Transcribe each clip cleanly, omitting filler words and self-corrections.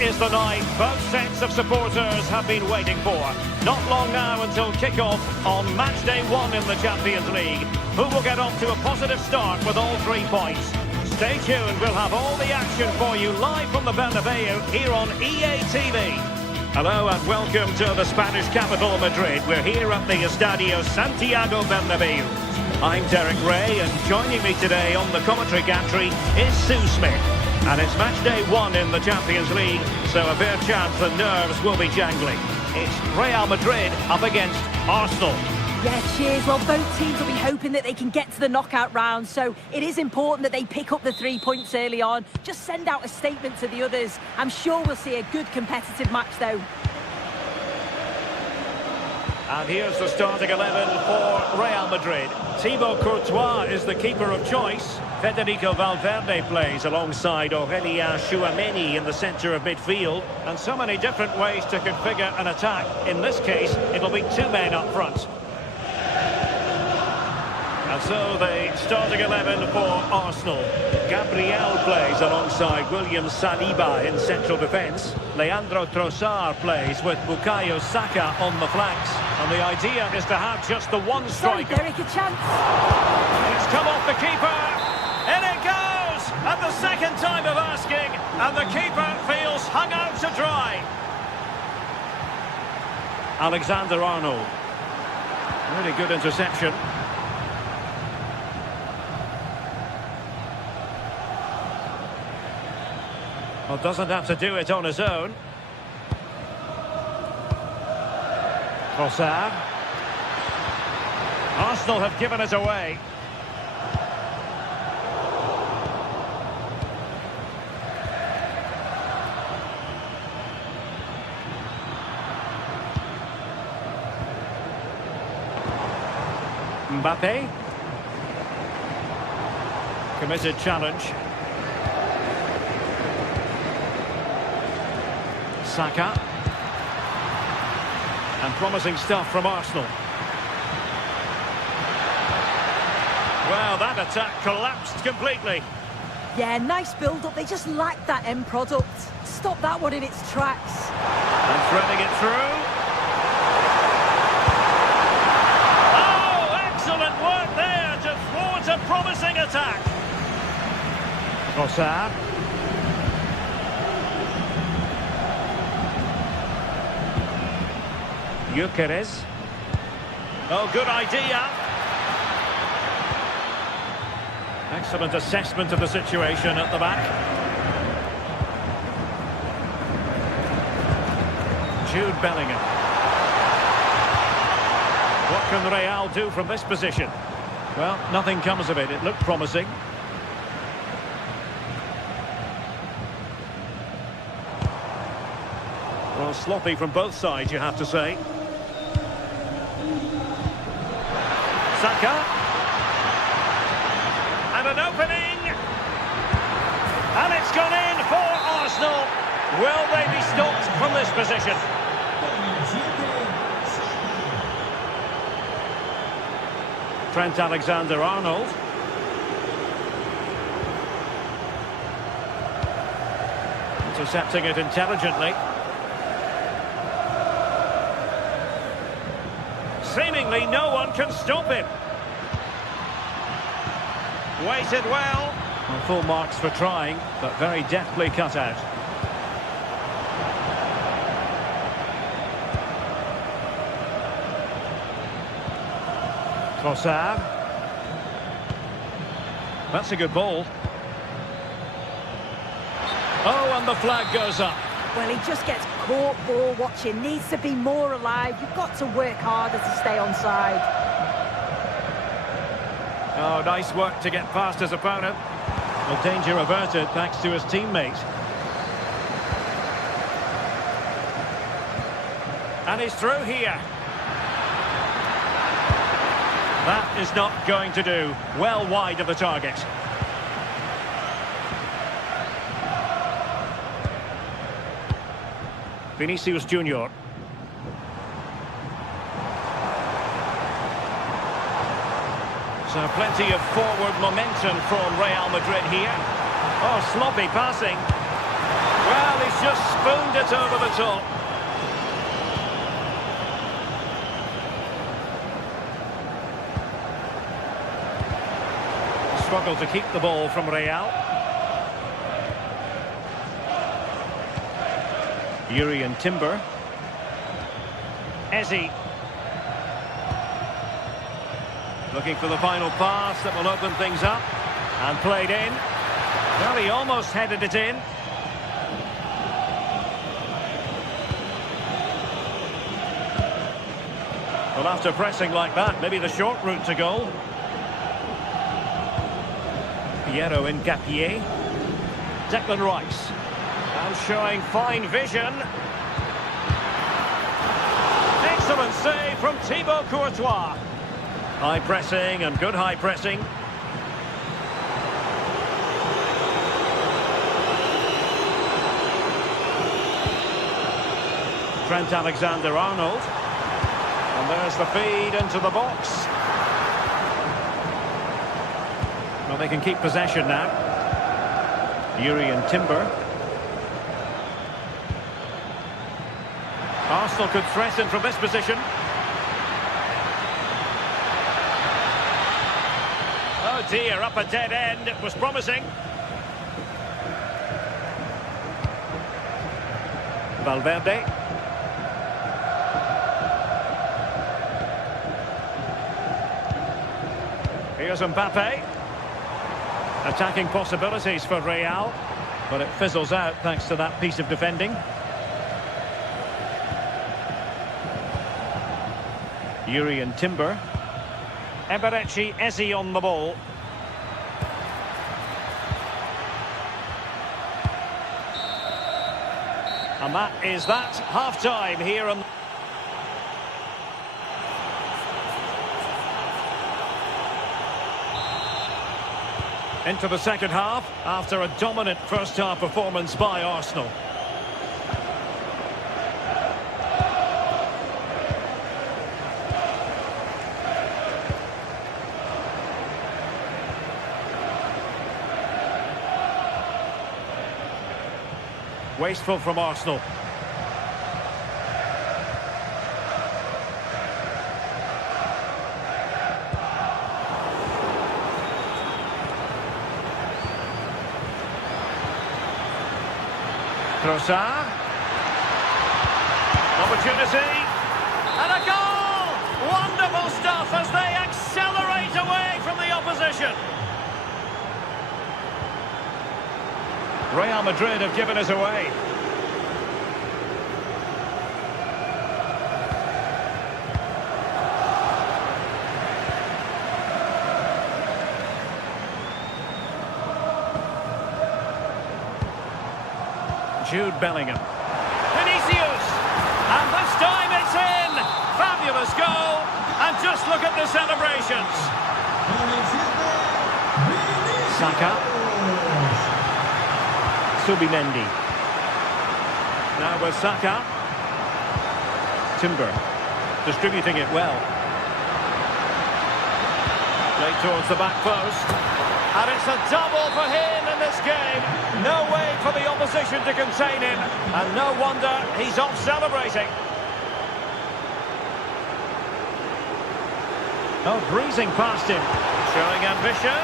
is the night both sets of supporters have been waiting for. Not long now until kick-off on match day 1 in the Champions League. Who will get off to a positive start with all 3 points? Stay tuned, we'll have all the action for you live from the Bernabeu here on EA TV. Hello and welcome to the Spanish capital, Madrid. We're here at the Estadio Santiago Bernabeu. I'm Derek Ray, and joining me today on the commentary gantry is Sue Smith. And it's match day 1 in the Champions League, so a fair chance the nerves will be jangling. It's Real Madrid up against Arsenal. Yeah, cheers. Well, both teams will be hoping that they can get to the knockout round, so it is important that they pick up the 3 points early on. Just send out a statement to the others. I'm sure we'll see a good competitive match, though. And here's the starting 11 for Real Madrid. Thibaut Courtois is the keeper of choice. Federico Valverde plays alongside Aurélien Tchouaméni in the centre of midfield. And so many different ways to configure an attack. In this case, it'll be 2 men up front. And so the starting 11 for Arsenal. Gabriel plays alongside William Saliba in central defence. Leandro Trossard plays with Bukayo Saka on the flanks. And the idea is to have just the one striker. Sorry, Derek, a chance. It's come off the keeper. In it goes! At the second time of asking. And the keeper feels hung out to dry. Alexander-Arnold. Really good interception. Well, doesn't have to do it on his own. Trossard. Arsenal have given it away. Mbappe. Committed challenge. Saka. And promising stuff from Arsenal. Well, that attack collapsed completely. Yeah, nice build-up. They just lacked that end product. Stop that one in its tracks. And threading it through. Oh, excellent work there to thwart a promising attack. Trossard. Gyökeres. Oh, good idea. Excellent assessment of the situation at the back. Jude Bellingham. What can Real do from this position? Well, nothing comes of it. It looked promising. Well, sloppy from both sides, you have to say. Saka. And an opening. And it's gone in for Arsenal. Will they be stopped from this position? Trent Alexander-Arnold. Intercepting it intelligently. Seemingly no one can stop him. Waited well. Full marks for trying, but very deftly cut out. Trossard. That's a good ball. Oh, and the flag goes up. Well, he just gets caught ball watching. Needs to be more alive. You've got to work harder to stay onside. Oh, nice work to get past his opponent. Well, danger averted thanks to his teammate. And he's through here. That is not going to do. Well wide of the target. Vinicius Junior. So plenty of forward momentum from Real Madrid here. Oh, sloppy passing. Well, the he's just spooned it over the top. Struggle to keep the ball from Real. Yuri and Timber. Eze. Looking for the final pass that will open things up. And played in. Well, he almost headed it in. Well, after pressing like that, maybe the short route to goal. Piero in Gapier. Declan Rice. And showing fine vision. Excellent save from Thibaut Courtois. High pressing and good high pressing. Trent Alexander-Arnold. And there's the feed into the box. Well, they can keep possession now. Yuri and Timber. Arsenal could threaten from this position. Oh dear, up a dead end. It was promising. Valverde. Here's Mbappe. Attacking possibilities for Real, but it fizzles out thanks to that piece of defending. Yuri and Timber. Eberechi Eze on the ball. And that is that. Half-time here on... Into the second half, after a dominant first-half performance by Arsenal. Wasteful from Arsenal. Trossard. Opportunity. And a goal! Wonderful stuff as they accelerate away from the opposition. Real Madrid have given us away. Jude Bellingham. Vinicius! And this time it's in! Fabulous goal! And just look at the celebrations. Saka. Subimendi. Now with Saka. Timber. Distributing it well. Played towards the back post. And it's a double for him in this game. No way for the opposition to contain him. And no wonder he's off celebrating. Oh, breezing past him. Showing ambition.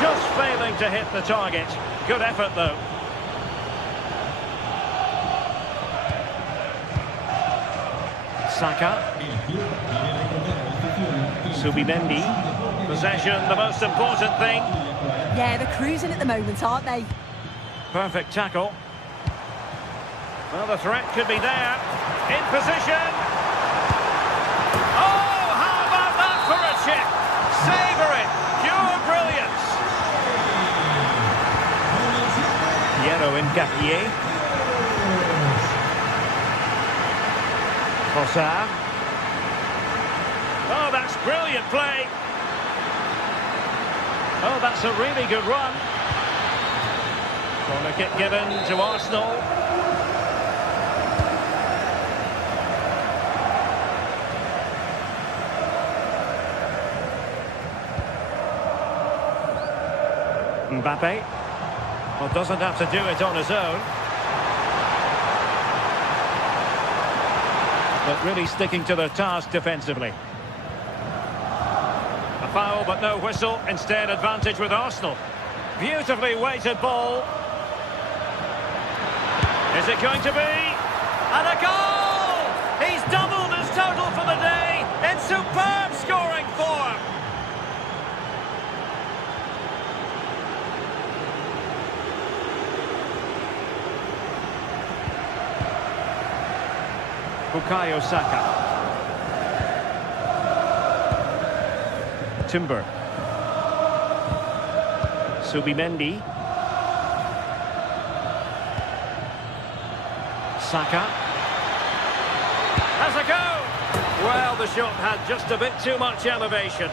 Just failing to hit the target. Good effort, though. Saka. Subimendi. Possession, the most important thing. Yeah, they're cruising at the moment, aren't they? Perfect tackle. Well, the threat could be there. In position. Oh, how about that for a chip? Savour it. Pure brilliance. Piero in Gapier. Trossard. Oh, that's brilliant play. Oh, that's a really good run. Corner kick given to Arsenal. Mbappe. Well, doesn't have to do it on his own. but really sticking to their task defensively. A foul, but no whistle. Instead, advantage with Arsenal. Beautifully weighted ball. Is it going to be? And a goal! He's doubled his total for the day in superb scoring form. Bukayo Saka. Timber. Subimendi. Saka. Has a go! Well, the shot had just a bit too much elevation.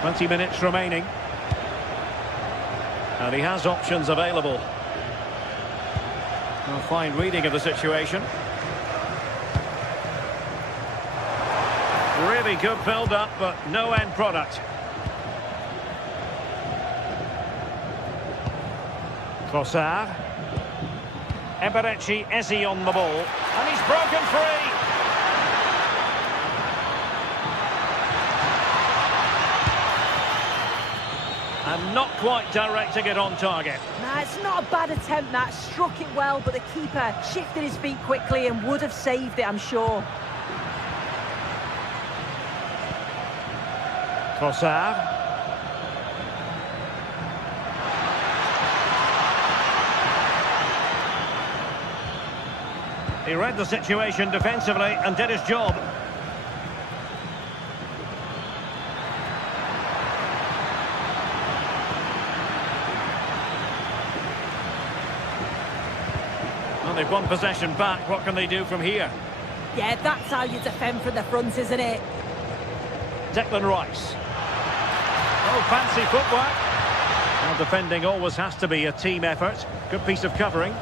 "20 minutes remaining. And he has options available. A fine reading of the situation. Really good build-up, but no end product. Trossard. Eberechi Eze on the ball. And he's broken free. And not quite directing it on target. Nah, it's not a bad attempt, that. Struck it well, but the keeper shifted his feet quickly and would have saved it, I'm sure. Trossard. He read the situation defensively and did his job. Well, they've won possession back. What can they do from here? Yeah, that's how you defend from the front, isn't it? Declan Rice. Oh, fancy footwork. Now, defending always has to be a team effort. Good piece of covering.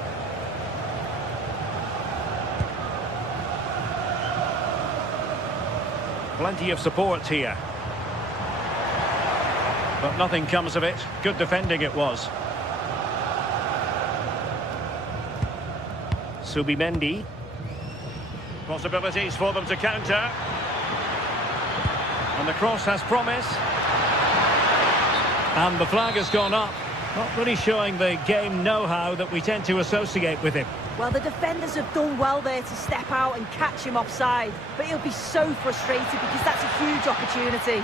Plenty of support here. But nothing comes of it. Good defending it was. Subimendi. Possibilities for them to counter. And the cross has promise. And the flag has gone up. Not really showing the game know-how that we tend to associate with him. Well, the defenders have done well there to step out and catch him offside. But he'll be so frustrated because that's a huge opportunity.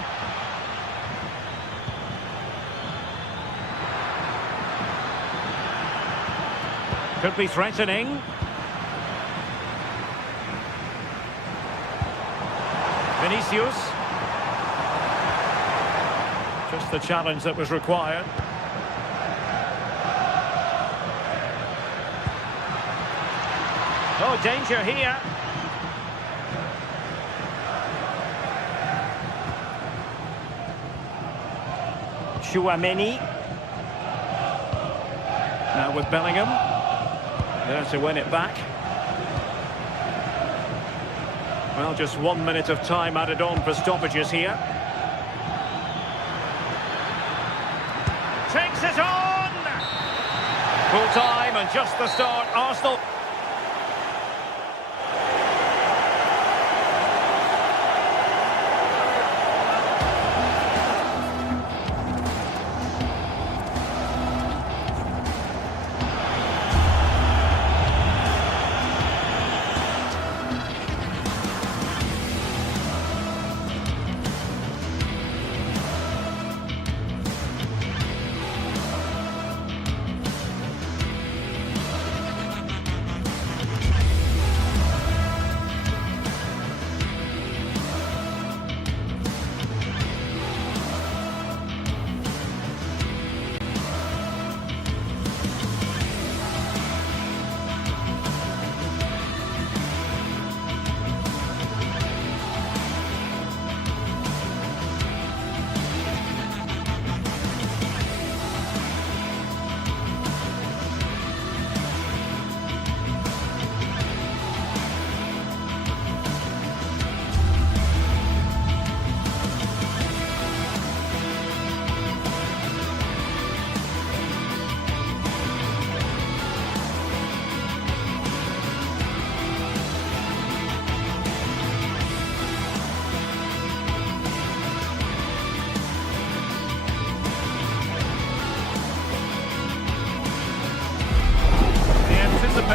Could be threatening. Vinicius. Just the challenge that was required. Oh, danger here. Chouameni. Now with Bellingham. There to win it back. Well, just 1 minute of time added on for stoppages here. Takes it on! Full time and just the start. Arsenal.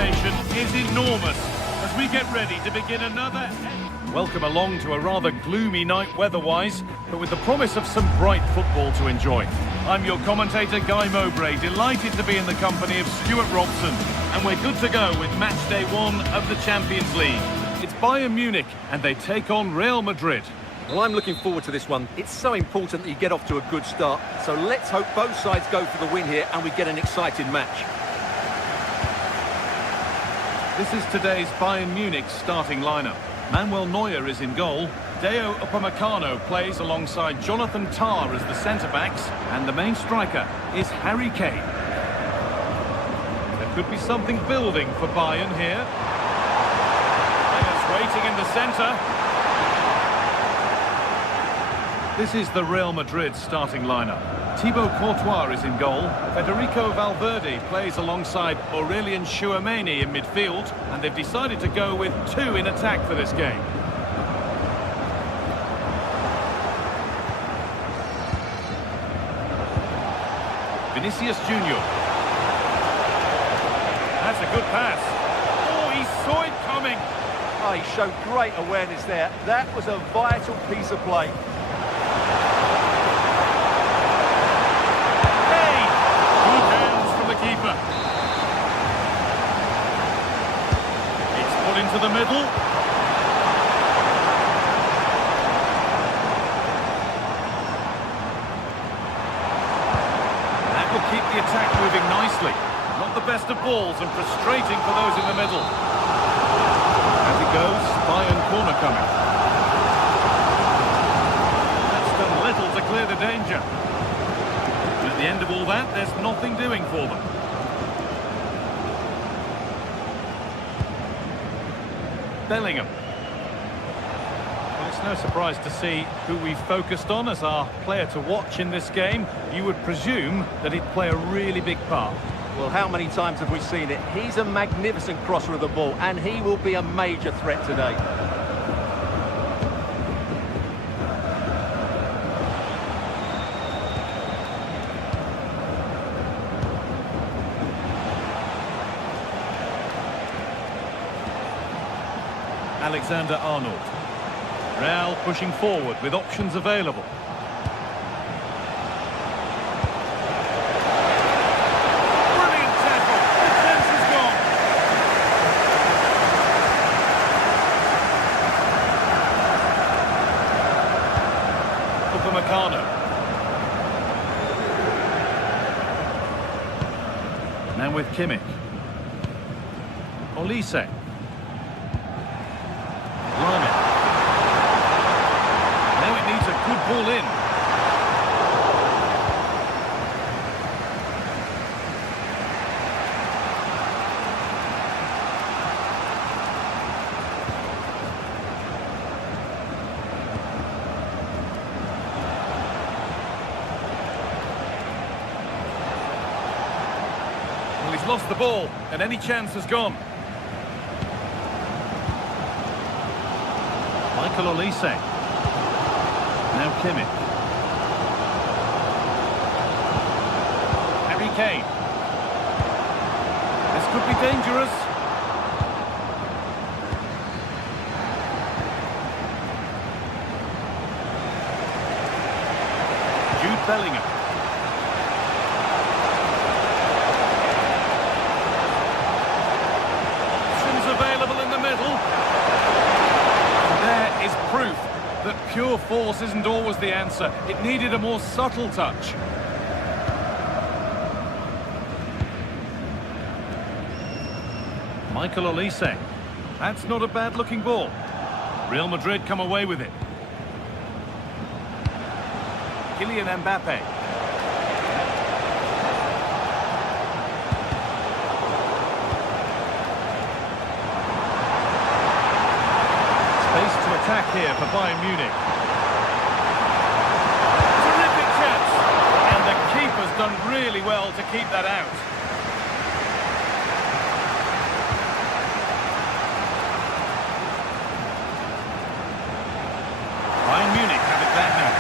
anticipation is enormous as we get ready to begin another... Welcome along to a rather gloomy night weather-wise, but with the promise of some bright football to enjoy. I'm your commentator, Guy Mowbray, delighted to be in the company of Stuart Robson, and we're good to go with match day 1 of the Champions League. It's Bayern Munich, and they take on Real Madrid. Well, I'm looking forward to this one. It's so important that you get off to a good start, so let's hope both sides go for the win here and we get an exciting match. This is today's Bayern Munich starting lineup. Manuel Neuer is in goal. Deo Upamecano plays alongside Jonathan Tah as the centre-backs, and the main striker is Harry Kane. There could be something building for Bayern here. Players waiting in the centre. This is the Real Madrid starting lineup. Thibaut Courtois is in goal. Federico Valverde plays alongside Aurelien Tchouameni in midfield, and they've decided to go with 2 in attack for this game. Vinicius Junior. That's a good pass. Oh, he saw it coming. Oh, he showed great awareness there. That was a vital piece of play. Keeper. It's put into the middle. That will keep the attack moving nicely. Not the best of balls and frustrating for those in the middle. As it goes, Bayern corner coming. That's done little to clear the danger. And at the end of all that, there's nothing doing for them. Bellingham. Well, it's no surprise to see who we focused on as our player to watch in this game. You would presume that he'd play a really big part. Well, how many times have we seen it? He's a magnificent crosser of the ball, and he will be a major threat today. Alexander-Arnold. Real pushing forward with options available. Brilliant tackle. The chance is gone. Upamecano. Now with Kimmich. Olise. Now it needs a good ball in. Well, he's lost the ball, and any chance has gone. Michael Olise. Now Kimmich. Harry Kane. This could be dangerous. Jude Bellingham. Options available in the middle. There is proof that pure force isn't always the answer. It needed a more subtle touch. Michael Olise. That's not a bad-looking ball. Real Madrid come away with it. Kylian Mbappe. Space to attack here for Bayern Munich. Terrific chance. And the keeper's done really well to keep that out. Bayern Munich have it back now.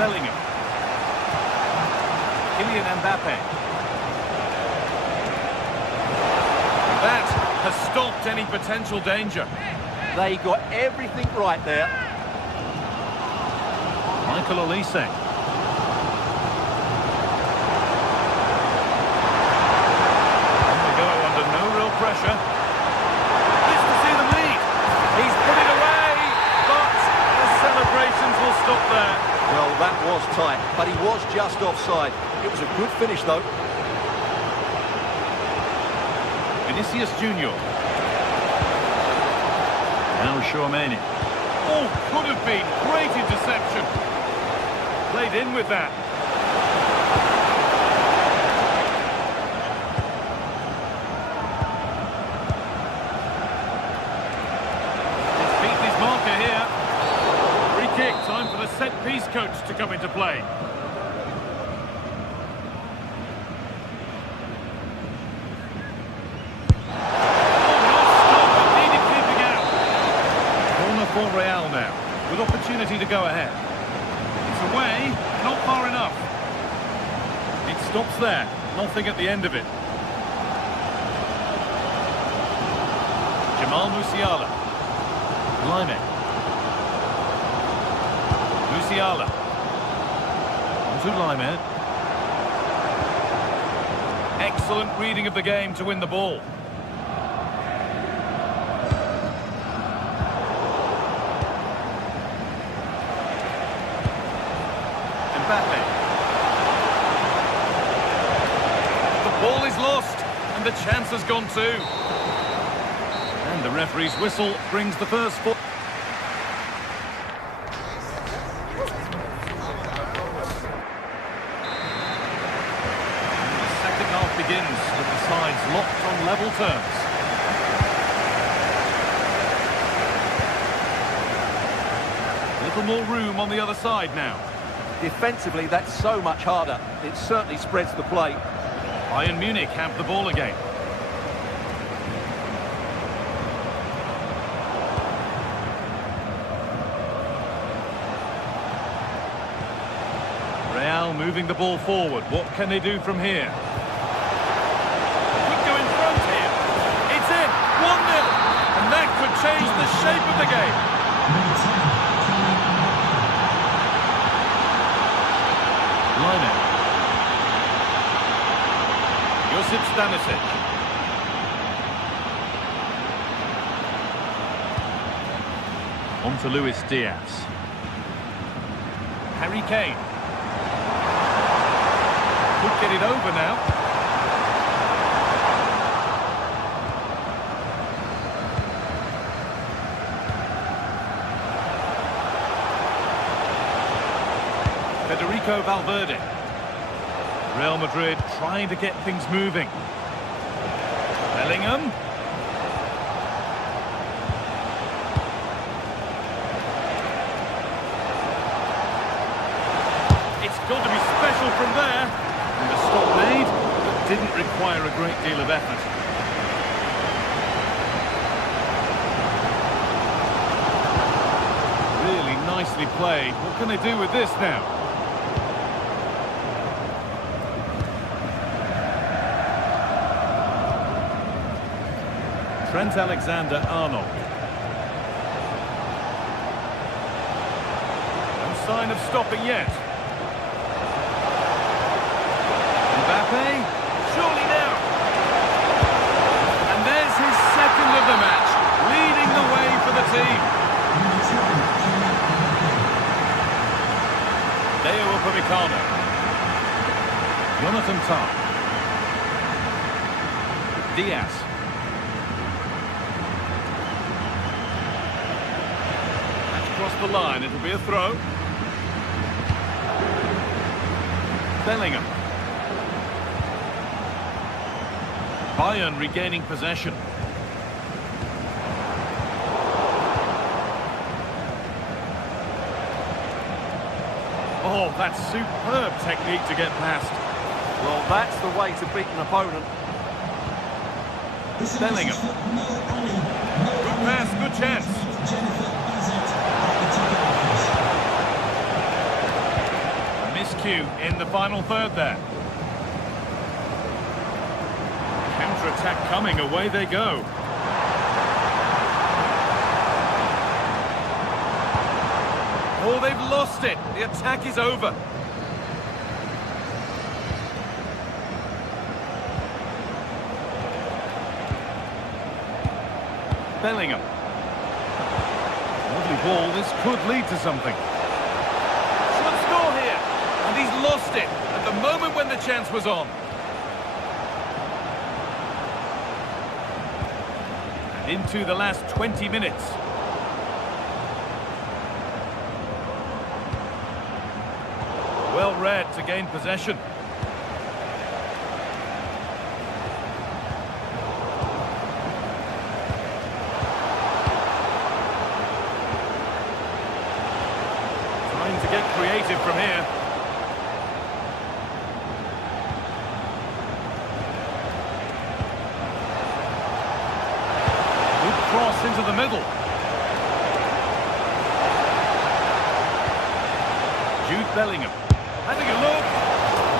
Bellingham. Kylian Mbappe. That has stopped any potential danger. They got everything right there. Michael Olise. On they go under no real pressure. This to see them lead. He's put it away, but the celebrations will stop there. Well, that was tight, but he was just offside. It was a good finish, though. Vinicius Junior. Now Chouameni. Oh, could have been. Great interception. Played in with that. He's beaten his marker here. Free kick. Time for the set-piece coach to come into play. For Real now, with opportunity to go ahead. It's away, not far enough. It stops there, nothing at the end of it. Jamal Musiala. Lime. Musiala. Onto Lime. Excellent reading of the game to win the ball. The ball is lost, and the chance has gone too. And the referee's whistle brings the first four. The second half begins with the sides locked on level terms. A little more room on the other side now. Defensively, that's so much harder. It certainly spreads the play. Bayern Munich have the ball again. Real moving the ball forward. What can they do from here? Could go in front here. It's in. 1-0. And that could change the shape of the game. Line. Josip Stanisic. On to Luis Diaz. Harry Kane. Could get it over now. Federico Valverde. Real Madrid trying to get things moving. Bellingham. It's got to be special from there. And the stop made, but didn't require a great deal of effort. Really nicely played. What can they do with this now? Trent Alexander-Arnold. No sign of stopping yet. Mbappe, surely now. And there's his second of the match, leading the way for the team. Deo Upamecano. Jonathan Tah. Diaz. Across the line, it'll be a throw. Bellingham. Bayern regaining possession. Oh, that's superb technique to get past. Well, that's the way to beat an opponent. Bellingham. Good pass, good chance. you in the final third there. Counter-attack coming, away they go. Oh, they've lost it. The attack is over. Bellingham. Lovely ball. This could lead to something. Should score here. And he's lost it at the moment when the chance was on. And into the last 20 minutes. Well read to gain possession. Trying to get creative from here. Good cross into the middle. Jude Bellingham. Having a look.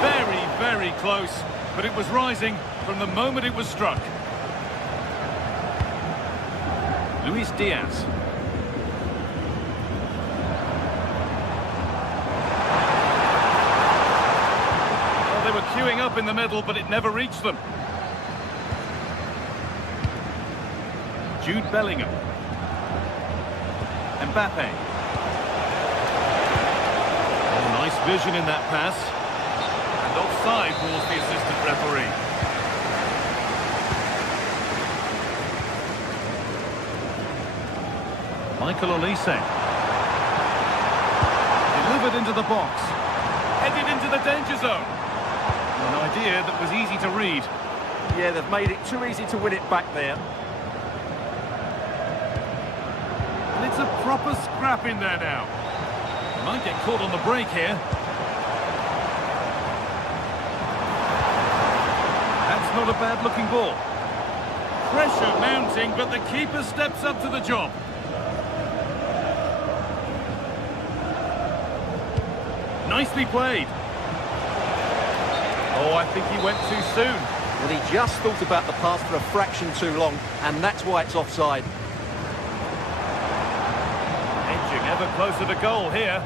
Very, very close. But it was rising from the moment it was struck. Luis Diaz. Well, they were queuing up in the middle, but it never reached them. Jude Bellingham. Mbappe. Nice vision in that pass. And offside rules the assistant referee. Michael Olise. Delivered into the box. Headed into the danger zone. An idea that was easy to read. Yeah, they've made it too easy to win it back there. And it's a proper scrap in there now. Might get caught on the break here. That's not a bad-looking ball. Pressure mounting, but the keeper steps up to the job. Nicely played. Oh, I think he went too soon. Well, he just thought about the pass for a fraction too long, and that's why it's offside. Edging ever closer to goal here.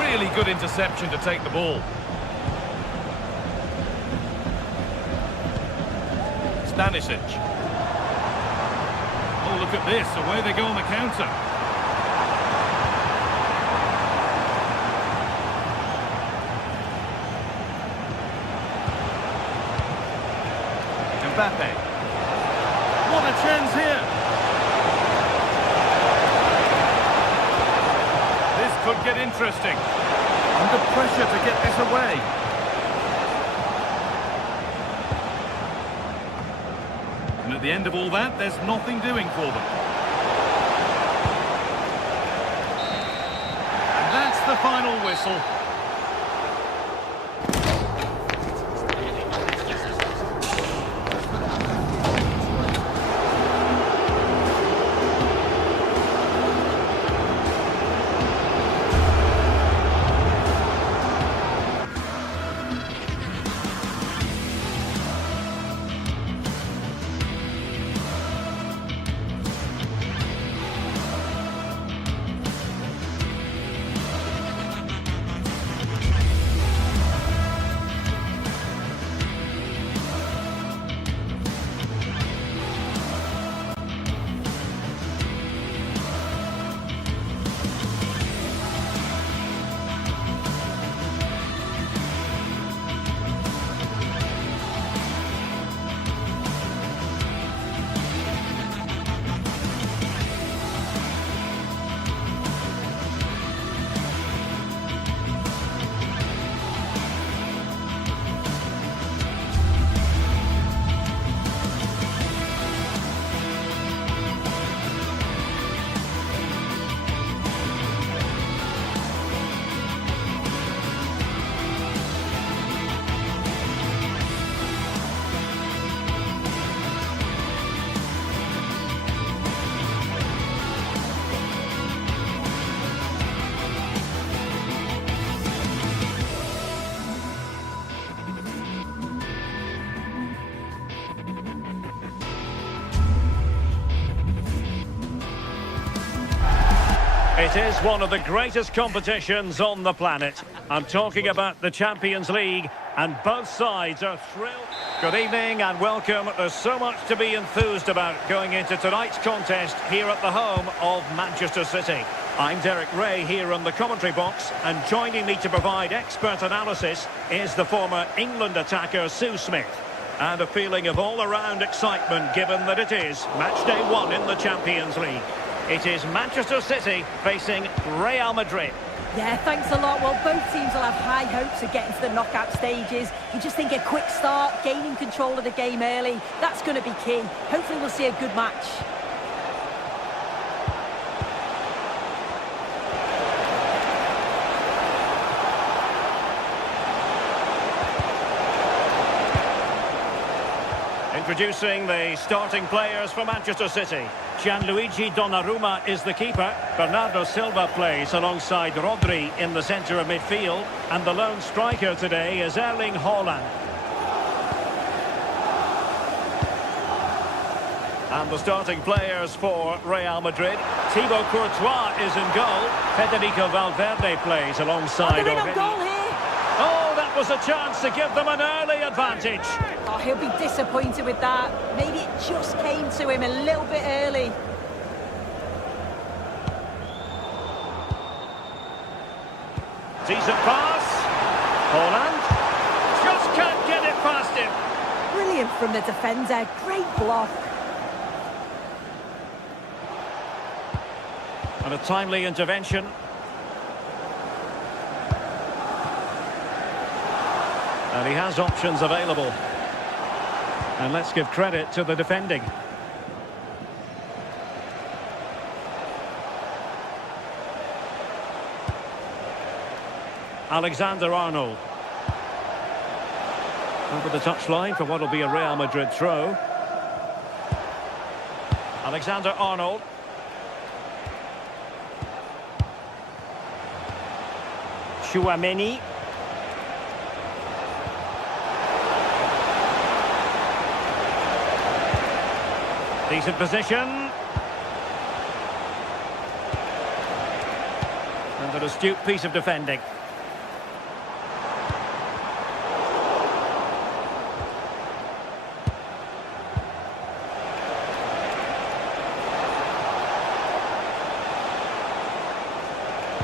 Really good interception to take the ball. Stanisic. Oh, look at this. Away they go on the counter. Mbappe. What a chance here. This could get interesting. Under pressure to get this away. And at the end of all that, there's nothing doing for them. And that's the final whistle. It is one of the greatest competitions on the planet. I'm talking about the Champions League, and both sides are thrilled. Good evening and welcome. There's so much to be enthused about going into tonight's contest here at the home of Manchester City. I'm Derek Ray here in the commentary box, and joining me to provide expert analysis is the former England attacker Sue Smith. And a feeling of all-around excitement given that it is match day 1 in the Champions League. It is Manchester City facing Real Madrid. Yeah, thanks a lot. Well, both teams will have high hopes of getting to the knockout stages. You just think a quick start, gaining control of the game early, that's going to be key. Hopefully we'll see a good match. Introducing the starting players for Manchester City. Gianluigi Donnarumma is the keeper. Bernardo Silva plays alongside Rodri in the centre of midfield. And the lone striker today is Erling Haaland. And the starting players for Real Madrid. Thibaut Courtois is in goal. Federico Valverde plays alongside... They're in on goal here. Oh, that was a chance to give them an early advantage. Oh, he'll be disappointed with that. Maybe it just came to him a little bit early. Decent pass. Haaland just can't get it past him. Brilliant from the defender. Great block. And a timely intervention. And he has options available. And let's give credit to the defending. Alexander-Arnold. Over the touchline for what will be a Real Madrid throw. Alexander-Arnold. Tchouaméni. Decent position. And an astute piece of defending.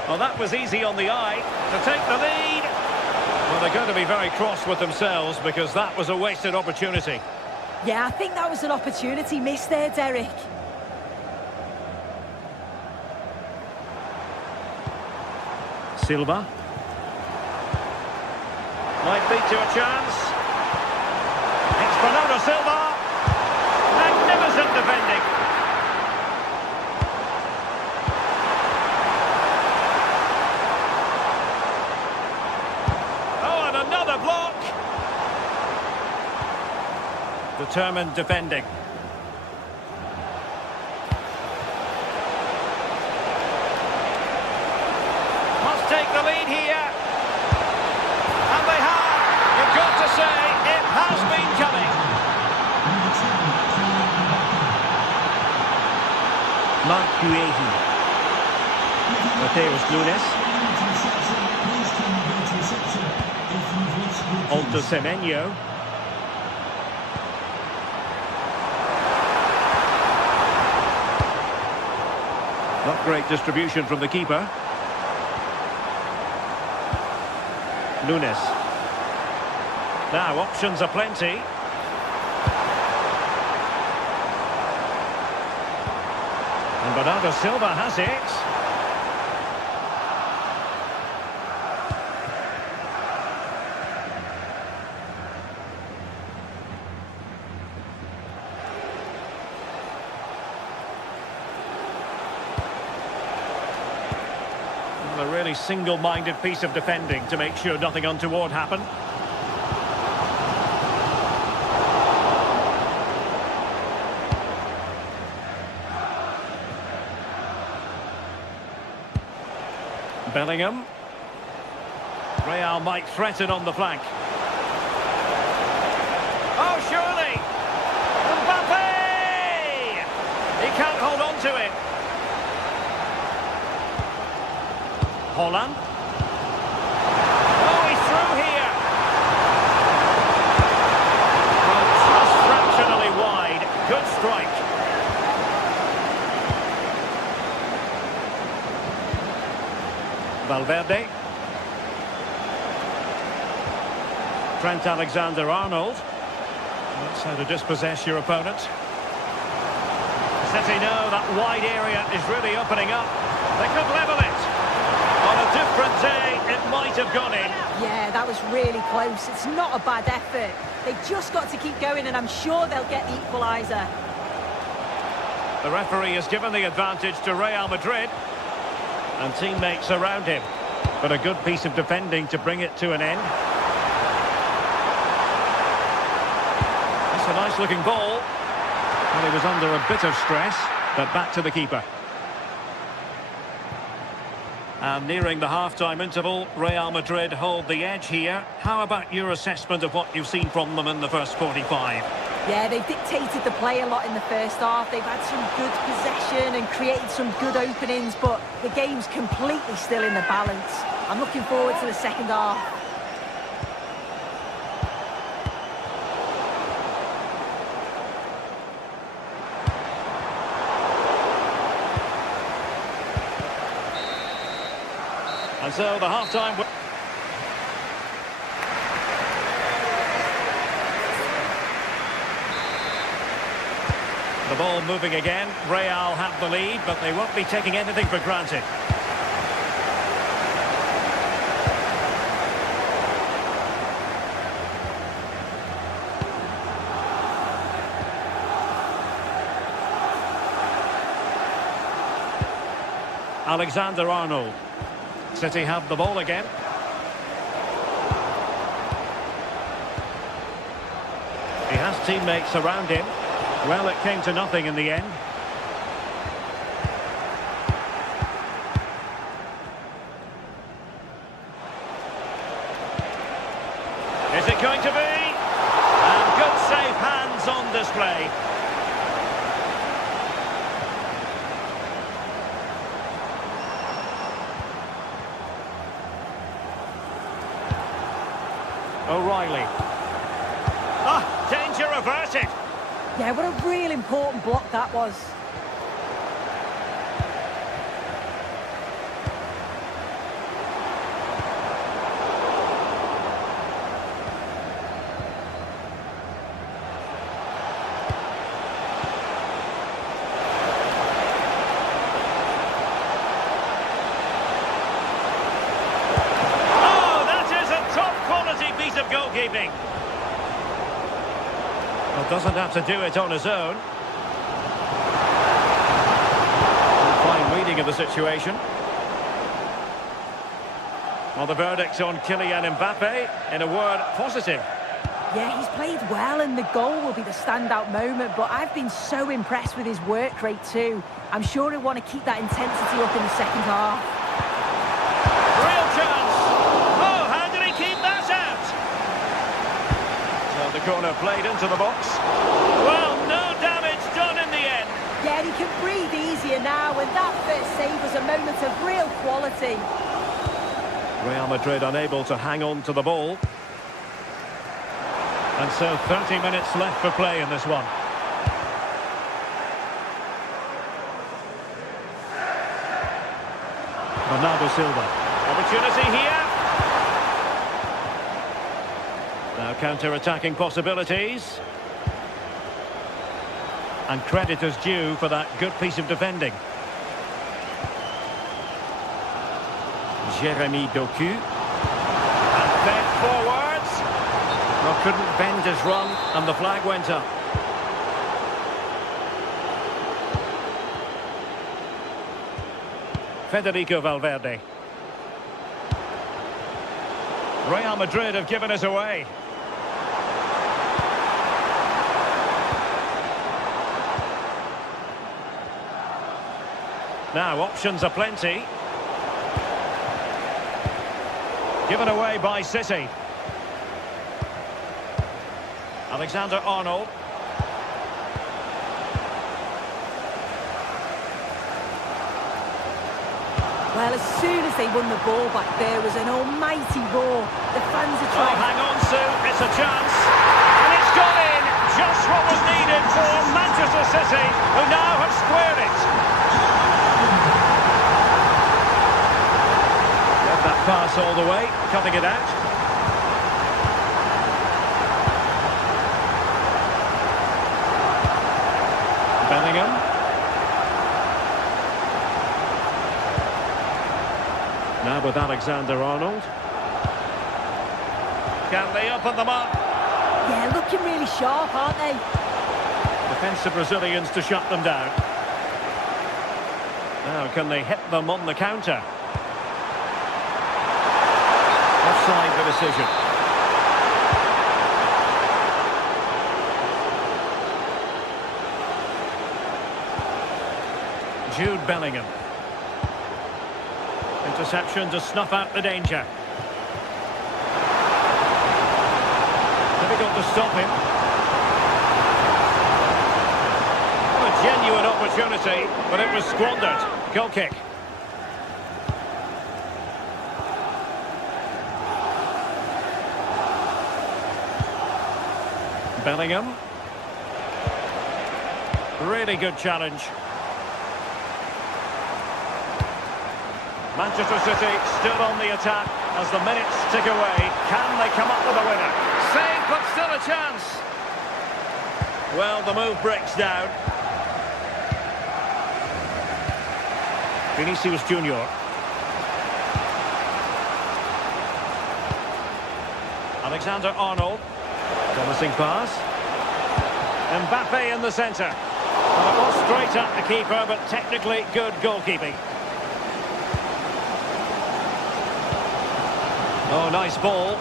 Well, that was easy on the eye to take the lead. Well, they're going to be very cross with themselves because that was a wasted opportunity. Yeah, I think that was an opportunity missed there, Derek. Silva. Might lead to a chance. It's Bernardo Silva. Magnificent defending. Oh, and another block. Determined defending. Must take the lead here. And they have. You've got to say, it has been coming. Marc Guehi. Mateus Nunes. Onto Semenyo. Not great distribution from the keeper. Nunes. Now, options are plenty. And Bernardo Silva has it. A really single-minded piece of defending to make sure nothing untoward happened. Bellingham. Real might threaten on the flank. Oh, surely! Mbappe! He can't hold on to it. Holland. Oh, he's through here. Well, just fractionally wide. Good strike. Valverde. Trent Alexander-Arnold. That's how to dispossess your opponent. City know that wide area is really opening up. They could level it. On a different day, it might have gone in. Yeah, that was really close. It's not a bad effort. They've just got to keep going, and I'm sure they'll get the equaliser. The referee has given the advantage to Real Madrid. And teammates around him. But a good piece of defending to bring it to an end. That's a nice-looking ball. Well, he was under a bit of stress, but back to the keeper. And nearing the half-time interval, Real Madrid hold the edge here. How about your assessment of what you've seen from them in the first 45? Yeah, they've dictated the play a lot in the first half. They've had some good possession and created some good openings, but the game's completely still in the balance. I'm looking forward to the second half. And so the half-time... The ball moving again. Real have the lead, but they won't be taking anything for granted. Alexander-Arnold. City have the ball again. He has teammates around him. Well, it came to nothing in the end. Is it going to be? And good safe hands on display. O'Reilly. Ah, danger averted. Yeah, what a real important block that was. Oh, that is a top-quality piece of goalkeeping. Well, doesn't have to do it on his own. Fine reading of the situation. Well, the verdict on Kylian Mbappe, in a word, positive. Yeah, he's played well, and the goal will be the standout moment, but I've been so impressed with his work rate too. I'm sure he'll want to keep that intensity up in the second half. Real chance. Oh, how did he keep that out? So the corner played into the box. Well, no damage done in the end. Yeah, he can breathe easier now, and that first save was a moment of real quality. Real Madrid unable to hang on to the ball. And so 30 minutes left for play in this one. Bernardo Silva. Opportunity here. Now counter-attacking possibilities. And credit is due for that good piece of defending. Jeremy Doku. And fed forwards. Well, couldn't bend his run, and the flag went up. Federico Valverde. Real Madrid have given us away. Now, options are plenty. Given away by City. Alexander-Arnold. Well, as soon as they won the ball back, there was an almighty roar. The fans are Oh, trying... hang on, Sue. It's a chance. And it's gone in. Just what was needed for Manchester City, who now have squared it. Get that pass all the way, cutting it out. Bellingham. Now with Alexander-Arnold. Can they open them up? Yeah, looking really sharp, aren't they? Defensive Brazilians to shut them down. Now can they hit them on the counter? Offside the decision. Jude Bellingham. Interception to snuff out the danger. Difficult to stop him. What a genuine opportunity, but it was squandered. Goal kick. Bellingham. Really good challenge. Manchester City still on the attack as the minutes tick away. Can they come up with a winner? Save, but still a chance. Well, the move breaks down. Vinicius Junior. Alexander-Arnold. Promising pass. Mbappe in the centre. Well, it was straight at the keeper, but technically good goalkeeping. Oh, nice ball.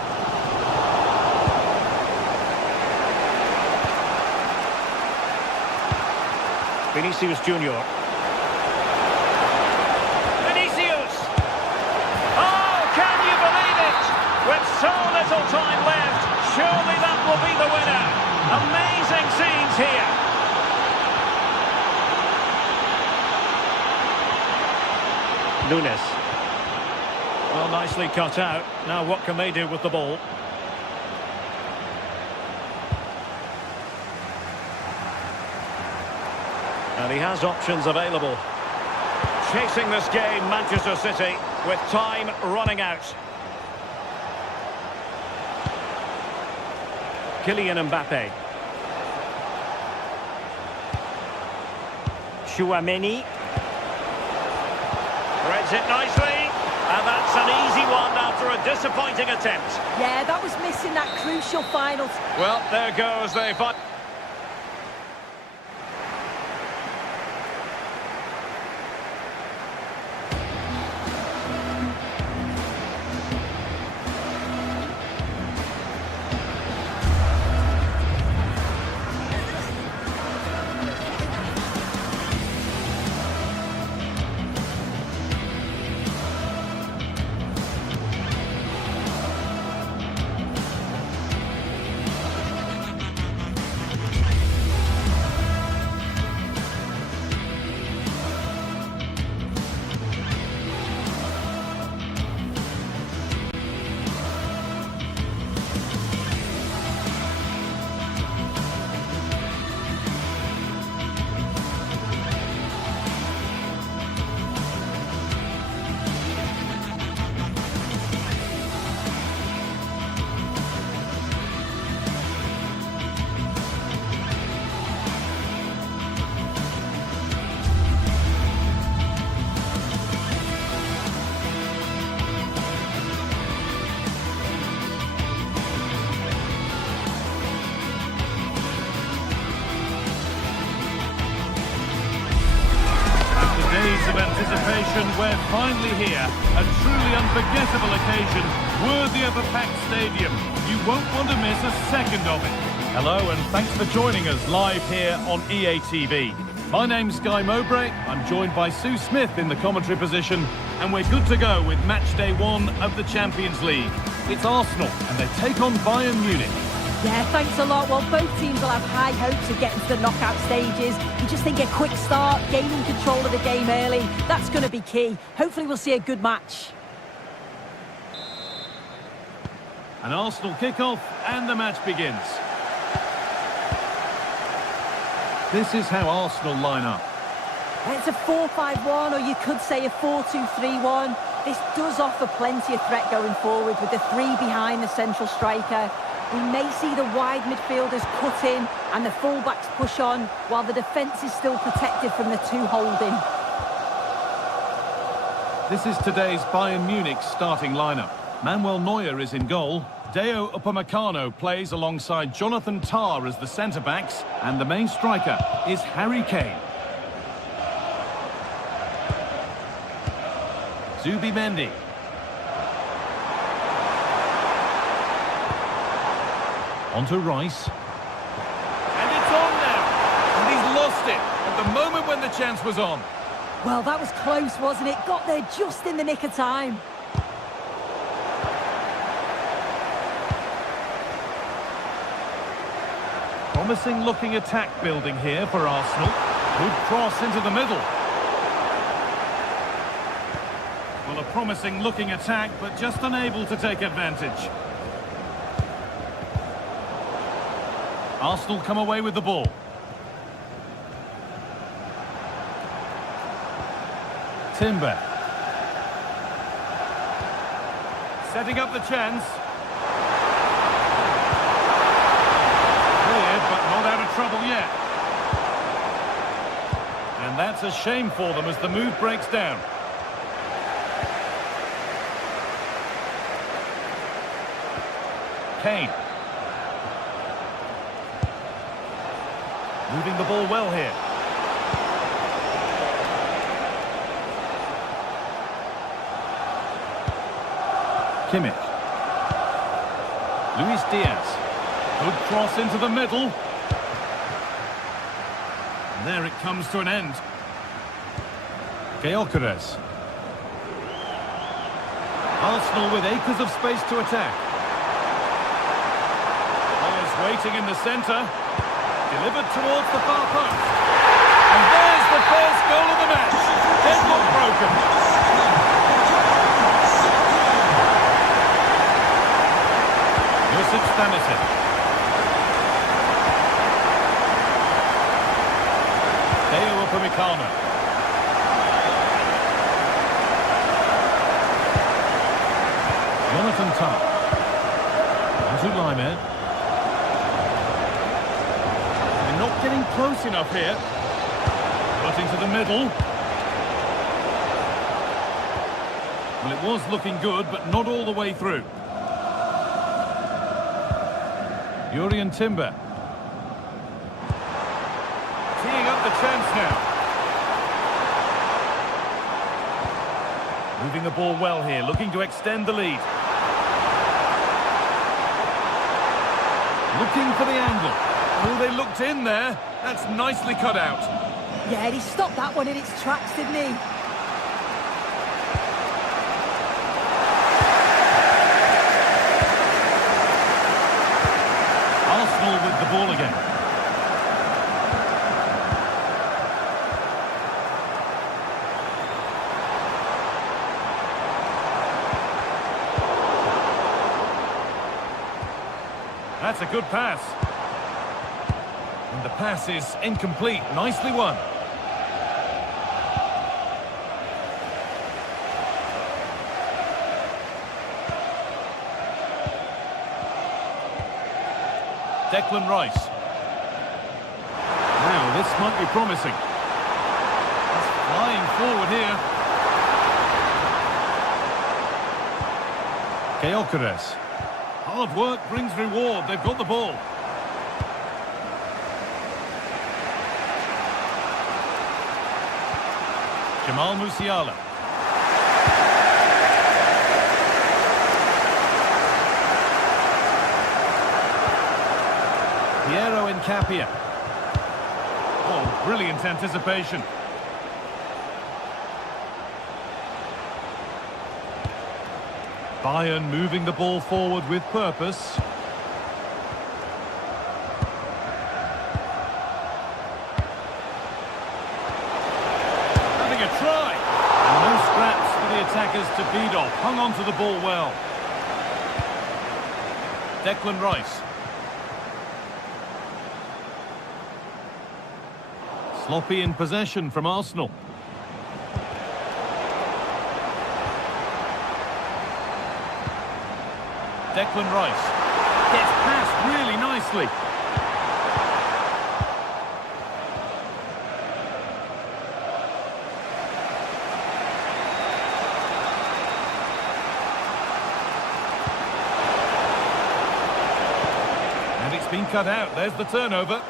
Vinicius Junior. Vinicius! Oh, can you believe it? With so little time left, surely that will be the winner. Amazing scenes here. Nunes. Well, nicely cut out. Now what can they do with the ball? And he has options available. Chasing this game, Manchester City, with time running out. Kylian Mbappe. Chouameni. Threads it nicely. And that's an easy one after a disappointing attempt. Yeah, that was missing that crucial final. Well, there goes the final. Of anticipation, we're finally here. A truly unforgettable occasion, worthy of a packed stadium. You won't want to miss a second of it. Hello and thanks for joining us live here on EA TV. My name's Guy Mowbray. I'm joined by Sue Smith in the commentary position, and we're good to go with match day 1 of the Champions League. It's Arsenal and they take on Bayern Munich. Yeah, thanks a lot. Well, both teams will have high hopes of getting to the knockout stages. You just think a quick start, gaining control of the game early, that's going to be key. Hopefully we'll see a good match. An Arsenal kickoff and the match begins. This is how Arsenal line up. It's a 4-5-1, or you could say a 4-2-3-1. This does offer plenty of threat going forward with the three behind the central striker. We may see the wide midfielders cut in and the fullbacks push on, while the defence is still protected from the two holding. This is today's Bayern Munich starting lineup. Manuel Neuer is in goal. Deo Upamecano plays alongside Jonathan Tah as the centre-backs, and the main striker is Harry Kane. Zubimendi. On to Rice. And it's on now. And he's lost it at the moment when the chance was on. Well, that was close, wasn't it? Got there just in the nick of time. Promising looking attack building here for Arsenal. Good cross into the middle. Well, a promising looking attack, but just unable to take advantage. Arsenal come away with the ball. Timber. Setting up the chance. Cleared, but not out of trouble yet. And that's a shame for them as the move breaks down. Kane. Moving the ball well here. Kimmich. Luis Diaz. Good cross into the middle. And there it comes to an end. Gyökeres. Arsenal with acres of space to attack. Players waiting in the centre. Delivered towards the far post. And there's the first goal of the match. Deadlock broken. Josip Stanisic. Deo Upamecano. Jonathan Tah. Onto Laimer. Not getting close enough here. Got into the middle. Well, it was looking good, but not all the way through. Jurrien Timber. Teeing up the chance now. Moving the ball well here, looking to extend the lead. Looking for the angle. Oh, they looked in there. That's nicely cut out. Yeah, he stopped that one in its tracks, didn't he? Arsenal with the ball again. That's a good pass. And the pass is incomplete. Nicely won. Declan Rice. Now, this might be promising. It's flying forward here. Gyökeres. Hard work brings reward. They've got the ball. Jamal Musiala. Piero Incapia. Oh, brilliant anticipation. Bayern moving the ball forward with purpose. try. And no scraps for the attackers to feed off. Hung on to the ball well. Declan Rice. Sloppy in possession from Arsenal. Declan Rice gets past really nicely. And it's been cut out. There's the turnover.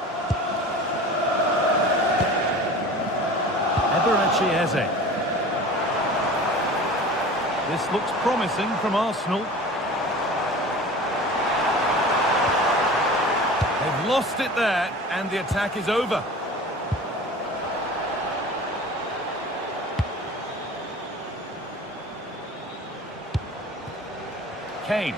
Eze. This looks promising from Arsenal. They've lost it there, and the attack is over. Kane.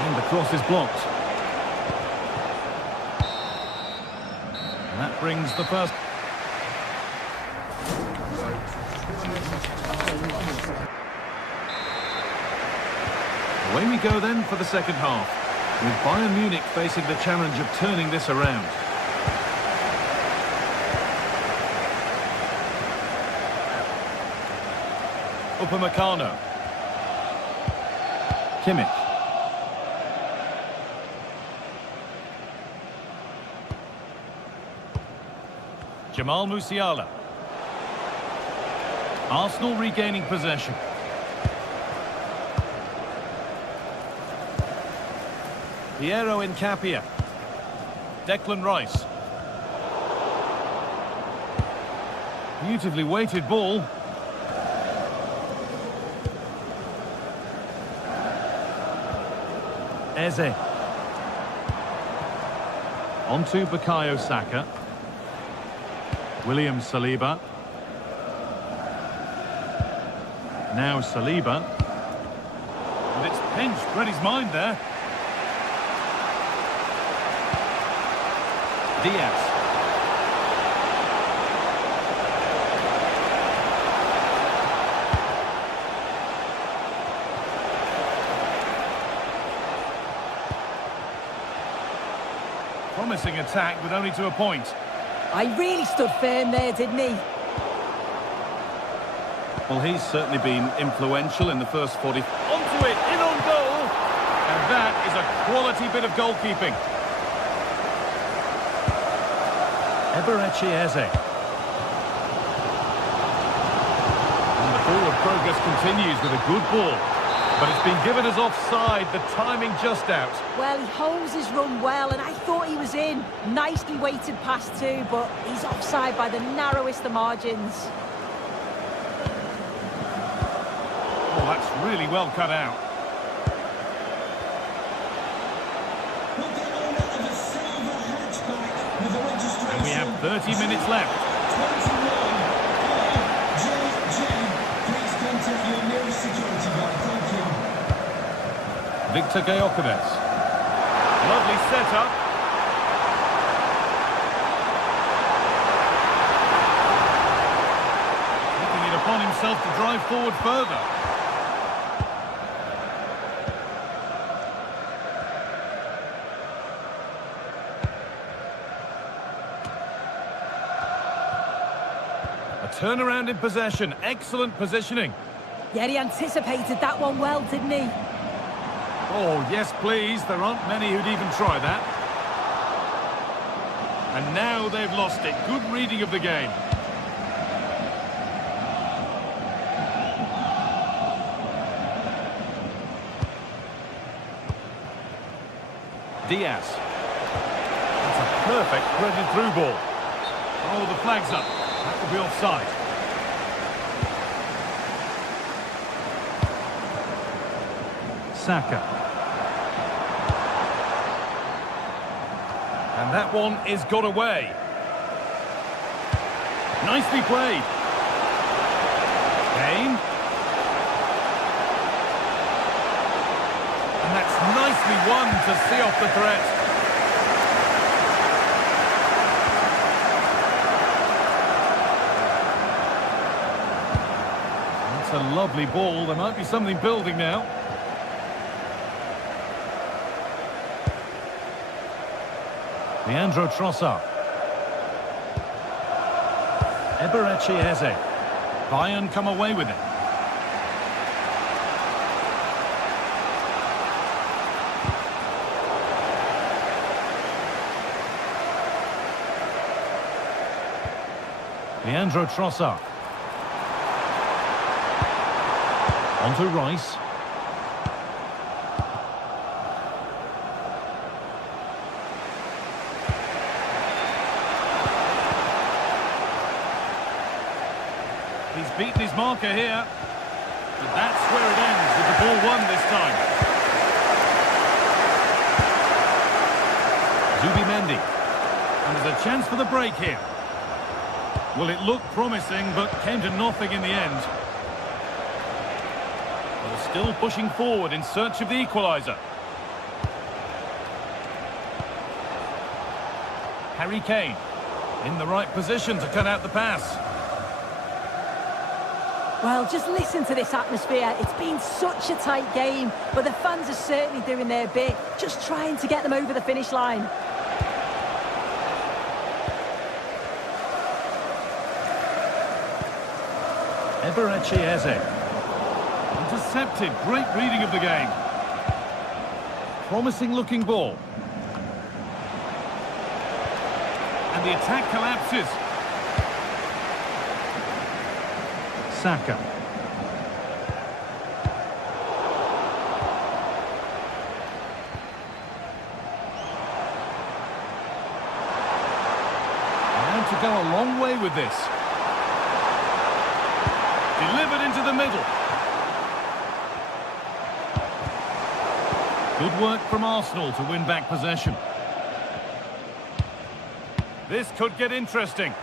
And the cross is blocked. And that brings the first. Away we go then for the second half, with Bayern Munich facing the challenge of turning this around. Upamecano. Kimmich. Jamal Musiala. Arsenal regaining possession. Piero Incapia. Declan Rice. Beautifully weighted ball. Eze. Onto Bukayo Saka. William Saliba. Now Saliba. And it's pinched, read his mind there. Diaz. Promising attack, but only to a point. I really stood firm there, didn't he? Well, he's certainly been influential in the first 40. Onto it, in on goal. And that is a quality bit of goalkeeping. Eze. And the forward progress continues with a good ball. But it's been given as offside, the timing just out. Well, he holds his run well, and I thought he was in. Nicely weighted pass too, but he's offside by the narrowest of margins. Oh, that's really well cut out. And we have 30 minutes left. Victor Gyökeres. Lovely setup. Taking it upon himself to drive forward further. A turnaround in possession. Excellent positioning. Yeah, he anticipated that one well, didn't he? Oh, yes, please. There aren't many who'd even try that. And now they've lost it. Good reading of the game. Diaz. That's a perfect threaded through ball. Oh, the flag's up. That will be offside. Saka. And that one is got away. Nicely played. Kane. And that's nicely won. to see off the threat. That's a lovely ball. There might be something building now. Leandro Trossard. Eberechi Eze. Bayern come away with it. Leandro Trossard. On to Rice. He's beaten his marker here. But that's where it ends, with the ball won this time. Zubimendi. And there's a chance for the break here. Well, it looked promising, but came to nothing in the end. They're still pushing forward in search of the equaliser. Harry Kane in the right position to cut out the pass. Well, just listen to this atmosphere. It's been such a tight game, but the fans are certainly doing their bit, just trying to get them over the finish line. Eberechi Eze. Intercepted. Great reading of the game. Promising looking ball. And the attack collapses. Saka. And to go a long way with this. Delivered into the middle. Good work from Arsenal to win back possession. This could get interesting.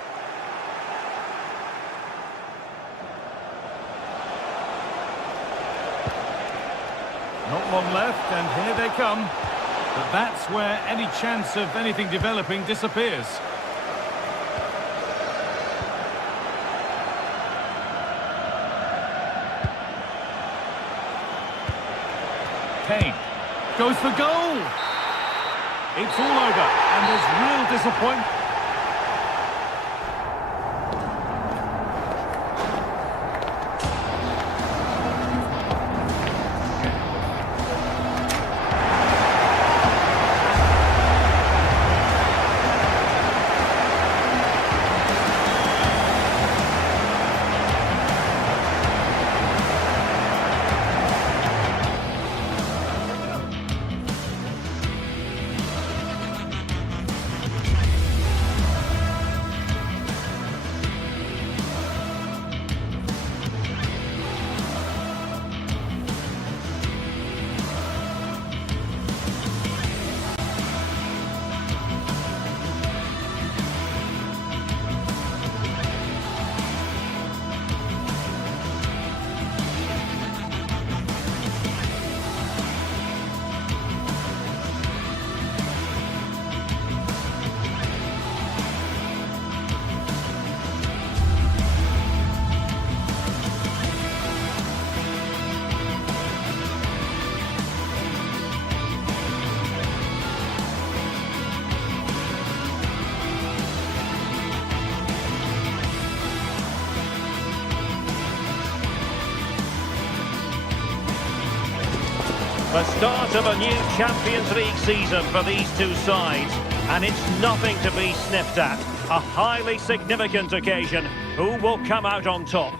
Not long left, and here they come. But that's where any chance of anything developing disappears. Kane goes for goal. It's all over, and there's real disappointment. The start of a new Champions League season for these two sides, and it's nothing to be sniffed at. A highly significant occasion. Who will come out on top?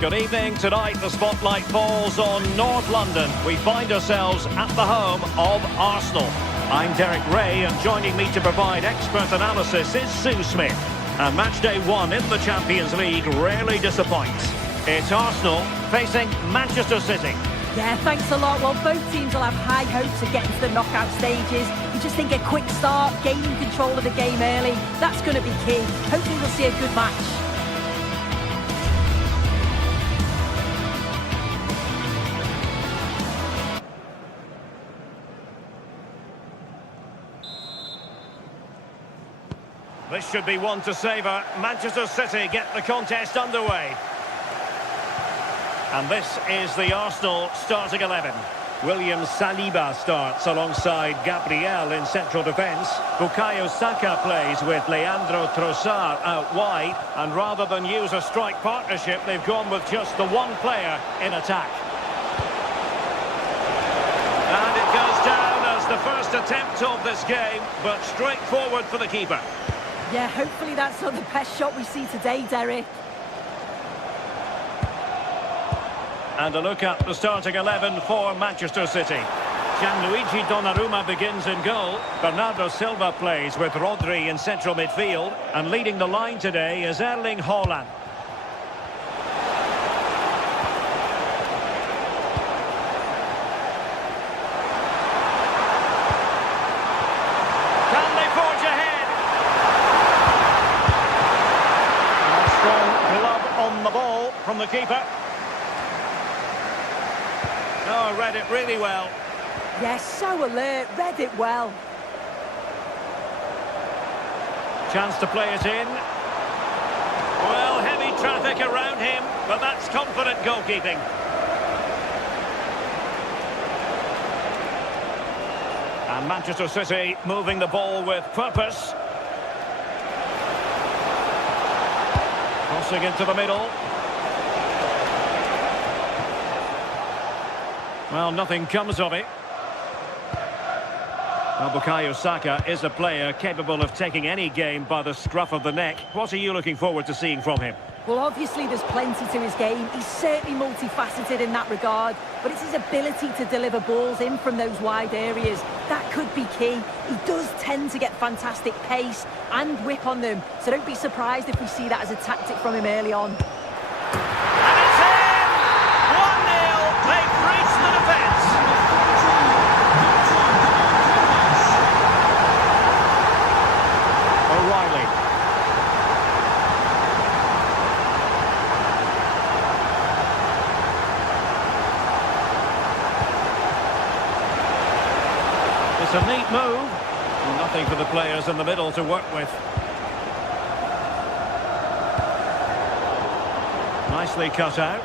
Good evening. Tonight the spotlight falls on North London. We find ourselves at the home of Arsenal. I'm Derek Ray, and joining me to provide expert analysis is Sue Smith. And match day one in the Champions League rarely disappoints. It's Arsenal facing Manchester City. Yeah, thanks a lot. Well, both teams will have high hopes of getting to the knockout stages. You just think a quick start, gaining control of the game early, that's going to be key. Hopefully we'll see a good match. This should be one to savour. Manchester City get the contest underway. And this is the Arsenal starting 11. William Saliba starts alongside Gabriel in central defence. Bukayo Saka plays with Leandro Trossard out wide. And rather than use a strike partnership, they've gone with just the one player in attack. And it goes down as the first attempt of this game, but straightforward for the keeper. Yeah, hopefully that's not the best shot we see today, Derek. And a look at the starting 11 for Manchester City. Gianluigi Donnarumma begins in goal. Bernardo Silva plays with Rodri in central midfield. And leading the line today is Erling Haaland. Can they forge ahead? And a strong glove on the ball from the keeper. Oh, read it really well. Yes, so alert, read it well. Chance to play it in. Well, heavy traffic around him, but that's confident goalkeeping. And Manchester City moving the ball with purpose. Crossing into the middle. Well, nothing comes of it. Well, Bukayo Saka is a player capable of taking any game by the scruff of the neck. What are you looking forward to seeing from him? Well, obviously there's plenty to his game. He's certainly multifaceted in that regard, but it's his ability to deliver balls in from those wide areas. That could be key. He does tend to get fantastic pace and whip on them, so don't be surprised if we see that as a tactic from him early on. And it's in! 1-0! They've breached the defence! O'Reilly. It's a neat move. Nothing for the players in the middle to work with. Nicely cut out.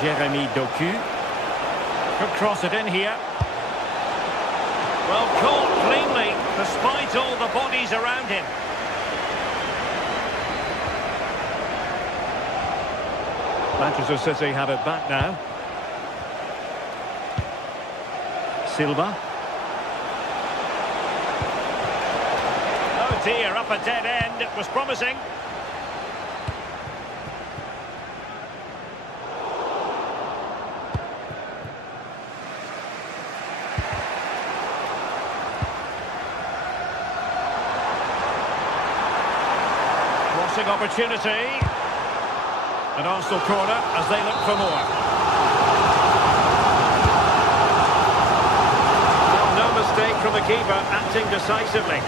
Jeremy Doku. Could cross it in here. Well, caught cleanly, despite all the bodies around him. Manchester City have it back now. Silva. Oh dear, up a dead end. It was promising. Crossing opportunity. An Arsenal corner as they look for more. No mistake from the keeper, acting decisively.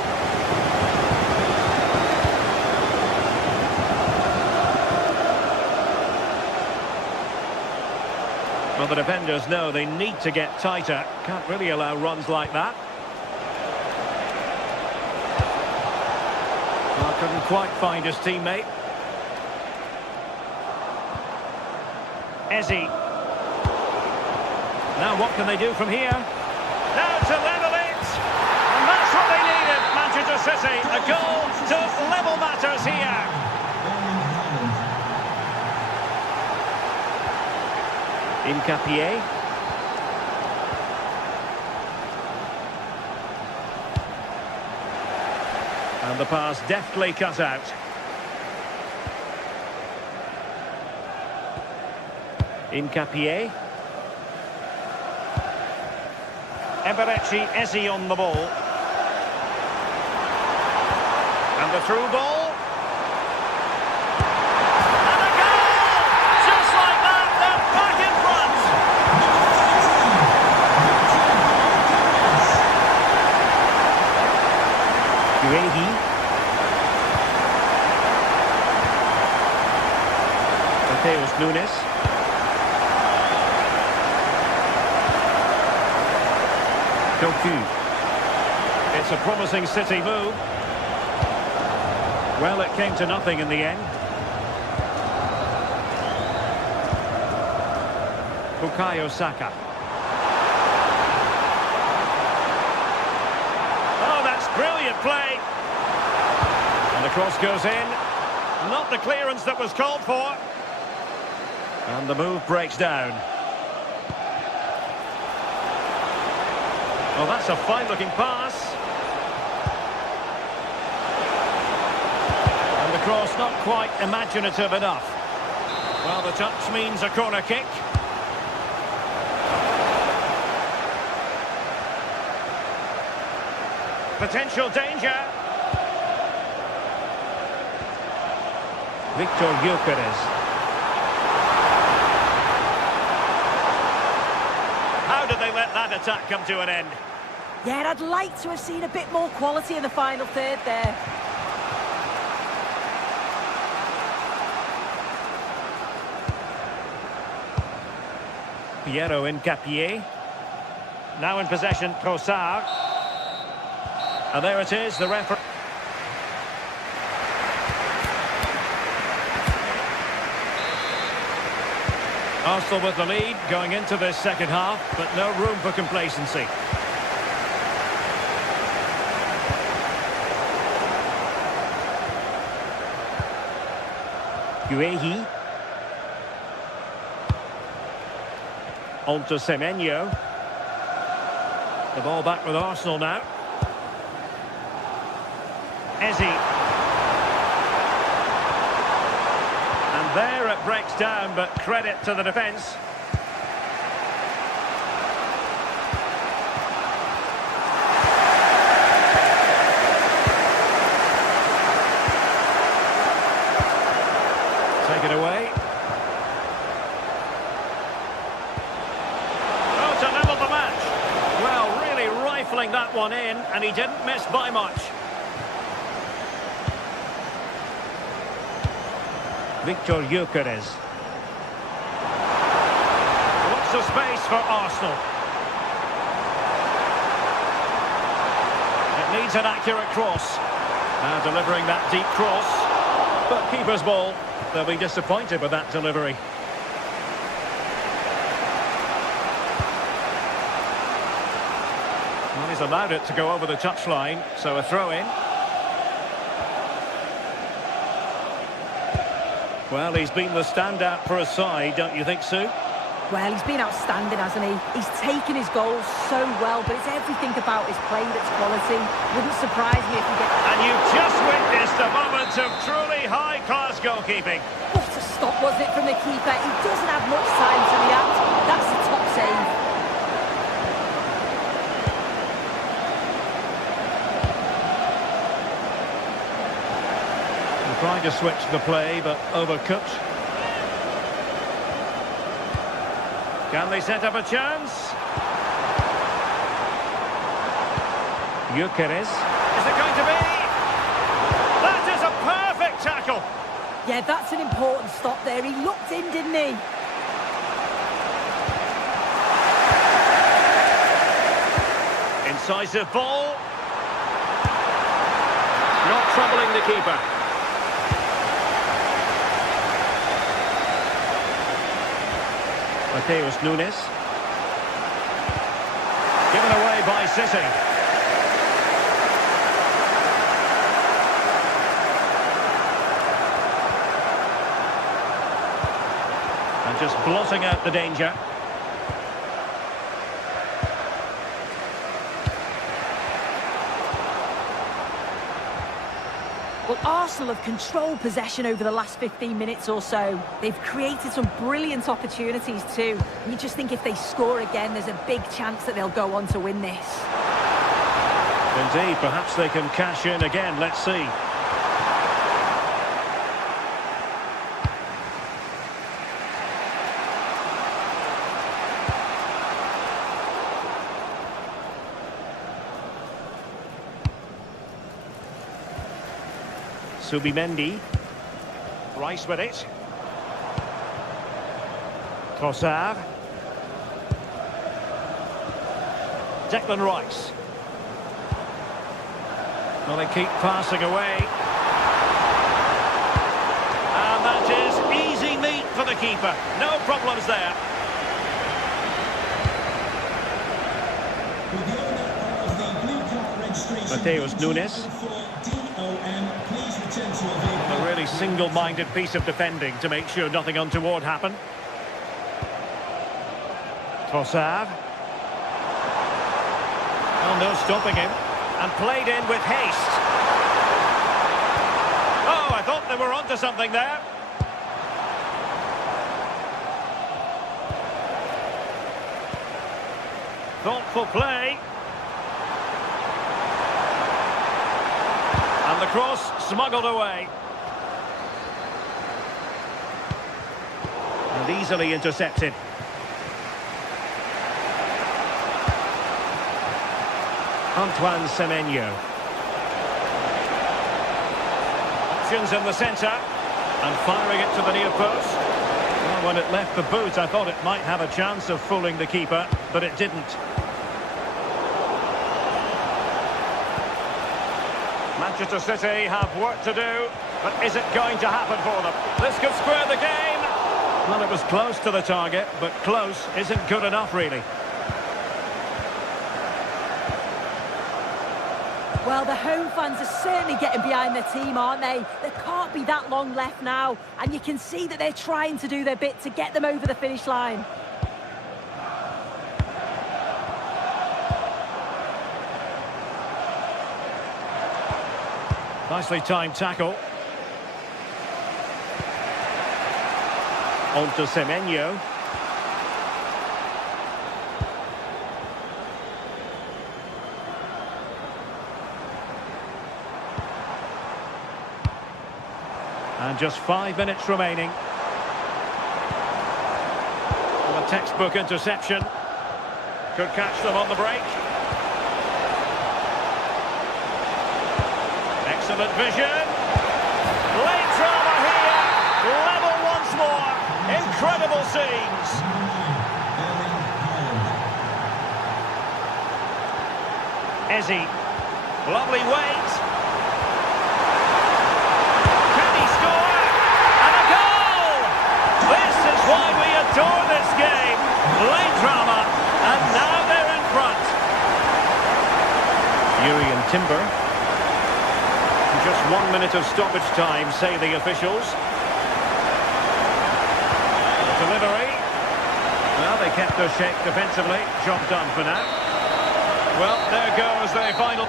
Well, the defenders know they need to get tighter. Can't really allow runs like that. Well, couldn't quite find his teammate. Eze. Now what can they do from here? Now to level it! And that's what they needed, Manchester City. A goal to level matters here. Incapié. And the pass deftly cut out. Incapié. Eberechi Eze on the ball. And the through ball. And a goal! Just like that, they're back in front. Guehi. Mateus Nunes. Doku. It's a promising City move. Well, it came to nothing in the end. Bukayo Saka. Oh, that's brilliant play. And the cross goes in. Not the clearance that was called for. And the move breaks down. Oh, that's a fine-looking pass. And the cross not quite imaginative enough. Well, the touch means a corner kick. Potential danger. Victor Gyökeres. How did they let that attack come to an end? Yeah, I'd like to have seen a bit more quality in the final third there. Piero Incapié. Now in possession, Trossard. And there it is, the referee. Arsenal with the lead going into this second half, but no room for complacency. Guehi. On to Semenyo. The ball back with Arsenal now. Ezzy. And there it breaks down, but credit to the defence. Take it away. Oh, to level the match. Well, really rifling that one in, and he didn't miss by much. Victor Gyökeres. Lots of space for Arsenal. It needs an accurate cross. Now delivering that deep cross. But keeper's ball. They'll be disappointed with that delivery. Well, he's allowed it to go over the touchline, so a throw-in. Well, he's been the standout for a side, don't you think, Sue? Well, he's been outstanding, hasn't he? He's taken his goals so well, but it's everything about his play that's quality. Wouldn't surprise me if he gets... And you've just witnessed a moment of truly high-class goalkeeping. What a stop was it from the keeper. He doesn't have much time to react. That's a top save. Trying to switch the play, but overcooked. Can they set up a chance? Gyökeres. Is it going to be? That is a perfect tackle. Yeah, that's an important stop there. He looked in, didn't he? Incisive ball. Not troubling the keeper. Mateus Nunes. Given away by City. And just blotting out the danger. Well, Arsenal have controlled possession over the last 15 minutes or so. They've created some brilliant opportunities too. And you just think if they score again, there's a big chance that they'll go on to win this. Indeed, perhaps they can cash in again. Let's see. Subimendi. Rice with it. Trossard. Declan Rice. Well, they keep passing away. And that is easy meat for the keeper. No problems there. Mateus Nunes. A really single-minded piece of defending to make sure nothing untoward happened. Trossard. Oh, no stopping him. And played in with haste. Oh, I thought they were onto something there. Thoughtful play. And the cross smuggled away. And easily intercepted. Antoine Semenyo. Options in the centre. And firing it to the near post. Well, when it left the boot, I thought it might have a chance of fooling the keeper, but it didn't. Manchester City have work to do, but is it going to happen for them? This could square the game. Well, it was close to the target, but close isn't good enough, really. Well, the home fans are certainly getting behind their team, aren't they? There can't be that long left now, and you can see that they're trying to do their bit to get them over the finish line. Nicely timed tackle. On to Semenyo. And just 5 minutes remaining. And a textbook interception. Could catch them on the break. Excellent vision. Late drama here. Level once more. Incredible scenes. Ezzy. Lovely weight. Can he score? And a goal! This is why we adore this game. Late drama. And now they're in front. Yuri and Timber. Just 1 minute of stoppage time, say the officials. Delivery. Well, they kept their shape defensively. Job done for now. Well, there goes the final.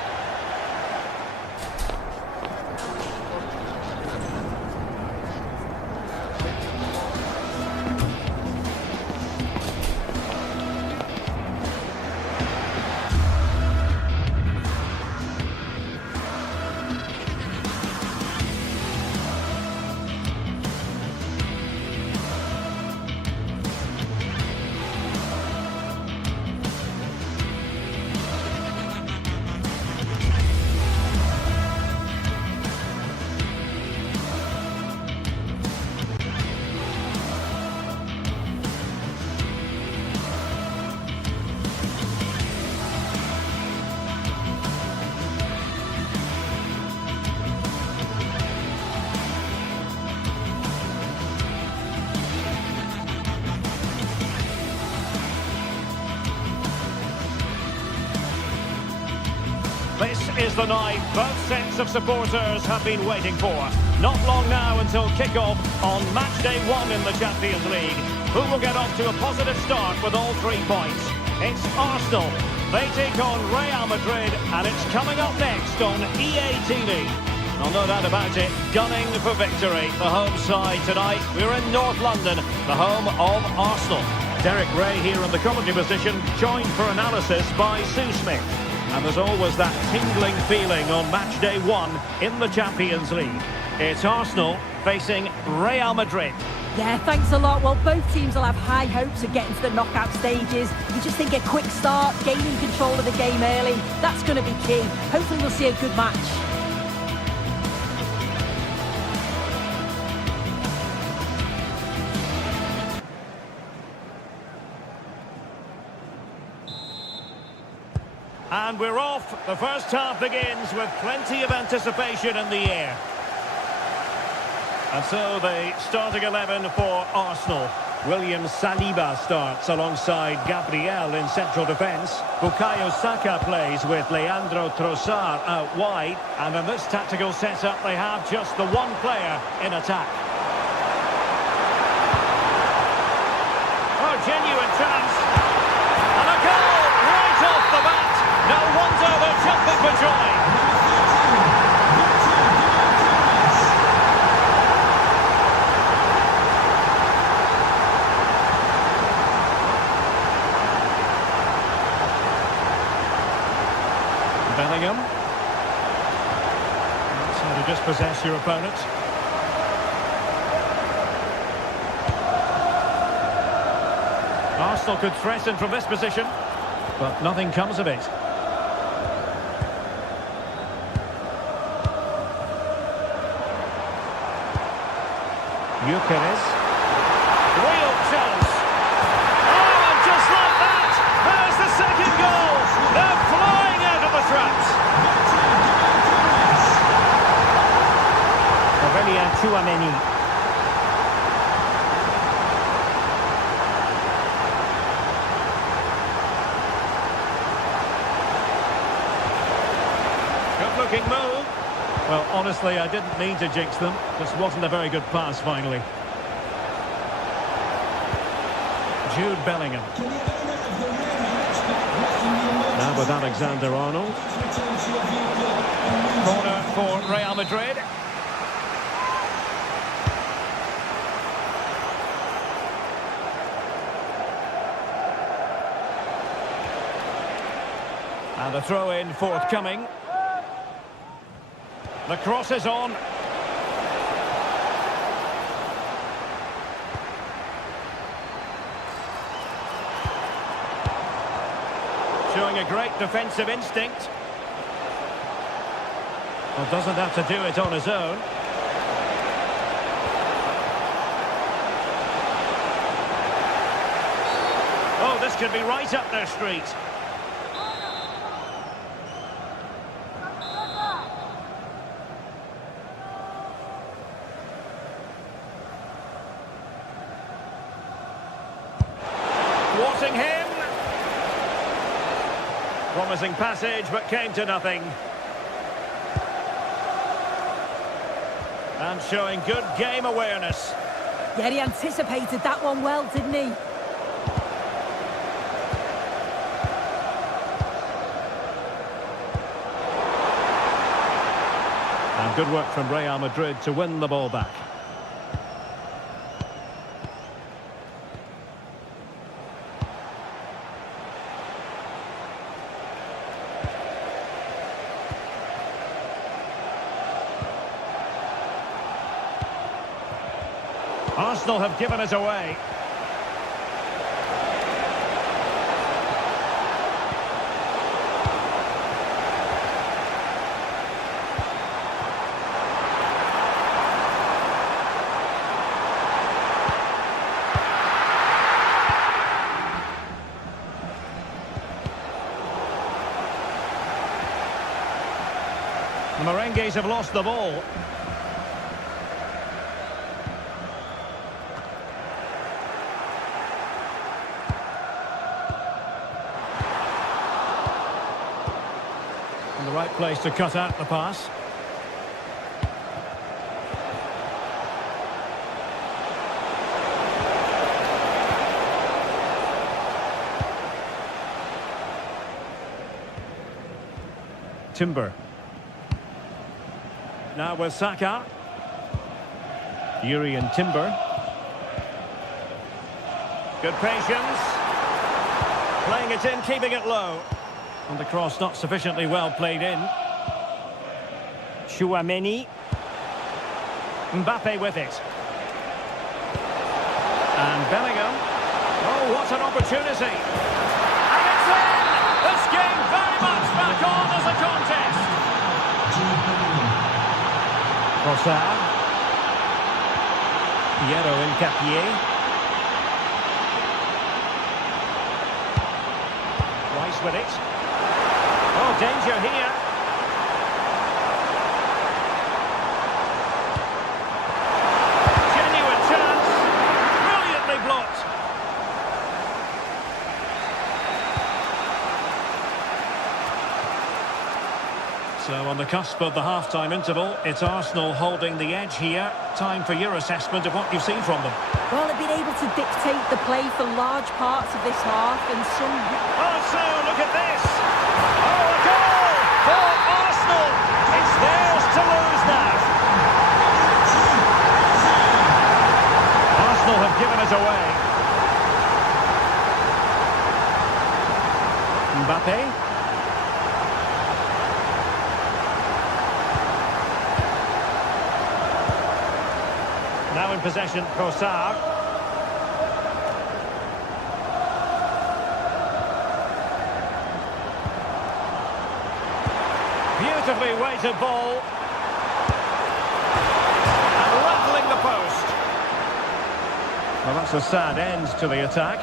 This is the night both sets of supporters have been waiting for. Not long now until kick-off on match day 1 in the Champions League. Who will get off to a positive start with all 3 points? It's Arsenal. They take on Real Madrid, and it's coming up next on EA TV. Well, no doubt about it, gunning for victory. The home side tonight. We're in North London, the home of Arsenal. Derek Ray here in the commentary position, joined for analysis by Sue Smith. And there's always that tingling feeling on match day 1 in the Champions League. It's Arsenal facing Real Madrid. Yeah, thanks a lot. Well, both teams will have high hopes of getting to the knockout stages. You just think a quick start, gaining control of the game early, that's going to be key. Hopefully we'll see a good match. And we're off. The first half begins with plenty of anticipation in the air. And so the starting 11 for Arsenal. William Saliba starts alongside Gabriel in central defence. Bukayo Saka plays with Leandro Trossard out wide. And in this tactical setup, they have just the one player in attack. Oh, genuine chance. And a goal right off the bat. No wonder they're jumping for joy. Bellingham. That's how to dispossess your opponent. Arsenal could threaten from this position, but nothing comes of it. Gyökeres. Real chance. Oh, and just like that, there's the second goal. They're flying out of the traps. Aurelien Tchouameni. Good-looking move. Well, honestly, I didn't mean to jinx them. This wasn't a very good pass, finally. Jude Bellingham. Now with Alexander-Arnold. Corner for Real Madrid. And a throw-in forthcoming. The cross is on. Showing a great defensive instinct. Well, doesn't have to do it on his own. Oh, this could be right up their street. Thwarting him. Promising passage, but came to nothing. And showing good game awareness. Yeah, he anticipated that one well, didn't he? And good work from Real Madrid to win the ball back. Arsenal have given it away. The Merengues have lost the ball. The right place to cut out the pass. Timber. Now with Saka. Yuri and Timber. Good patience. Playing it in, keeping it low. And the cross not sufficiently well played in. Tchouameni. Mbappe with it. And Bellingham. Oh, what an opportunity. And it's in! This game very much back on as a contest. Trossard. Piero Incapié. Rice with it. Oh, danger here. Genuine chance. Brilliantly blocked. So on the cusp of the half-time interval, it's Arsenal holding the edge here. Time for your assessment of what you've seen from them. Well, they've been able to dictate the play for large parts of this half and some... Oh, so look at this. Oh, a goal for Arsenal. It's theirs to lose now. Arsenal have given it away. Mbappe. Now in possession, Trossard. Beautifully weighted ball. And rattling the post. Well, that's a sad end to the attack.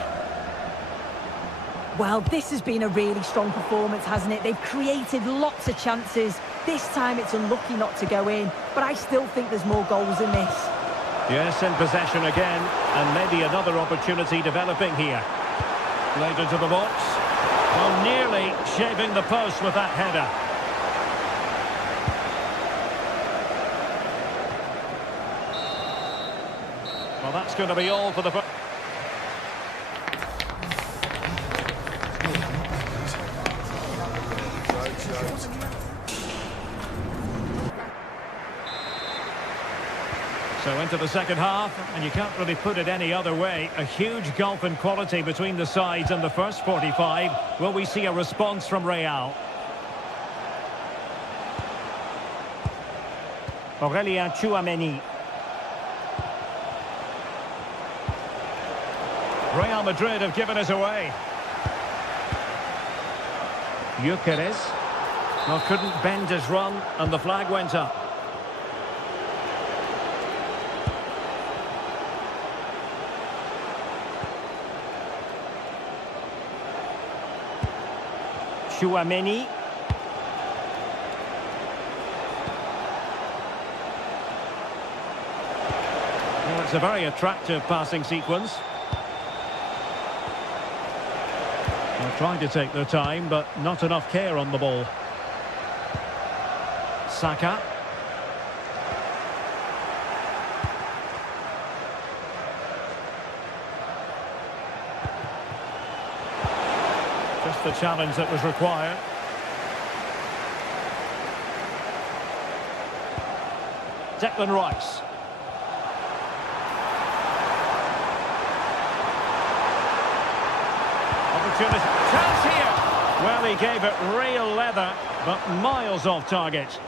Well, this has been a really strong performance, hasn't it? They've created lots of chances. This time it's unlucky not to go in, but I still think there's more goals in this. Yes, in possession again, and maybe another opportunity developing here. Played into the box. Well, nearly shaving the post with that header. Well, that's going to be all for the... So into the second half, and you can't really put it any other way. A huge gulf in quality between the sides in the first 45. Will we see a response from Real? Aurélien Tchouameni. Real Madrid have given it away. Gyökeres. Well, couldn't bend his run, and the flag went up. Tchouameni. Well, it's a very attractive passing sequence. They're trying to take their time, but not enough care on the ball. Saka. Just the challenge that was required. Declan Rice. Opportunity. Chance here. Well, he gave it real leather, but miles off target.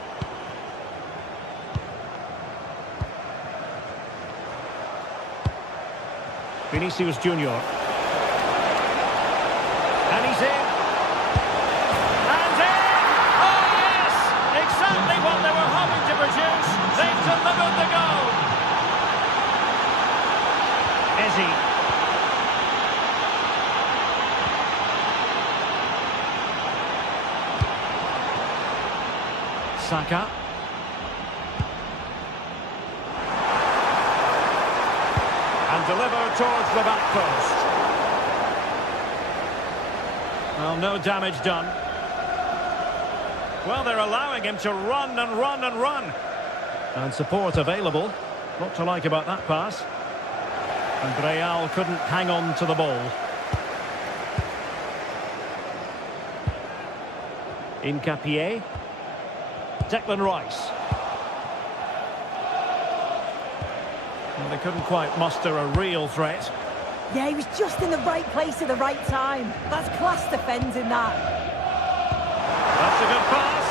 Vinicius Junior. And he's in. And in! Oh, yes! Exactly what they were hoping to produce. They've delivered the goal. Ezzy. Saka. And delivered towards the back post. Well, no damage done. Well, they're allowing him to run and run and run. And support available. What to like about that pass. And Real couldn't hang on to the ball. Hincapié. Declan Rice. Well, they couldn't quite muster a real threat. Yeah, he was just in the right place at the right time. That's class defending, that. That's a good pass.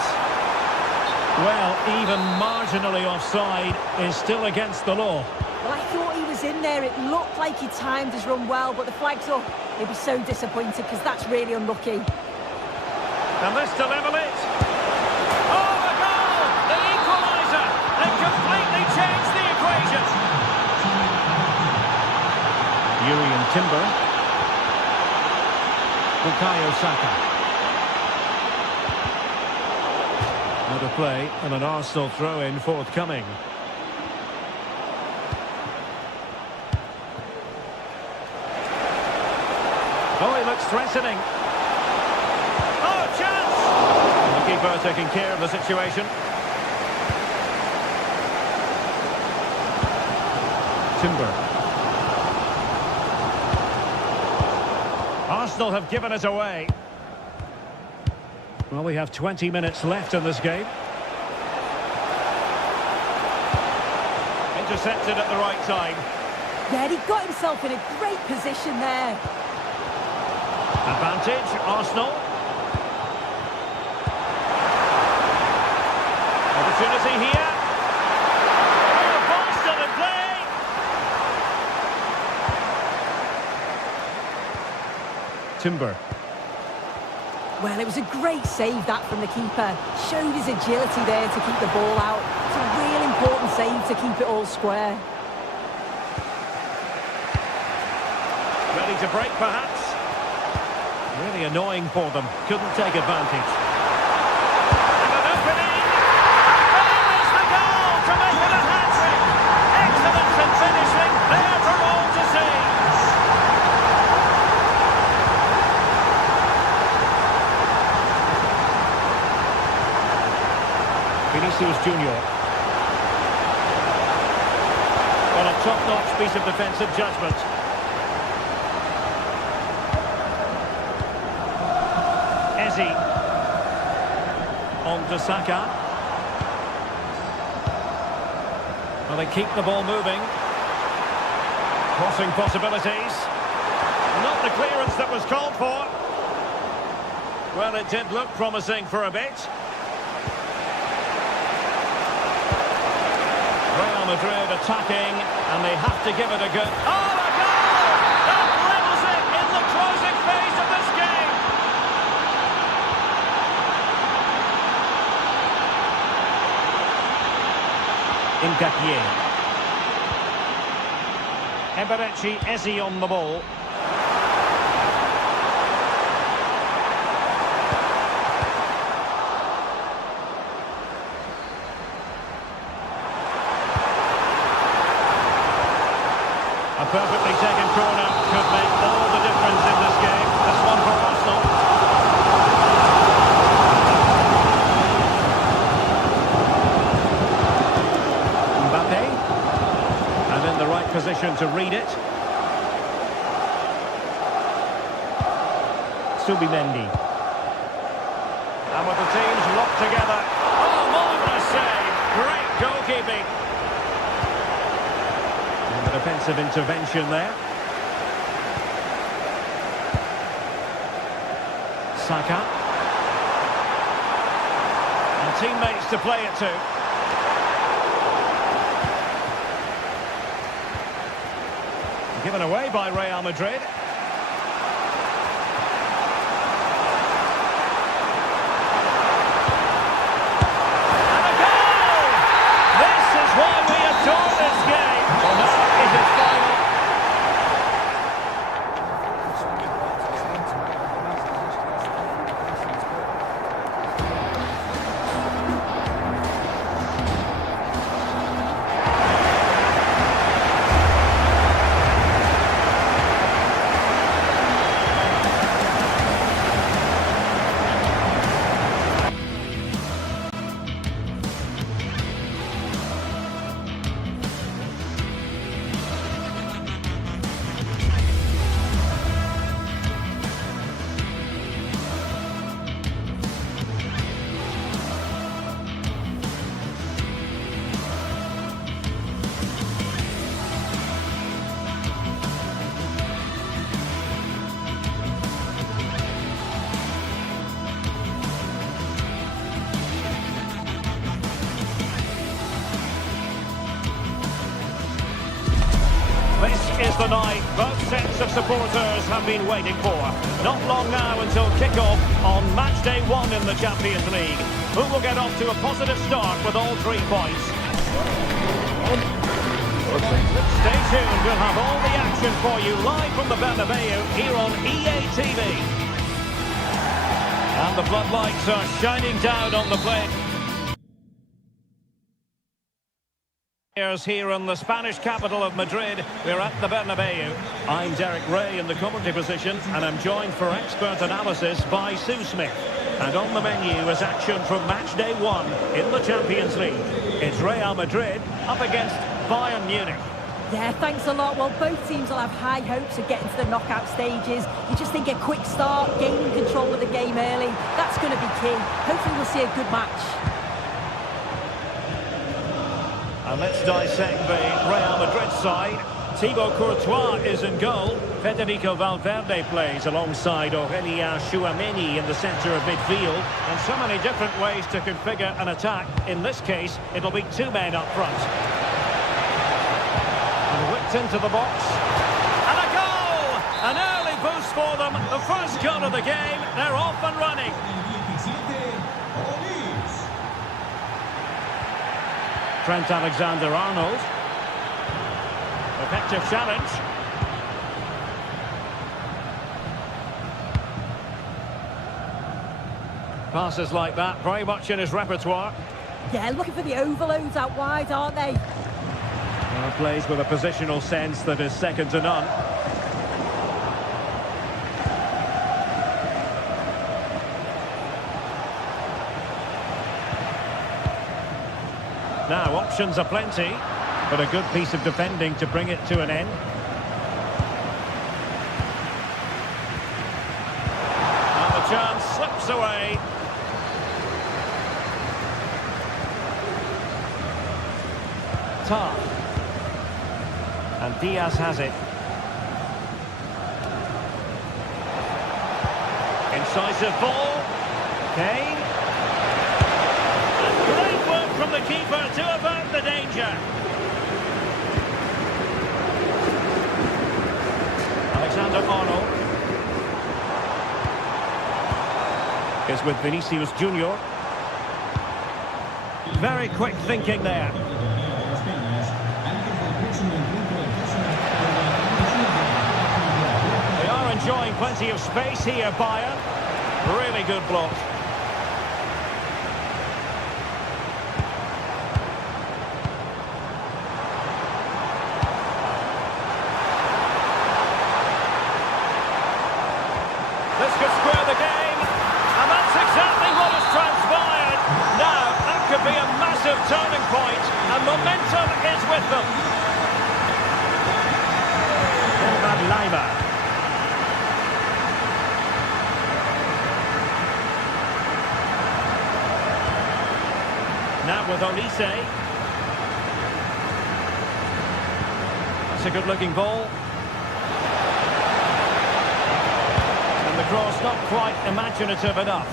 Well, even marginally offside is still against the law. Well, I thought he was in there. It looked like he timed his run well, but the flag's up. He'll be so disappointed because that's really unlucky. And this to level it. Oh, the goal! The equaliser! They completely changed the equation. Yuri and Timber. Bukayo Saka. play and an Arsenal throw-in forthcoming. Oh, he looks threatening. Oh, chance! The keeper taking care of the situation. Timber. Arsenal have given it away. Well, we have 20 minutes left in this game. Intercepted at the right time. Yeah, he got himself in a great position there. Advantage, Arsenal. Opportunity here. Oh, ball still in play. Timber. Well, it was a great save, that, from the keeper. Showed his agility there to keep the ball out. It's a real important save to keep it all square. Ready to break, perhaps. Really annoying for them. Couldn't take advantage. And an opening. And there's the goal to make it a hat-trick. Excellence in finishing. There for all to see. Vinicius Junior. Well, a top-notch piece of defensive judgment. On to Saka. Well, they keep the ball moving. Crossing possibilities. Not the clearance that was called for. Well, it did look promising for a bit. Real Madrid attacking, and they have to give it a good... Oh, a goal! That levels it in the closing phase of this game. Ngakia. Eberechi Eze on the ball. A perfectly taken corner could make all the difference in this game. This one for Arsenal. Position to read it. Subimendi. And with the teams locked together. Oh, marvellous save. Great goalkeeping. And the defensive intervention there. Saka. And teammates to play it to. Given away by Real Madrid. And a goal! This is why we adore this game. Well, now it is final. This is the night both sets of supporters have been waiting for. Not long now until kick-off on match day 1 in the Champions League. Who will get off to a positive start with all 3 points? Stay tuned, we'll have all the action for you live from the Bernabeu here on EA TV. And the floodlights are shining down on the play. Here in the Spanish capital of Madrid, we're at the Bernabeu. I'm Derek Ray in the commentary position, and I'm joined for expert analysis by Sue Smith. And on the menu is action from match day 1 in the Champions League. It's Real Madrid up against Bayern Munich. Yeah, thanks a lot. Well, both teams will have high hopes of getting to the knockout stages. You just think a quick start, gaining control of the game early, that's going to be key. Hopefully we'll see a good match. And let's dissect the Real Madrid side. Thibaut Courtois is in goal. Federico Valverde plays alongside Aurélien Tchouaméni in the centre of midfield. And so many different ways to configure an attack. In this case, it'll be 2 men up front. And whipped into the box. And a goal! An early boost for them. The first goal of the game. They're off and running. Trent Alexander-Arnold. Effective challenge. Passes like that, very much in his repertoire. Yeah, looking for the overloads out wide, aren't they? Plays with a positional sense that is second to none. Now, options are plenty, but a good piece of defending to bring it to an end. And the chance slips away. Tar. And Diaz has it. Incisive ball. Kane. Great work from the keeper to avert the danger. Alexander-Arnold is with Vinicius Junior. Very quick thinking there. They are enjoying plenty of space here, Bayern. Really good block. This could square the game, and that's exactly what has transpired. Now, that could be a massive turning point, and momentum is with them. Van Leimer. Now with Olise. That's a good-looking ball. The cross not quite imaginative enough.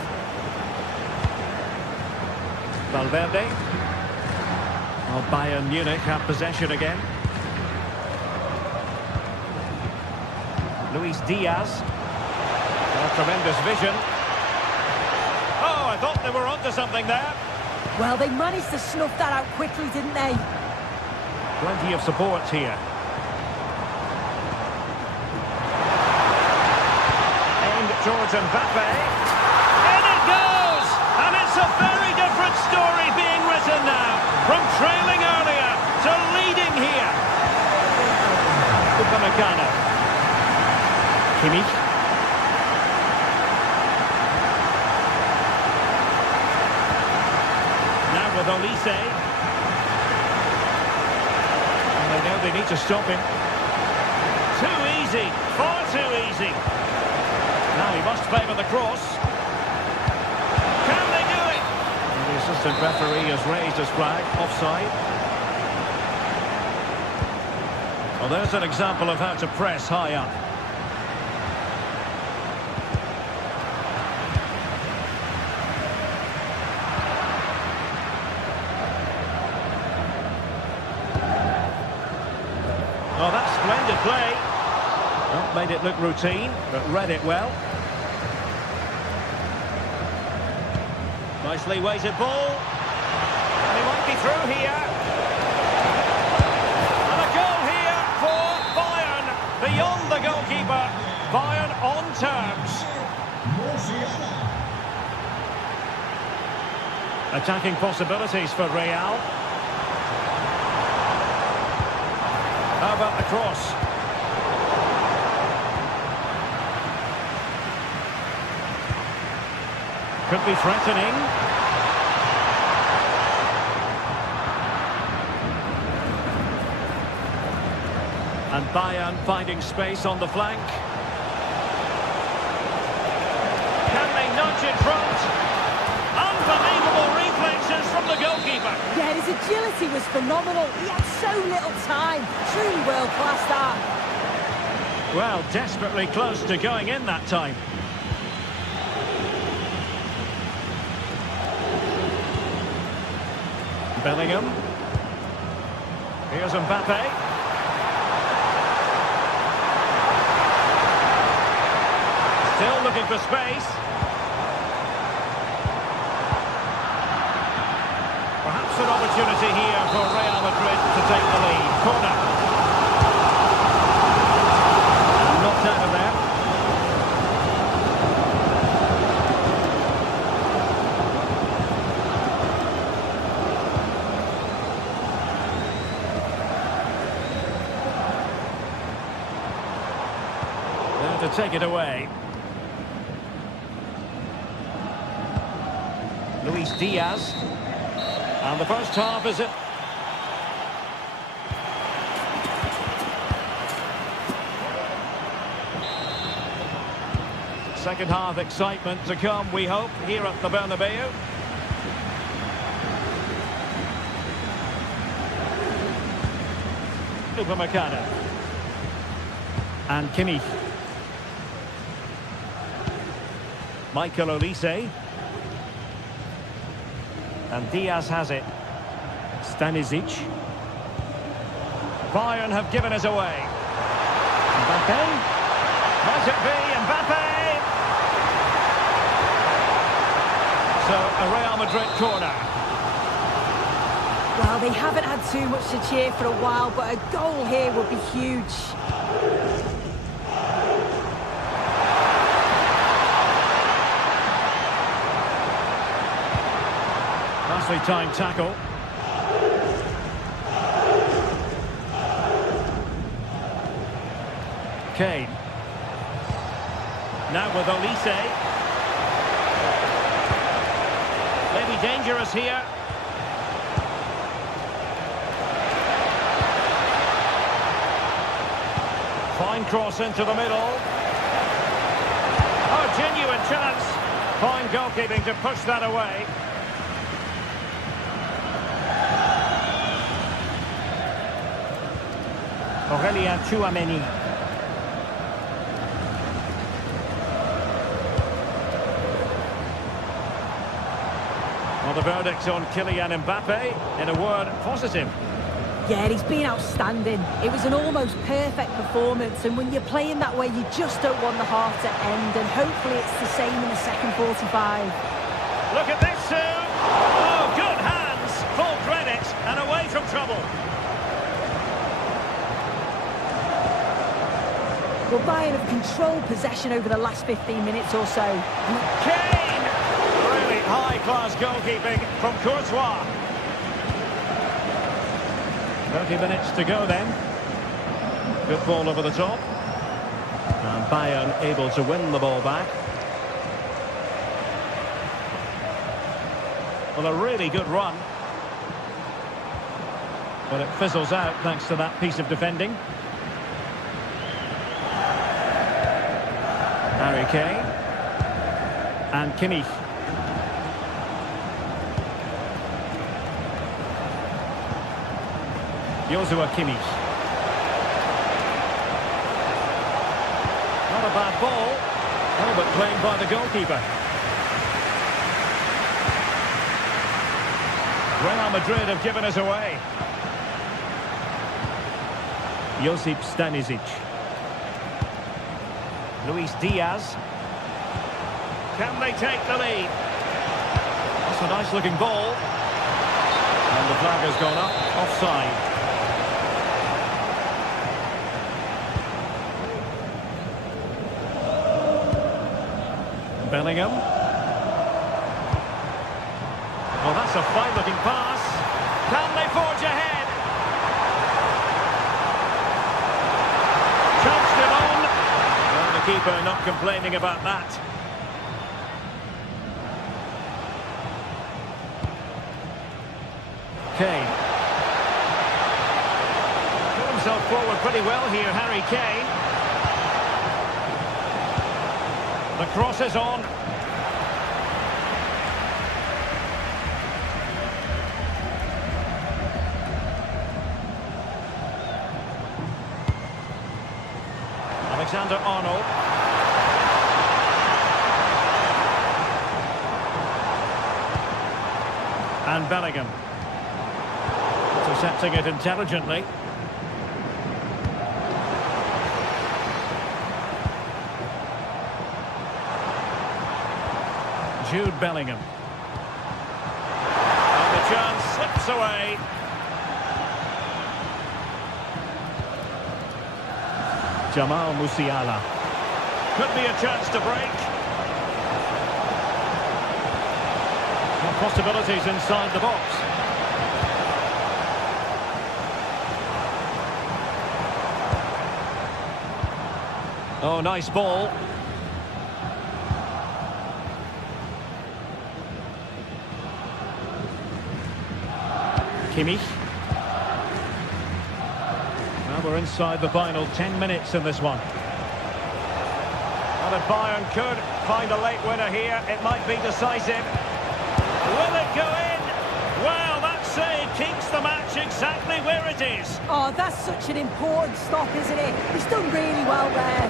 Valverde. Well, Bayern Munich have possession again. Luis Diaz. Oh, tremendous vision. Oh, I thought they were onto something there. Well, they managed to snuff that out quickly, didn't they? Plenty of support here. Towards Mbappe. In it goes! And it's a very different story being written now. From trailing earlier to leading here. Upamecano. Kimmich. Now with Olise. And they know they need to stop him. Too easy. Far too easy. Now he must favour the cross. Can they do it? And the assistant referee has raised his flag. Offside. Well, there's an example of how to press high up. Oh, that's splendid play. Not made it look routine, but read it well. Nicely weighted ball. And he might be through here. And a goal here for Bayern. Beyond the goalkeeper. Bayern on terms. Attacking possibilities for Real. How about the cross? Could be threatening. And Bayern finding space on the flank. Can they nudge in front? Unbelievable reflexes from the goalkeeper. Yeah, his agility was phenomenal. He had so little time. Truly world-class that. Well, desperately close to going in that time. Bellingham. Here's Mbappe. Still looking for space. Perhaps an opportunity here for Real Madrid to take the lead. Corner. And knocked out of there. There to take it away. Luis Diaz. And the first half is it. Second half excitement to come, we hope, here at the Bernabeu. Upamecano. And Kimmich. Michael Olise. And Diaz has it. Stanisic. Bayern have given us away. Mbappe. Might it be Mbappe? So, a Real Madrid corner. Well, they haven't had too much to cheer for a while, but a goal here would be huge. Nicely timed tackle. Kane. Now with Olise. Maybe dangerous here. Fine cross into the middle. Oh, genuine chance. Fine goalkeeping to push that away. Aurélien Tchouameni. Well, the verdict on Kylian Mbappe, in a word, positive. Yeah, he's been outstanding. It was an almost perfect performance, and when you're playing that way, you just don't want the half to end, and hopefully it's the same in the second 45. Look at this, Sue! Oh, good hands! Full credit, and away from trouble. Well, Bayern have controlled possession over the last 15 minutes or so. Kane! Really high-class goalkeeping from Courtois. 30 minutes to go then. Good ball over the top. And Bayern able to win the ball back. Well, a really good run. But it fizzles out thanks to that piece of defending. Harry Kane. And Kimmich. Joshua Kimmich. Not a bad ball. Oh, but played by the goalkeeper. Real Madrid have given us away. Josip Stanisic. Luis Diaz. Can they take the lead? That's a nice looking ball. And the flag has gone up, offside. Bellingham. Well, that's a fine looking pass. Can they forge ahead? goalkeeper not complaining about that. Kane. Put himself forward pretty well here, Harry Kane. The cross is on. Alexander-Arnold. And Bellingham. Intercepting it intelligently. Jude Bellingham. And the chance slips away. Jamal Musiala. Could be a chance to break. And possibilities inside the box. Oh, nice ball. Kimmich. Well, we're inside the final 10 minutes in this one. Well, if Bayern could find a late winner here, it might be decisive. Will it go in? Well, that save keeps the match exactly where it is. Oh, that's such an important stop, isn't it? He's done really well there.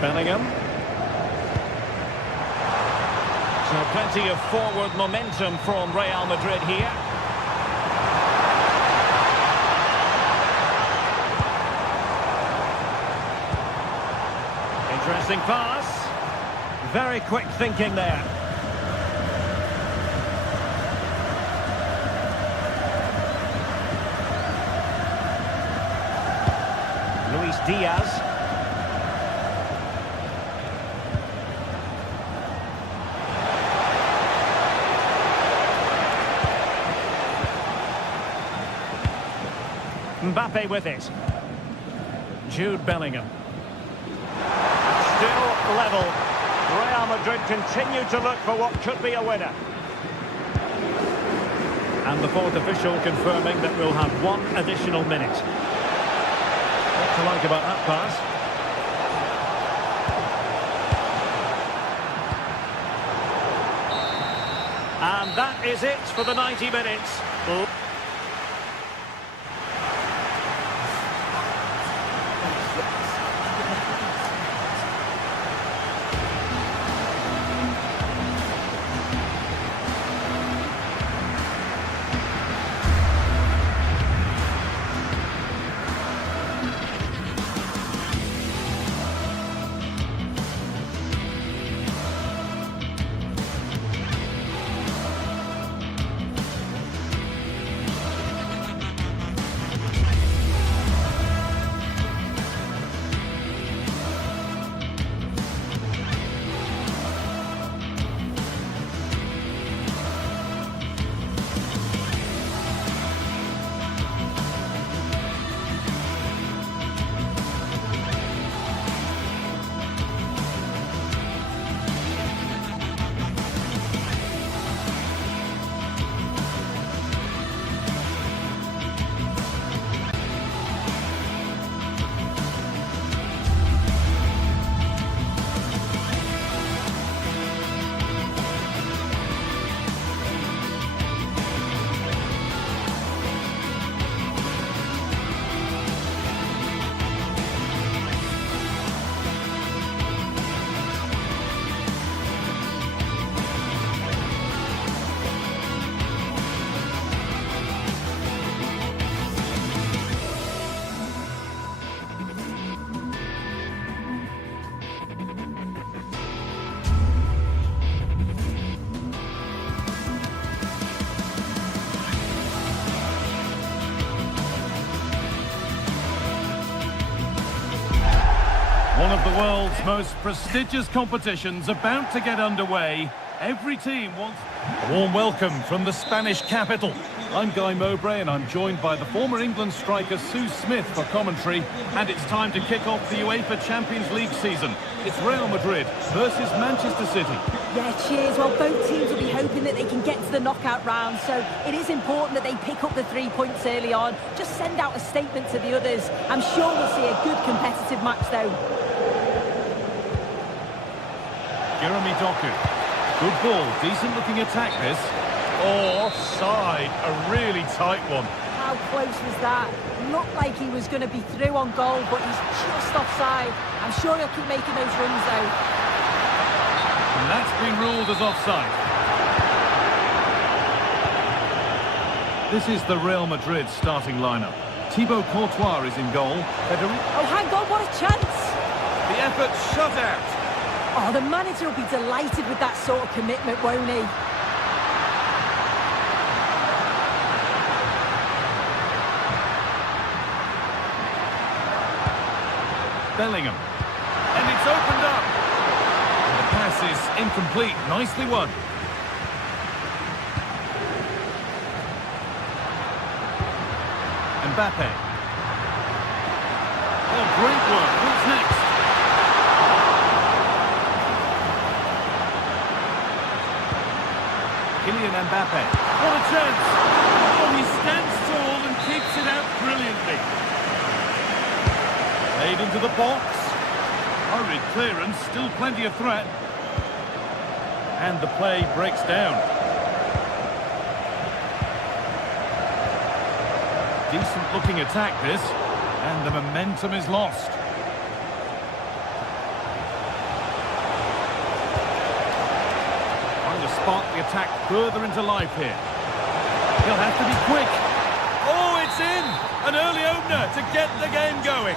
Bellingham. So plenty of forward momentum from Real Madrid here. Interesting pass. Very quick thinking there. Luis Diaz. Mbappe with it. Jude Bellingham. Still level. Real Madrid continue to look for what could be a winner. And the fourth official confirming that we'll have one additional minute. What to like about that pass? And that is it for the 90 minutes. One of the world's most prestigious competitions about to get underway. Every team wants... A warm welcome from the Spanish capital. I'm Guy Mowbray and I'm joined by the former England striker Sue Smith for commentary. And it's time to kick off the UEFA Champions League season. It's Real Madrid versus Manchester City. Yeah, cheers. Well, both teams will be hoping that they can get to the knockout round, so it is important that they pick up the 3 points early on. Just send out a statement to the others. I'm sure we'll see a good competitive match, though. Jeremy Doku. Good ball, decent looking attack this. Oh, offside, a really tight one. How close was that? Looked like he was going to be through on goal, but he's just offside. I'm sure he'll keep making those runs, though. And that's been ruled as offside. This is the Real Madrid starting lineup. Thibaut Courtois is in goal. Oh, hang on, what a chance! The effort shut out. Oh, the manager will be delighted with that sort of commitment, won't he? Bellingham. And it's opened up. And the pass is incomplete. Nicely won. Mbappe. Oh, great work. What's next? Kylian Mbappe. What a chance. Oh, he stands tall and keeps it out brilliantly. Played into the box. Hurried clearance, still plenty of threat. And the play breaks down. Decent looking attack this, and the momentum is lost. Trying to spark the attack further into life here. He'll have to be quick. Oh, it's in! An early opener to get the game going.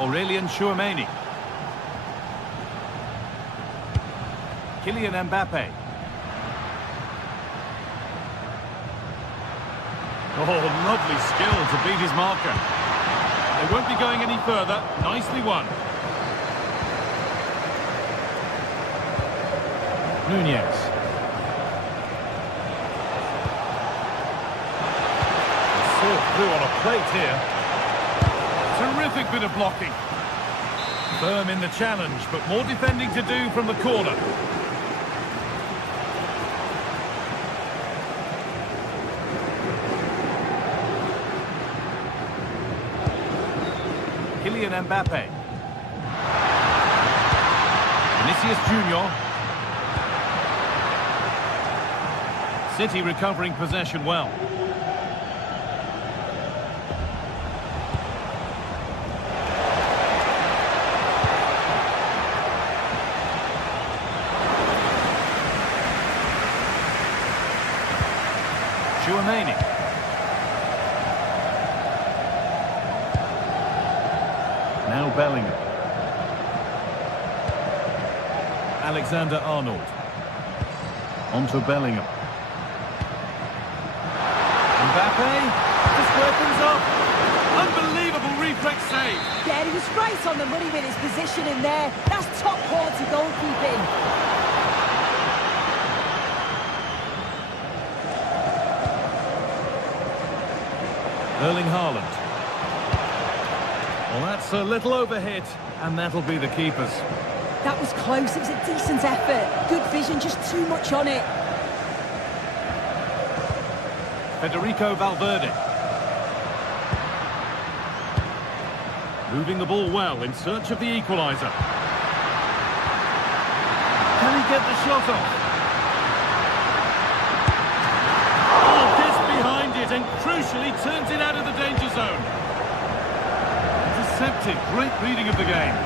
Aurelien Tchouameni. Kylian Mbappe. Oh, lovely skill to beat his marker. They won't be going any further. Nicely won. Nunez. Served through on a plate here. Terrific bit of blocking. Firm in the challenge, but more defending to do from the corner. Kylian Mbappe. Vinicius Junior. City recovering possession well. Tchouameni. Now Bellingham. Alexander-Arnold. Onto Bellingham. Mbappe. Just opens up. Unbelievable reflex save. Yeah, he was right on the money with his position in there. That's top quality goalkeeping. Erling Haaland. Well, that's a little overhit, and that'll be the keeper's. That was close. It was a decent effort. Good vision, just too much on it. Federico Valverde. Moving the ball well in search of the equaliser. Can he get the shot off? Oh, gets behind it and crucially turns it out of the danger zone. Intercepted. Great reading of the game.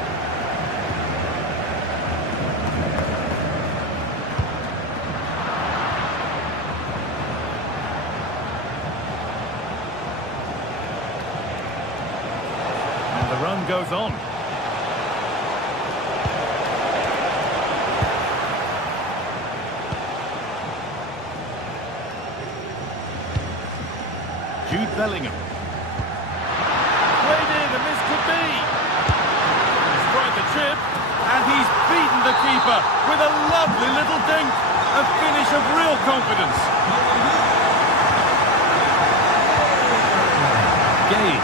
The run goes on. Jude Bellingham. Way near the miss could be. the keeper with a lovely little dink. A finish of real confidence. Gay.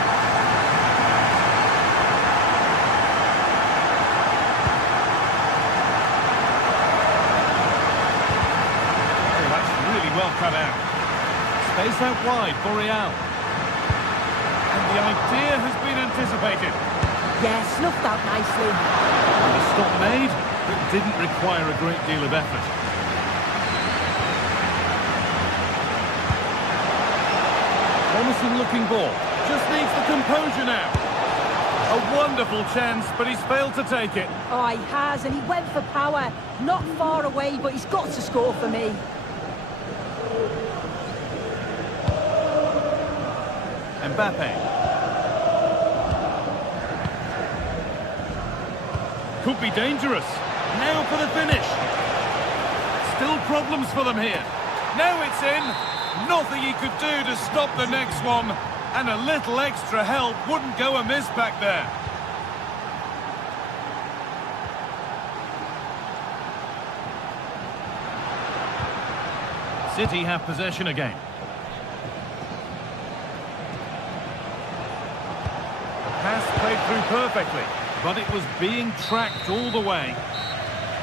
Oh, that's really well cut out. Space out wide for Real. And the idea has been anticipated. Yeah, snuffed out nicely. And a stop made, but didn't require a great deal of effort. Promising looking ball. Just needs the composure now. A wonderful chance, but he's failed to take it. Oh, he has, and he went for power. Not far away, but he's got to score for me. Mbappe. Could be dangerous. Now for the finish. Still problems for them here. Now it's in. Nothing he could do to stop the next one. And a little extra help wouldn't go amiss back there. City have possession again. Pass played through perfectly, but it was being tracked all the way.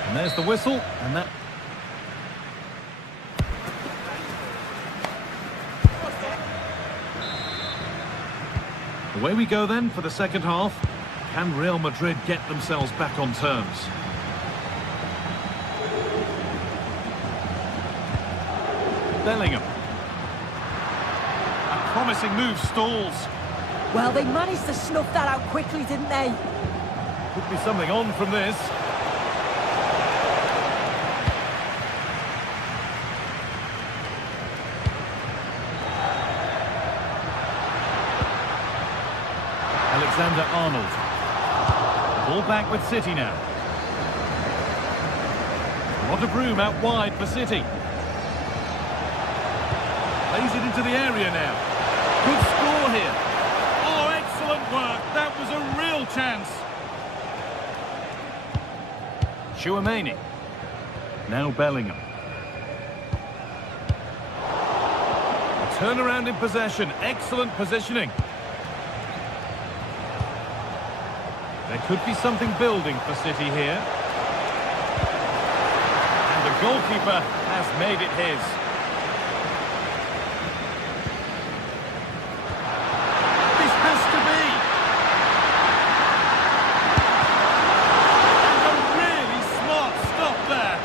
And there's the whistle, and that... Away we go then for the second half. Can Real Madrid get themselves back on terms? Bellingham. A promising move stalls. Well, they managed to snuff that out quickly, didn't they? Could be something on from this. Alexander-Arnold. Ball back with City now. A lot of room out wide for City. Plays it into the area now. Good score here. Oh, excellent work. That was a real chance. Tchouaméni. Now Bellingham. A turnaround in possession. Excellent positioning. There could be something building for City here. And the goalkeeper has made it his. This has to be. And a really smart stop there.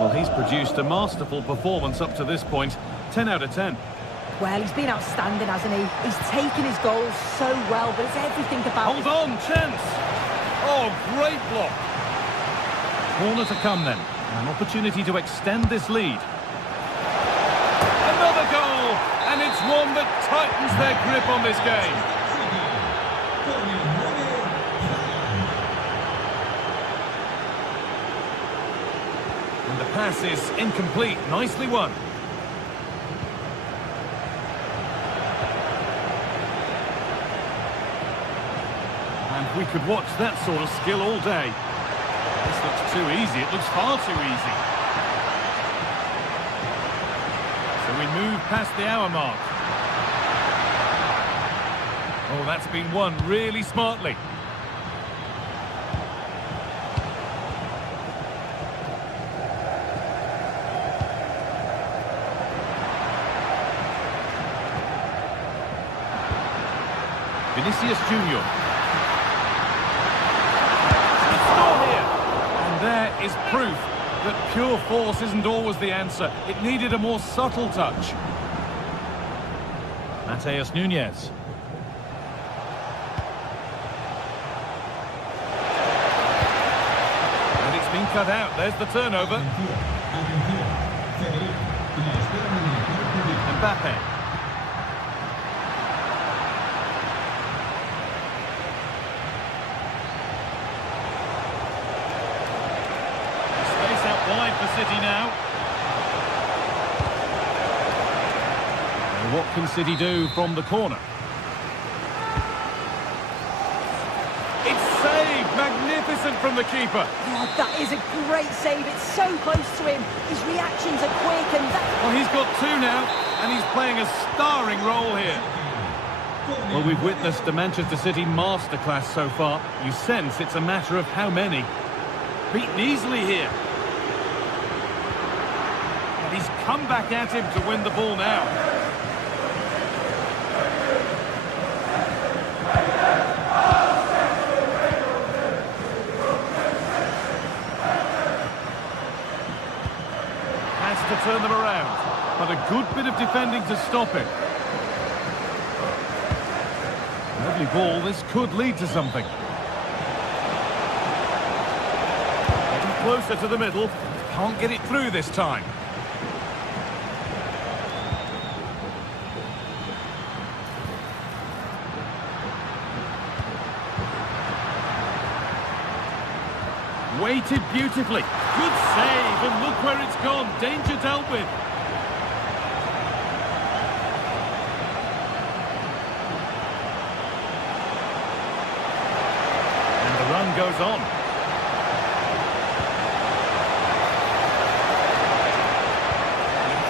Well, he's produced a masterful performance up to this point. 10 out of 10. Well, he's been outstanding, hasn't he? He's taken his goals so well, but it's everything about... Hold on, chance! Oh, great block! Corner to come then. An opportunity to extend this lead. Another goal! And it's one that tightens their grip on this game. And the pass is incomplete. Nicely won. We could watch that sort of skill all day. This looks too easy. It looks far too easy. So we move past the hour mark. Oh, that's been won really smartly. Vinicius Junior. There is proof that pure force isn't always the answer. It needed a more subtle touch. Mateus Nunes. And it's been cut out. There's the turnover. Mbappe. Wide for City now. And what can City do from the corner? Magnificent from the keeper. Oh, that is a great save. It's so close to him. His reactions are quick and that... Well, he's got two now, and he's playing a starring role here. Well, we've witnessed a Manchester City masterclass so far. You sense it's a matter of how many. Beaten easily here. And he's come back at him to win the ball now. Has to turn them around. But a good bit of defending to stop it. Lovely ball, this could lead to something. Getting closer to the middle, can't get it through this time. Weighted beautifully, good save, and look where it's gone, danger dealt with. Run goes on.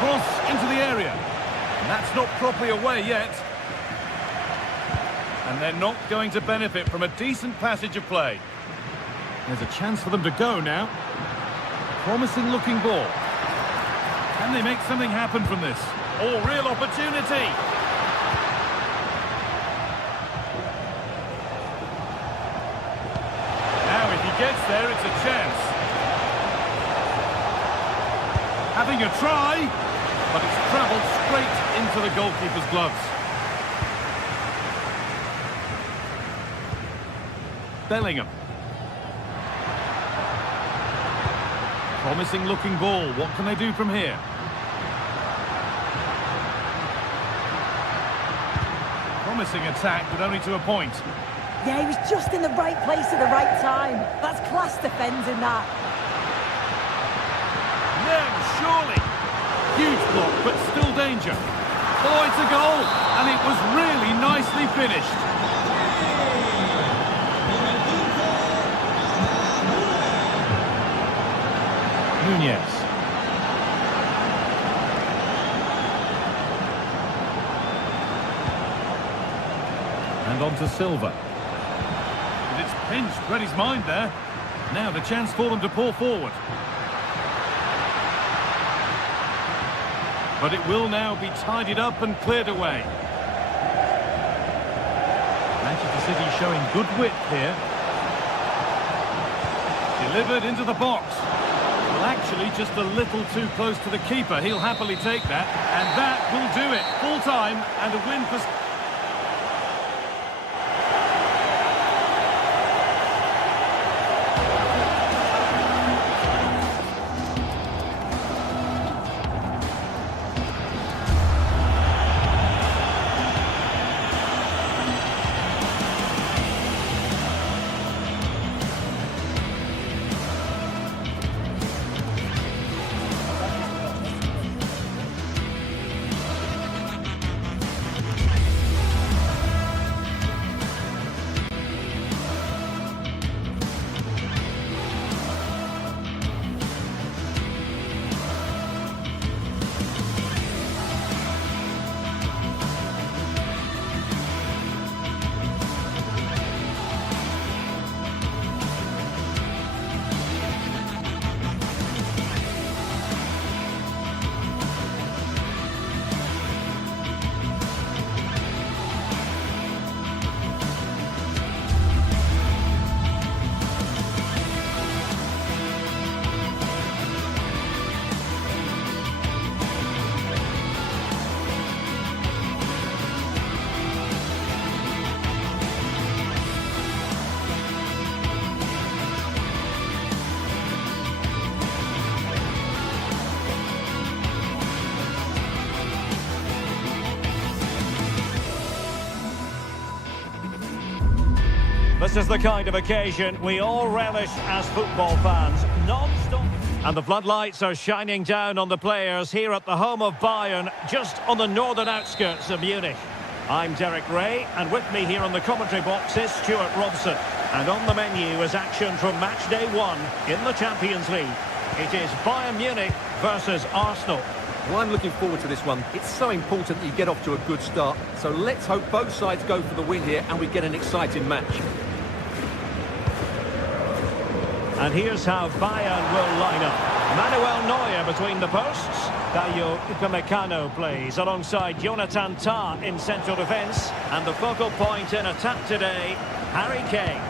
Cross into the area. And that's not properly away yet. And they're not going to benefit from a decent passage of play. There's a chance for them to go now. Promising looking ball. Can they make something happen from this? Oh, real opportunity. Gets there, it's a chance. Having a try, but it's travelled straight into the goalkeeper's gloves. Bellingham. Promising looking ball. What can they do from here? Promising attack, but only to a point. Yeah, he was just in the right place at the right time. That's class defending, that. Yeah, surely. Huge block, but still danger. Oh, it's a goal, and it was really nicely finished. Nunez. And on to Silva. It's pinched, read his mind there. Now the chance for them to pull forward. But it will now be tidied up and cleared away. Manchester City showing good width here. Delivered into the box. Well, actually, just a little too close to the keeper. He'll happily take that. And that will do it. Full time and a win for... This is the kind of occasion we all relish as football fans. Non-stop. And the floodlights are shining down on the players here at the home of Bayern, just on the northern outskirts of Munich. I'm Derek Ray, and with me here on the commentary box is Stuart Robson. And on the menu is action from match day 1 in the Champions League. It is Bayern Munich versus Arsenal. Well, I'm looking forward to this one. It's so important that you get off to a good start. So let's hope both sides go for the win here and we get an exciting match. And here's how Bayern will line up. Manuel Neuer between the posts. Dayo Upamecano plays alongside Jonathan Tah in central defence. And the focal point in attack today, Harry Kane.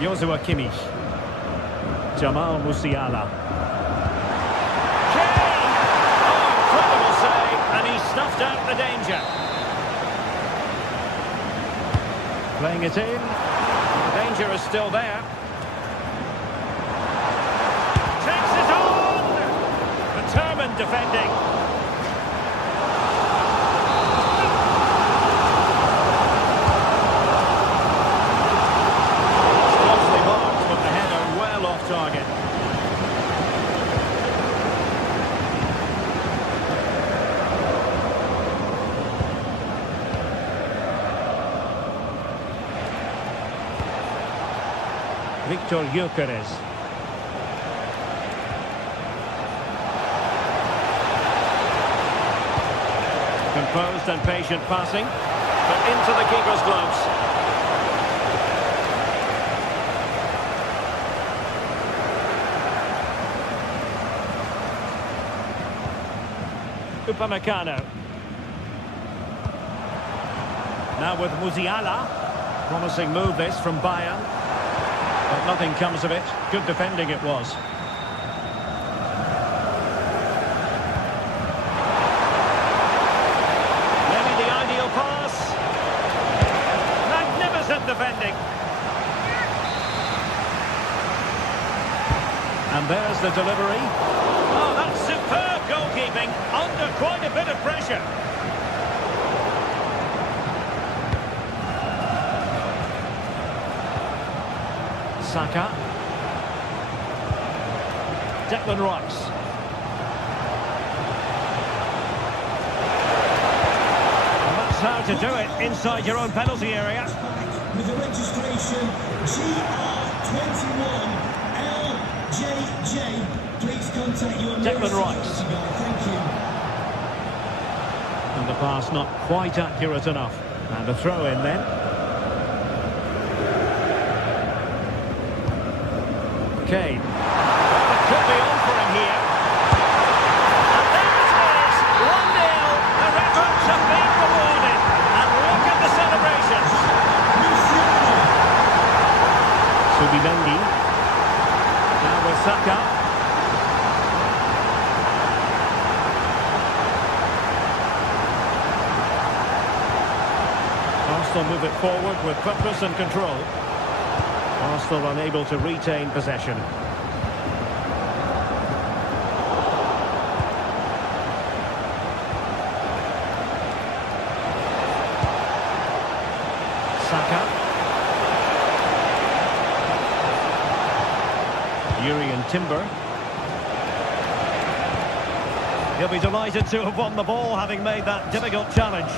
Joshua Kimmich. Jamal Musiala. Kane! Oh, incredible save, and he snuffed out the danger. Playing it in. The danger is still there. Takes it on! Determined defending. Target. Victor Gyökeres. Composed and patient passing, but into the keeper's gloves. Upamecano. Now with Musiala. Promising move this from Bayern. But nothing comes of it. Good defending it was. Maybe the ideal pass. Magnificent defending. And there's the delivery. Oh, that's superb goalkeeping under quite a bit of pressure. Saka. Declan Rice. And that's how to do it inside your own penalty area. With the registration GR21LJJ. Please contact your Declan Rice. Thank you. And the pass not quite accurate enough. And a throw in then. Kane. Well, it could be on for him here. And there it is. 1-0. Their efforts have been rewarded. And look at the celebrations. Subimendi. Now with Saka. Arsenal move it forward with purpose and control. Arsenal unable to retain possession. Saka. Urian Timber. He'll be delighted to have won the ball, having made that difficult challenge.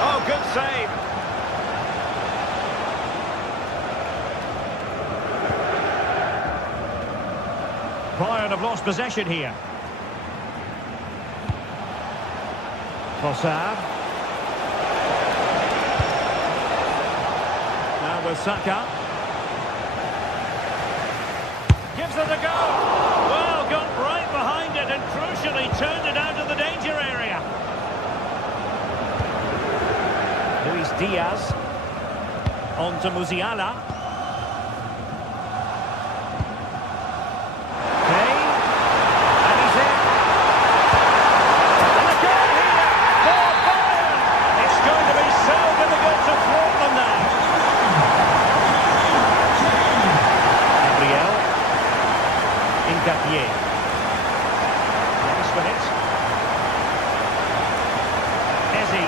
Oh, good save. Bayern have lost possession here. Trossard. Now with Saka. Gives it a go. Well, got right behind it and crucially turned it out of the danger area. Luis Diaz. On to Musiala. Last minute. Ezzy.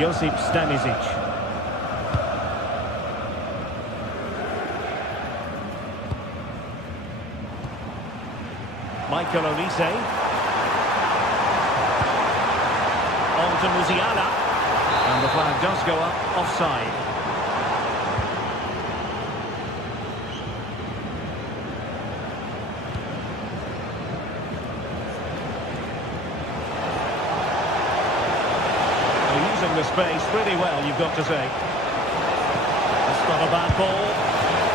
Josip Stanisic. Michael Olise. On to Musiala. And the flag does go up offside. They're using the space really well, you've got to say. It's not a bad ball.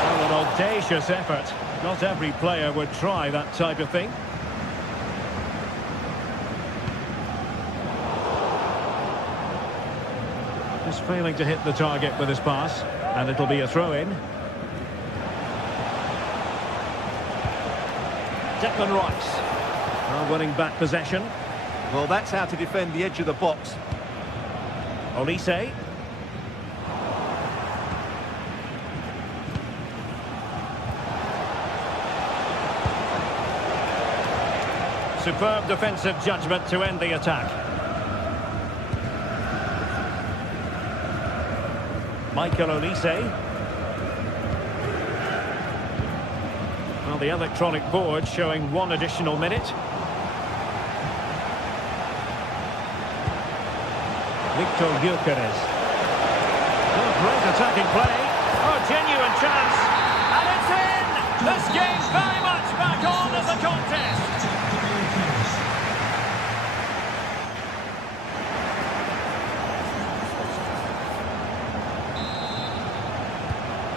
Well, an audacious effort. Not every player would try that type of thing. Just failing to hit the target with his pass, and it'll be a throw-in. Declan Rice now winning back possession. Well, that's how to defend the edge of the box. Olise. Superb defensive judgment to end the attack. Michael Olise. Well, the electronic board showing 1 additional minute. Victor Gyökeres. Oh, great attacking play. Oh, genuine chance. And it's in! This game's very much back on as a contest.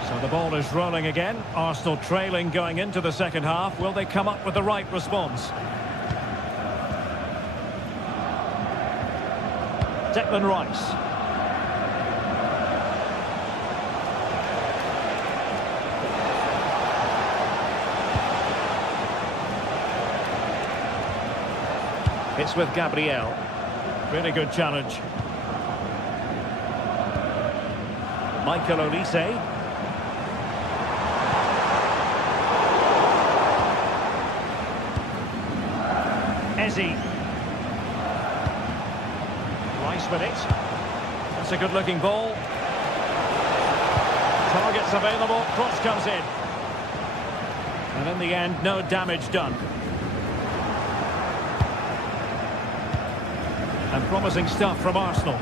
So the ball is rolling again. Arsenal trailing going into the second half. Will they come up with the right response? Declan Rice. It's with Gabriel. Really good challenge. Michael Olise. Ezzy. Rice with it. That's a good-looking ball. Targets available. Cross comes in. And in the end, no damage done. And promising stuff from Arsenal.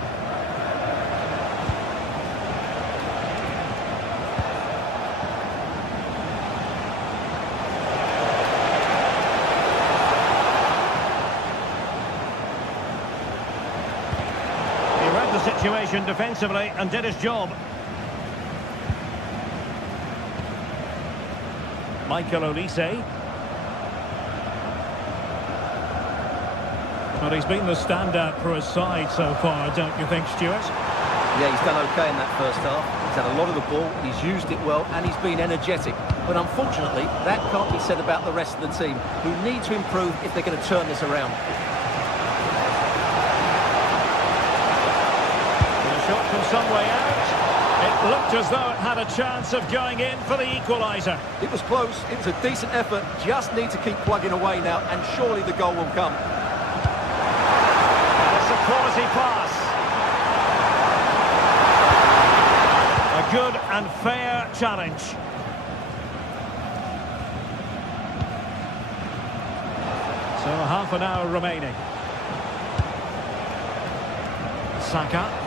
Situation defensively and did his job. Michael Olise. Well, he's been the standout for his side so far, don't you think, Stuart? Yeah, he's done okay in that first half. He's had a lot of the ball, he's used it well, and he's been energetic. But unfortunately, that can't be said about the rest of the team, who need to improve if they're going to turn this around. Shot from some way out. It looked as though it had a chance of going in for the equaliser. It was close, it was a decent effort, just need to keep plugging away now, and surely the goal will come. It's a quality pass. A good and fair challenge. So half an hour remaining. Saka.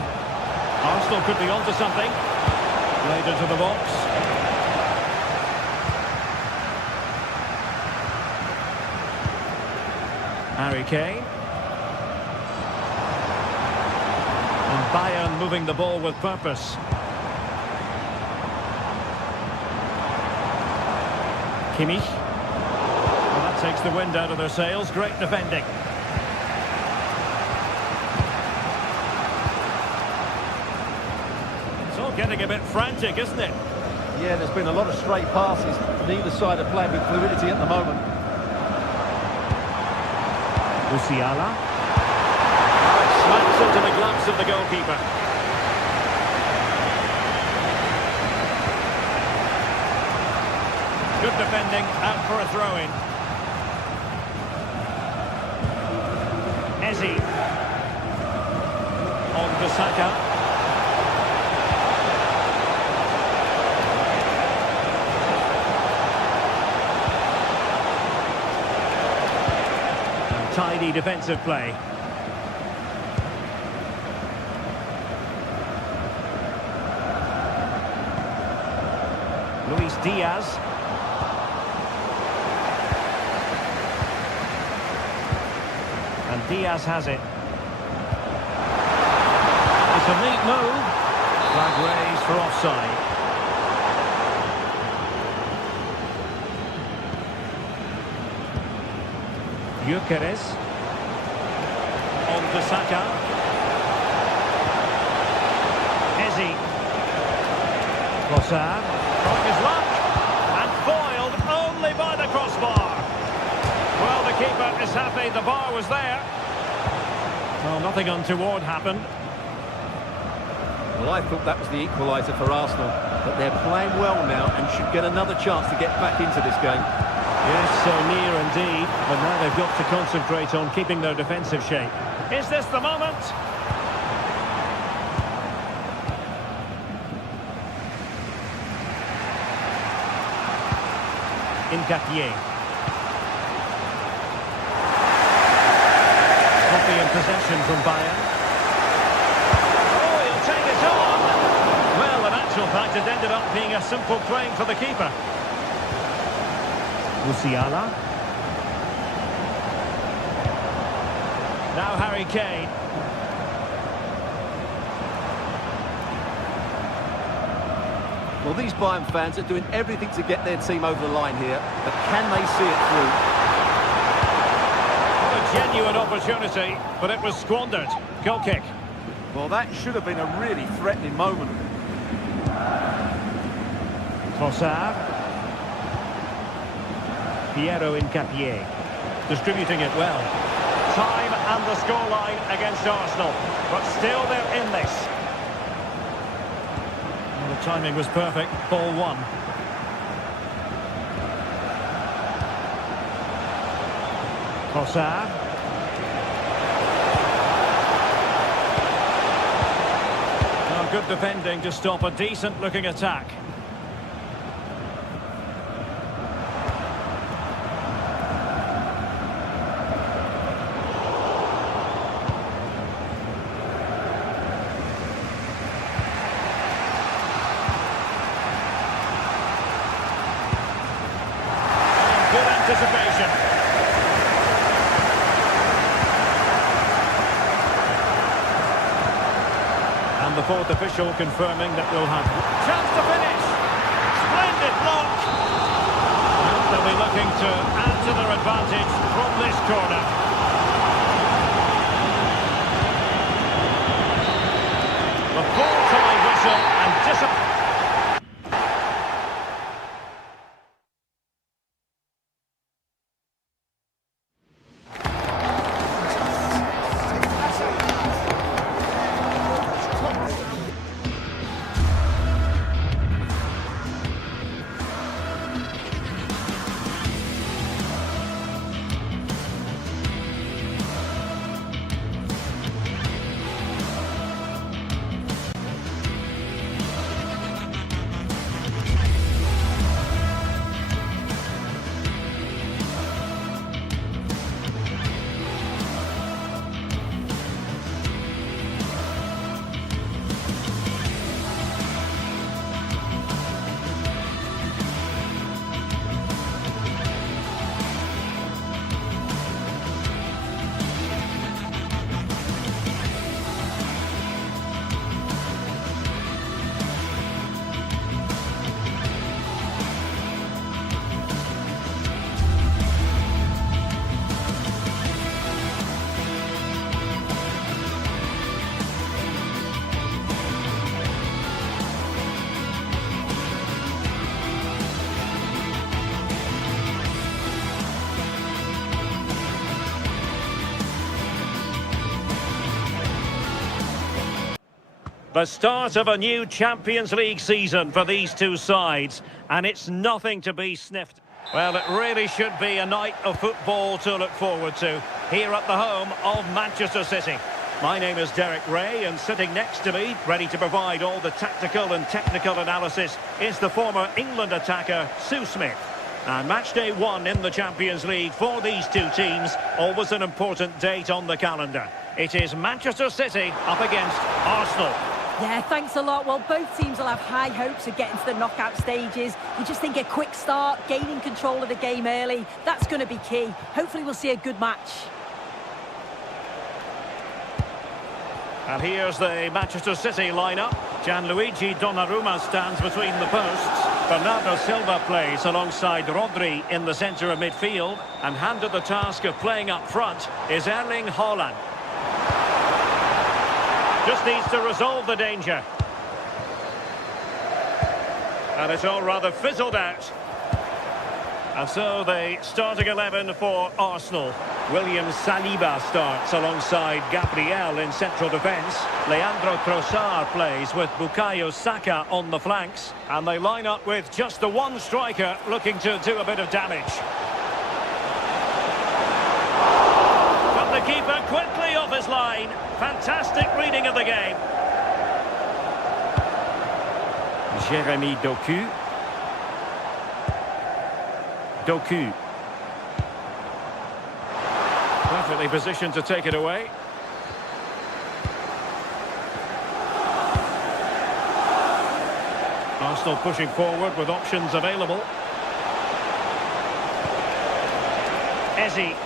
Arsenal could be onto something. Played into the box. Harry Kane. And Bayern moving the ball with purpose. Kimmich. Well, that takes the wind out of their sails. Great defending. Getting a bit frantic, isn't it? Yeah, there's been a lot of stray passes. Neither side are playing with fluidity at the moment. Musiala. Slaps into the gloves of the goalkeeper. Good defending, out for a throw-in. Ezzy. On to Saka. Tidy defensive play. Luis Diaz. And Diaz has it. It's a neat move. Flag raised for offside. Gyökeres. On to Saka. Ezi. Trossard. Trying his luck. And foiled only by the crossbar. Well, the keeper is happy the bar was there. Well, nothing untoward happened. Well, I thought that was the equaliser for Arsenal, but they're playing well now and should get another chance to get back into this game. Yes, so near indeed, but now they've got to concentrate on keeping their defensive shape. Is this the moment? Incapié. Copy in possession from Bayern. Oh, he'll take it on! Well, in actual fact, it ended up being a simple claim for the keeper. Musiala. Now Harry Kane. Well, these Bayern fans are doing everything to get their team over the line here, but can they see it through? What a genuine opportunity, but it was squandered. Goal kick. Well, that should have been a really threatening moment. Trossard. Piero Incapié. Distributing it well. Time and the scoreline against Arsenal, but still they're in this. Well, the timing was perfect. Ball one. Trossard. Well, good defending to stop a decent-looking attack. Good anticipation. And the fourth official confirming that we'll have chance to finish. Splendid block. And they'll be looking to add to their advantage from this corner. The full-time whistle and disappointment. The start of a new Champions League season for these two sides, and it's nothing to be sniffed. Well, it really should be a night of football to look forward to, here at the home of Manchester City. My name is Derek Ray, and sitting next to me, ready to provide all the tactical and technical analysis, is the former England attacker, Sue Smith. And match day 1 in the Champions League for these two teams, always an important date on the calendar. It is Manchester City up against Arsenal. Yeah, thanks a lot. Well, both teams will have high hopes of getting to the knockout stages. You just think a quick start, gaining control of the game early, that's going to be key. Hopefully we'll see a good match. And here's the Manchester City lineup. Gianluigi Donnarumma stands between the posts. Bernardo Silva plays alongside Rodri in the centre of midfield. And handed the task of playing up front is Erling Haaland. Just needs to resolve the danger. And it's all rather fizzled out. And so the starting 11 for Arsenal. William Saliba starts alongside Gabriel in central defence. Leandro Trossard plays with Bukayo Saka on the flanks. And they line up with just the one striker looking to do a bit of damage. But the keeper quickly off his line. Fantastic reading of the game. Jeremy Doku. Doku. Perfectly positioned to take it away. Arsenal pushing forward with options available. Eze.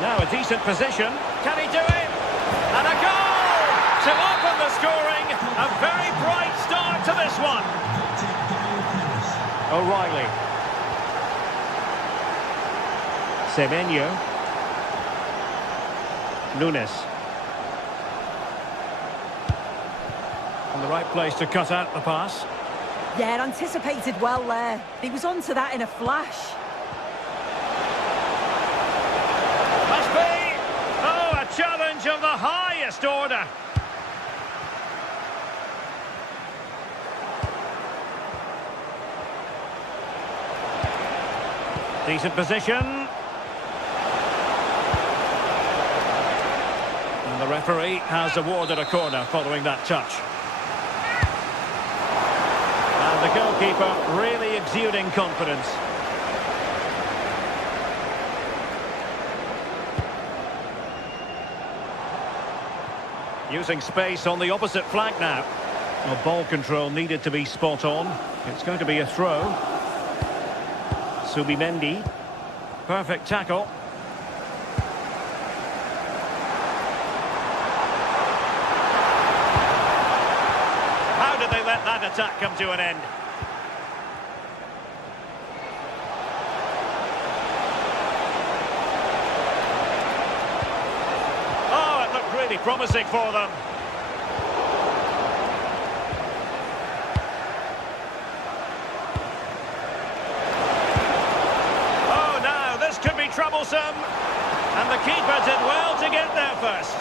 Now a decent position. Can he do it? And a goal to open the scoring. A very bright start to this one. O'Reilly. Semenyo. Nunes. In the right place to cut out the pass. Yeah, anticipated well there. He was onto that in a flash. Must be! Oh, a challenge of the highest order. Decent position. And the referee has awarded a corner following that touch. And the goalkeeper really exuding confidence. Using space on the opposite flank now. Well, ball control needed to be spot on. It's going to be a throw. Subimendi. Perfect tackle. How did they let that attack come to an end? Oh, it looked really promising for them. Troublesome, and the keeper did well to get there first.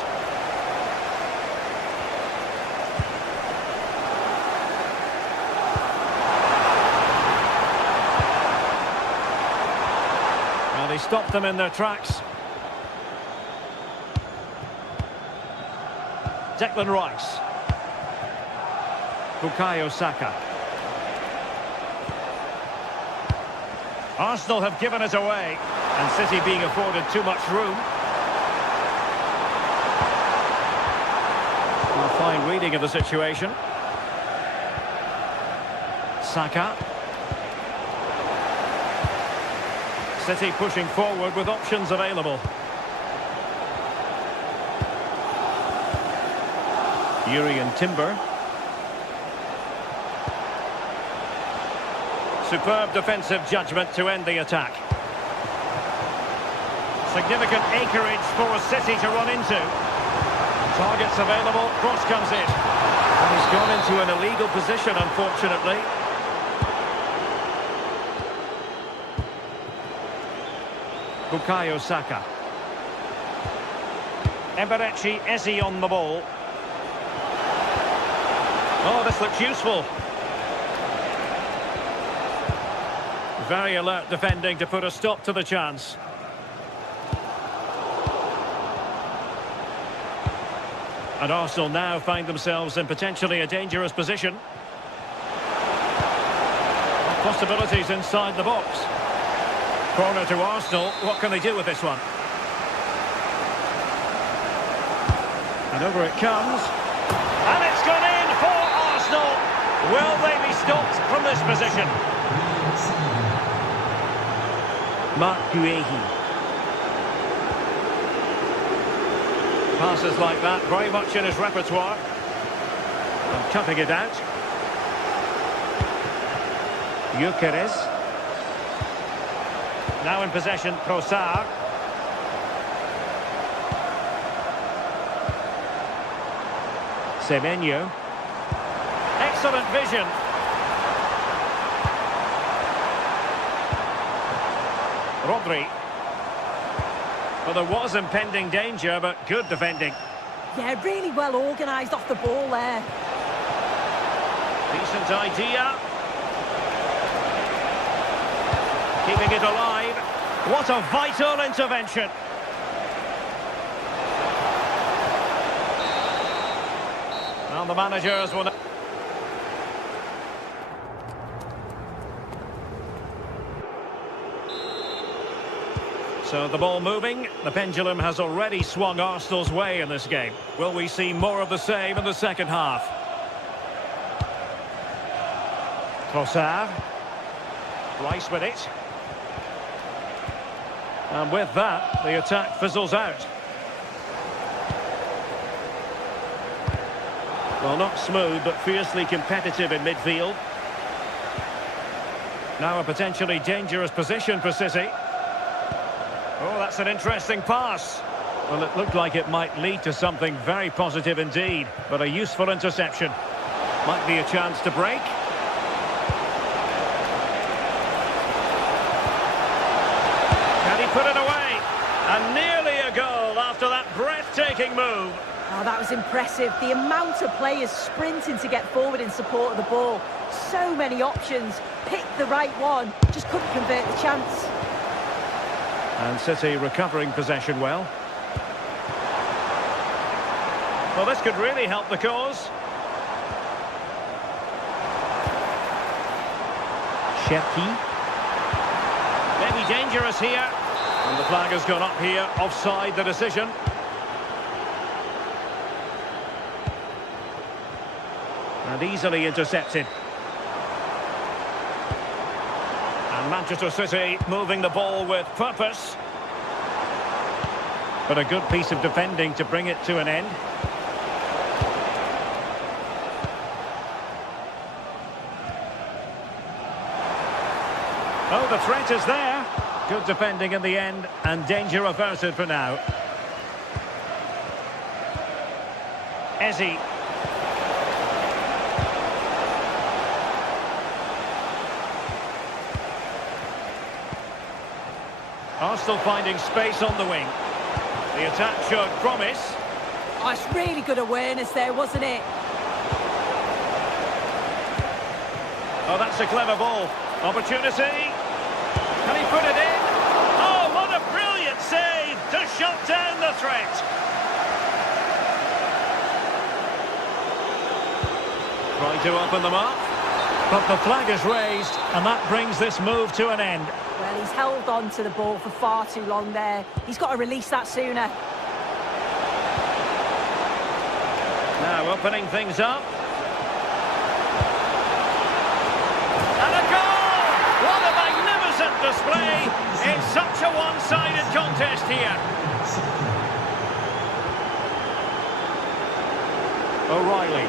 Well, he stopped them in their tracks. Declan Rice. Bukayo Saka. Arsenal have given it away. And City being afforded too much room. A fine reading of the situation. Saka. City pushing forward with options available. Urian Timber. Superb defensive judgment to end the attack. Significant acreage for City to run into. Targets available, cross comes in. And he's gone into an illegal position, unfortunately. Bukayo Saka. Eberechi Eze on the ball. Oh, this looks useful. Very alert defending to put a stop to the chance. And Arsenal now find themselves in potentially a dangerous position. Possibilities inside the box. Corner to Arsenal. What can they do with this one? And over it comes. And it's gone in for Arsenal. Will they be stopped from this position? Mark Guehi. Passes like that, very much in his repertoire. And cutting it out. Gyökeres. Now in possession, Trossard. Semenyo. Excellent vision. Rodri. Well, there was impending danger, but good defending. Yeah, really well organised off the ball there. Decent idea. Keeping it alive. What a vital intervention. And the managers will... So the ball moving. The pendulum has already swung Arsenal's way in this game. Will we see more of the same in the second half? Trossard. Rice with it. And with that, the attack fizzles out. Well, not smooth, but fiercely competitive in midfield. Now a potentially dangerous position for City. Oh, that's an interesting pass. Well, it looked like it might lead to something very positive indeed, but a useful interception. Might be a chance to break. Can he put it away? And nearly a goal after that breathtaking move. Oh, that was impressive. The amount of players sprinting to get forward in support of the ball. So many options. Picked the right one. Just couldn't convert the chance. And City recovering possession well. Well, this could really help the cause. Cherki. Maybe dangerous here. And the flag has gone up here. Offside the decision. And easily intercepted. And Manchester City moving the ball with purpose. But a good piece of defending to bring it to an end. Oh, the threat is there. Good defending in the end, and danger averted for now. Eze. Arsenal finding space on the wing. The attack showed promise. Oh, it's really good awareness there, wasn't it? Oh, that's a clever ball. Opportunity. Can he put it in? Oh, what a brilliant save to shut down the threat. Trying to open them up. But the flag is raised, and that brings this move to an end. Well, he's held on to the ball for far too long there. He's got to release that sooner. Now opening things up. And a goal! What a magnificent display in such a one-sided contest here. O'Reilly.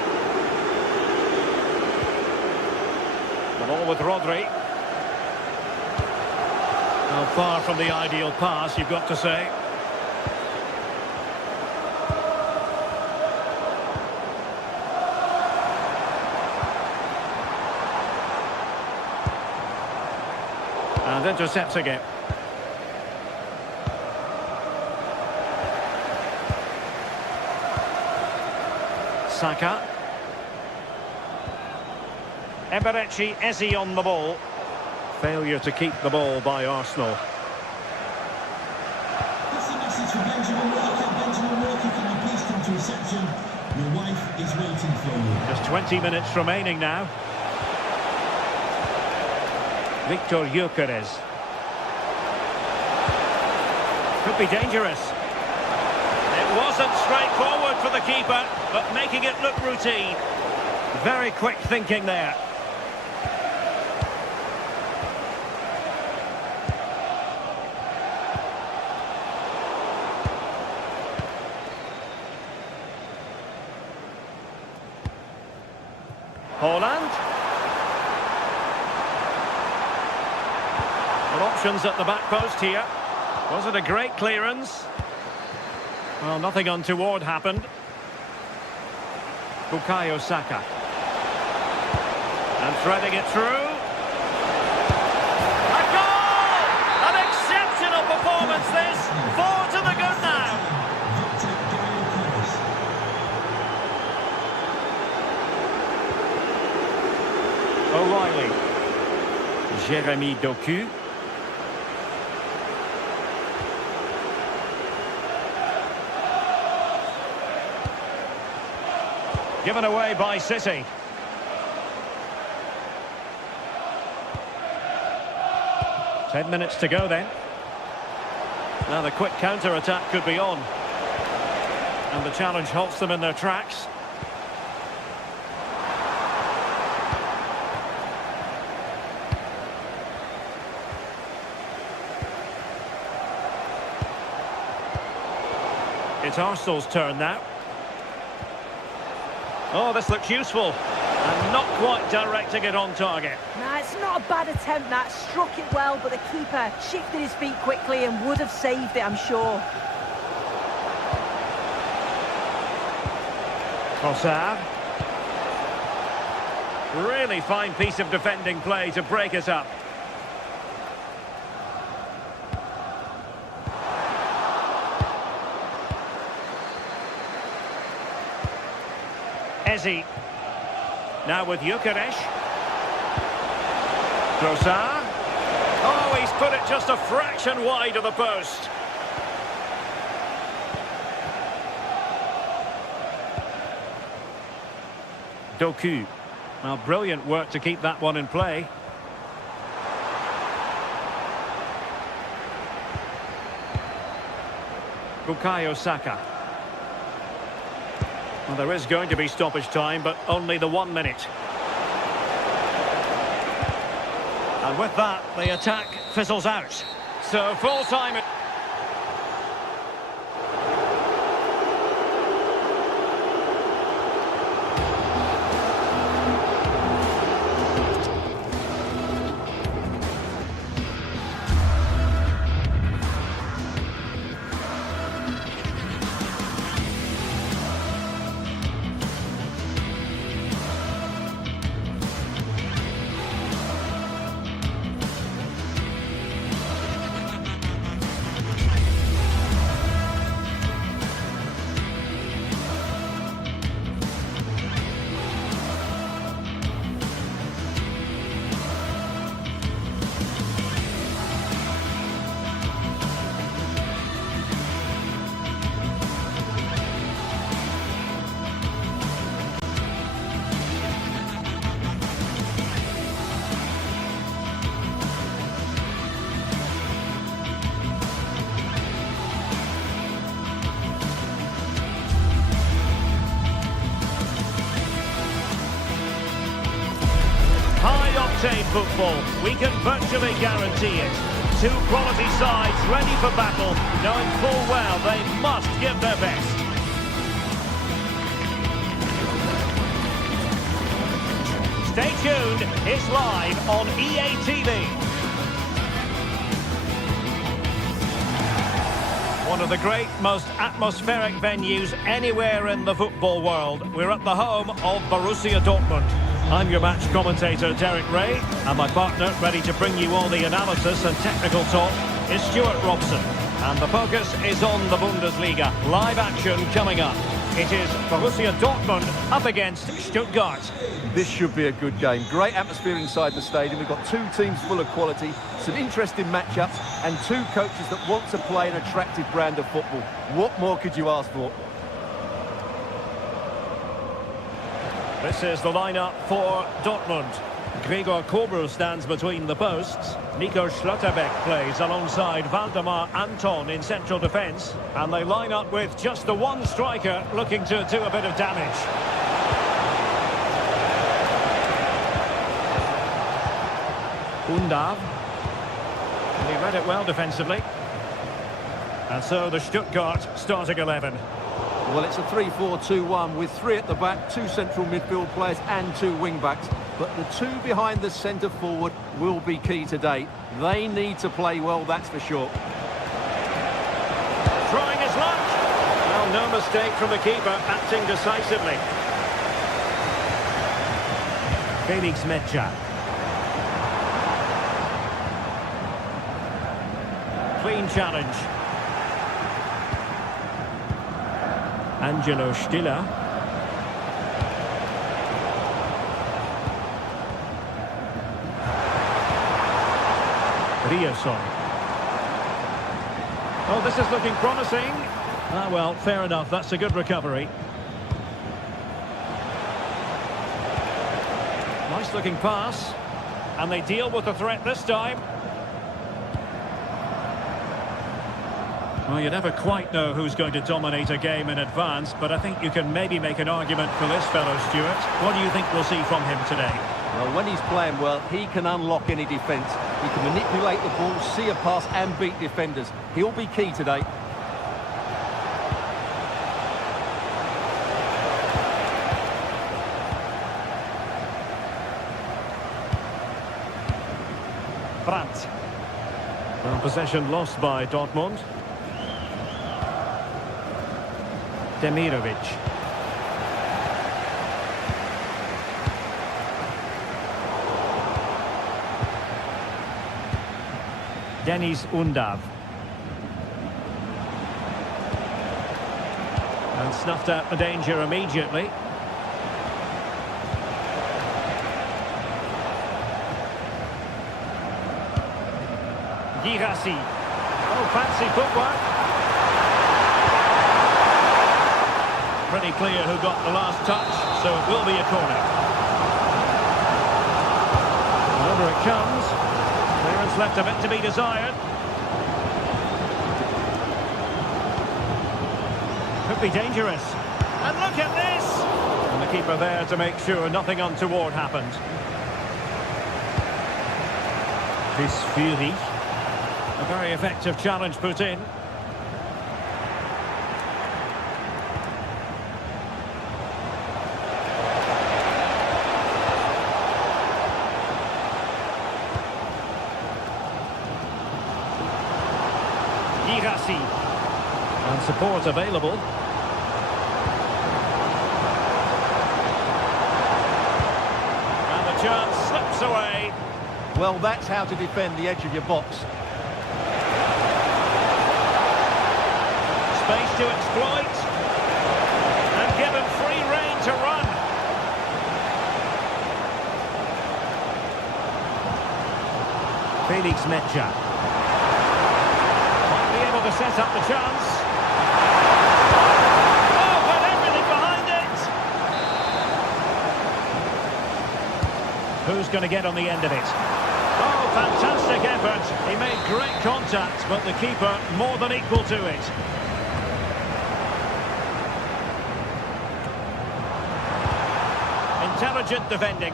The ball with Rodri. Well, far from the ideal pass, you've got to say. And intercepting it. Saka. Eberechi Eze on the ball. Failure to keep the ball by Arsenal. That's a message for Benjamin Walker. Benjamin Walker, can you please come to reception? Your wife is waiting for you. Just 20 minutes remaining now. Victor Gyökeres. Could be dangerous. It wasn't straightforward for the keeper, but making it look routine. Very quick thinking there. Holland. Well, options at the back post here. Was it a great clearance? Well, nothing untoward happened. Bukayo Saka. And threading it through. A goal! An exceptional performance this. 4 to the good now. O'Reilly. Jeremy Doku. Given away by City. Ten minutes to go then. Now the quick counter-attack could be on. And the challenge halts them in their tracks. It's Arsenal's turn now. Oh, this looks useful. And not quite directing it on target. Nah, it's not a bad attempt, that. Struck it well, but the keeper shifted his feet quickly and would have saved it, I'm sure. Trossard. Really fine piece of defending play to break it up. Eze. Now with Gyökeres. Trossard. Oh, he's put it just a fraction wide of the post. Doku. Well, brilliant work to keep that one in play. Bukayo Saka. Well, there is going to be stoppage time, but only the 1 minute. And with that, the attack fizzles out. So full time. High-octane football, we can virtually guarantee it. Two quality sides ready for battle, knowing full well they must give their best. Stay tuned, it's live on EA TV. One of the great, most atmospheric venues anywhere in the football world. We're at the home of Borussia Dortmund. I'm your match commentator, Derek Ray, and my partner, ready to bring you all the analysis and technical talk, is Stuart Robson. And the focus is on the Bundesliga. Live action coming up. It is Borussia Dortmund up against Stuttgart. This should be a good game. Great atmosphere inside the stadium. We've got two teams full of quality, some interesting matchups, and two coaches that want to play an attractive brand of football. What more could you ask for? This is the lineup for Dortmund. Gregor Kobel stands between the posts. Nico Schlotterbeck plays alongside Valdemar Anton in central defence. And they line up with just the one striker looking to do a bit of damage. Undav. And he read it well defensively. And so the Stuttgart starting 11. Well, it's a 3-4-2-1 with 3 at the back, 2 central midfield players and 2 wing-backs. But the 2 behind the centre forward will be key today. They need to play well, that's for sure. Trying his luck. Well, no mistake from the keeper, acting decisively. Felix Mecha. Clean challenge. Angelo Stiller. Riasson. Oh, this is looking promising. Ah, well, fair enough. That's a good recovery. Nice looking pass. And they deal with the threat this time. Well, you never quite know who's going to dominate a game in advance, but I think you can maybe make an argument for this fellow, Stuart. What do you think we'll see from him today? Well, when he's playing well, he can unlock any defence. He can manipulate the ball, see a pass and beat defenders. He'll be key today. Brandt. Well, possession lost by Dortmund. Demirovic. Denis Undav. And snuffed out the danger immediately. Girassi. Oh, fancy footwork. Pretty clear who got the last touch, so it will be a corner. Over it comes. Clearance left a bit to be desired. Could be dangerous. And look at this! And the keeper there to make sure nothing untoward happened. This Fury. A very effective challenge put in. Girassi. And support available. And the chance slips away. Well, that's how to defend the edge of your box. Space to exploit. And given free rein to run. Felix Mecha. Might be able to set up the chance. Oh, but everything behind it. Who's going to get on the end of it? Oh, fantastic effort. He made great contact, but the keeper more than equal to it. Intelligent defending.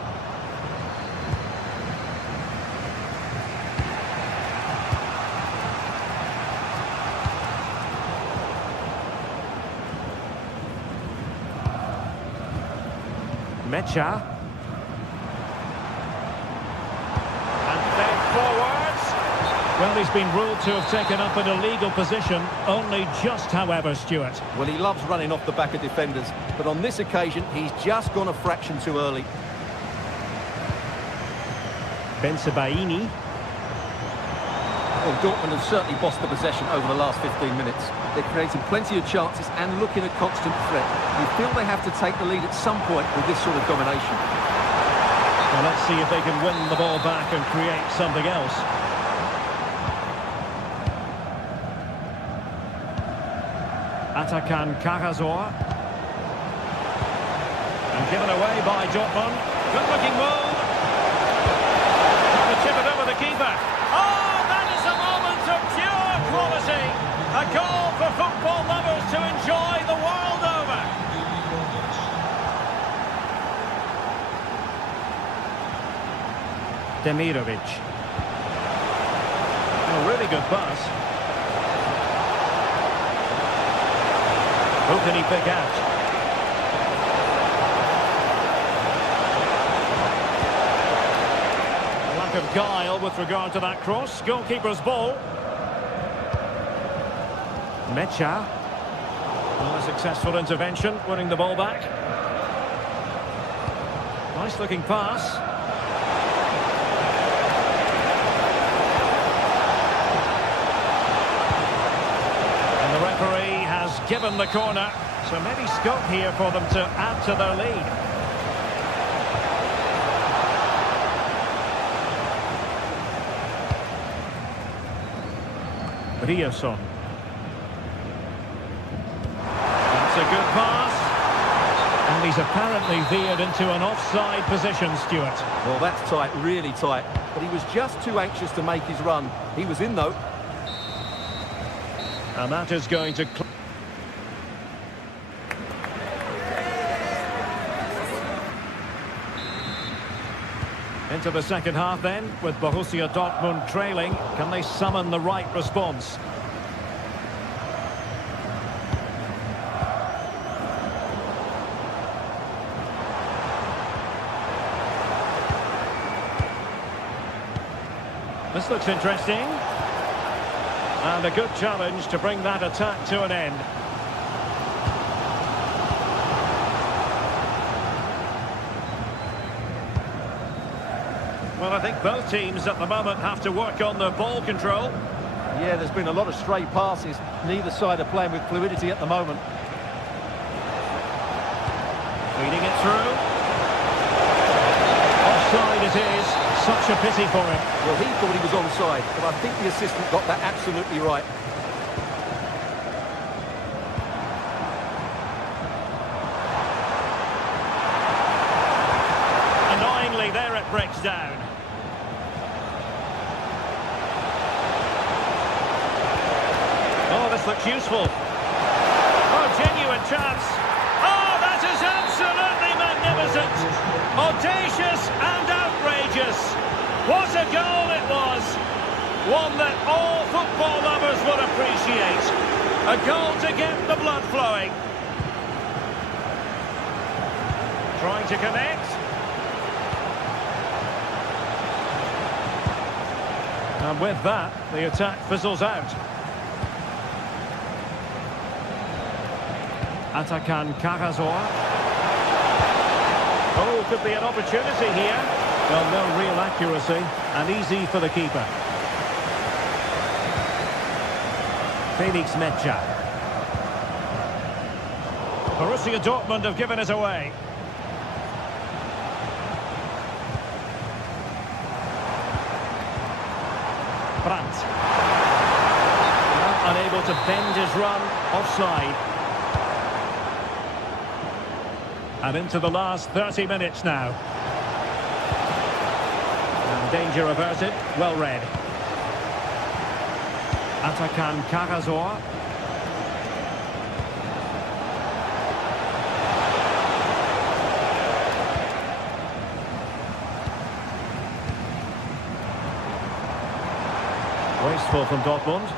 Mecha. And then forwards. Well, he's been ruled to have taken up an illegal position, only just, however, Stuart. Well, he loves running off the back of defenders, but on this occasion, he's just gone a fraction too early. Bensebaini. Well, Dortmund have certainly bossed the possession over the last 15 minutes. They're creating plenty of chances and looking a constant threat. You feel they have to take the lead at some point with this sort of domination. Well, let's see if they can win the ball back and create something else. Atakan Karazor. And given away by Dortmund. Good-looking move. with the keeper. Oh, that is a moment of pure quality. A goal for football lovers to enjoy the world over. Demirovic. A really good pass. Who can he pick out? A lack of guile with regard to that cross. Goalkeeper's ball. Mecha. Well, a successful intervention, winning the ball back. Nice looking pass. And the referee has given the corner, so maybe scope here for them to add to their lead. Riasson. That's a good pass. And he's apparently veered into an offside position, Stuart. Well, that's tight, really tight. But he was just too anxious to make his run. He was in, though. And that is going to... Into the second half then, with Borussia Dortmund trailing. Can they summon the right response? This looks interesting. And a good challenge to bring that attack to an end. Well, I think both teams at the moment have to work on their ball control. Yeah, there's been a lot of stray passes. Neither side are playing with fluidity at the moment. Feeding it through. Offside it is. Such a pity for him. Well, he thought he was onside, but I think the assistant got that absolutely right. Annoyingly, there it breaks down. Oh, this looks useful. Oh, genuine chance. Oh, that is absolutely magnificent. Audacious and outrageous. What a goal it was. One that all football lovers would appreciate. A goal to get the blood flowing. Trying to connect. And with that, the attack fizzles out. Atakan Karazor. Oh, could be an opportunity here. Well, no real accuracy, and easy for the keeper. Felix Mecha. Borussia Dortmund have given it away. Brandt. Unable to bend his run, offside. And into the last 30 minutes now. And danger averted, well read. Atakan Karazor. Wasteful from Dortmund.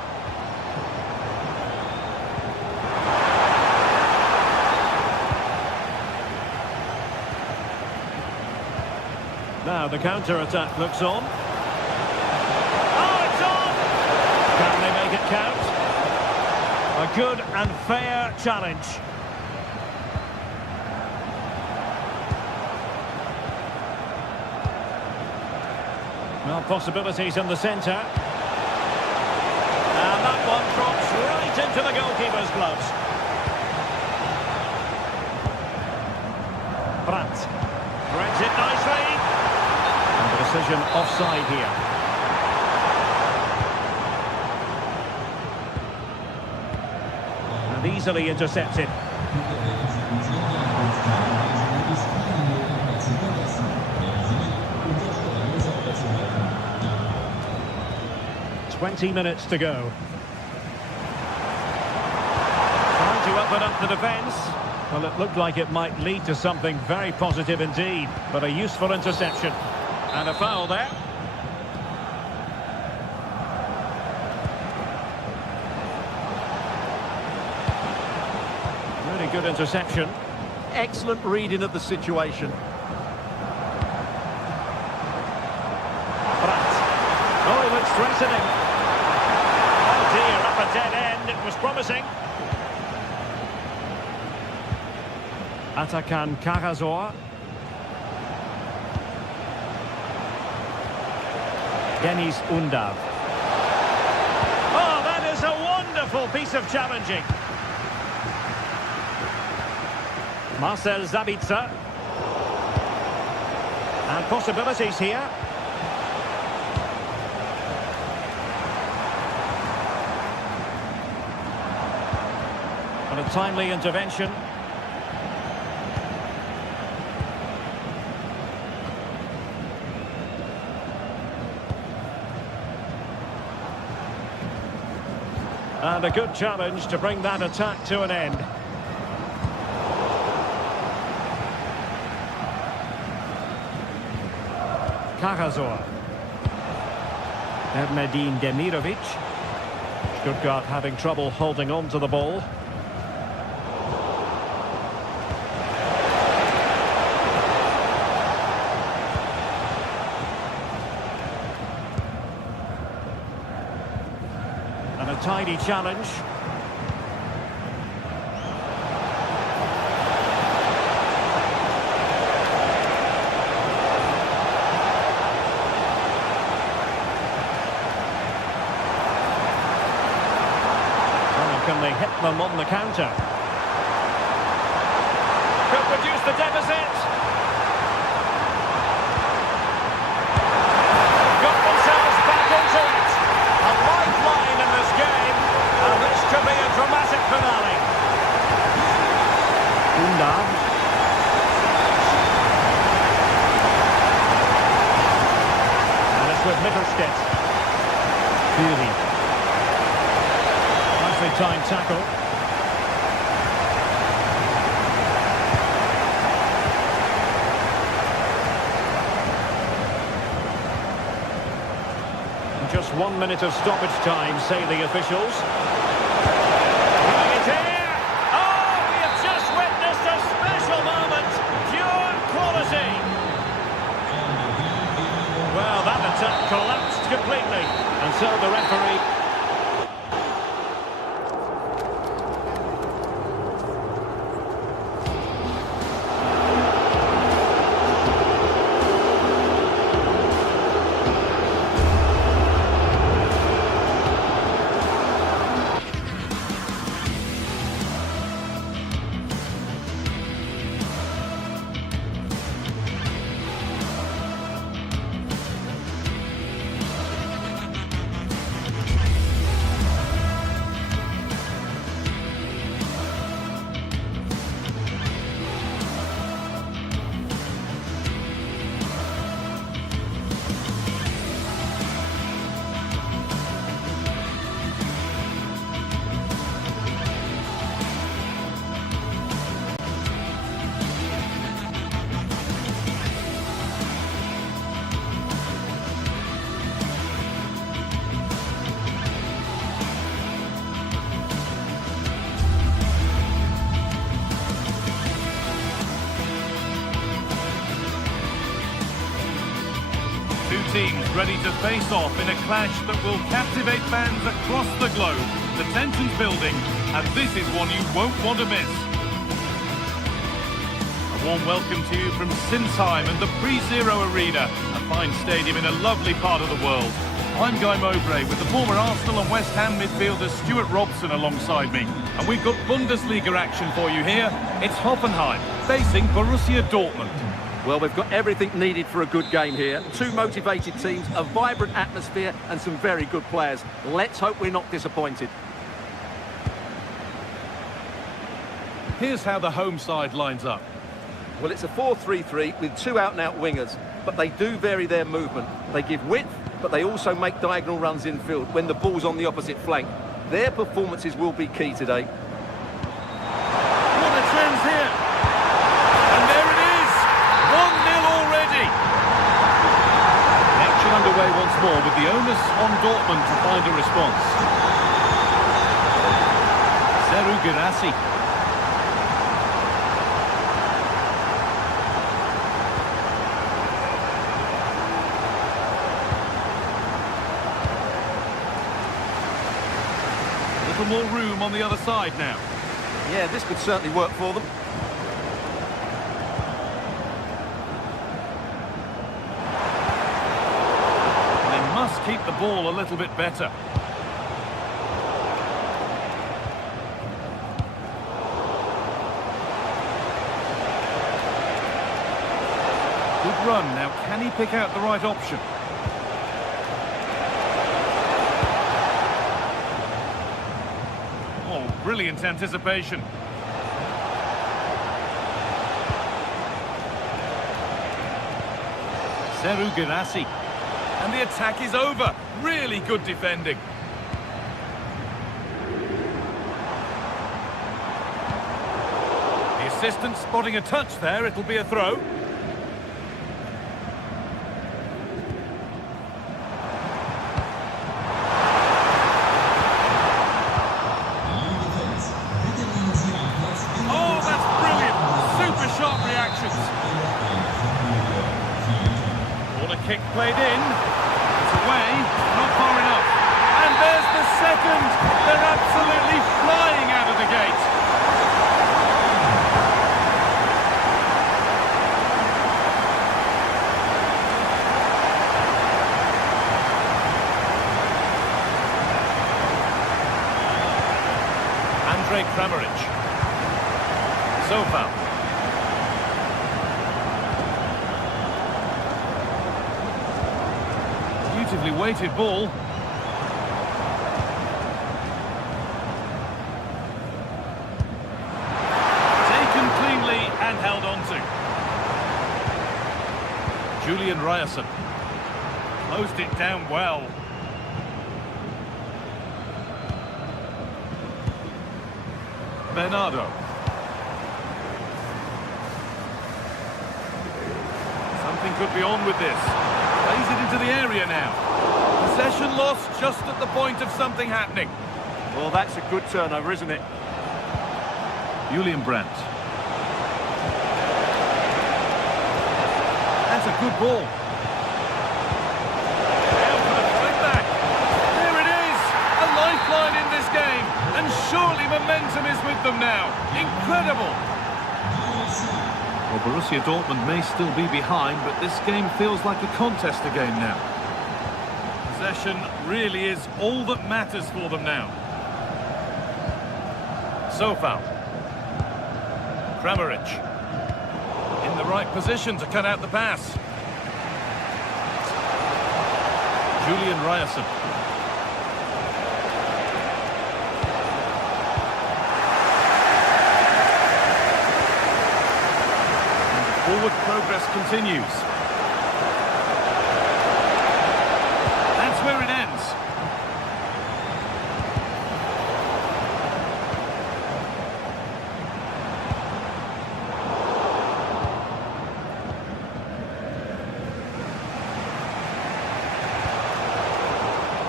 Now the counter-attack looks on. Oh, it's on! Can they make it count? A good and fair challenge. Well, possibilities in the centre. And that one drops right into the goalkeeper's gloves. Brandt threads it nicely. And the decision offside here. And easily intercepted. 20 minutes to go. Trying to open up the defence. Well, it looked like it might lead to something very positive indeed, but a useful interception. And a foul there. Really good interception. Excellent reading of the situation. Oh, he looks threatening. Oh dear, up a dead end. It was promising. Atakan Karazor. Deniz Undav. Oh, that is a wonderful piece of challenging. Marcel Zabitzer. And possibilities here. And a timely intervention. And a good challenge to bring that attack to an end. Karazor. Ermedin Demirovic. Stuttgart having trouble holding on to the ball. And a tidy challenge. Can they hit them on the counter? Could reduce the deficit. Got themselves back into it. A lifeline in this game. And this could be a dramatic finale. Undav. And it's with Mittelstädt. Fury. Time tackle. Just 1 minute of stoppage time, say the officials. Right here. Oh, we have just witnessed a special moment. Pure quality. Well, that attack collapsed completely. And so the referee... Teams ready to face off in a clash that will captivate fans across the globe. The tension's building, and this is one you won't want to miss. A warm welcome to you from Sinsheim and the Pre-Zero Arena, a fine stadium in a lovely part of the world. I'm Guy Mowbray with the former Arsenal and West Ham midfielder Stuart Robson alongside me. And we've got Bundesliga action for you here. It's Hoffenheim facing Borussia Dortmund. Well, we've got everything needed for a good game here. Two motivated teams, a vibrant atmosphere and some very good players. Let's hope we're not disappointed. Here's how the home side lines up. Well, it's a 4-3-3 with two out-and-out wingers, but they do vary their movement. They give width, but they also make diagonal runs infield when the ball's on the opposite flank. Their performances will be key today. What a chance here! And there it is! 1-0 already! Action underway once more with the onus on Dortmund to find a response. Seru Girassi. A little more room on the other side now. Yeah, this could certainly work for them. They must keep the ball a little bit better. Good run. Now, can he pick out the right option? Oh, brilliant anticipation. Seru Girassi. And the attack is over. Really good defending. The assistant spotting a touch there. It'll be a throw. Oh, that's brilliant. Super sharp reactions. Corner kick played in. It's away. Not far enough. And there's the second. They're absolutely flying out of the gate. Kramaric. So foul. Beautifully weighted ball. Taken cleanly and held on to. Julian Ryerson. Closed it down well. Bernardo. Something could be on with this. Plays it into the area now. Possession lost just at the point of something happening. Well, that's a good turnover, isn't it? Julian Brandt. That's a good ball. Now for the fight back. There it is! A lifeline in this game. And surely momentum is with them now. Incredible! Well, Borussia Dortmund may still be behind, but this game feels like a contest again now. Possession really is all that matters for them now. So foul. Kramaric. In the right position to cut out the pass. Julian Ryerson. Forward progress continues. That's where it ends.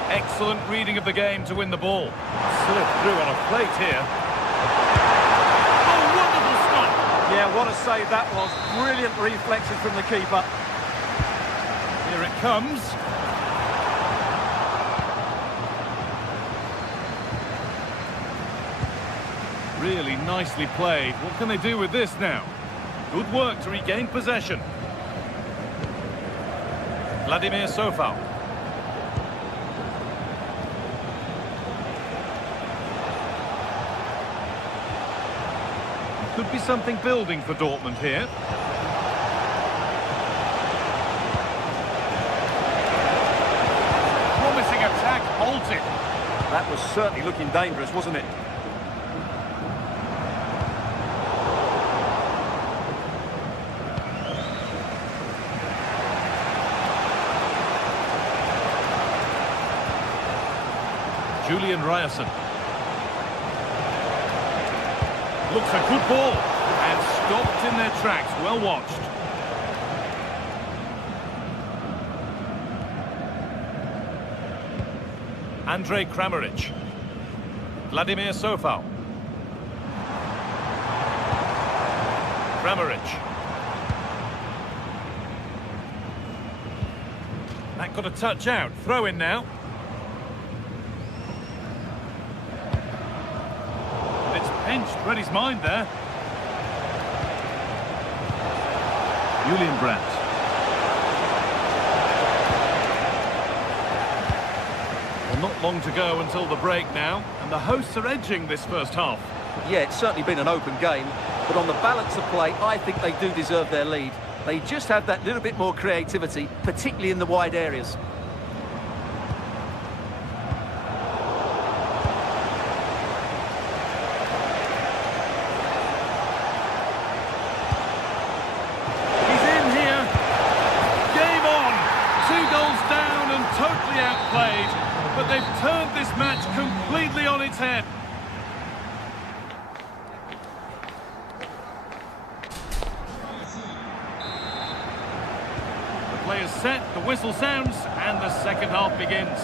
Excellent reading of the game to win the ball. Slipped through on a plate here. Yeah, what a save that was. Brilliant reflexes from the keeper. Here it comes. Really nicely played. What can they do with this now? Good work to regain possession. Vladimir Sofal. Could be something building for Dortmund here. Promising attack halted. That was certainly looking dangerous, wasn't it? Julian Ryerson. Looks a good ball. And stopped in their tracks. Well watched. Andrej Kramaric. Vladimir Sofal. Kramaric. That got a touch out. Throw in now. And it's pinched. Read his mind there. Julian Brandt. Well, not long to go until the break now, and the hosts are edging this first half. Yeah, it's certainly been an open game, but on the balance of play, I think they do deserve their lead. They just have that little bit more creativity, particularly in the wide areas. Totally outplayed, but they've turned this match completely on its head. The play is set, the whistle sounds, and the second half begins.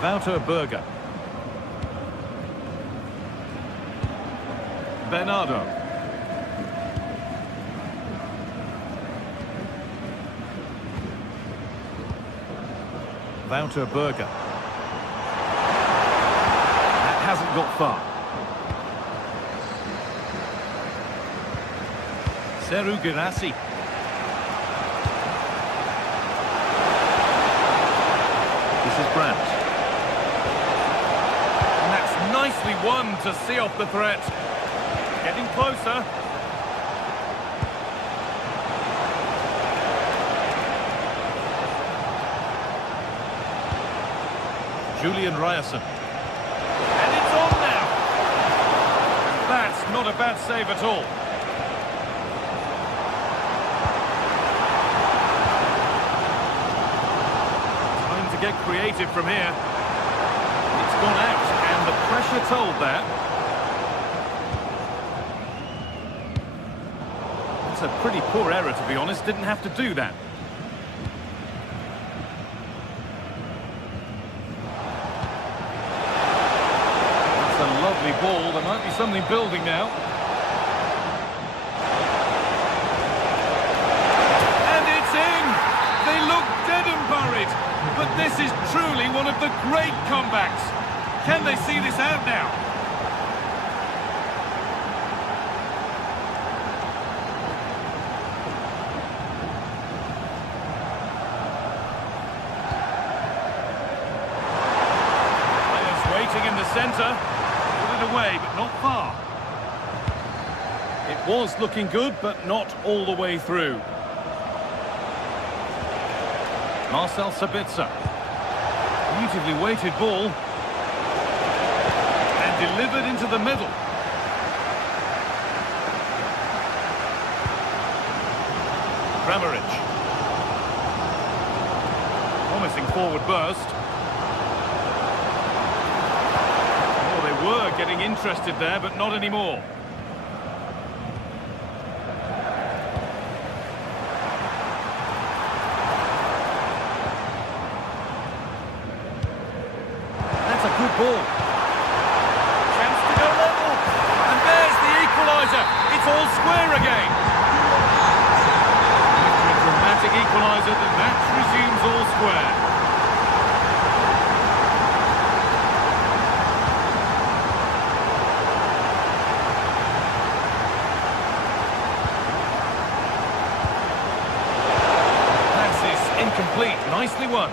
Wouter Berger. Bernardo. Wouter Berger. That hasn't got far. Seru Girassi. This is Brandt. And that's nicely won to see off the threat. Getting closer. Julian Ryerson. And it's on now. That's not a bad save at all. Time to get creative from here. It's gone out, and the pressure told that. A pretty poor error, to be honest. Didn't have to do that. That's a lovely ball. There might be something building now. And it's in! They look dead and buried. But this is truly one of the great comebacks. Can they see this out now? In the centre, put it away, but not far. It was looking good, but not all the way through. Marcel Sabitzer. Beautifully weighted ball. And delivered into the middle. Kramaric. Promising forward burst. Were getting interested there, but not anymore. That's a good ball. Chance to go level. And there's the equaliser. It's all square again. After a dramatic equaliser, the match resumes all square. Incomplete, nicely won.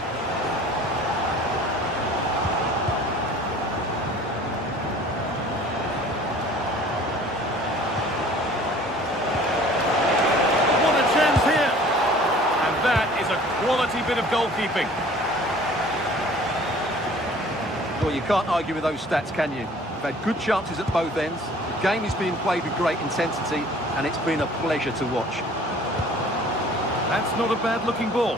What a chance here! And that is a quality bit of goalkeeping. Well, you can't argue with those stats, can you? They've had good chances at both ends. The game is being played with great intensity, and it's been a pleasure to watch. That's not a bad-looking ball.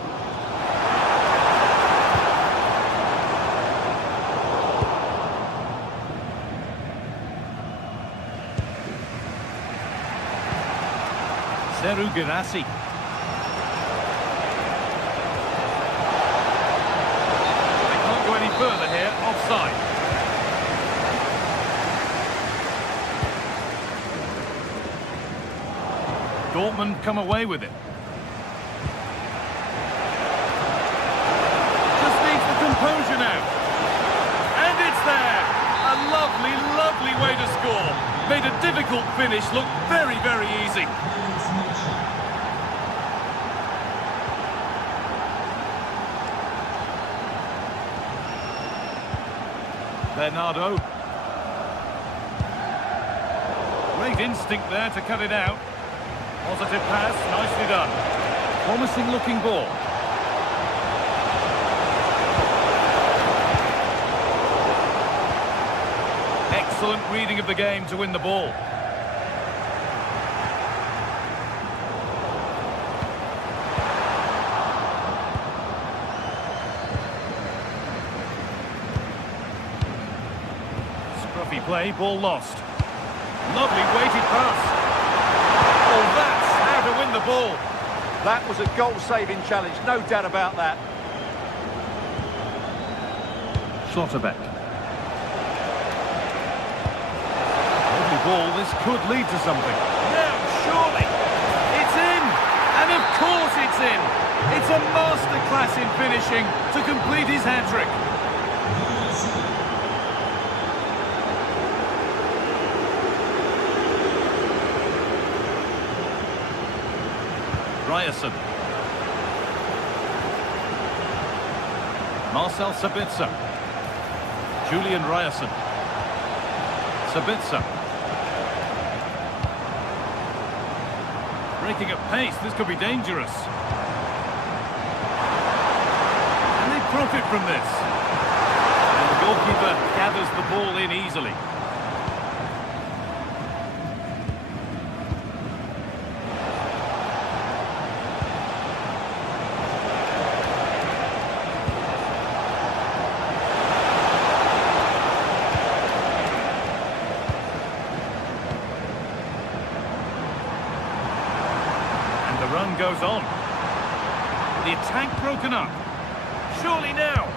Seru Girassi. They can't go any further here, offside. Dortmund come away with it. Just needs the composure now. And it's there. A lovely, lovely way to score. Made a difficult finish look very, very easy. Bernardo. Great instinct there to cut it out. Positive pass, nicely done. Promising looking ball. Excellent reading of the game to win the ball. Scruffy play, ball lost. Lovely weighted pass. Oh, that's how to win the ball. That was a goal-saving challenge, no doubt about that. Schlotterbeck. Lovely ball, this could lead to something. Now, surely. It's in! And of course it's in! It's a masterclass in finishing to complete his hat-trick. Ryerson. Marcel Sabitzer. Julian Ryerson. Sabitzer. Breaking at pace, this could be dangerous. And they profit from this. And the goalkeeper gathers the ball in easily. Run goes on. The attack broken up. Surely now.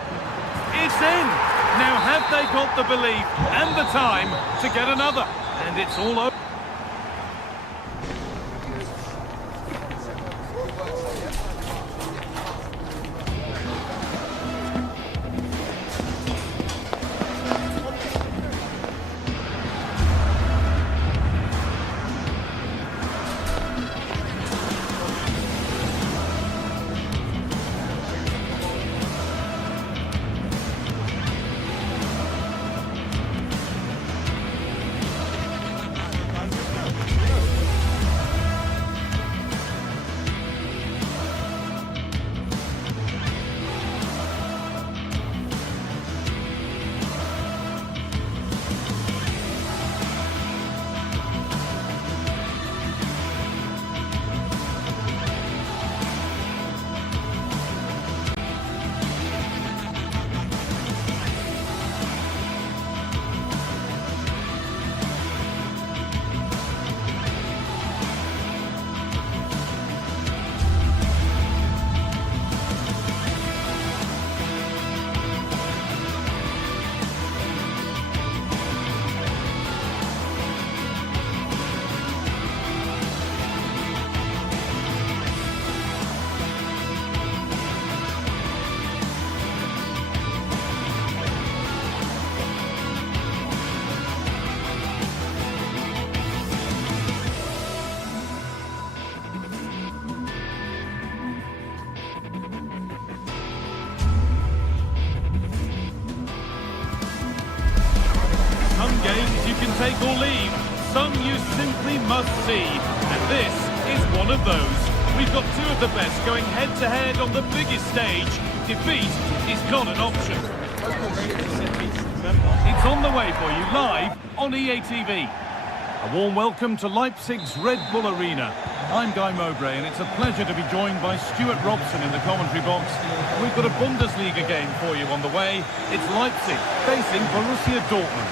It's in. Now have they got the belief and the time to get another? And it's all over. Take or leave, some you simply must see, and this is one of those. We've got two of the best going head-to-head on the biggest stage. Defeat is not an option. It's on the way for you live on EA TV. A warm welcome to Leipzig's Red Bull Arena. I'm Guy Mowbray, and it's a pleasure to be joined by Stuart Robson in the commentary box. We've got a Bundesliga game for you on the way. It's Leipzig facing Borussia Dortmund.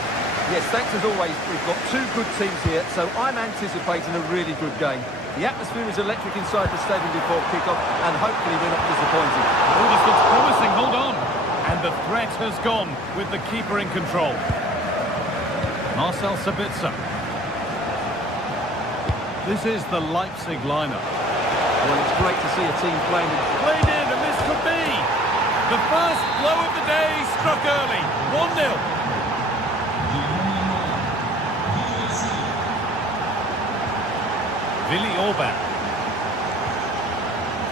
Yes, thanks as always. We've got two good teams here, so I'm anticipating a really good game. The atmosphere is electric inside the stadium before kick-off, and hopefully we're not disappointed. Oh, this looks promising. Hold on. And the threat has gone with the keeper in control. Marcel Sabitzer. This is the Leipzig lineup. Well, it's great to see a team playing. Played in, and this could be the first blow of the day, struck early. 1-0. Willi Orban.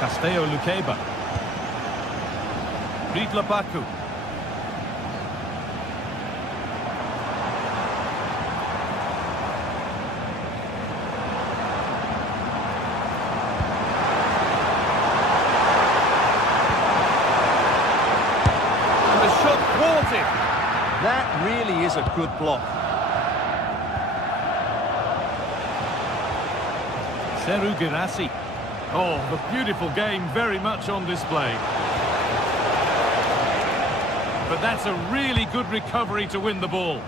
Castello Luqueba. Riedler Baku. That really is a good block. Seru Girassi. Oh, the beautiful game very much on display. But that's a really good recovery to win the ball.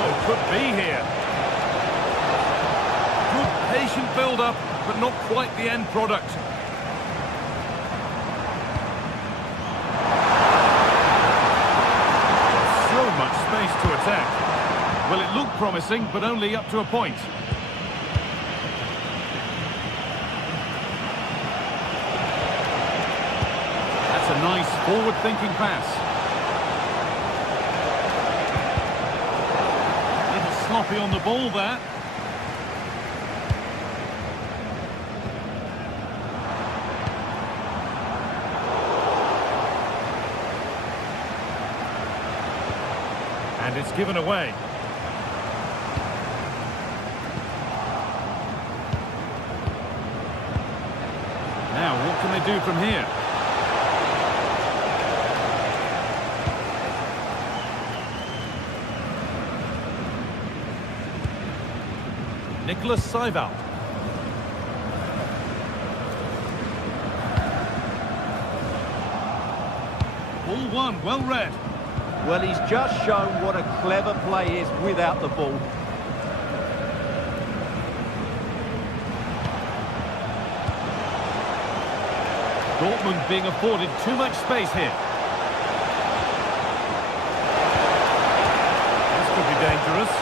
Oh, could be here. Good patient build-up, but not quite the end product. So much space to attack. Well, it looked promising, but only up to a point. That's a nice forward-thinking pass. Sloppy on the ball there. And it's given away. Now, what can they do from here? Nicholas Seival. Ball one, well read. Well, he's just shown what a clever play is without the ball. Dortmund being afforded too much space here. This could be dangerous.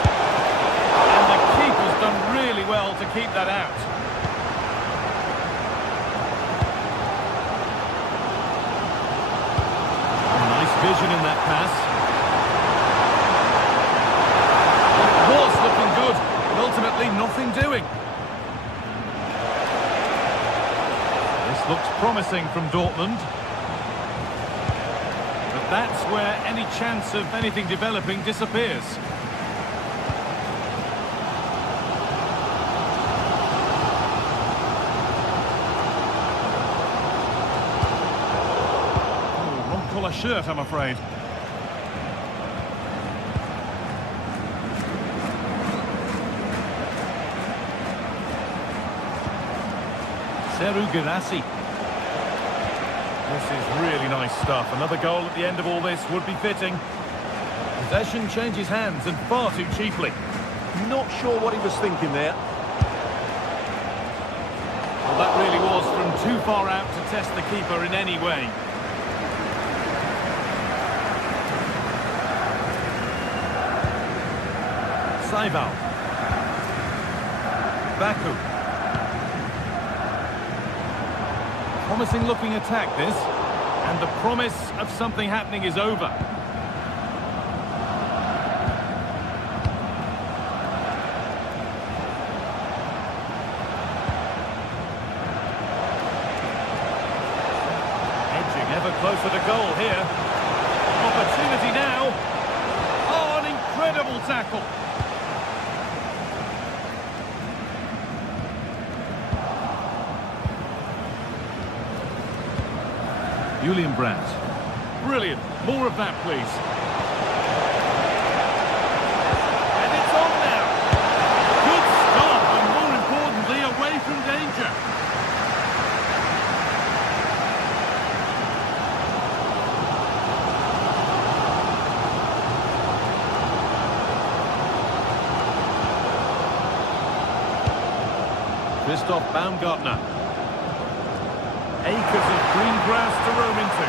And the keeper's done really well to keep that out. Nice vision in that pass. It was looking good, but ultimately nothing doing. This looks promising from Dortmund. But that's where any chance of anything developing disappears. A shirt, I'm afraid. Seru Girassi. This is really nice stuff. Another goal at the end of all this would be fitting. Possession changes hands, and far too cheaply. Not sure what he was thinking there. Well, that really was from too far out to test the keeper in any way. Seival. Baku. Promising looking attack this, and the promise of something happening is over. Edging ever closer to goal here. Opportunity now. Oh, an incredible tackle. Julian Brandt. Brilliant. More of that, please. And it's on now. Good stop, and more importantly, away from danger. Christoph Baumgartner. Acres of green grass to roam into.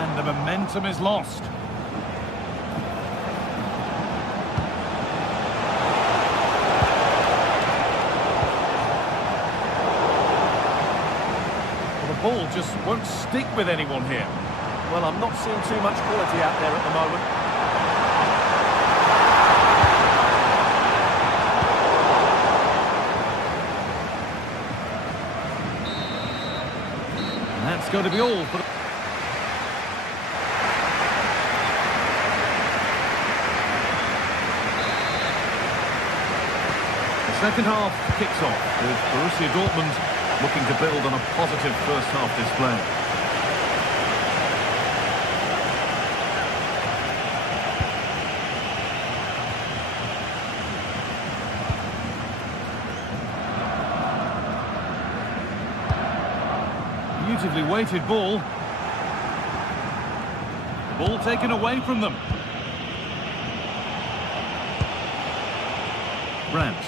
And the momentum is lost. Well, the ball just won't stick with anyone here. Well, I'm not seeing too much quality out there at the moment. That's going to be all for the... The second half kicks off with Borussia Dortmund looking to build on a positive first half display. Beautifully weighted ball. Ball taken away from them. Brandt.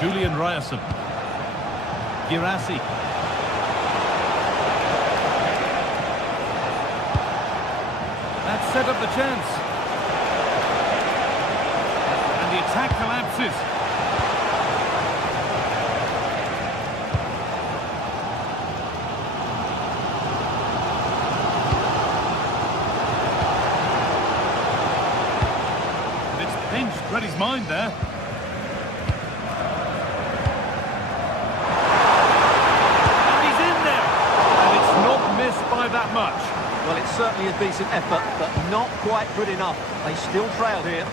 Julian Ryerson. Girassi. That set up the chance. And the attack collapses. Read his mind there. And he's in there. And it's not missed by that much. Well, it's certainly a decent effort, but not quite good enough. They still trail here.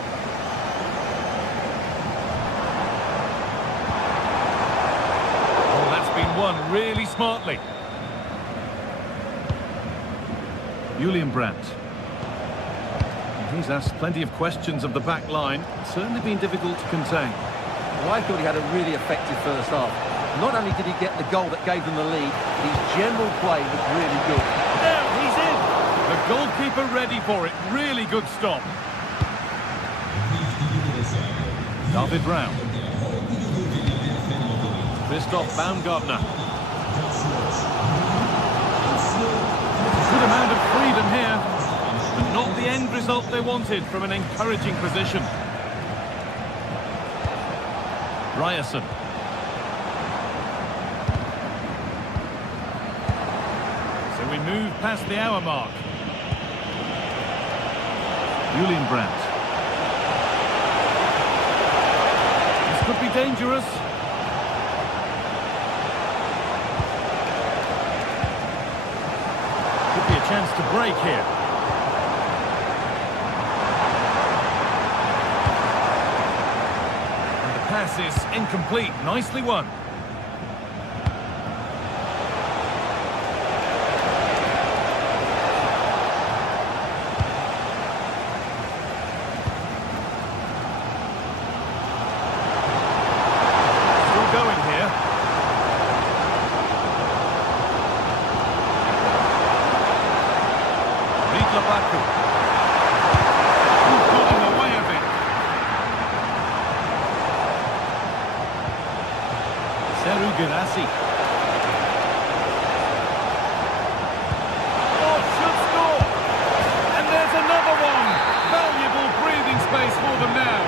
Oh, that's been won really smartly. Julian Brandt. He's asked plenty of questions of the back line. It's certainly been difficult to contain. Well, I thought he had a really effective first half. Not only did he get the goal that gave them the lead, his general play was really good. Now he's in. The goalkeeper ready for it. Really good stop. David Brown. Christoph Baumgartner. Good amount of freedom here. But not the end result they wanted from an encouraging position. Ryerson. So we move past the hour mark. Julian Brandt. This could be dangerous. Could be a chance to break here. Pass is incomplete. Nicely won. Still going here. Rita Baku. Got in the way of it. Girassi. Oh, should score! And there's another one! Valuable breathing space for them now.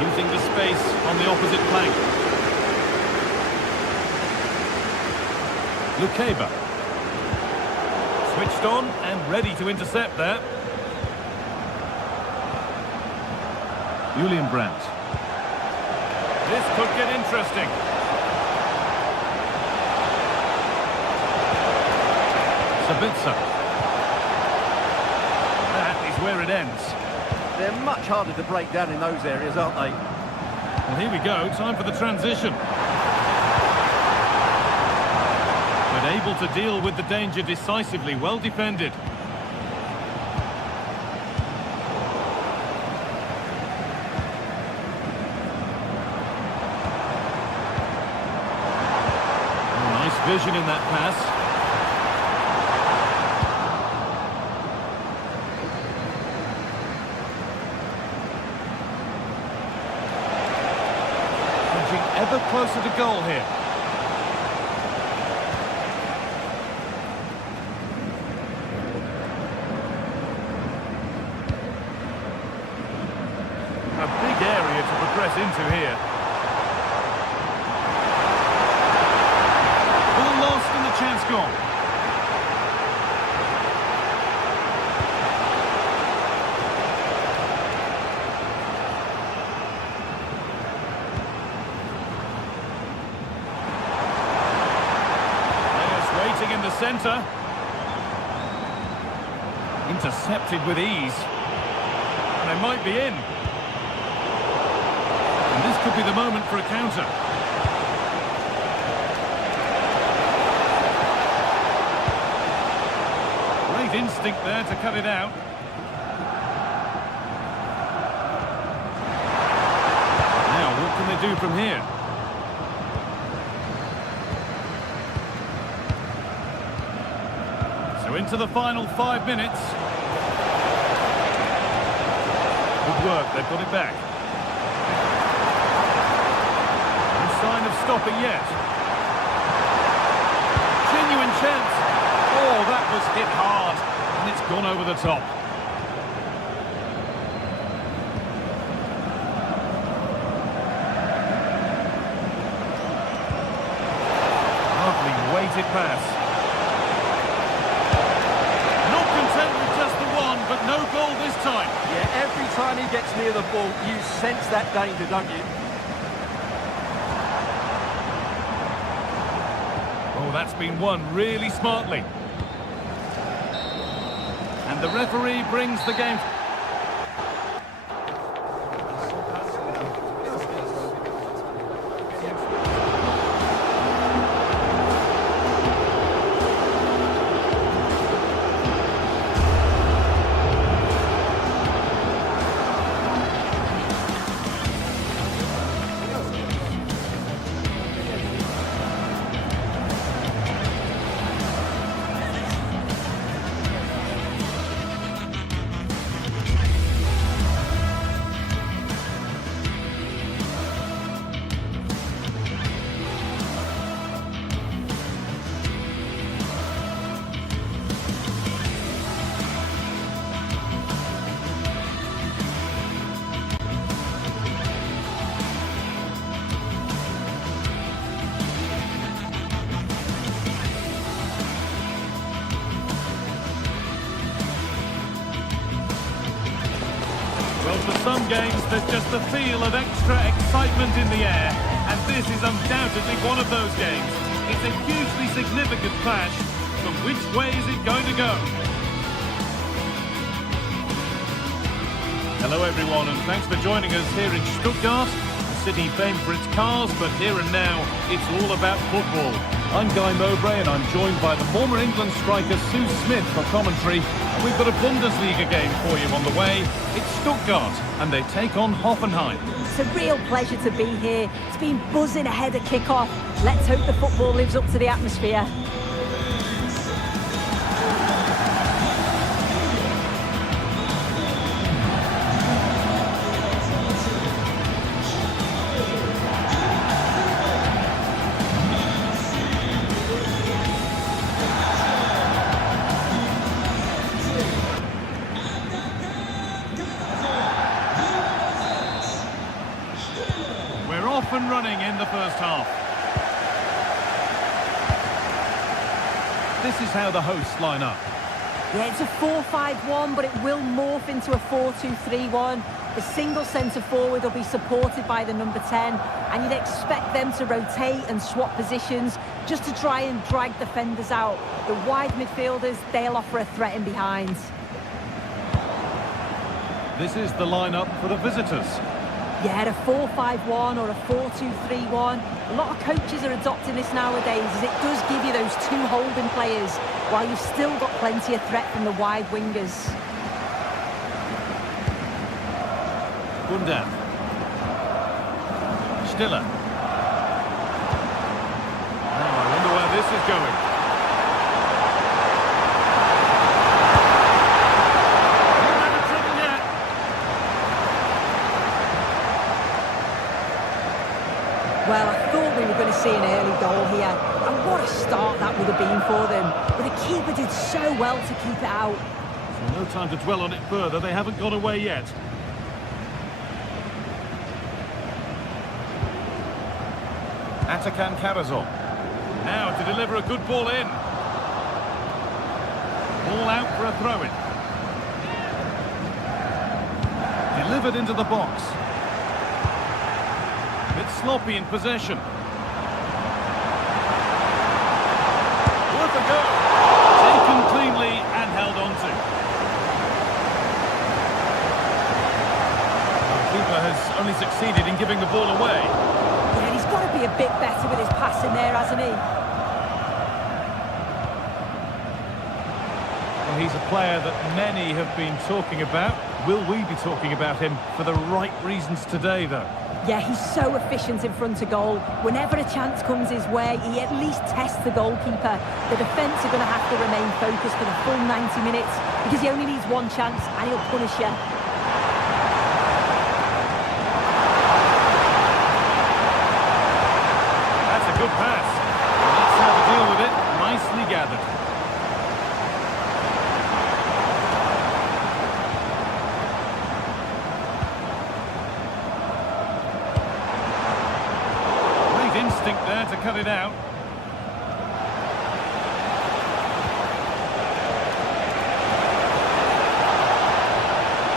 Using the space on the opposite flank. Lukeba. Switched on and ready to intercept there. Julian Brandt. This could get interesting. Sabitzer. That is where it ends. They're much harder to break down in those areas, aren't they? Well, here we go. Time for the transition. But able to deal with the danger decisively. Well defended. Vision in that pass. Edging ever closer to goal here. A big area to progress into here. Chance gone. Players waiting in the centre. Intercepted with ease. And they might be in. And this could be the moment for a counter. Instinct there to cut it out. Now, what can they do from here? So into the final 5 minutes. Good work, they've got it back. No sign of stopping yet. Genuine chance. Oh, that was hit hard, and it's gone over the top. Lovely weighted pass. Not content with just the one, but no goal this time. Yeah, every time he gets near the ball, you sense that danger, don't you? Oh, that's been won really smartly. And the referee brings the game. Well, for some games, there's just the feel of extra excitement in the air, and this is undoubtedly one of those games. It's a hugely significant clash, but which way is it going to go? Hello everyone, and thanks for joining us here in Stuttgart, a city famed for its cars, but here and now, it's all about football. I'm Guy Mowbray, and I'm joined by the former England striker Sue Smith for commentary. And we've got a Bundesliga game for you on the way. It's Stuttgart, and they take on Hoffenheim. It's a real pleasure to be here. It's been buzzing ahead of kick-off. Let's hope the football lives up to the atmosphere. Off and running in the first half. This is how the hosts line up. Yeah, it's a 4-5-1, but it will morph into a 4-2-3-1. The single centre forward will be supported by the number 10, and you'd expect them to rotate and swap positions just to try and drag defenders out. The wide midfielders, they'll offer a threat in behind. This is the lineup for the visitors. Yeah, a 4-5-1 or a 4-2-3-1. A lot of coaches are adopting this nowadays, as it does give you those two holding players, while you've still got plenty of threat from the wide wingers. Gundan. Stiller. Now I wonder where this is going. Not out of trouble yet. Well, I thought we were going to see an early goal here, and what a start that would have been for them. But the keeper did so well to keep it out. So no time to dwell on it further. They haven't got away yet. Atakan Karazor. Now to deliver a good ball in. Ball out for a throw-in. Delivered into the box. A bit sloppy in possession. Worth a go. Taken cleanly and held on to. The keeper has only succeeded in giving the ball away. Yeah, he's got to be a bit better with his passing there, hasn't he? Well, he's a player that many have been talking about. Will we be talking about him for the right reasons today, though? Yeah, he's so efficient in front of goal. Whenever a chance comes his way, he at least tests the goalkeeper. The defence are going to have to remain focused for the full 90 minutes because he only needs one chance and he'll punish you. That's a good pass. And that's how to deal with it. Nicely gathered. Instinct there to cut it out.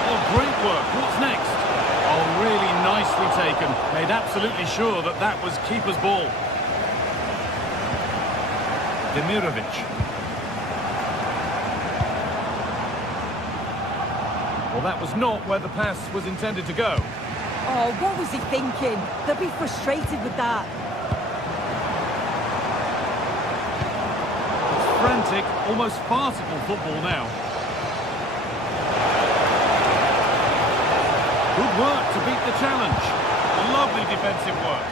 Oh, great work. What's next? Oh, really nicely taken. Made absolutely sure that that was keeper's ball. Demirovic. Well, that was not where the pass was intended to go. Oh, what was he thinking? They'll be frustrated with that. Frantic, almost farcical football now. Good work to beat the challenge. Lovely defensive work.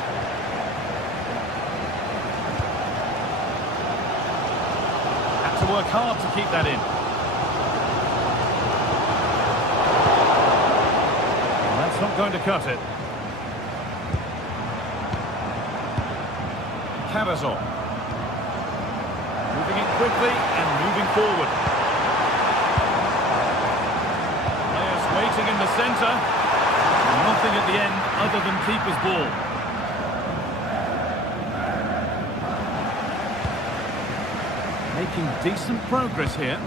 Had to work hard to keep that in. Well, that's not going to cut it. Karazor. Moving it quickly and moving forward. Players waiting in the centre. Nothing at the end other than keeper's ball. Making decent progress here.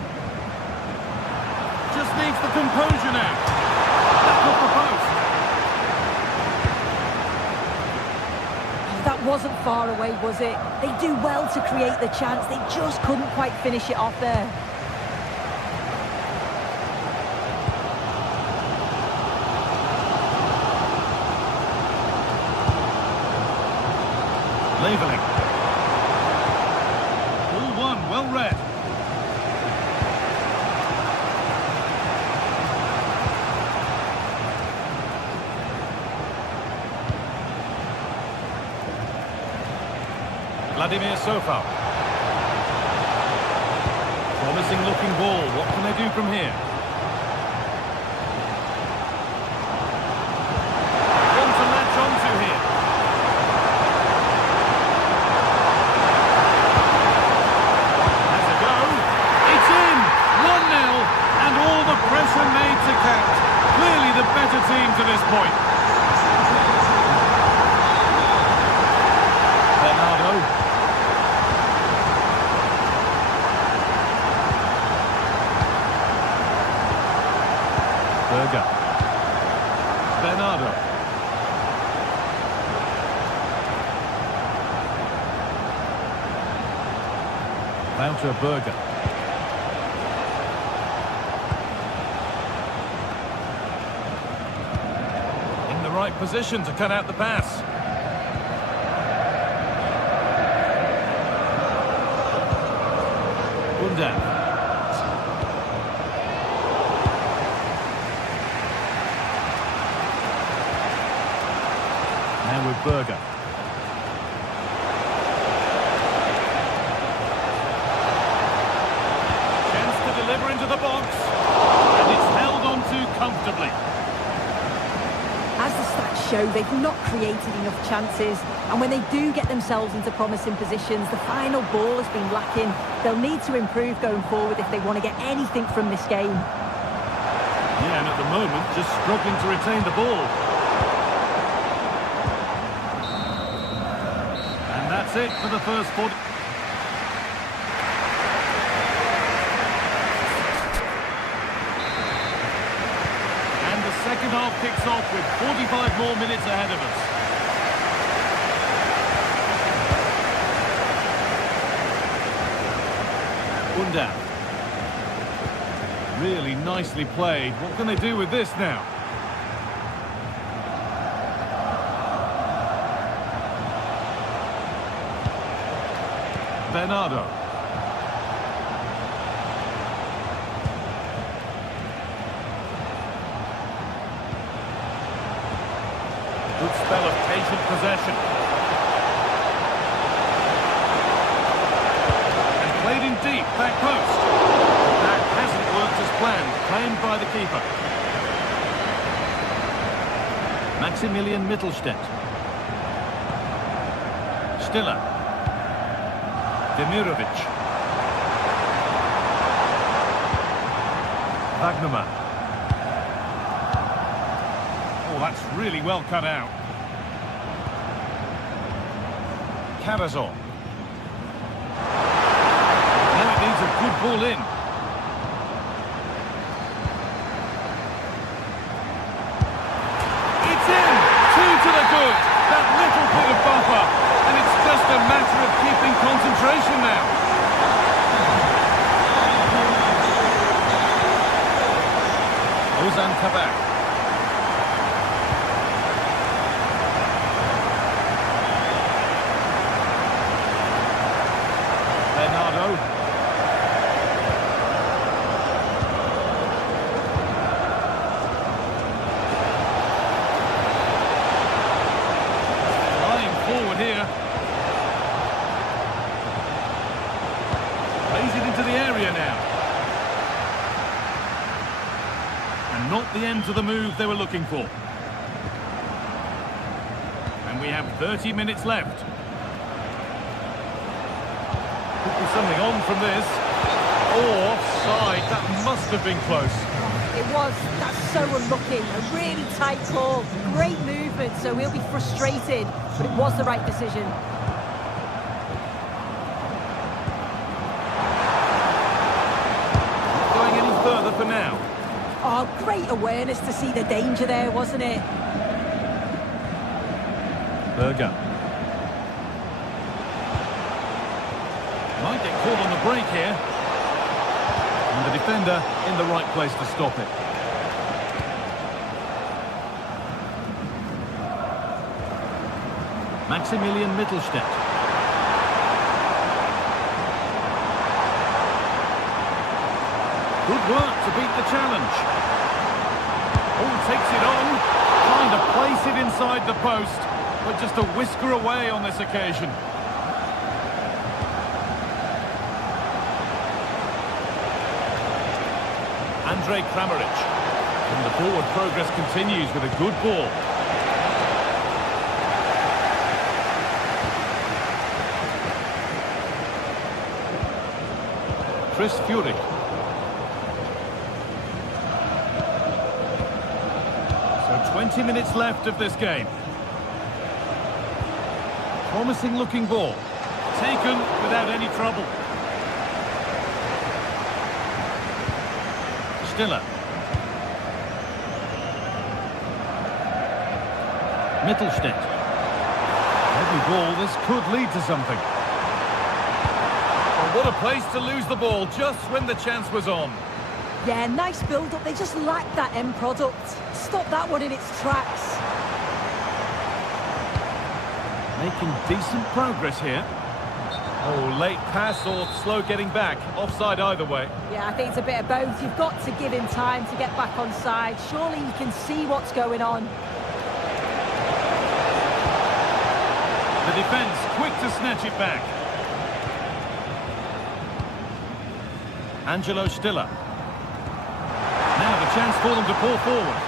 Just needs the composure now. Back off the post. That wasn't far away, was it? They do well to create the chance. They just couldn't quite finish it off there. Leveling. Ball one, well read. Vladimir Sofal. Promising looking ball. What can they do from here? One to latch onto here. Has a go. It's in! 1-0 and all the pressure made to count. Clearly the better team to this point. Bernardo. Wouter Berger. In the right position to cut out the pass. Gundogan. Now with Berger. Chance to deliver into the box. And it's held on to comfortably. As the stats show, they've not created enough chances, and when they do get themselves into promising positions, the final ball has been lacking. They'll need to improve going forward if they want to get anything from this game. Yeah, and at the moment, just struggling to retain the ball. And that's it for the first 40. Second half kicks off with 45 more minutes ahead of us. Gundogan. Really nicely played. What can they do with this now? Bernardo. Good spell of patient possession. And played in deep, back post. That hasn't worked as planned, claimed by the keeper. Maximilian Mittelstädt. Stiller. Demirovic. Wagnerman. Oh, that's really well cut out. Carazon. Now it needs a good ball in. It's in! 2 to the good. That little bit of buffer. And it's just a matter of keeping concentration now. Ozan Kabak. Flying forward here. Plays it into the area now. And not the end to the move they were looking for. And we have 30 minutes left. Could be something on from this. Oh, offside. That must have been close. It was. That's so unlucky. A really tight call. Great movement, so he'll be frustrated, but it was the right decision. Not going any further for now. Oh, great awareness to see the danger there, wasn't it? Berger. Might get caught on the break here. And the defender in the right place to stop it. Maximilian Mittelstädt. Good work to beat the challenge. Oh, takes it on. Trying to place it inside the post. But just a whisker away on this occasion. Andrej Kramaric. And the forward progress continues with a good ball. Chris Fury. So 20 minutes left of this game. Promising looking ball. Taken without any trouble. Stiller. Mittelstädt. Every ball, this could lead to something. Oh, what a place to lose the ball just when the chance was on. Yeah, nice build-up. They just lacked that end product. Stop that one in its tracks. Making decent progress here. Oh, late pass or slow getting back. Offside either way. Yeah, I think it's a bit of both. You've got to give him time to get back on side. Surely he can see what's going on. The defence quick to snatch it back. Angelo Stiller. Now the chance for them to pull forward.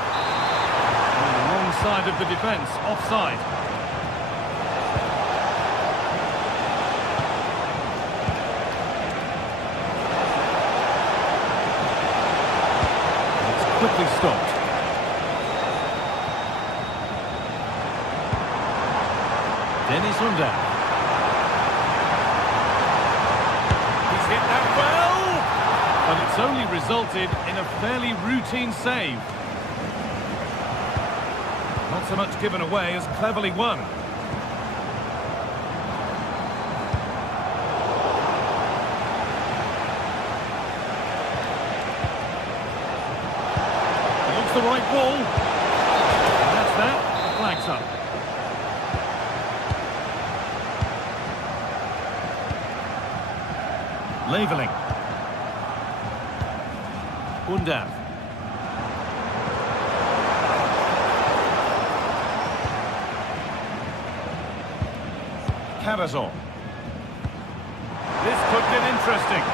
On the wrong side of the defence, offside. It's quickly stopped. Dennis Under. He's hit that well, but it's only resulted in a fairly routine save. Not so much given away as cleverly won. It looks the right ball. And that's that. The flag's up. Leveling. Undav. Carazon. This could get interesting.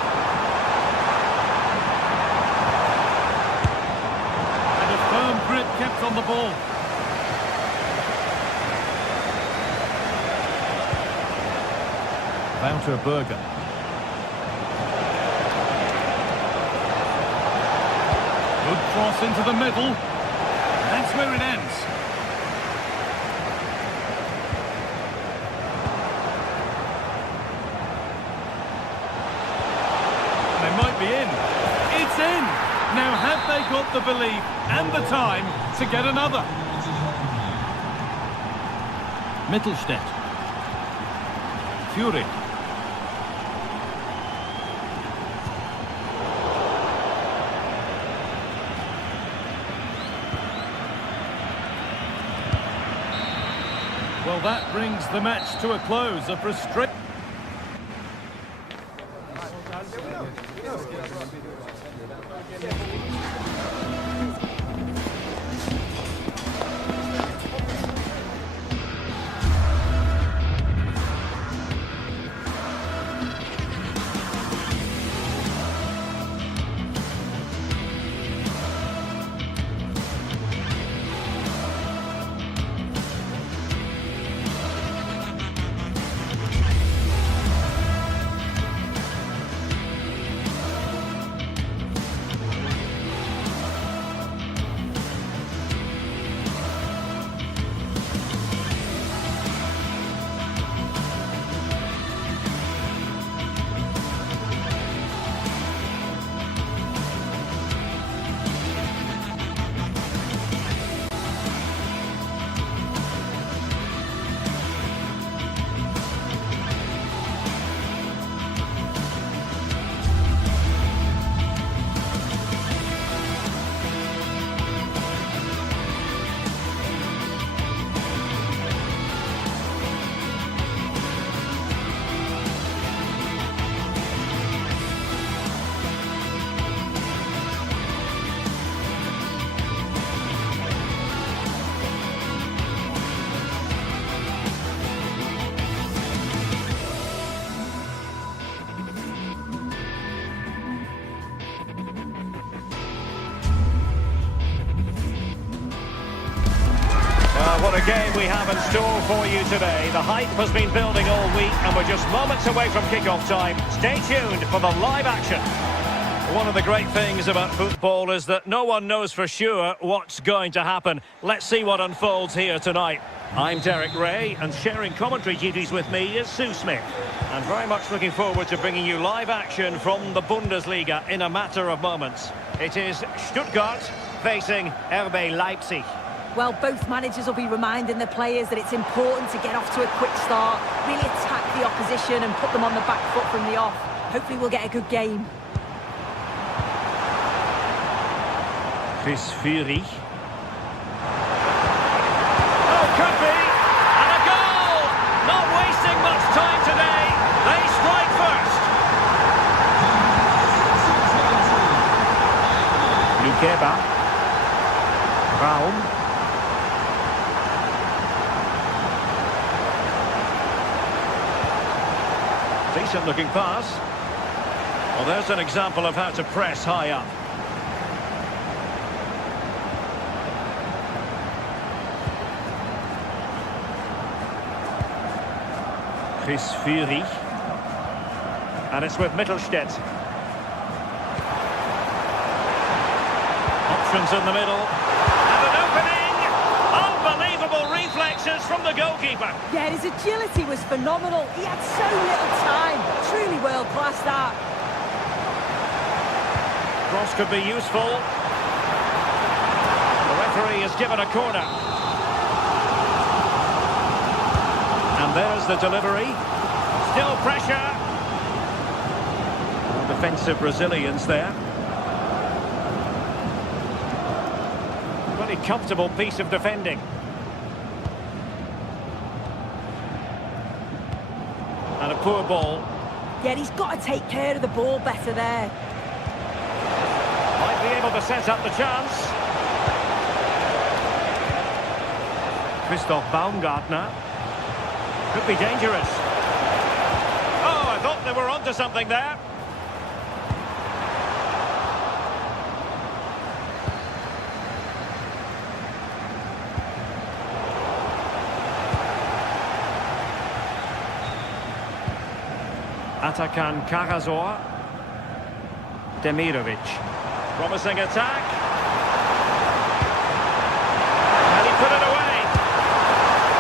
And a firm grip kept on the ball. Wouter Berger. Good cross into the middle. That's where it ends. They might be in. It's in! Now have they got the belief and the time to get another? Mittelstädt. Fury. Well, that brings the match to a close. A frustrating... What a game we have in store for you today. The hype has been building all week and we're just moments away from kick-off time. Stay tuned for the live action. One of the great things about football is that no one knows for sure what's going to happen. Let's see what unfolds here tonight. I'm Derek Ray, and sharing commentary duties with me is Sue Smith. And very much looking forward to bringing you live action from the Bundesliga in a matter of moments. It is Stuttgart facing RB Leipzig. Well, both managers will be reminding the players that it's important to get off to a quick start, really attack the opposition and put them on the back foot from the off. Hopefully we'll get a good game. Chris Fury. Oh, could be! And a goal! Not wasting much time today. They strike first. Lukeba. Raum. Decent looking pass. Well, there's an example of how to press high up. Chris Fury. And it's with Mittelstädt. Options in the middle. And an opening! Unbelievable reflexes from the goalkeeper. Yeah, his agility was phenomenal. He had so little time. Truly world-class, that. Cross could be useful. The referee has given a corner. And there's the delivery. Still pressure. Defensive resilience there. Pretty comfortable piece of defending. And a poor ball. Yeah, he's got to take care of the ball better there. Might be able to set up the chance. Christoph Baumgartner. Could be dangerous. Oh, I thought they were onto something there. Atakan Karazor. Demirovic. Promising attack. And he put it away.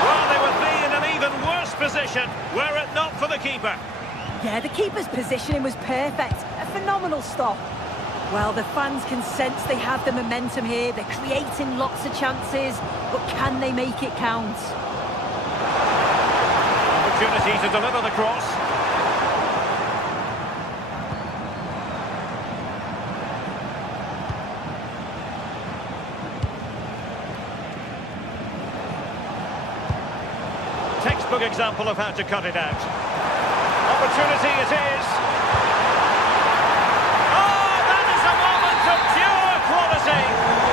Well, they would be in an even worse position were it not for the keeper. Yeah, the keeper's positioning was perfect. A phenomenal stop. Well, the fans can sense they have the momentum here. They're creating lots of chances, but can they make it count? Opportunity to deliver the cross. Textbook example of how to cut it out. Opportunity it is. Oh, that is a moment of pure quality.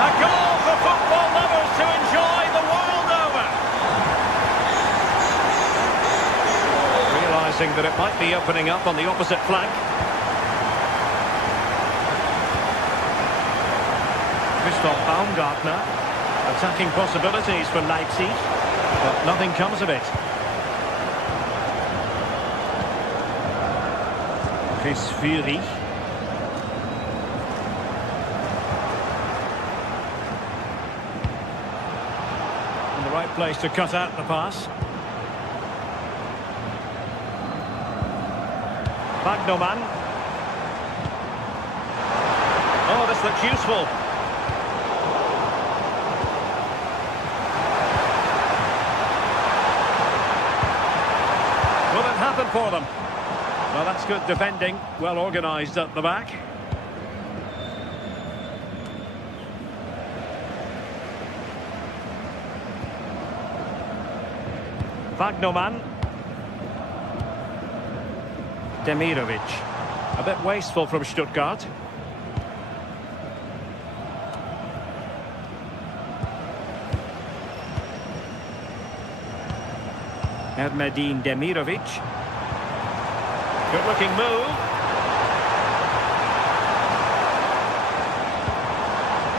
A goal for football lovers to enjoy the world over. Realising that it might be opening up on the opposite flank. Christoph Baumgartner. Attacking possibilities for Leipzig. But nothing comes of it. Chris Fury. In the right place to cut out the pass. Magnoman. Oh, this looks useful. Will it happen for them? Well, that's good defending, well organised at the back. Magnoman. Demirovic. A bit wasteful from Stuttgart. Erdmedin Demirovic. Good looking move.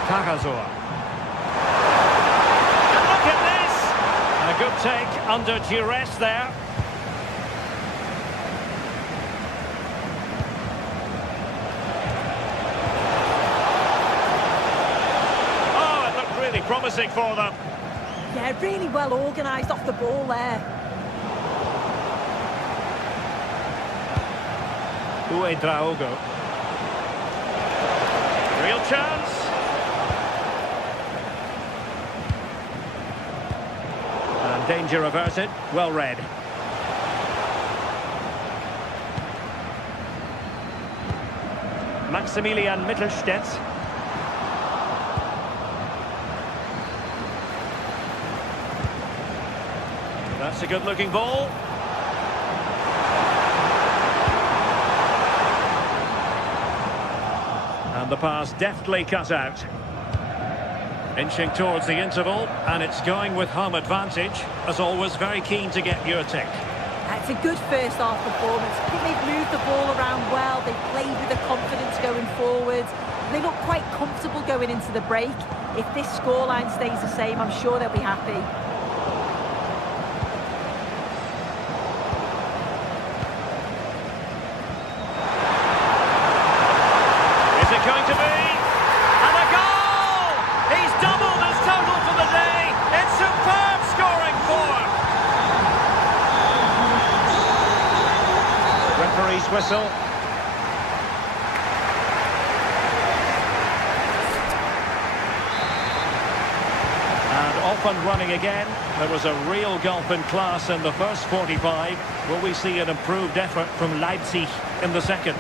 Karazor. And look at this! And a good take under duress there. Oh, it looked really promising for them. Yeah, really well organised off the ball there. Draogo. Real chance. Danger averted. Well read. Maximilian Mittelstädt. That's a good-looking ball. And the pass deftly cut out. Inching towards the interval, and it's going with home advantage. As always, very keen to get your take. It's a good first half performance. I think they've moved the ball around well. They played with the confidence going forward. They look quite comfortable going into the break. If this scoreline stays the same, I'm sure they'll be happy. Is it going to be? And a goal! He's doubled his total for the day. It's superb scoring form. Referee's whistle. And off and running again. There was a real gulf in class in the first 45. Will we see an improved effort from Leipzig in the second?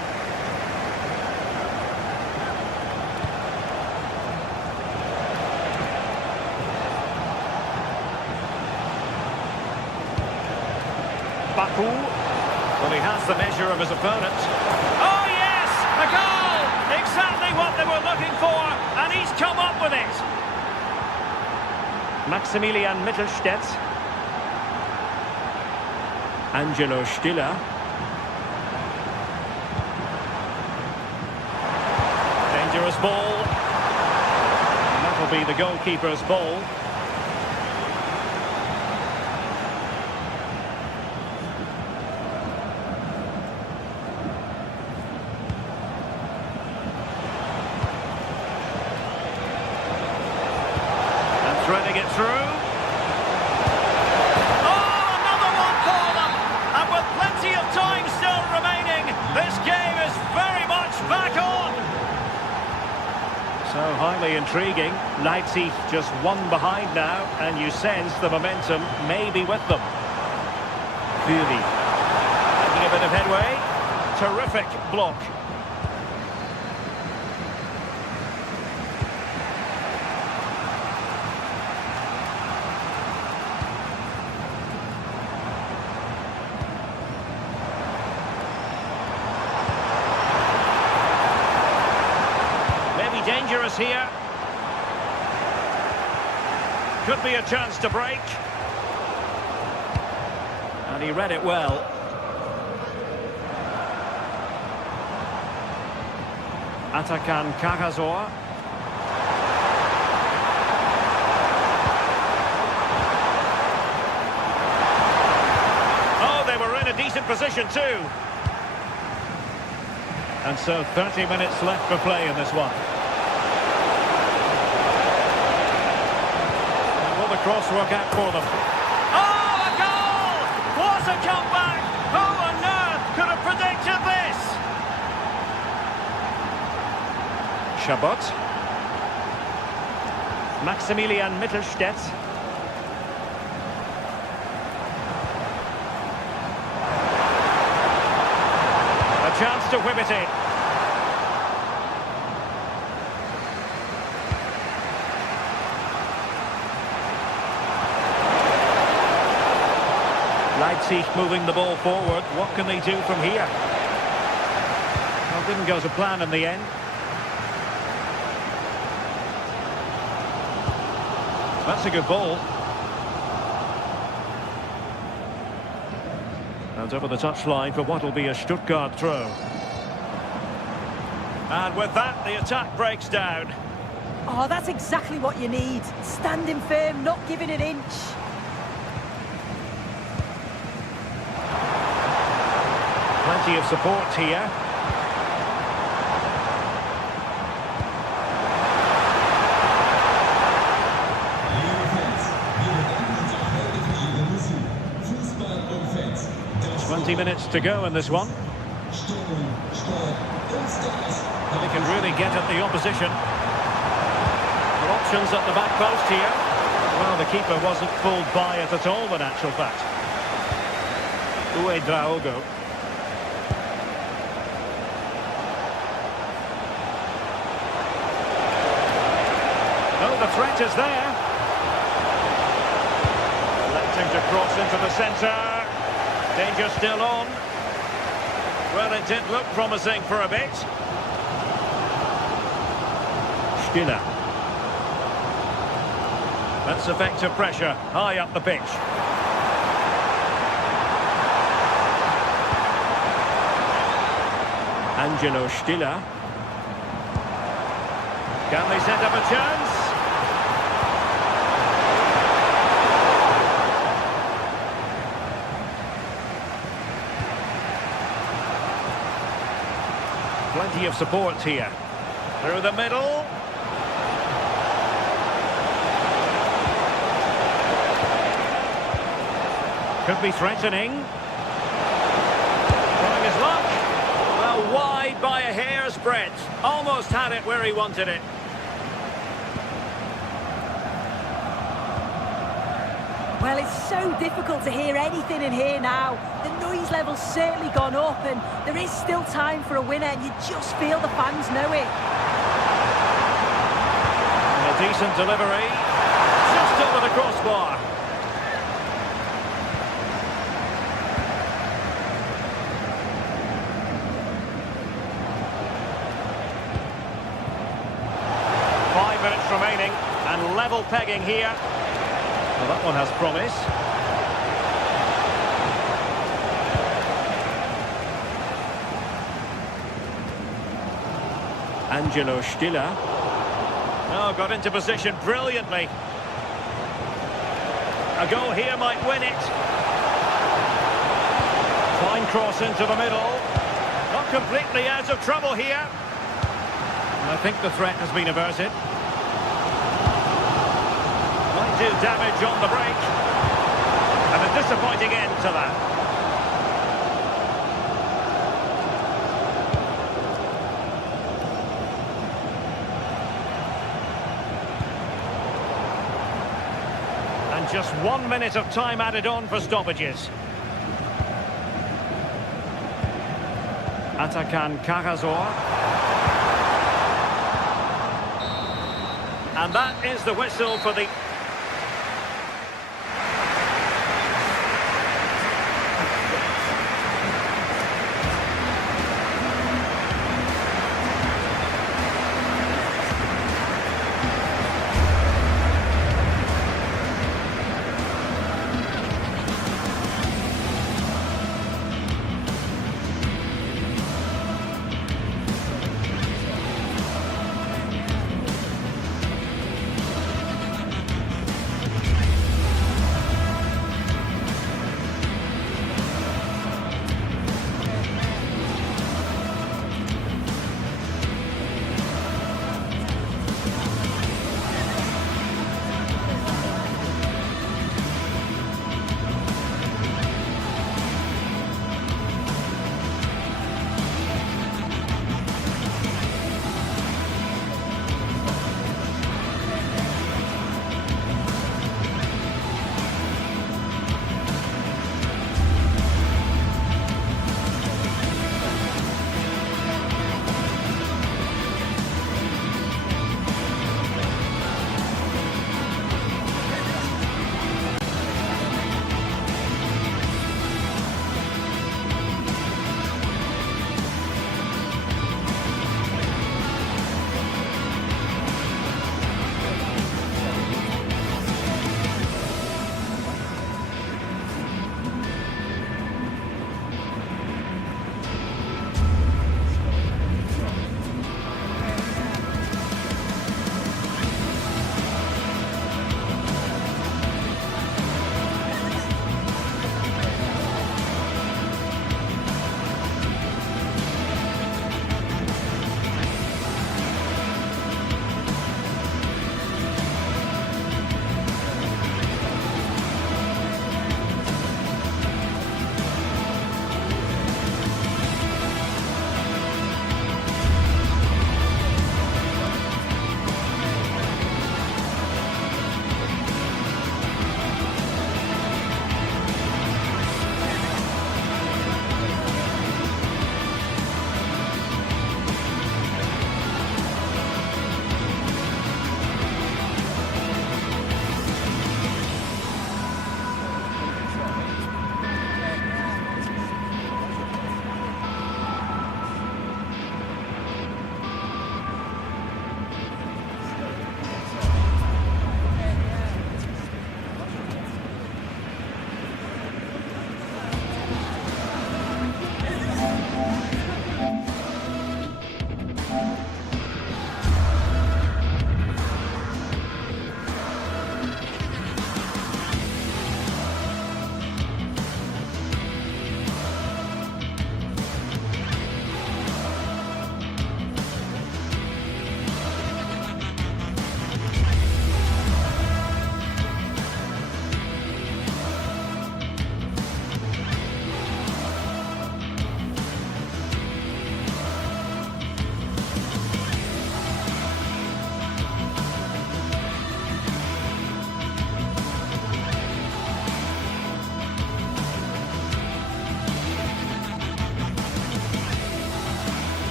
Baku. Well, he has the measure of his opponent. Oh, yes! A goal! Exactly what they were looking for, and he's come up with it. Maximilian Mittelstädt. Angelo Stiller. Dangerous ball. And that'll be the goalkeeper's ball. Threading it through. Oh, another one for them! And with plenty of time still remaining, this game is very much back on! So highly intriguing. Leipzig just one behind now, and you sense the momentum may be with them. Fury making a bit of headway. Terrific block. Dangerous here. Could be a chance to break. And he read it well. Atakan Kakazor. Oh, they were in a decent position too. And so 30 minutes left for play in this one. Cross work out for them. Oh, a goal! What a comeback! Who on earth could have predicted this? Chabot. Maximilian Mittelstädt. A chance to whip it in. Leipzig moving the ball forward. What can they do from here? Well, didn't go to plan in the end. That's a good ball. And over the touchline for what will be a Stuttgart throw. And with that, the attack breaks down. Oh, that's exactly what you need. Standing firm, not giving an inch. Plenty of support here. Minutes to go in this one. They can really get at the opposition. There are options at the back post here. Well, the keeper wasn't fooled by it at all, in actual fact. Uedraogo. Oh, the threat is there. Electing to cross into the centre. Danger still on. Well, it did look promising for a bit. Stiller. That's effective pressure, high up the pitch. Angelo Stiller. Can they set up a chance? Plenty of support here. Through the middle. Could be threatening. Trying his luck. Well, wide by a hair's breadth. Almost had it where he wanted it. Well, it's so difficult to hear anything in here now. The noise level's certainly gone up, and there is still time for a winner, and you just feel the fans know it. And a decent delivery. Just over the crossbar. Remaining and level pegging here. Well, that one has promise. Angelo Stiller. Oh, got into position brilliantly. A goal here might win it. Fine cross into the middle. Not completely out of trouble here. And I think the threat has been averted. Do damage on the break, and a disappointing end to that. And just 1 minute of time added on for stoppages. Atakan Karazor. And that is the whistle for the...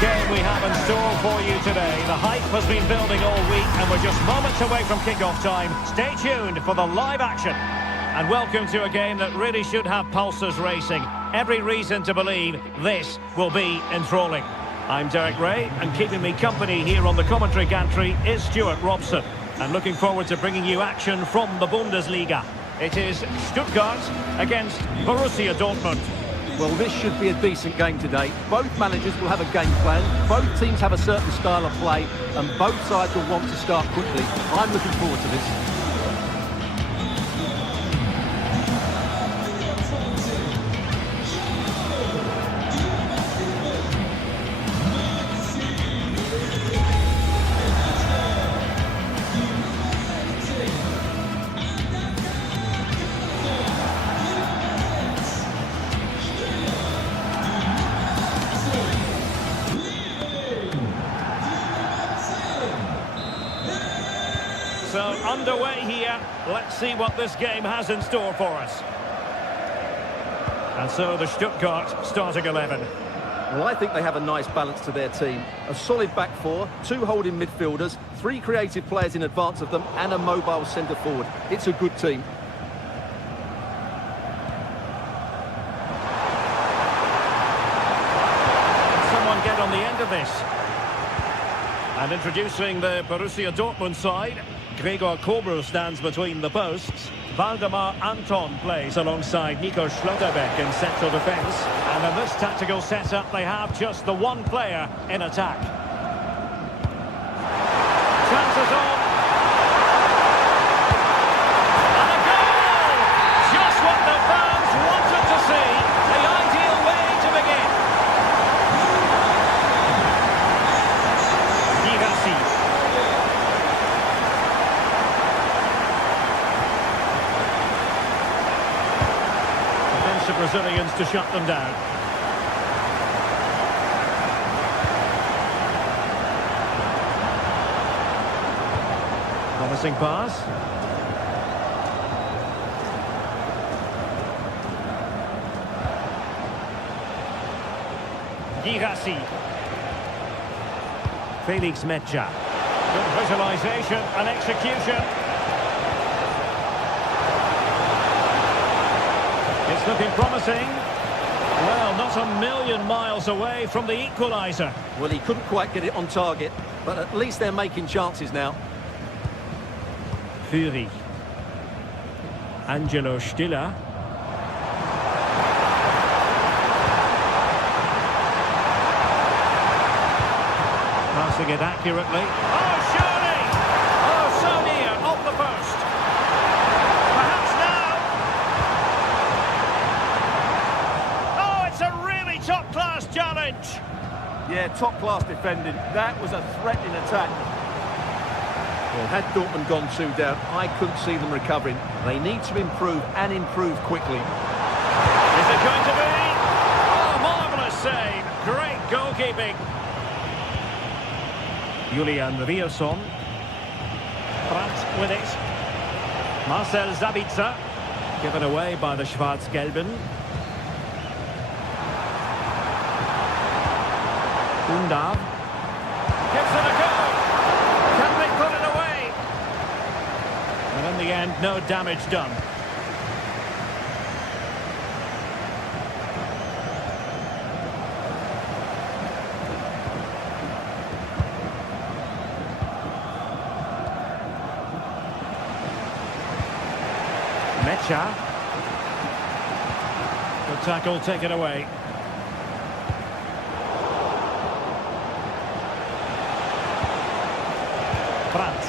game we have in store for you today. The hype has been building all week and we're just moments away from kick-off time. Stay tuned for the live action. And welcome to a game that really should have pulses racing. Every reason to believe this will be enthralling. I'm Derek Ray, and keeping me company here on the commentary gantry is Stuart Robson. And looking forward to bringing you action from the Bundesliga. It is Stuttgart against Borussia Dortmund. Well, this should be a decent game today. Both managers will have a game plan. Both teams have a certain style of play, and both sides will want to start quickly. I'm looking forward to this. So underway here. Let's see what this game has in store for us. And so the Stuttgart starting 11. Well, I think they have a nice balance to their team. A solid back four, two holding midfielders, three creative players in advance of them, and a mobile centre forward. It's a good team. Someone get on the end of this. And introducing the Borussia Dortmund side, Gregor Kobel stands between the posts. Waldemar Anton plays alongside Nico Schlotterbeck in central defence. And in this tactical setup, they have just the one player in attack. Chances on. And a goal! Just what the fans wanted to see. The ideal way to begin. Girassi. The Brazilians to shut them down. Promising pass. Girassi. Felix Mecha. Good visualization and execution. It's looking promising. Well, not a million miles away from the equaliser. Well, he couldn't quite get it on target, but at least they're making chances now. Fury. Angelo Stiller. Passing it accurately. Oh, surely! Oh, so near, off the post. Perhaps now. Oh, it's a really top-class challenge. Yeah, top-class defending. That was a threatening attack. Well, had Dortmund gone 2 down, I couldn't see them recovering. They need to improve and improve quickly. Is it going to be? Oh, marvellous save. Great goalkeeping. Julian Rierson. Brandt with it. Marcel Sabitzer. Given away by the Schwarz-Gelben. Undav. Gives it a go. Can they put it away? And in the end, no damage done. Mecha. Good tackle taken away. Brandt.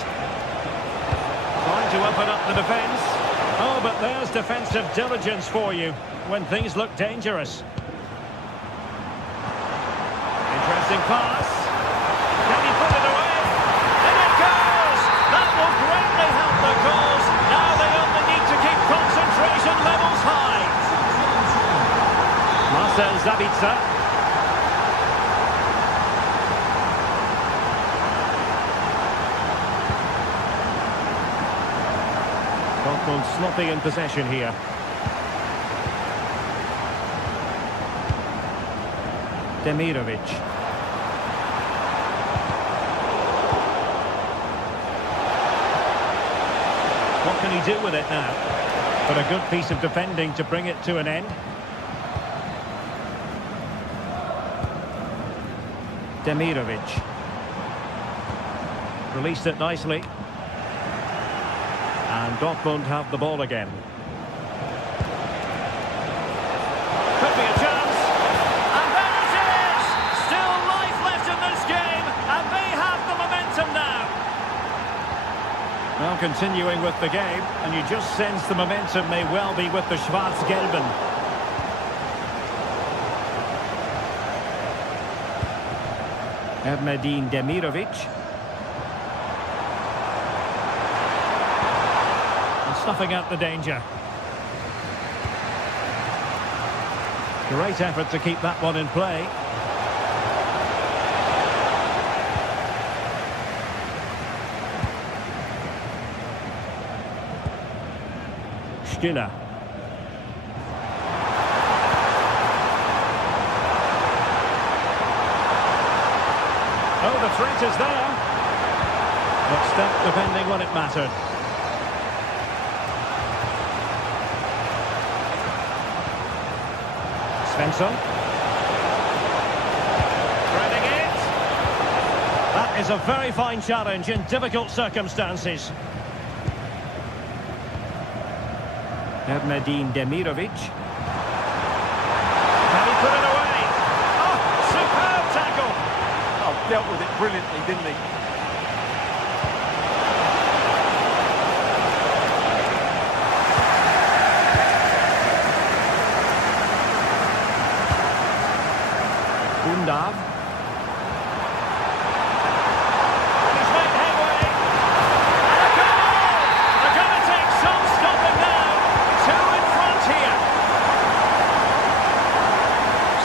Trying to open up the defence. Oh, but there's defensive diligence for you when things look dangerous. Interesting pass. Can he put it away? And it goes! That will greatly help the cause. Now they only need to keep concentration levels high. Marcel Sabitzer. Dortmund sloppy in possession here. Demirovic. really do with it now? But a good piece of defending to bring it to an end. Demirovic. Released it nicely. And Dortmund have the ball again. Could be a chance. And there it is! Still life left in this game, and they have the momentum now. Well, continuing with the game, and you just sense the momentum may well be with the Schwarz-Gelben. Erdmedin Demirovic. Snuffing out the danger. Great effort to keep that one in play. Stiller. Oh, the threat is there. But step defending when it mattered. Svensson. Threading it. That is a very fine challenge in difficult circumstances. Erdmedin Demirovic. Can he put it away? Oh, superb tackle. Oh, dealt with it brilliantly, didn't he? Undav. He's made headway. And a goal! They're going to take some stopping now. Two in front here.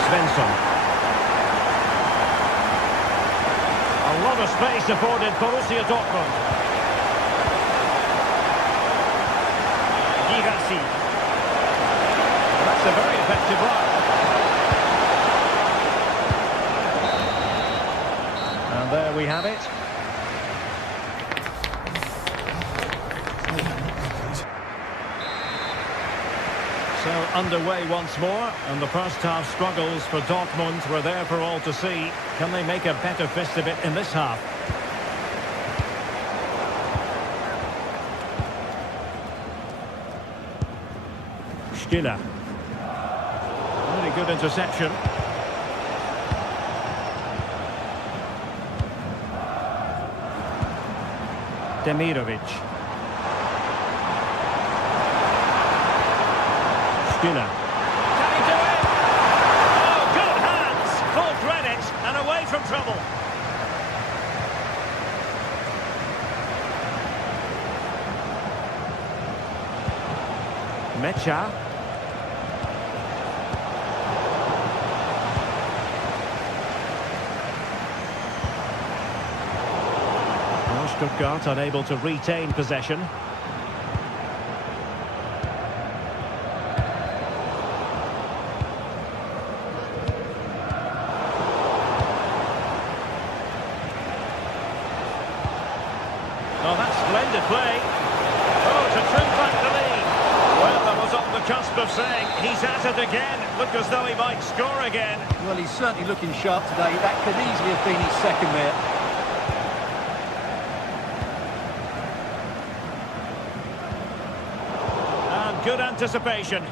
Svensson. A lot of space afforded Borussia Dortmund. Girassi. That's a very effective run. And there we have it. So underway once more, and the first half struggles for Dortmund were there for all to see. Can they make a better fist of it in this half? Stiller. Really good interception. Demirovic. Stiller. Can he do it? Oh, good hands! Full credit and away from trouble. Mecha. Stuttgart unable to retain possession. Oh, that's splendid play. Oh, to trim back the lead. Well, I was on the cusp of saying he's at it again. Look as though he might score again. Well, he's certainly looking sharp today. That could easily have been his second there. Good anticipation.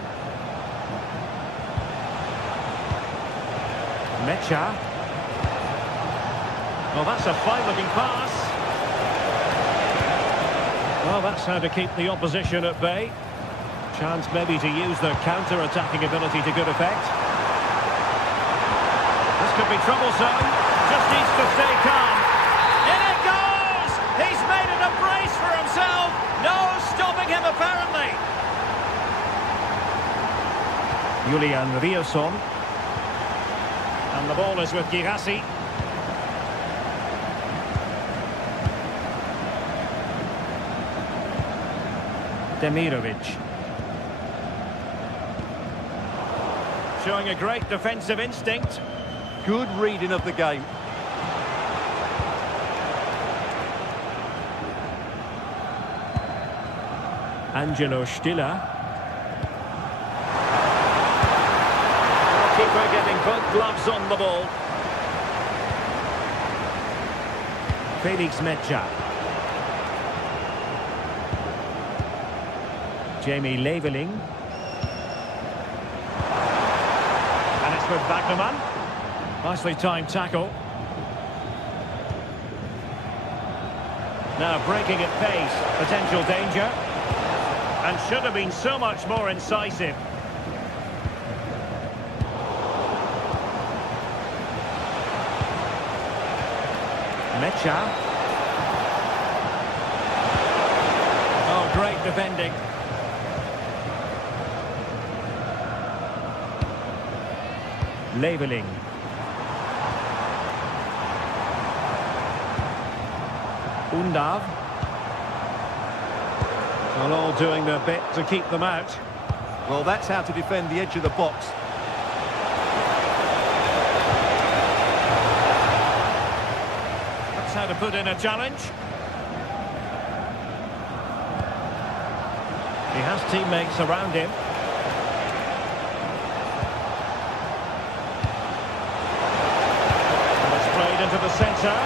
Mecha. Well, that's a fine-looking pass. Well, that's how to keep the opposition at bay. Chance maybe to use their counter-attacking ability to good effect. This could be troublesome. Just needs to stay calm. In it goes! He's made it a brace for himself. No stopping him, apparently. Julian Riosson. And the ball is with Girassi. Demirovic. Showing a great defensive instinct. Good reading of the game. Angelo Stiller. Keeper getting both gloves on the ball. Felix Mecha. Jamie Leveling. And it's with Wagnerman. Nicely timed tackle. Now breaking at pace. Potential danger. And should have been so much more incisive. Mecha. Oh, great defending. Leveling. Undav. Well, all doing their bit to keep them out. Well, that's how to defend the edge of the box. That's how to put in a challenge. He has teammates around him. And it's played into the centre.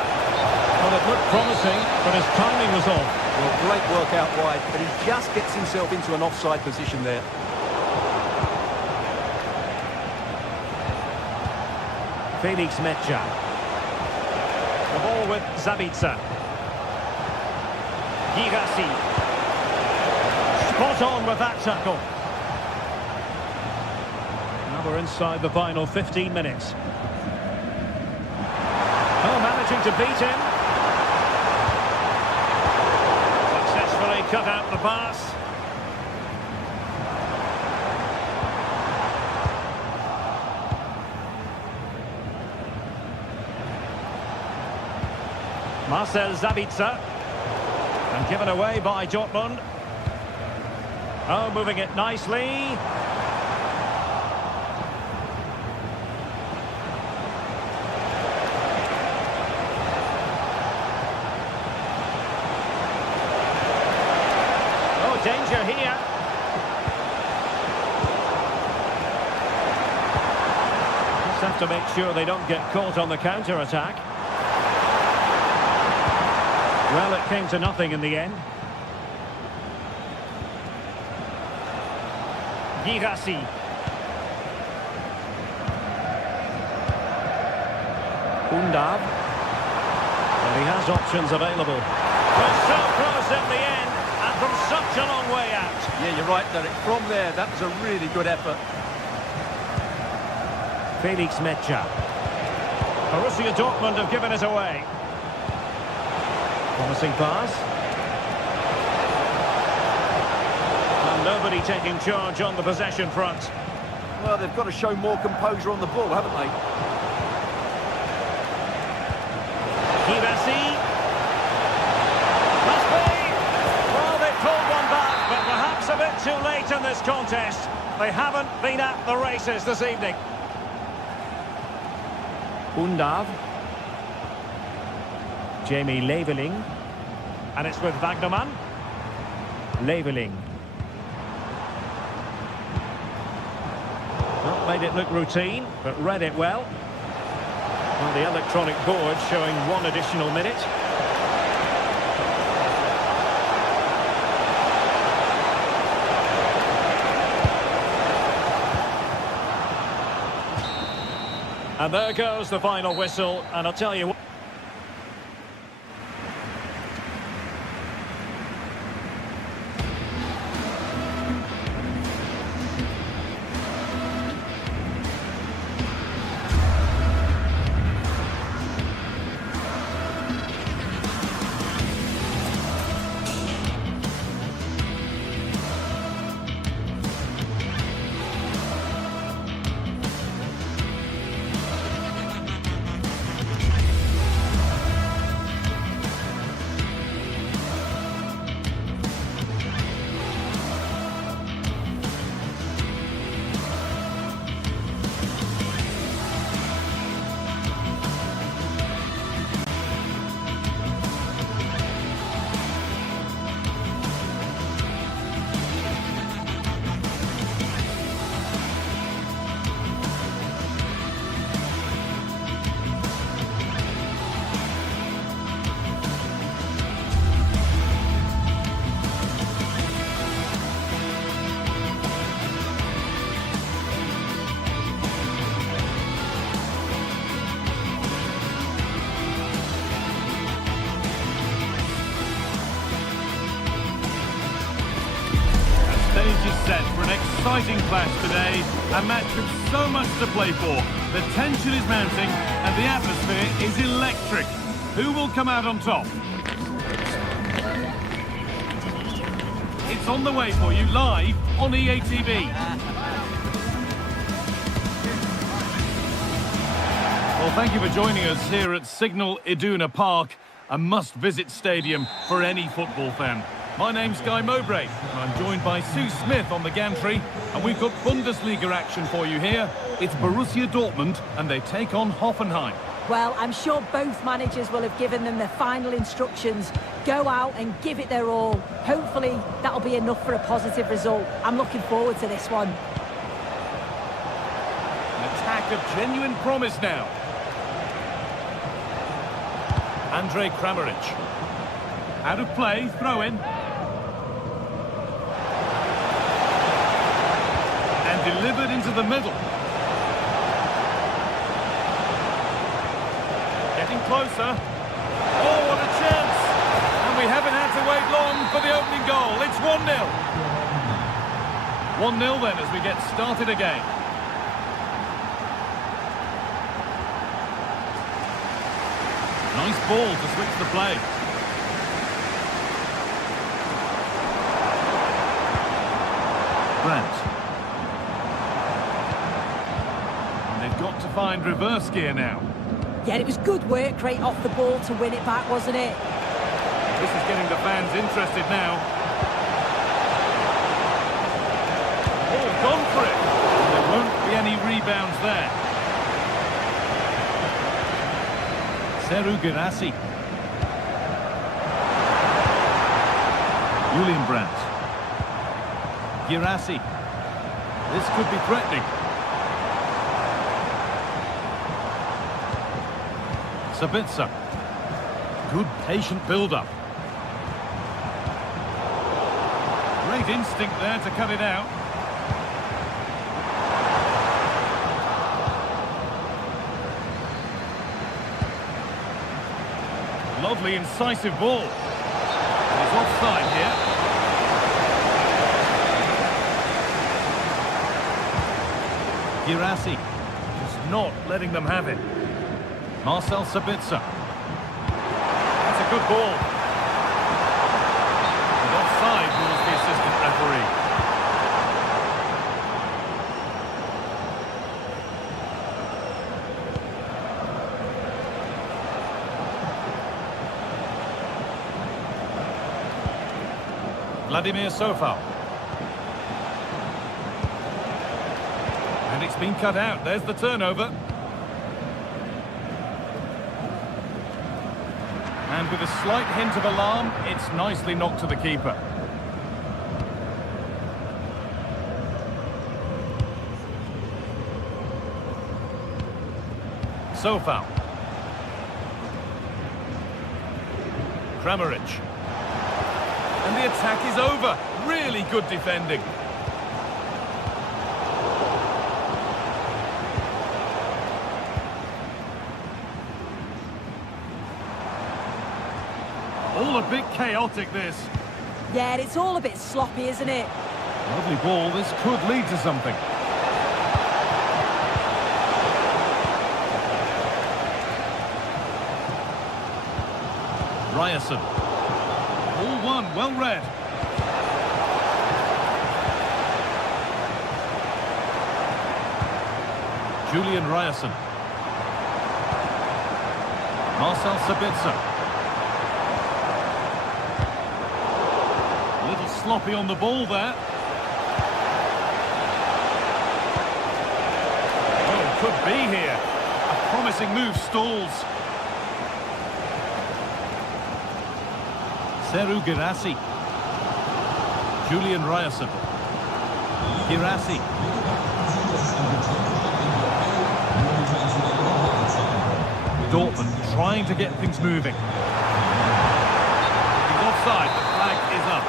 Well, it looked promising, but his timing was off. Well, great work out wide, but he just gets himself into an offside position there. Felix Mecha. The ball with Zabitsa. Girassi. Spot on with that tackle. Now we're inside the final 15 minutes. Oh, managing to beat him. Successfully cut out the pass. Marcel Zabitsa. And given away by Dortmund. Oh, moving it nicely. Oh, danger here. Just have to make sure they don't get caught on the counter-attack. Well, it came to nothing in the end. Girassi. Undav. And he has options available. Well, so close in the end, and from such a long way out. Yeah, you're right, Derek. From there, that was a really good effort. Felix Mecha. Borussia Dortmund have given it away. Promising pass. And nobody taking charge on the possession front. Well, they've got to show more composure on the ball, haven't they? Girassi. Must be. Well, they pulled one back, but perhaps a bit too late in this contest. They haven't been at the races this evening. Undav. Jamie Leveling. And it's with Wagnerman. Leveling. Not made it look routine, but read it well. Well, the electronic board showing one additional minute. And there goes the final whistle, and I'll tell you what. exciting clash today. A match with so much to play for. The tension is mounting and the atmosphere is electric. Who will come out on top? It's on the way for you live on EA TV. Well, thank you for joining us here at Signal Iduna Park, a must-visit stadium for any football fan. My name's Guy Mowbray, and I'm joined by Sue Smith on the gantry, and we've got Bundesliga action for you here. It's Borussia Dortmund, and they take on Hoffenheim. Well, I'm sure both managers will have given them their final instructions. Go out and give it their all. Hopefully, that'll be enough for a positive result. I'm looking forward to this one. An attack of genuine promise now. Andrej Kramaric. Out of play, throw in. And delivered into the middle. Getting closer. Oh, what a chance! And we haven't had to wait long for the opening goal. It's 1-0. 1-0 then as we get started again. Nice ball to switch the play. Brandt. And they've got to find reverse gear now. Yeah, it was good work right off the ball to win it back, wasn't it? This is getting the fans interested now. Oh, gone for it. There won't be any rebounds there. Seru Girassi. Julian Brandt. Girassi. This could be threatening. Sabitzer. Good patient build-up. Great instinct there to cut it out. Lovely incisive ball. He's offside here. Girassi just not letting them have it. Marcel Sabitzer. That's a good ball. And offside rules the assistant referee. Vladimir Sofal. And it's been cut out. There's the turnover. And with a slight hint of alarm, it's nicely knocked to the keeper. Sofal. Kramaric. And the attack is over. Really good defending. All a bit chaotic, this. Yeah, it's all a bit sloppy, isn't it? Lovely ball. This could lead to something. Ryerson. All one, well read. Julian Ryerson. Marcel Sabitzer. A little sloppy on the ball there. Oh, could be here. A promising move stalls. Seru Girassi. Julian Ryerson. Girassi. Dortmund trying to get things moving. He's offside, the flag is up.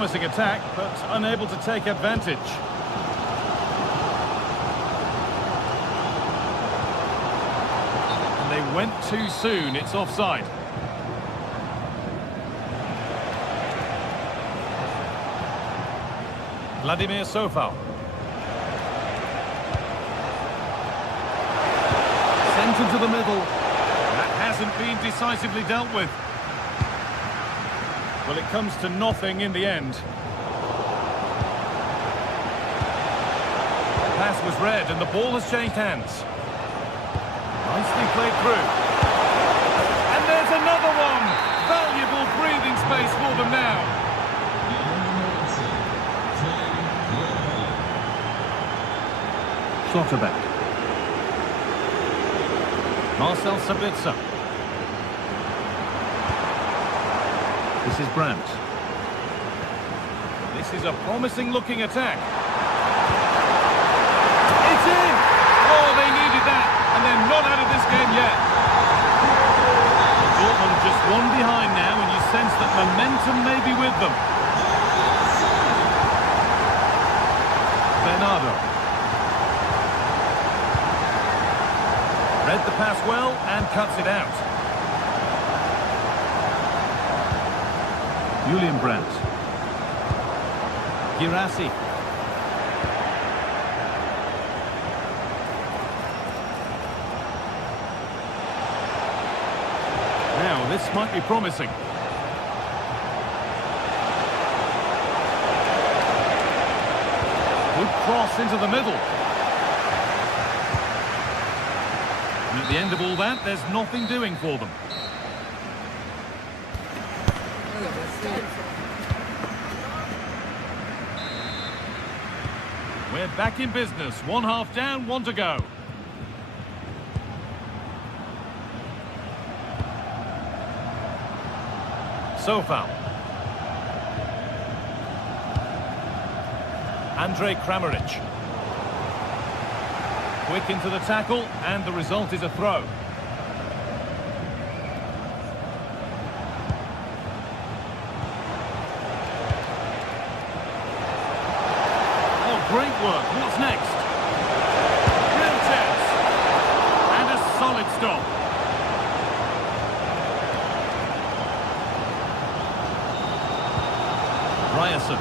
promising attack, but unable to take advantage. And they went too soon. It's offside. Vladimir Sofal. Sent into the middle. That hasn't been decisively dealt with. Well, it comes to nothing in the end. The pass was read and the ball has changed hands. Nicely played through. And there's another one! Valuable breathing space for them now. Schlotterbeck. Marcel Sabitzer. This is Brandt. This is a promising-looking attack. It's in! Oh, they needed that, and they're not out of this game yet. Dortmund just one behind now, and you sense that momentum may be with them. Bernardo. Read the pass well and cuts it out. Julian Brandt. Girassi. Now, this might be promising. Good cross into the middle. And at the end of all that, there's nothing doing for them. We're back in business. One half down, one to go. Sofal. Andrej Kramaric. Quick into the tackle, and the result is a throw. Great work. What's next? Real chance. And a solid stop. Ryerson.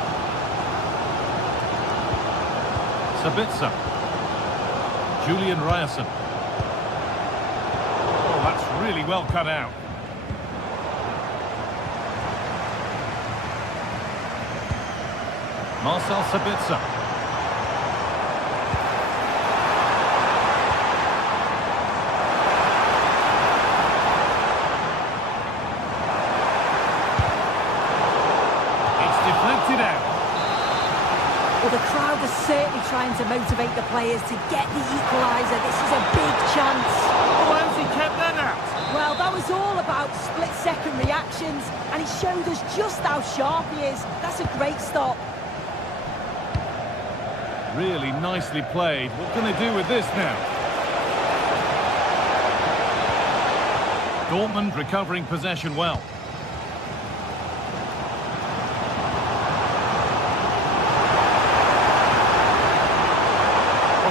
Sabitzer. Julian Ryerson. Oh, that's really well cut out. Marcel Sabitzer. Well, the crowd are certainly trying to motivate the players to get the equaliser. This is a big chance. Oh, how's he kept that out? Well, that was all about split-second reactions, and he showed us just how sharp he is. That's a great stop. Really nicely played. What can they do with this now? Dortmund recovering possession well.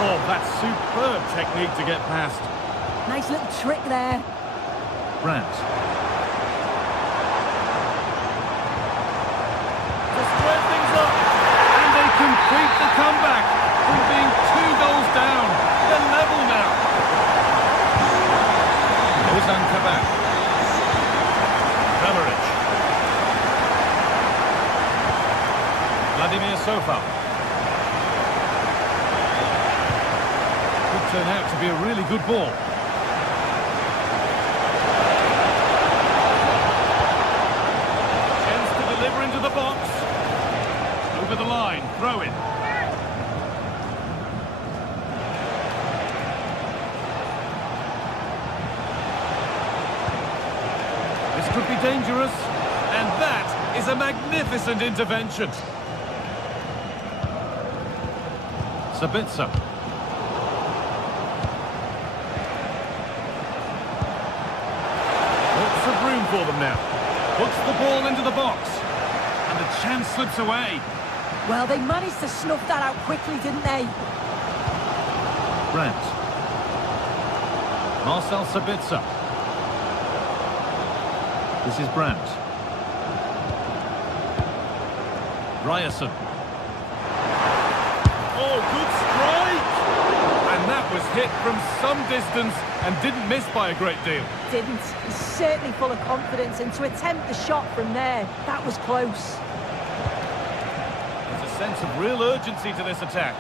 Oh, that's superb technique to get past. Nice little trick there. Brandt. To square things up. And they complete the comeback from being 2 goals down. They're level now. Ozan Kabak. Kramaric. Vladimir Sofal. Could turn out to be a really good ball. Chance to deliver into the box. Over the line, throw in. This could be dangerous, and that is a magnificent intervention. Sabitzer. Lots of room for them now. Puts the ball into the box. And And the chance slips away. Well, they managed to snuff that out quickly, didn't they? Brandt. Marcel Sabitzer. This is Brandt. Ryerson. Oh, good strike! And that was hit from some distance and didn't miss by a great deal. Didn't. He's certainly full of confidence, and to attempt the shot from there, that was close. There's a sense of real urgency to this attack.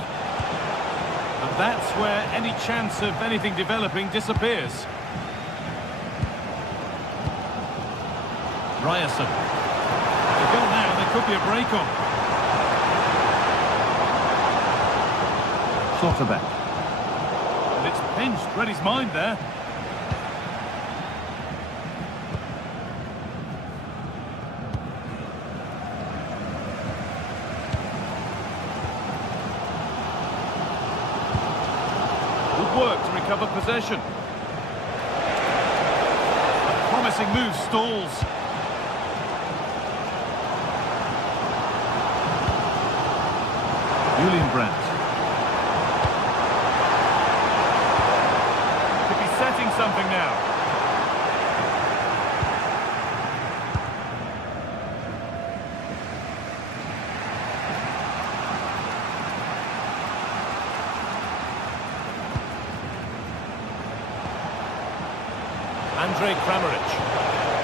And that's where any chance of anything developing disappears. Ryerson. To go now, there could be a break on. Schlotterbeck. And it's pinched, read his mind there. Good work to recover possession. A promising move stalls. Julian Brandt. Could be setting something now. Andrej Kramaric.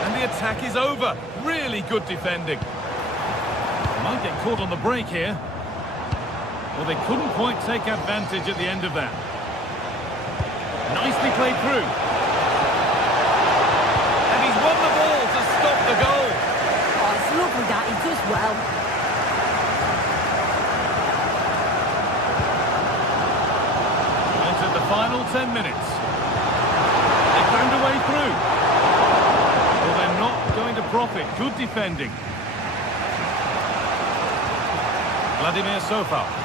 And the attack is over. Really good defending. Might get caught on the break here. Well, they couldn't quite take advantage at the end of that. Nicely played through. And he's won the ball to stop the goal. Oh, it's lovely that. He does well. Entered the final 10 minutes. They found a way through. Well, they're not going to profit. Good defending. Vladimir Sofal.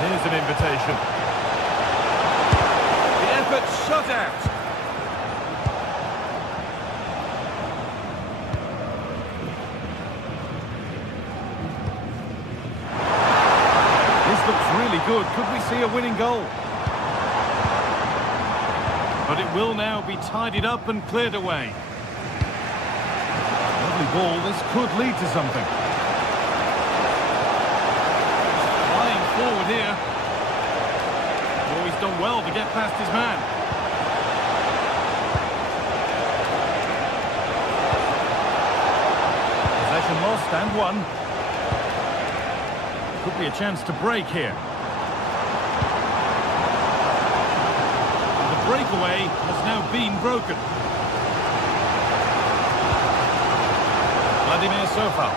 Here's an invitation. The effort shut out. This looks really good. Could we see a winning goal? But it will now be tidied up and cleared away. Lovely ball. This could lead to something. Forward here. Oh, he's done well to get past his man. Possession lost and won. Could be a chance to break here. The breakaway has now been broken. Vladimir Sofal.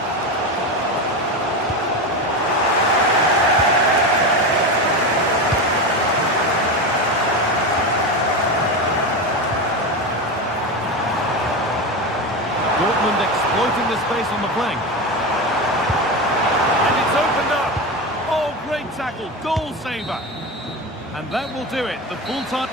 Exploiting the space on the flank. And it's opened up. Oh, great tackle. Goal saver. And that will do it. The full time.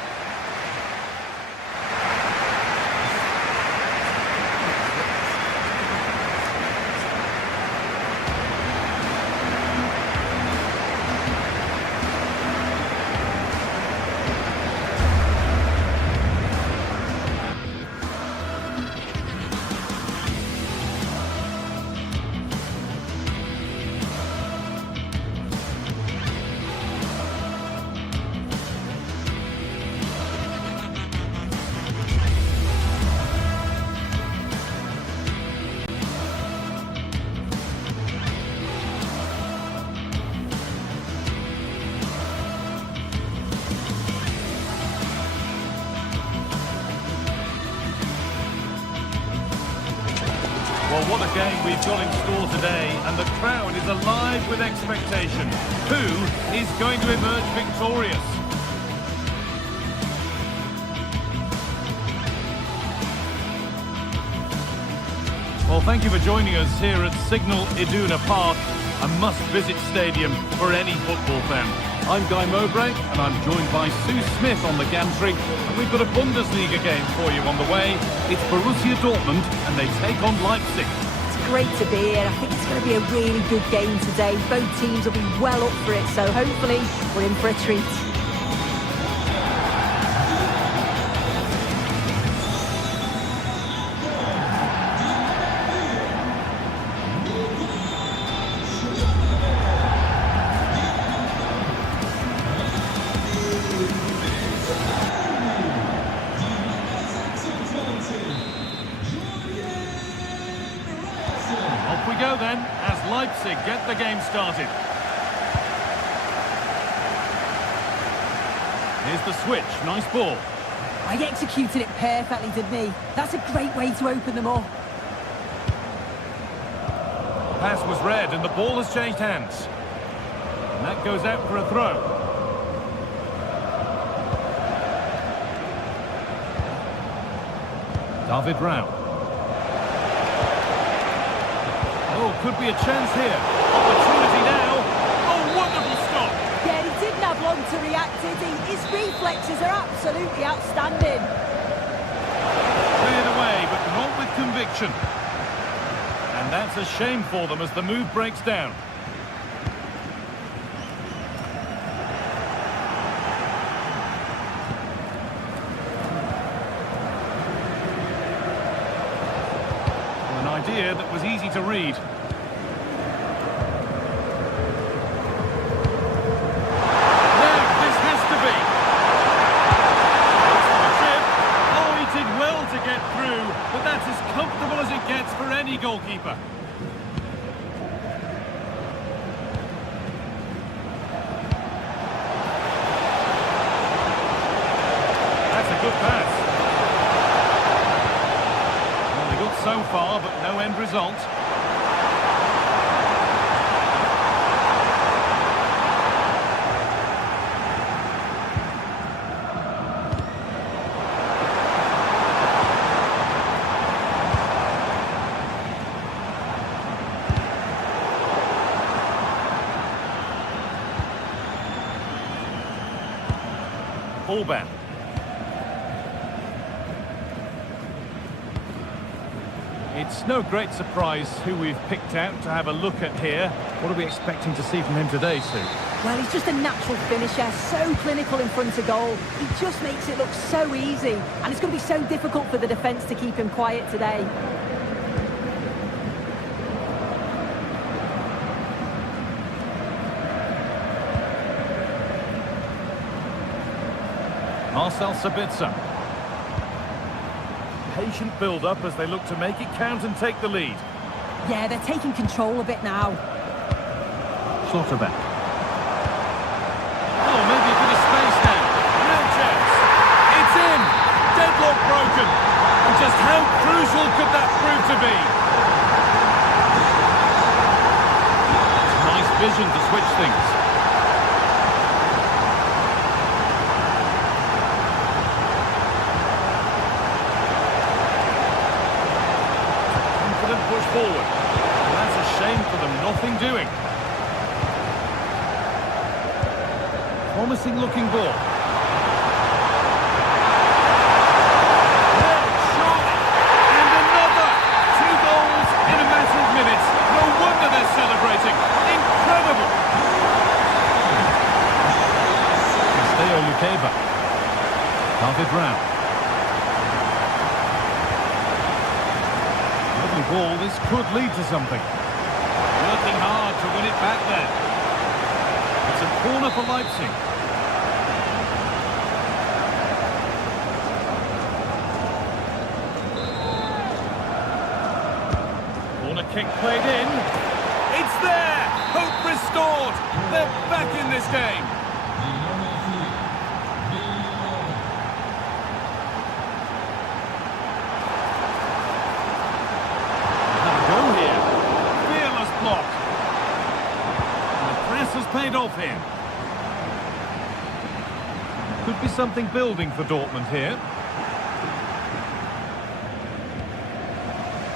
Well, what a game we've got in store today, and the crowd is alive with expectation. Who is going to emerge victorious? Well, thank you for joining us here at Signal Iduna Park, a must-visit stadium for any football fan. I'm Guy Mowbray, and I'm joined by Sue Smith on the gantry. And we've got a Bundesliga game for you on the way. It's Borussia Dortmund, and they take on Leipzig. It's great to be here. I think it's going to be a really good game today. Both teams will be well up for it, so hopefully we're in for a treat. Off we go then, as Leipzig get the game started. Here's the switch, nice ball. I executed it perfectly, didn't he? That's a great way to open them up. Pass was read and the ball has changed hands. And that goes out for a throw. David Rao. Oh, could be a chance here. Opportunity now. Oh, wonderful stop. Yeah, he didn't have long to react, did he? His reflexes are absolutely outstanding. Cleared away, but not with conviction. And that's a shame for them as the move breaks down. An idea that was easy to read. Now, this has to be. The chip. Oh, he did well to get through, but that's as comfortable as it gets for any goalkeeper. That's a good pass. Well, they got so far, but no end result. Fullback. It's no great surprise who we've picked out to have a look at here. What are we expecting to see from him today, Sue? Well, he's just a natural finisher, so clinical in front of goal. He just makes it look so easy, and it's going to be so difficult for the defence to keep him quiet today. Marcel Sabitzer. Patient build-up as they look to make it count and take the lead. Yeah, they're taking control a bit now. Schlotterbeck. Oh, maybe a bit of space now. Real chance. It's in. Deadlock broken. And just how crucial could that prove to be? Nice vision to switch things. Push forward. And that's a shame for them, nothing doing. Promising looking ball. Well, surely. And another. 2 goals in a matter of minutes. No wonder they're celebrating. Incredible. Casteo Lukeba. David Rao. Ball, this could lead to something. Working hard to win it back there. It's a corner for Leipzig. Corner kick played in. It's there! Hope restored! They're back in this game. Paid off here. Could be something building for Dortmund here.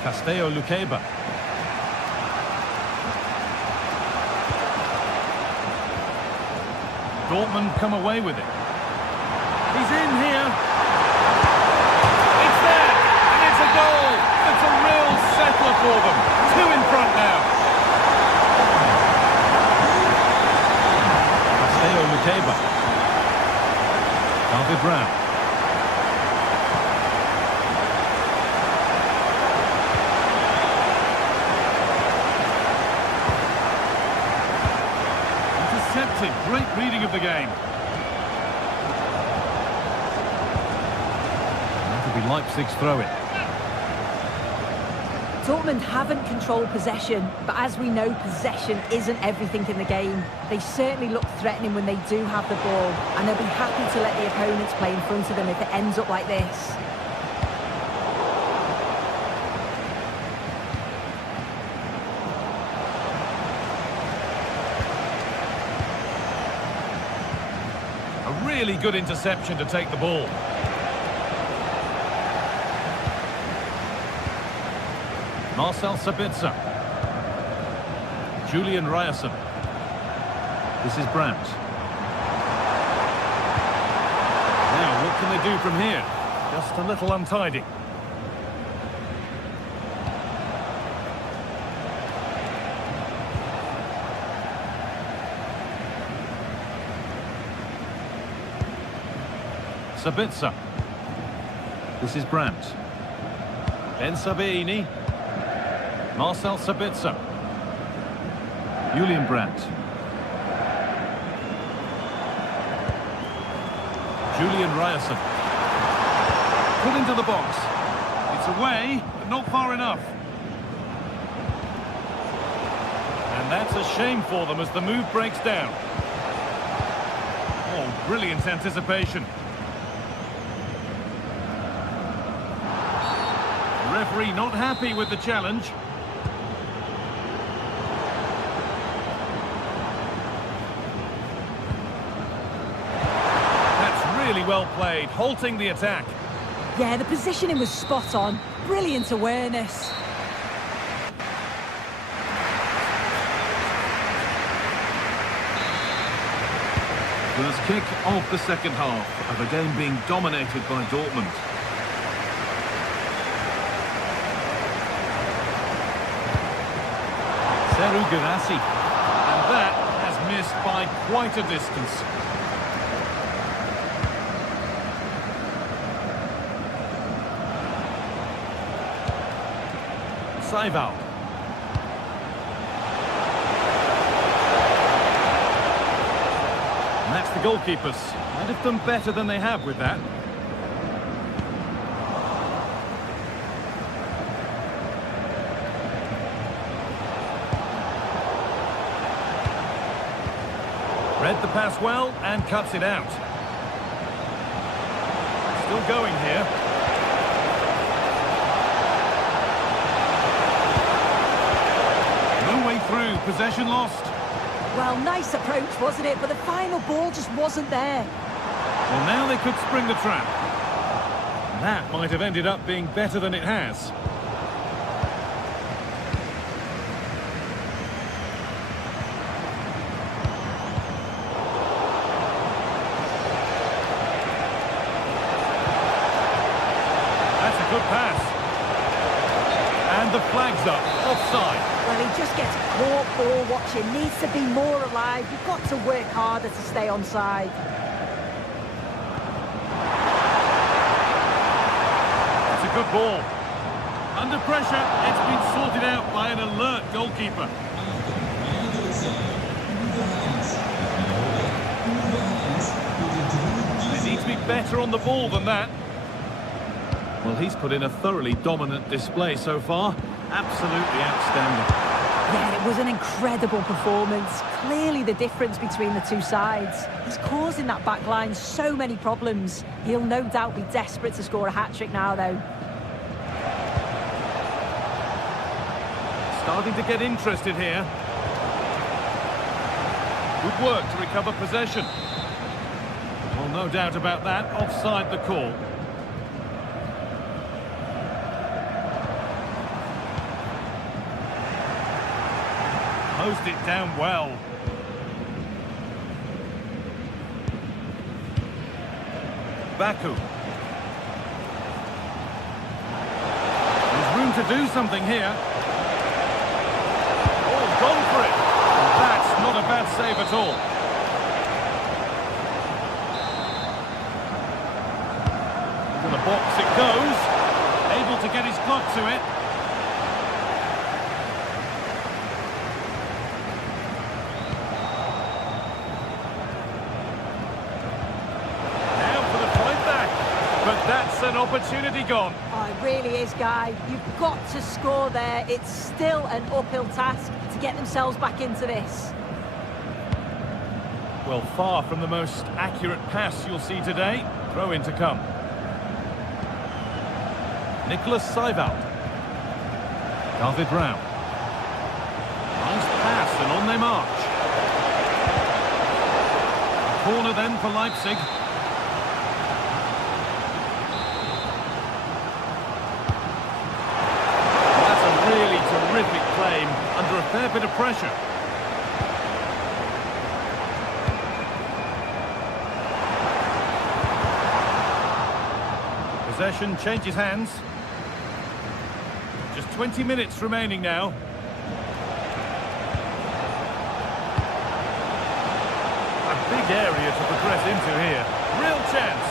Casteo Lukeba. Dortmund come away with it. He's in here. It's there, and it's a goal. It's a real settler for them. 2 in front now. Theo Lukeba. David Brown. Intercepted. Great reading of the game. That'll be Leipzig's throw-in. Dortmund haven't controlled possession, but as we know, possession isn't everything in the game. They certainly look threatening when they do have the ball, and they'll be happy to let the opponents play in front of them if it ends up like this. A really good interception to take the ball. Marcel Sabitzer. Julian Ryerson. This is Brandt. Now, what can they do from here? Just a little untidy. Sabitzer. This is Brandt. Ben Sabini. Marcel Sabitzer. Julian Brandt. Julian Ryerson. Put into the box. It's away, but not far enough. And that's a shame for them as the move breaks down. Oh, brilliant anticipation. The referee not happy with the challenge. Really well played, halting the attack. Yeah, the positioning was spot on. Brilliant awareness. First kick of the second half of a game being dominated by Dortmund. Seru Guirassy. And that has missed by quite a distance. Saival. And that's the goalkeepers. Might have done better than they have with that. Read the pass well and cuts it out. Still going here. Through, possession lost. Well, nice approach, wasn't it? But the final ball just wasn't there. Well, now they could spring the trap. That might have ended up being better than it has. That's a good pass. And the flag's up, offside. Well, he just gets caught ball watching. Needs to be more alive. You've got to work harder to stay onside. That's a good ball. Under pressure, it's been sorted out by an alert goalkeeper. They need to be better on the ball than that. Well, he's put in a thoroughly dominant display so far. Absolutely outstanding. Yeah, it was an incredible performance. Clearly the difference between the two sides. He's causing that back line so many problems. He'll no doubt be desperate to score a hat-trick now, though. Starting to get interested here. Good work to recover possession. Well, no doubt about that. Offside the call. Closed it down well. Baku. There's room to do something here. Oh, gone for it. That's not a bad save at all. To the box it goes. Able to get his glove to it. But that's an opportunity gone. Oh, it really is, Guy. You've got to score there. It's still an uphill task to get themselves back into this. Well, far from the most accurate pass you'll see today. Throw in to come. Nicholas Seivald. David Brown. Nice pass and on they march. A corner then for Leipzig. Really terrific claim under a fair bit of pressure. Possession changes hands. Just 20 minutes remaining now. A big area to progress into here. Real chance.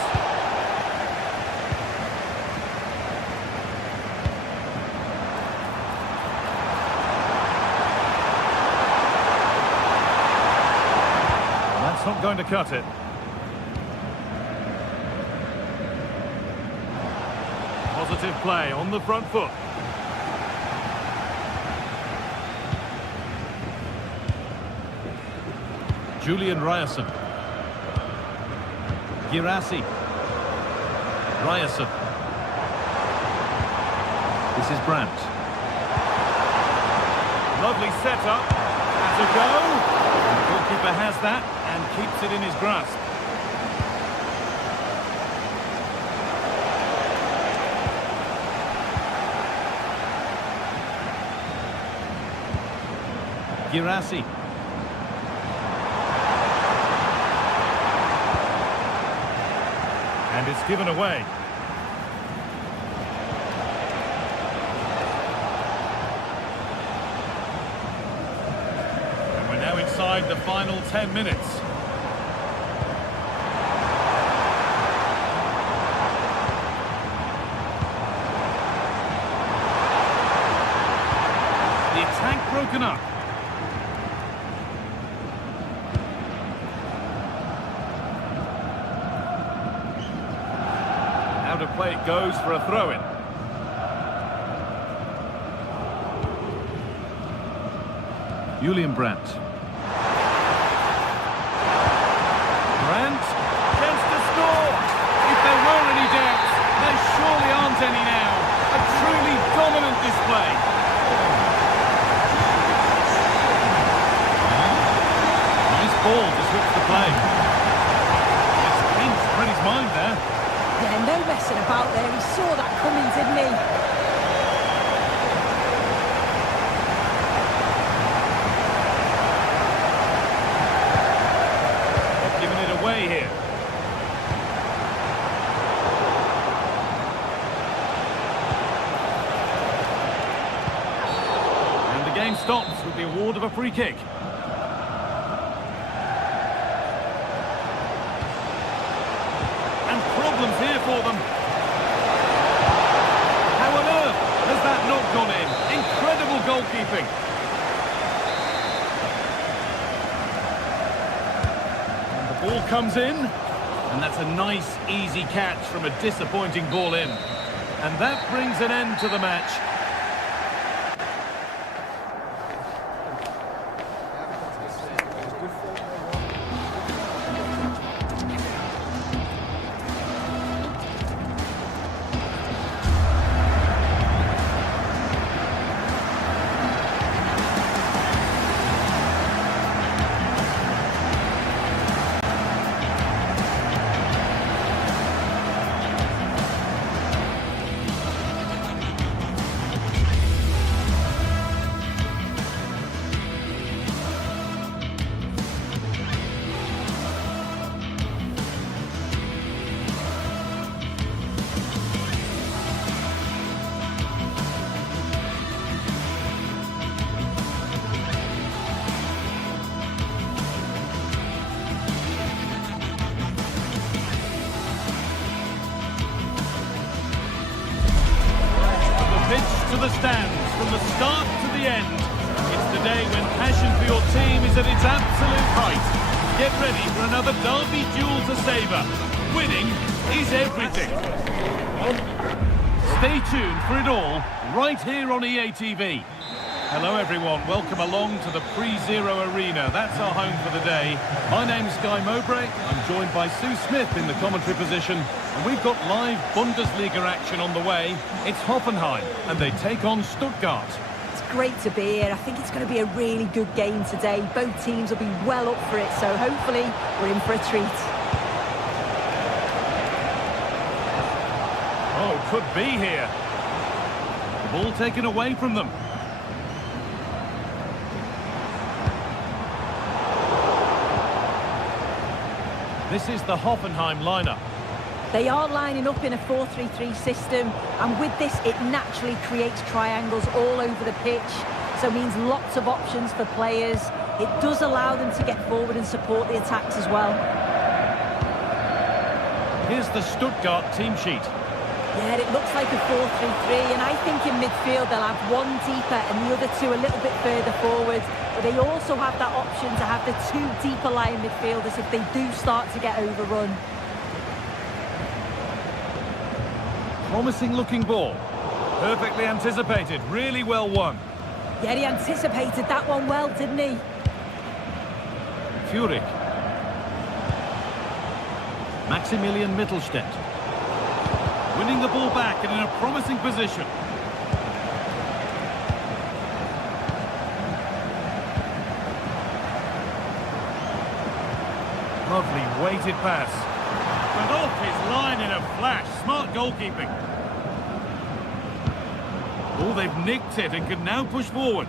Not going to cut it. Positive play on the front foot. Julian Ryerson. Girassi. Ryerson. This is Brandt. Lovely setup. Has a go. The goalkeeper has that and keeps it in his grasp. Girassi. And it's given away. And we're now inside the final 10 minutes. The attack broken up. Out of play it goes for a throw-in. Julian Brandt. Brandt, chance to score. If there were any doubts, there surely aren't any now. A truly dominant display. Nice ball to switch the play. It's pinched for his mind there. Yeah, no messing about there. He saw that coming, didn't he? Giving it away here. And the game stops with the award of a free kick. Problems here for them. How on earth has that not gone in? Incredible goalkeeping. And the ball comes in, and that's a nice, easy catch from a disappointing ball in. And that brings an end to the match. the end. It's the day when passion for your team is at its absolute height. Get ready for another derby duel to savour. Winning is everything. Stay tuned for it all, right here on EA TV. Hello everyone, welcome along to the Pre-Zero Arena. That's our home for the day. My name's Guy Mowbray. I'm joined by Sue Smith in the commentary position. And we've got live Bundesliga action on the way. It's Hoffenheim, and they take on Stuttgart. It's great to be here. I think it's going to be a really good game today. Both teams will be well up for it, so hopefully we're in for a treat. Oh, could be here. The ball taken away from them. This is the Hoffenheim lineup. They are lining up in a 4-3-3 system, and with this it naturally creates triangles all over the pitch, so it means lots of options for players. It does allow them to get forward and support the attacks as well. Here's the Stuttgart team sheet. Yeah, it looks like a 4-3-3, and I think in midfield they'll have one deeper and the other two a little bit further forward. But they also have that option to have the two deeper lying midfielders if they do start to get overrun. Promising looking ball. Perfectly anticipated, really well won. Yeah, he anticipated that one well, didn't he? Furyk. Maximilian Mittelstädt. Winning the ball back and in a promising position. Lovely weighted pass. Went off his line in a flash. Smart goalkeeping. Oh, they've nicked it and can now push forward.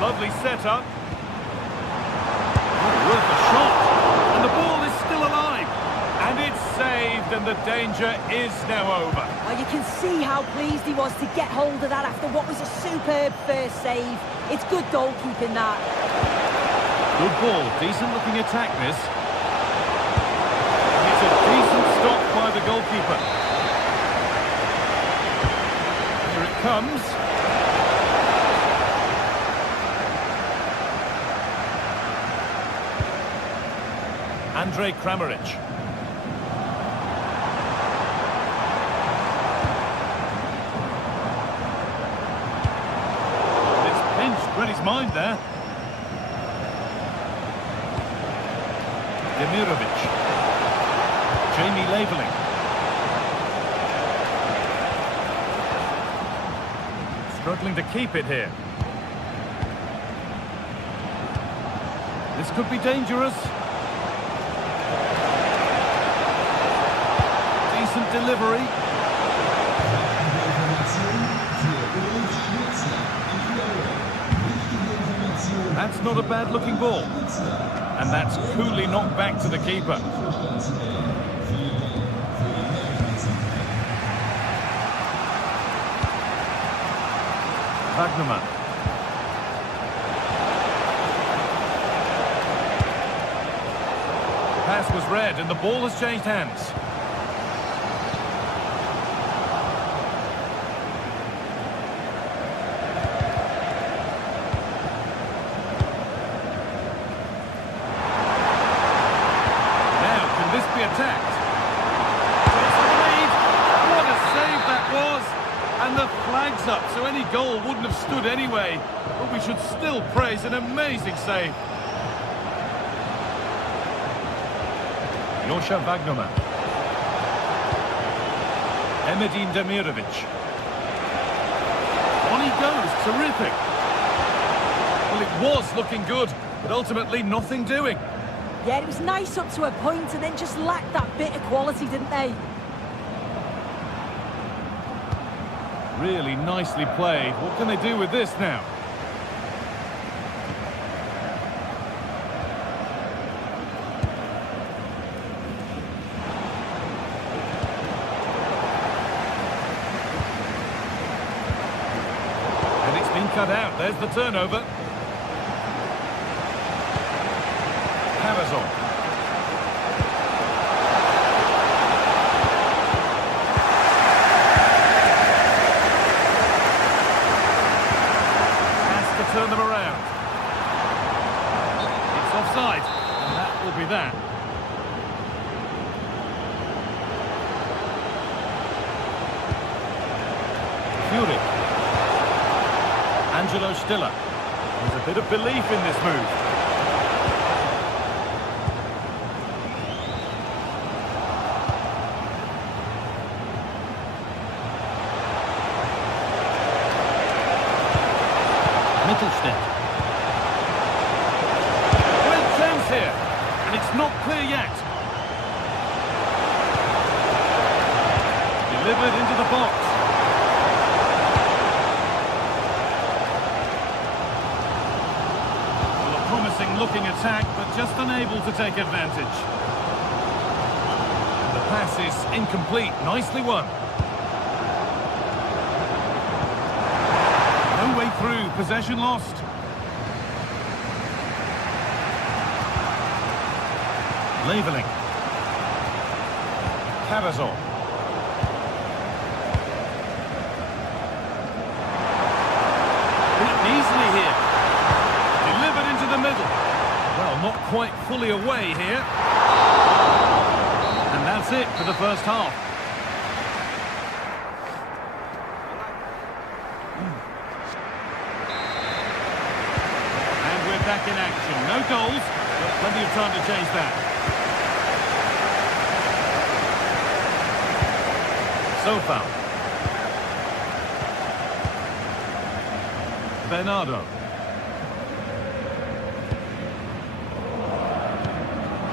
Lovely setup. Oh, worth a shot. And the ball is still alive. And it's saved, and the danger is now over. Well, you can see how pleased he was to get hold of that after what was a superb first save. It's good goalkeeping, that. Good ball, decent looking attack this. It's a decent stop by the goalkeeper. Here it comes. Andrej Kramaric. It's pinched, read his mind there. Demirovic. Jamie Labeling. Struggling to keep it here. This could be dangerous. Decent delivery. That's not a bad looking ball. And that's coolly knocked back to the keeper. Wagnerman. Pass was read and the ball has changed hands. Attacked. Takes the lead. What a save that was. And the flag's up, so any goal wouldn't have stood anyway. But we should still praise an amazing save. Joscha Wagnerman. Emedin Demirovic. On he goes, terrific. Well, it was looking good, but ultimately nothing doing. Yeah, it was nice up to a point and then just lacked that bit of quality, didn't they? Really nicely played. What can they do with this now? And it's been cut out. There's the turnover. Amazon. turn them around. It's offside, and that will be that. Fury. Angelo Stiller. There's a bit of belief in this move. Mittelstedt. Great chance here, and it's not clear yet. Delivered into the box. Well, a promising looking attack, but just unable to take advantage. And the pass is incomplete. Nicely won. No way through, possession lost. Leveling. Cavazol. Beaten easily here. Delivered into the middle. Well, not quite fully away here. And that's it for the first half. Back in action. No goals, but plenty of time to change that. Sofa. Bernardo.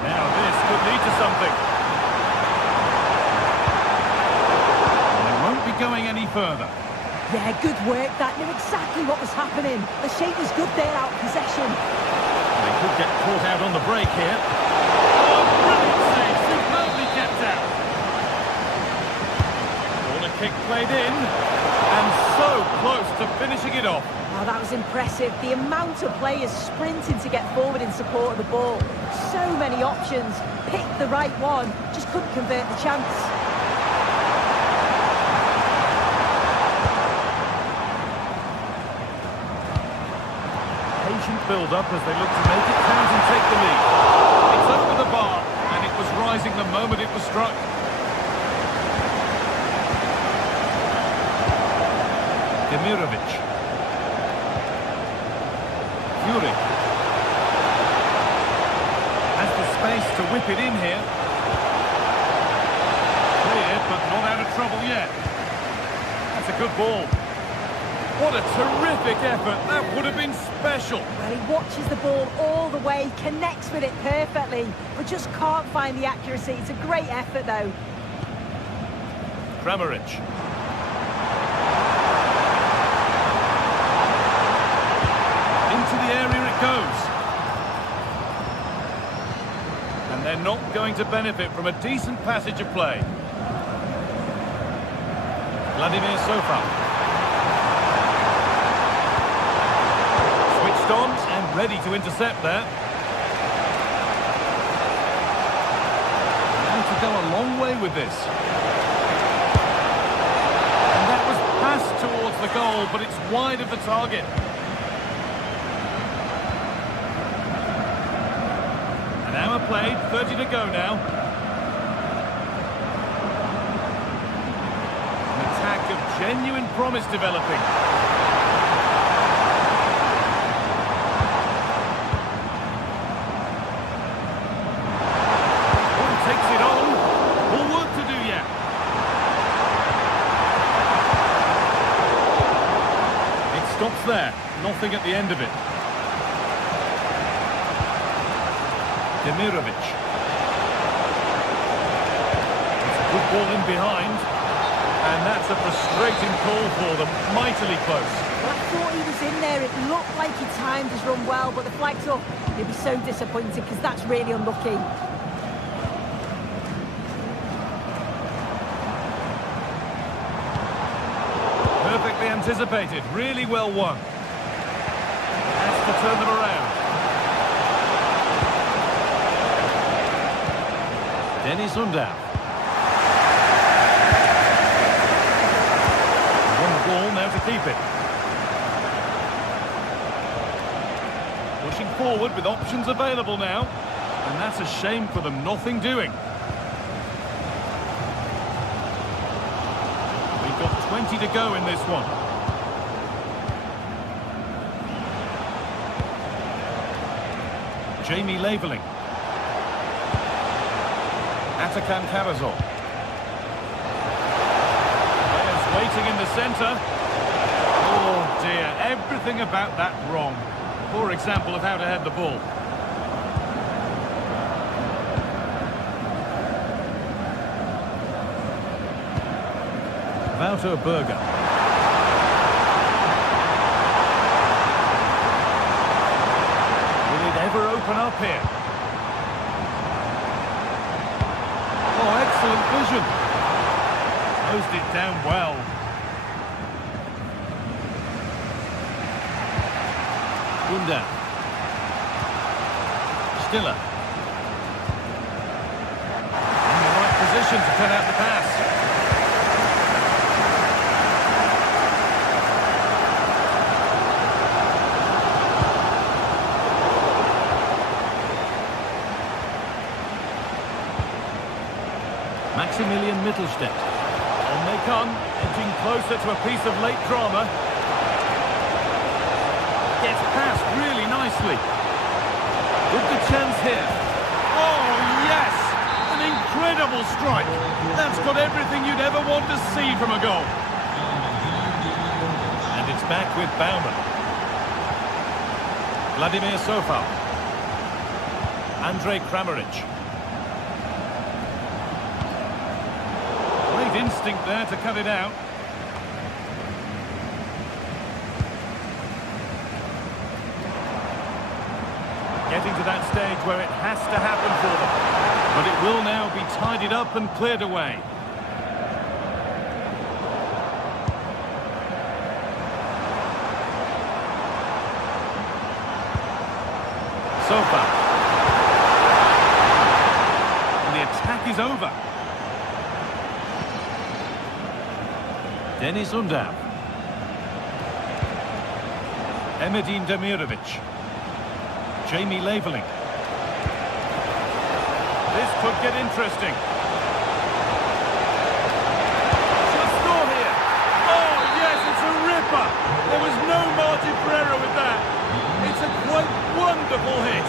Now this could lead to something. They won't be going any further. Yeah, good work. That knew exactly what was happening. The shape was good there out of possession. They could get caught out on the break here. Oh, brilliant save. Superbly kept out. Corner kick played in. And so close to finishing it off. Oh, that was impressive. The amount of players sprinting to get forward in support of the ball. So many options. Picked the right one. Just couldn't convert the chance. Build-up as they look to make it count and take the lead. It's over the bar, and it was rising the moment it was struck. Demirovic. Fury. Has the space to whip it in here. Cleared, but not out of trouble yet. That's a good ball. What a terrific effort. That would have been special. Well, he watches the ball all the way, connects with it perfectly, but just can't find the accuracy. It's a great effort, though. Kramaric. Into the area it goes. And they're not going to benefit from a decent passage of play. Vladimir Sofa. On and ready to intercept there. Going to go a long way with this. And that was passed towards the goal, but it's wide of the target. An hour played, 30 to go now. An attack of genuine promise developing. Stops there, nothing at the end of it. Demirovic. It's a good ball in behind, and that's a frustrating call for them, mightily close. Well, I thought he was in there, it looked like he timed his run well, but the flag's up. He'll be so disappointed because that's really unlucky. Perfectly anticipated, really well won. Has to turn them around. Dennis Undav. Won the ball, now to keep it. Pushing forward with options available now. And that's a shame for them, nothing doing. We've got 20 to go in this one. Jamie Laveling. Atakan Karazor. Players waiting in the centre. Oh dear, everything about that wrong. Poor example of how to head the ball. Wouter Berger. Will it ever open up here? Oh, excellent vision. Closed it down well. Gunda. Stiller. In the right position to cut out the pass. Maximilian Mittelstädt. On they come, edging closer to a piece of late drama. Gets past really nicely. With the chance here. Oh, yes! An incredible strike. That's got everything you'd ever want to see from a goal. And it's back with Baumann. Vladimir Sofal. Andrej Kramaric. Great instinct there to cut it out. Getting to that stage where it has to happen for them. But it will now be tidied up and cleared away. So far. And the attack is over. Denis Undav. Emedin Demirovic. Jamie Laveling. This could get interesting. Shot score here. Oh, yes, it's a ripper. There was no margin for error with that. It's a quite wonderful hit.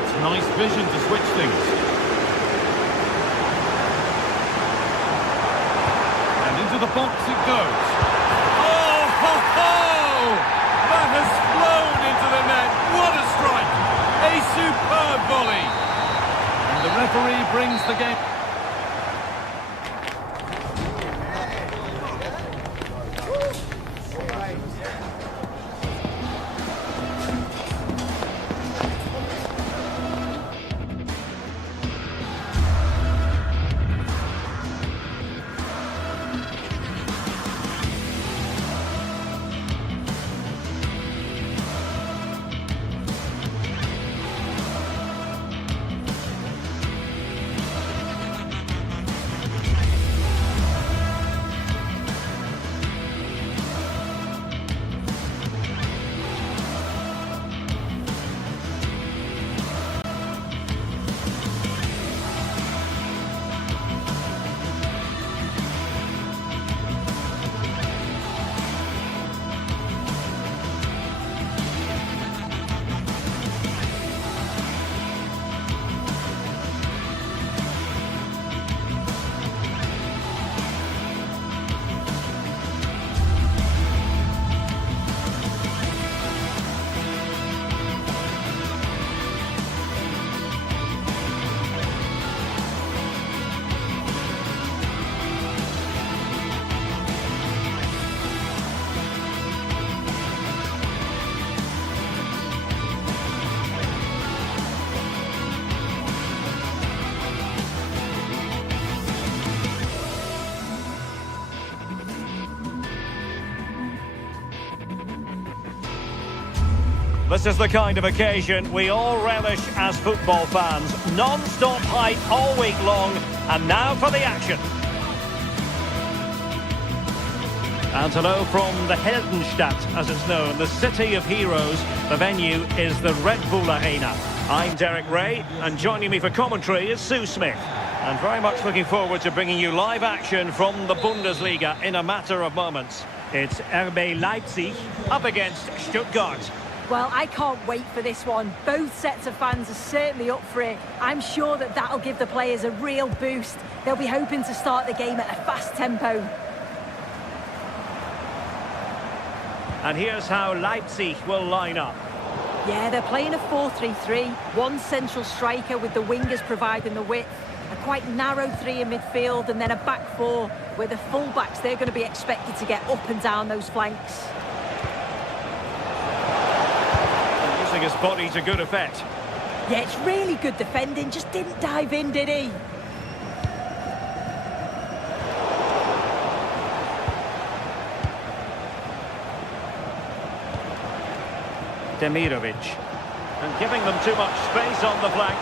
It's nice vision to switch things. And into the box it goes. Oh, ho, ho! That has flown into the net. What a strike! A superb volley. And the referee brings the game. This is the kind of occasion we all relish as football fans. Non-stop hype all week long, and now for the action. And hello from the Heldenstadt, as it's known, the city of heroes. The venue is the Red Bull Arena. I'm Derek Ray, and joining me for commentary is Sue Smith. And very much looking forward to bringing you live action from the Bundesliga in a matter of moments. It's RB Leipzig up against Stuttgart. Well, I can't wait for this one. Both sets of fans are certainly up for it. I'm sure that that'll give the players a real boost. They'll be hoping to start the game at a fast tempo. And here's how Leipzig will line up. Yeah, they're playing a 4-3-3. One central striker with the wingers providing the width. A quite narrow three in midfield, and then a back four where the full-backs, they're going to be expected to get up and down those flanks. Using his body to good effect. Yeah, it's really good defending. Just didn't dive in, did he? Demirovic. And giving them too much space on the flank.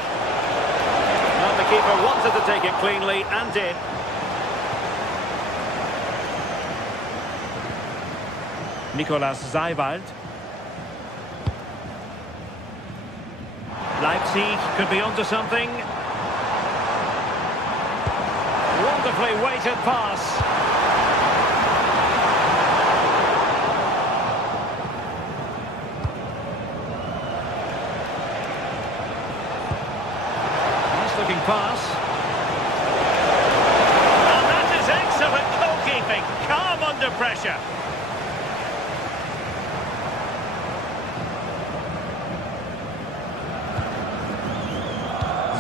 And the keeper wanted to take it cleanly and did. Nicolas Seiwald. Leipzig could be onto something. Wonderfully weighted pass. Nice looking pass. And that is excellent goalkeeping. Calm under pressure.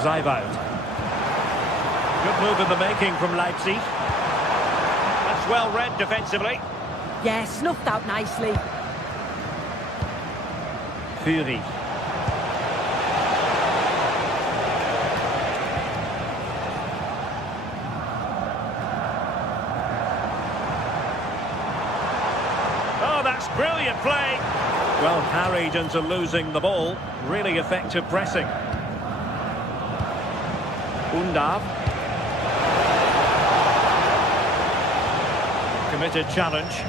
Seiwald. Good move in the making from Leipzig. That's well read defensively. Yeah, snuffed out nicely. Fury. Oh, that's brilliant play. Well carried into losing the ball. Really effective pressing. Undav. Committed challenge.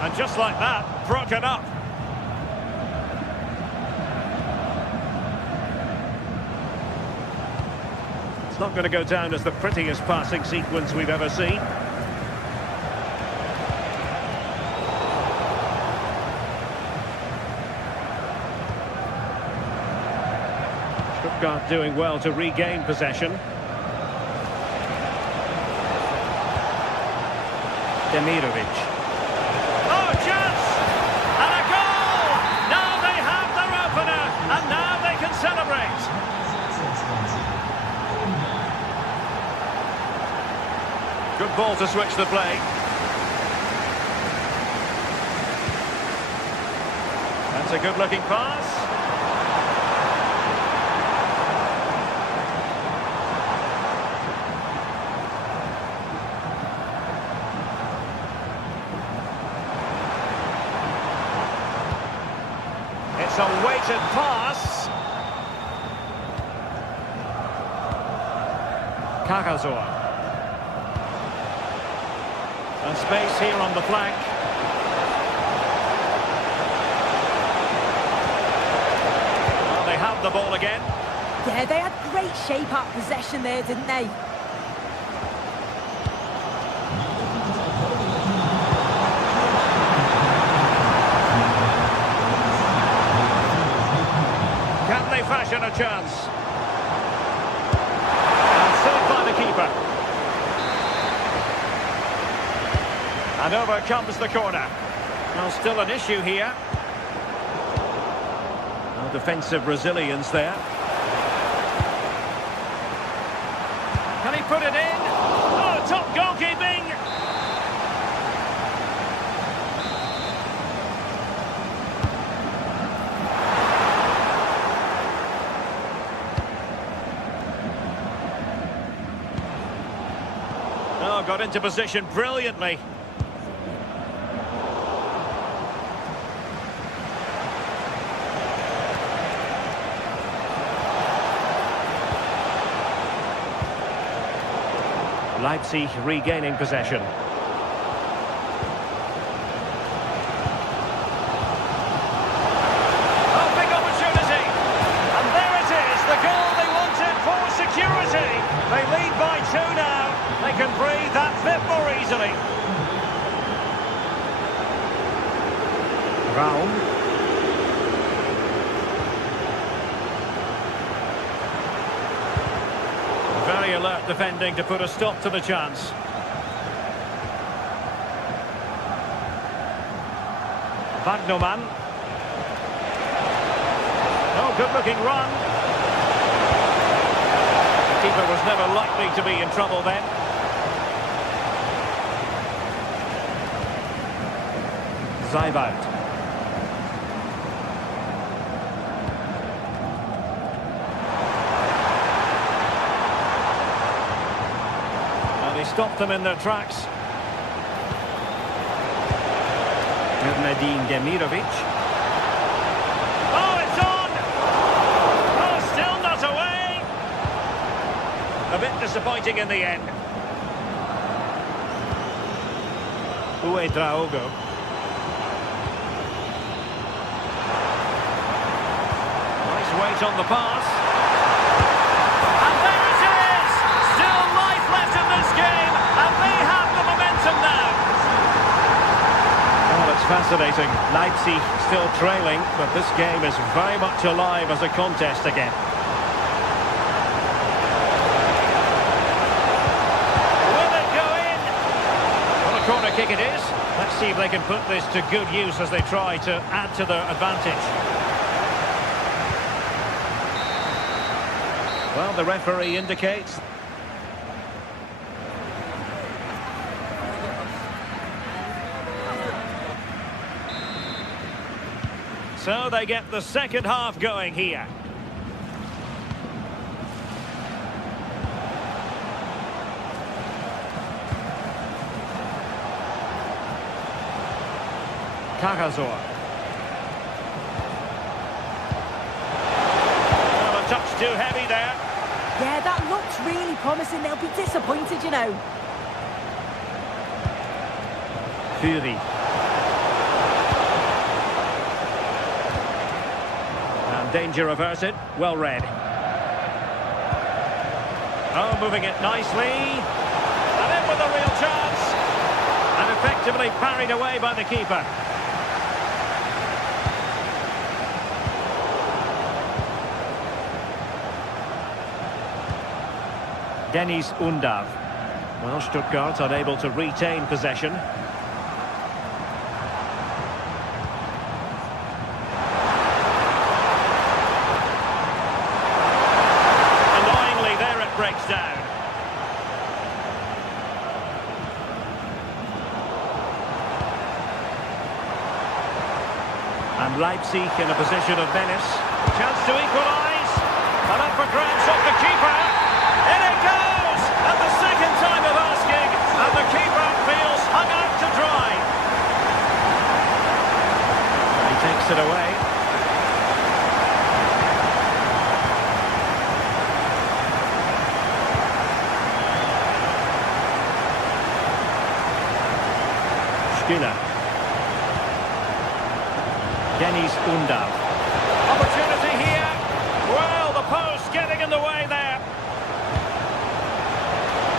And just like that, broken up. It's not going to go down as the prettiest passing sequence we've ever seen. Stuttgart doing well to regain possession. Demirovic. Oh, chance! And a goal! Now they have their opener, and now they can celebrate. Good ball to switch the play. That's a good-looking pass. It's a weighted pass. Carrazor. And space here on the flank. Well, they have the ball again. Yeah, they had great shape out possession there, didn't they? Can they fashion a chance? And saved by the keeper. And over comes the corner. Well, still an issue here. No defensive resilience there. Can he put it in? Oh, top goalkeeping! Oh, got into position brilliantly. Leipzig regaining possession. Oh, big opportunity. And there it is, the goal they wanted for security. They lead by 2 now. They can breathe that bit more easily. Raum. Very alert defending to put a stop to the chance. Wagnerman. Oh, good-looking run. The keeper was never likely to be in trouble then. Seibold. And he stopped them in their tracks. Nadine Demirovic. Oh, it's on! Oh, still not away! A bit disappointing in the end. Uedraogo. Nice weight on the pass. And there it is! Still life left in this game, and they have the momentum now. Well, it's fascinating. Leipzig still trailing, but this game is very much alive as a contest again. Will it go in? Well, a corner kick it is. Let's see if they can put this to good use as they try to add to their advantage. Well, the referee indicates. So they get the second half going here. Cagazor. Well, a touch too heavy there. Yeah, that looks really promising. They'll be disappointed, you know. Fury. And danger averted. Well read. Oh, moving it nicely. And in with a real chance. And effectively parried away by the keeper. Dennis Undav. Well, Stuttgart unable to retain possession. Annoyingly, there it breaks down. And Leipzig in a position of menace. Chance to equalise. And up for grabs off the keeper. In it goes! At the second time of asking. And the keeper feels hung out to dry. He takes it away. Skinner. Dennis Undav. Opportunity here. Well, the post getting in the way there.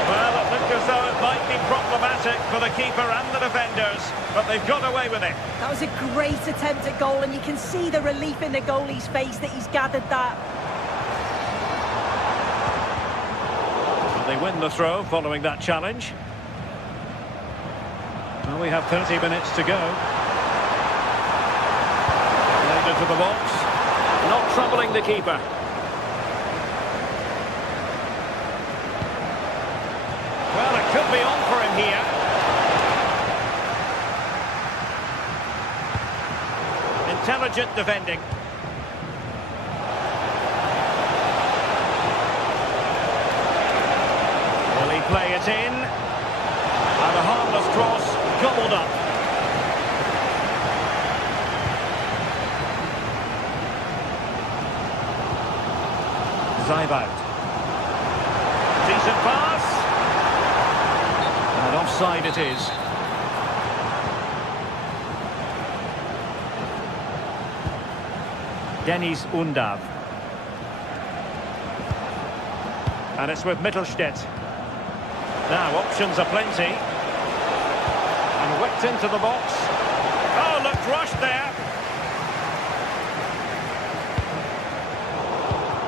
Well, it looked as though it might be problematic for the keeper and the defenders, but they've got away with it. That was a great attempt at goal, and you can see the relief in the goalie's face that he's gathered that. They win the throw following that challenge. Well, we have 30 minutes to go. Laid into the box. Not troubling the keeper. Well, it could be on for him here. Intelligent defending. Will he play it in? And a harmless cross gobbled up. Seibold. Decent pass. offside it is. Dennis Undav. And it's with Mittelstädt. Now options are plenty. And whipped into the box. Oh, looked rushed there.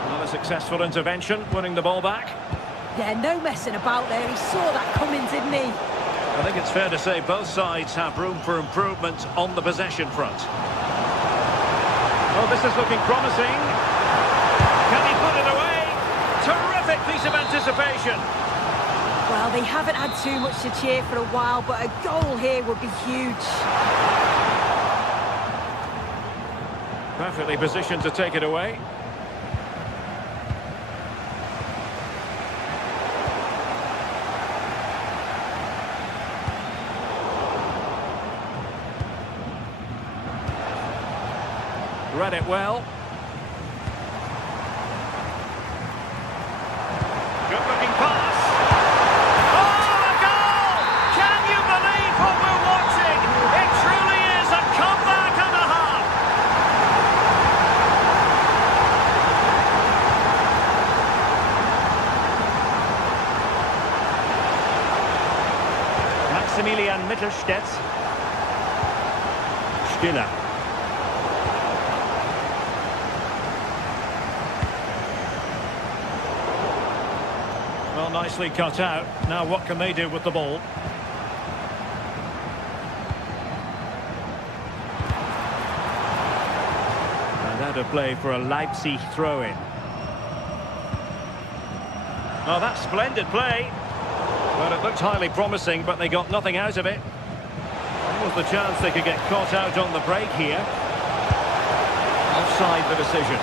Not a successful intervention, winning the ball back. Yeah, no messing about there. He saw that coming, didn't he? I think it's fair to say both sides have room for improvement on the possession front. Oh, this is looking promising. Can he put it away? Terrific piece of anticipation. Well, they haven't had too much to cheer for a while, but a goal here would be huge. Perfectly positioned to take it away. Read it well. Good looking pass. Oh, a goal! Can you believe what we're watching? It truly is a comeback and a half. Maximilian Mittelstädt. Stiller. Well, nicely cut out. Now what can they do with the ball? And out of play for a Leipzig throw-in. Oh, that's splendid play. Well, it looked highly promising, but they got nothing out of it. There was the chance they could get caught out on the break here. Offside the decision.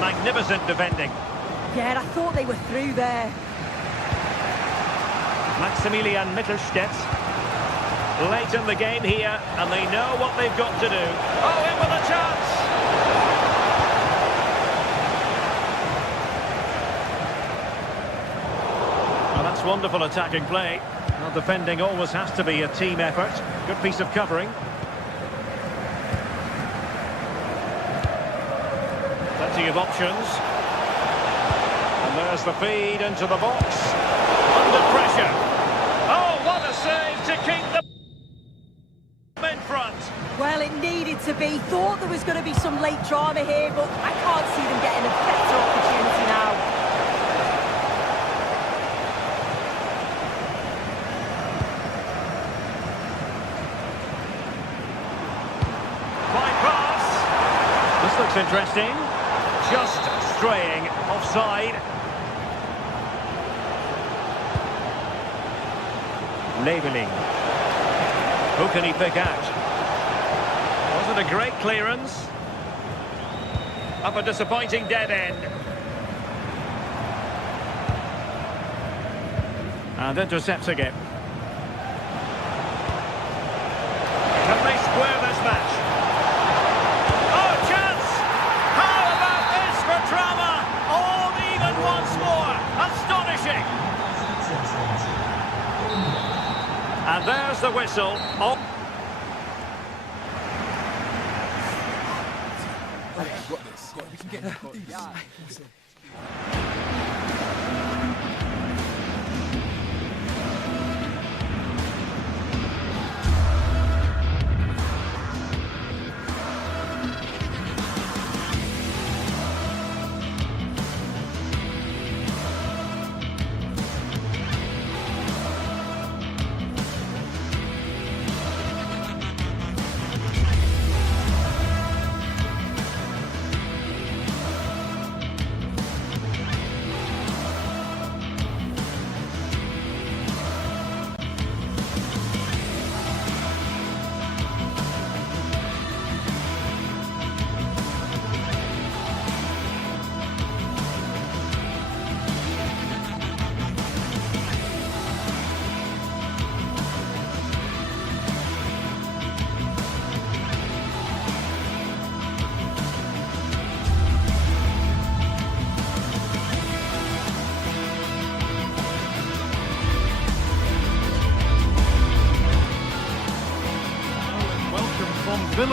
Magnificent defending. Yeah, I thought they were through there. Maximilian Mittelstädt. Late in the game here, and they know what they've got to do. Oh, in with a chance! Well, that's wonderful attacking play. Well, defending always has to be a team effort. Good piece of covering. Plenty of options. And there's the feed into the box. Under pressure. Oh, what a save to keep them in front. Well, it needed to be. Thought there was going to be some late drama here, but I can't see them getting a better opportunity now. Fine pass. This looks interesting. Just straying offside. Labeling. Who can he pick out? Wasn't a great clearance. Up a disappointing dead end. And intercepts again. Can they square this match? Oh, chance! How about this for drama? All even once more. Astonishing. And there's the whistle. Oh.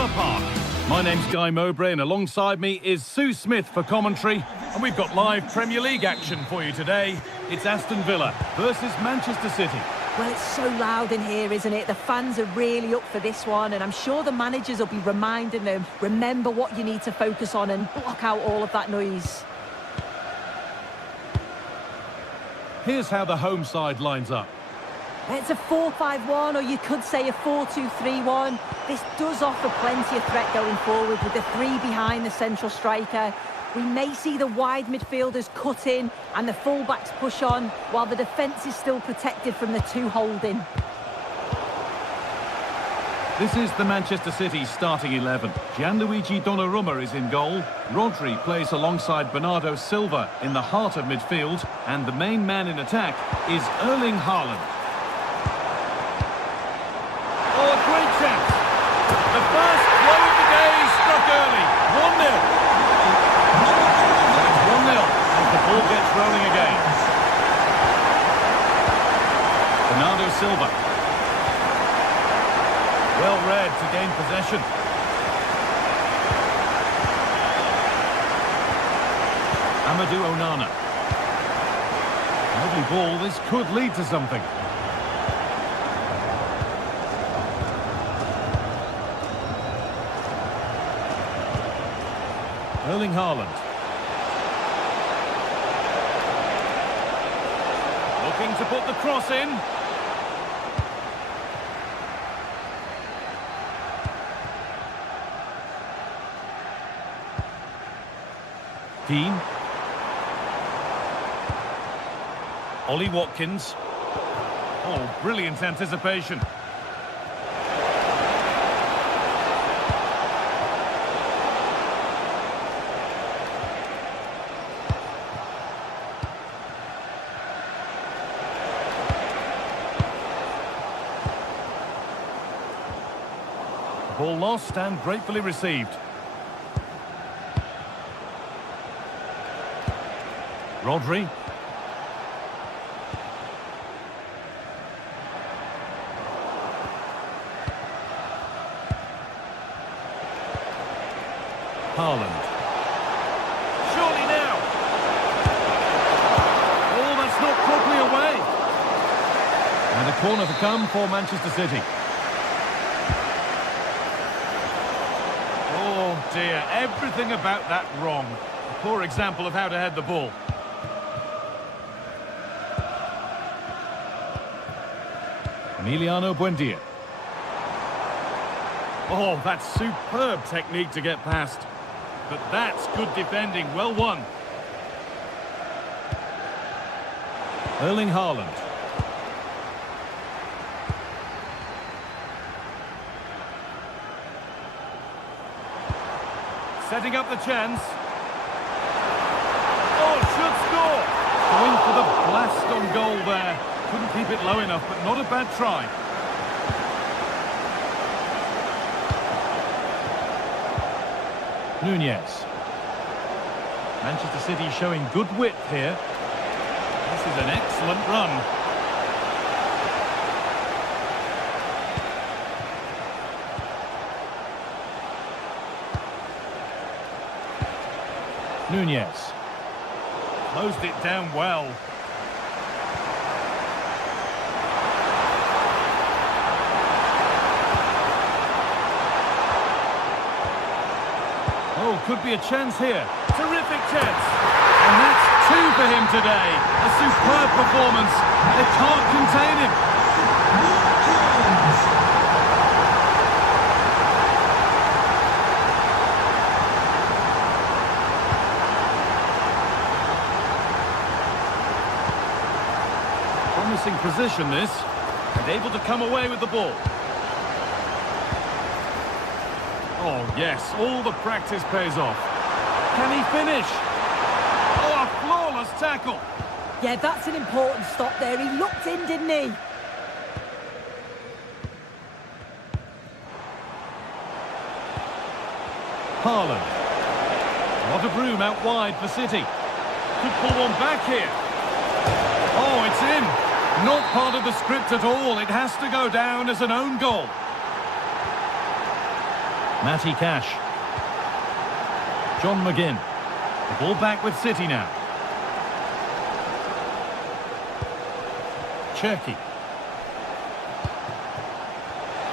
Villa Park. My name's Guy Mowbray, and alongside me is Sue Smith for commentary. And we've got live Premier League action for you today. It's Aston Villa versus Manchester City. Well, it's so loud in here, isn't it? The fans are really up for this one, and I'm sure the managers will be reminding them, remember what you need to focus on and block out all of that noise. Here's how the home side lines up. It's a 4-5-1, or you could say a 4-2-3-1. This does offer plenty of threat going forward with the three behind the central striker. We may see the wide midfielders cut in and the fullbacks push on, while the defence is still protected from the two holding. This is the Manchester City starting 11. Gianluigi Donnarumma is in goal. Rodri plays alongside Bernardo Silva in the heart of midfield. And the main man in attack is Erling Haaland. Oh, a great chance. The first blow of the day struck early. 1-0. It's 1-0 as the ball gets rolling again. Bernardo Silva. Well read to gain possession. Amadou Onana. Lovely ball, this could lead to something. Erling Haaland. Looking to put the cross in. Dean. Ollie Watkins. Oh, brilliant anticipation. Ball lost and gratefully received. Rodri. Haaland. Surely now. Oh, that's not properly away. And a corner to come for Manchester City. Oh dear, everything about that wrong. A poor example of how to head the ball. Emiliano Buendia. Oh, that's superb technique to get past. But that's good defending, well won. Erling Haaland. Setting up the chance. Oh, should score. Going for the blast on goal there. Couldn't keep it low enough, but not a bad try. Nunez. Manchester City showing good width here. This is an excellent run. Nunez. Closed it down well. Oh, could be a chance here. Terrific chance. And that's two for him today. A superb performance. They can't contain him. Promising position this. And able to come away with the ball. Oh, yes, all the practice pays off. Can he finish? Oh, a flawless tackle. Yeah, that's an important stop there. He looked in, didn't he? Haaland. A lot of room out wide for City. Could pull one back here. Oh, it's in. Not part of the script at all. It has to go down as an own goal. Matty Cash. John McGinn. The ball back with City now. Cherky.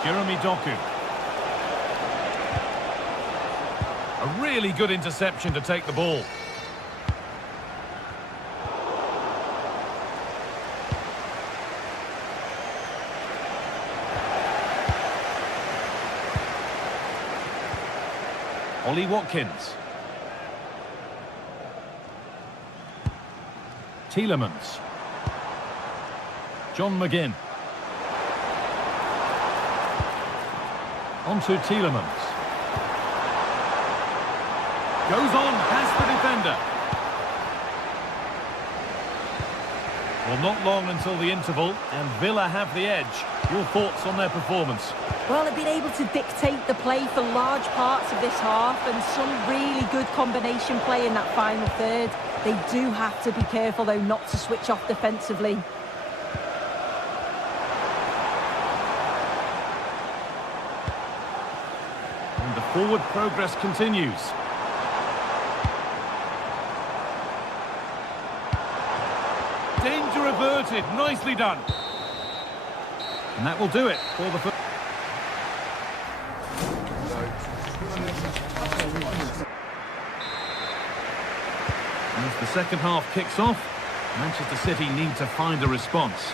Jeremy Doku. A really good interception to take the ball. Ollie Watkins. Tielemans. John McGinn. On to Tielemans. Goes on, past the defender. Well, not long until the interval, and Villa have the edge. Your thoughts on their performance? Well, they've been able to dictate the play for large parts of this half, and some really good combination play in that final third. They do have to be careful, though, not to switch off defensively. And the forward progress continues. Danger averted, nicely done. And that will do it for the first. As the second half kicks off, Manchester City need to find a response.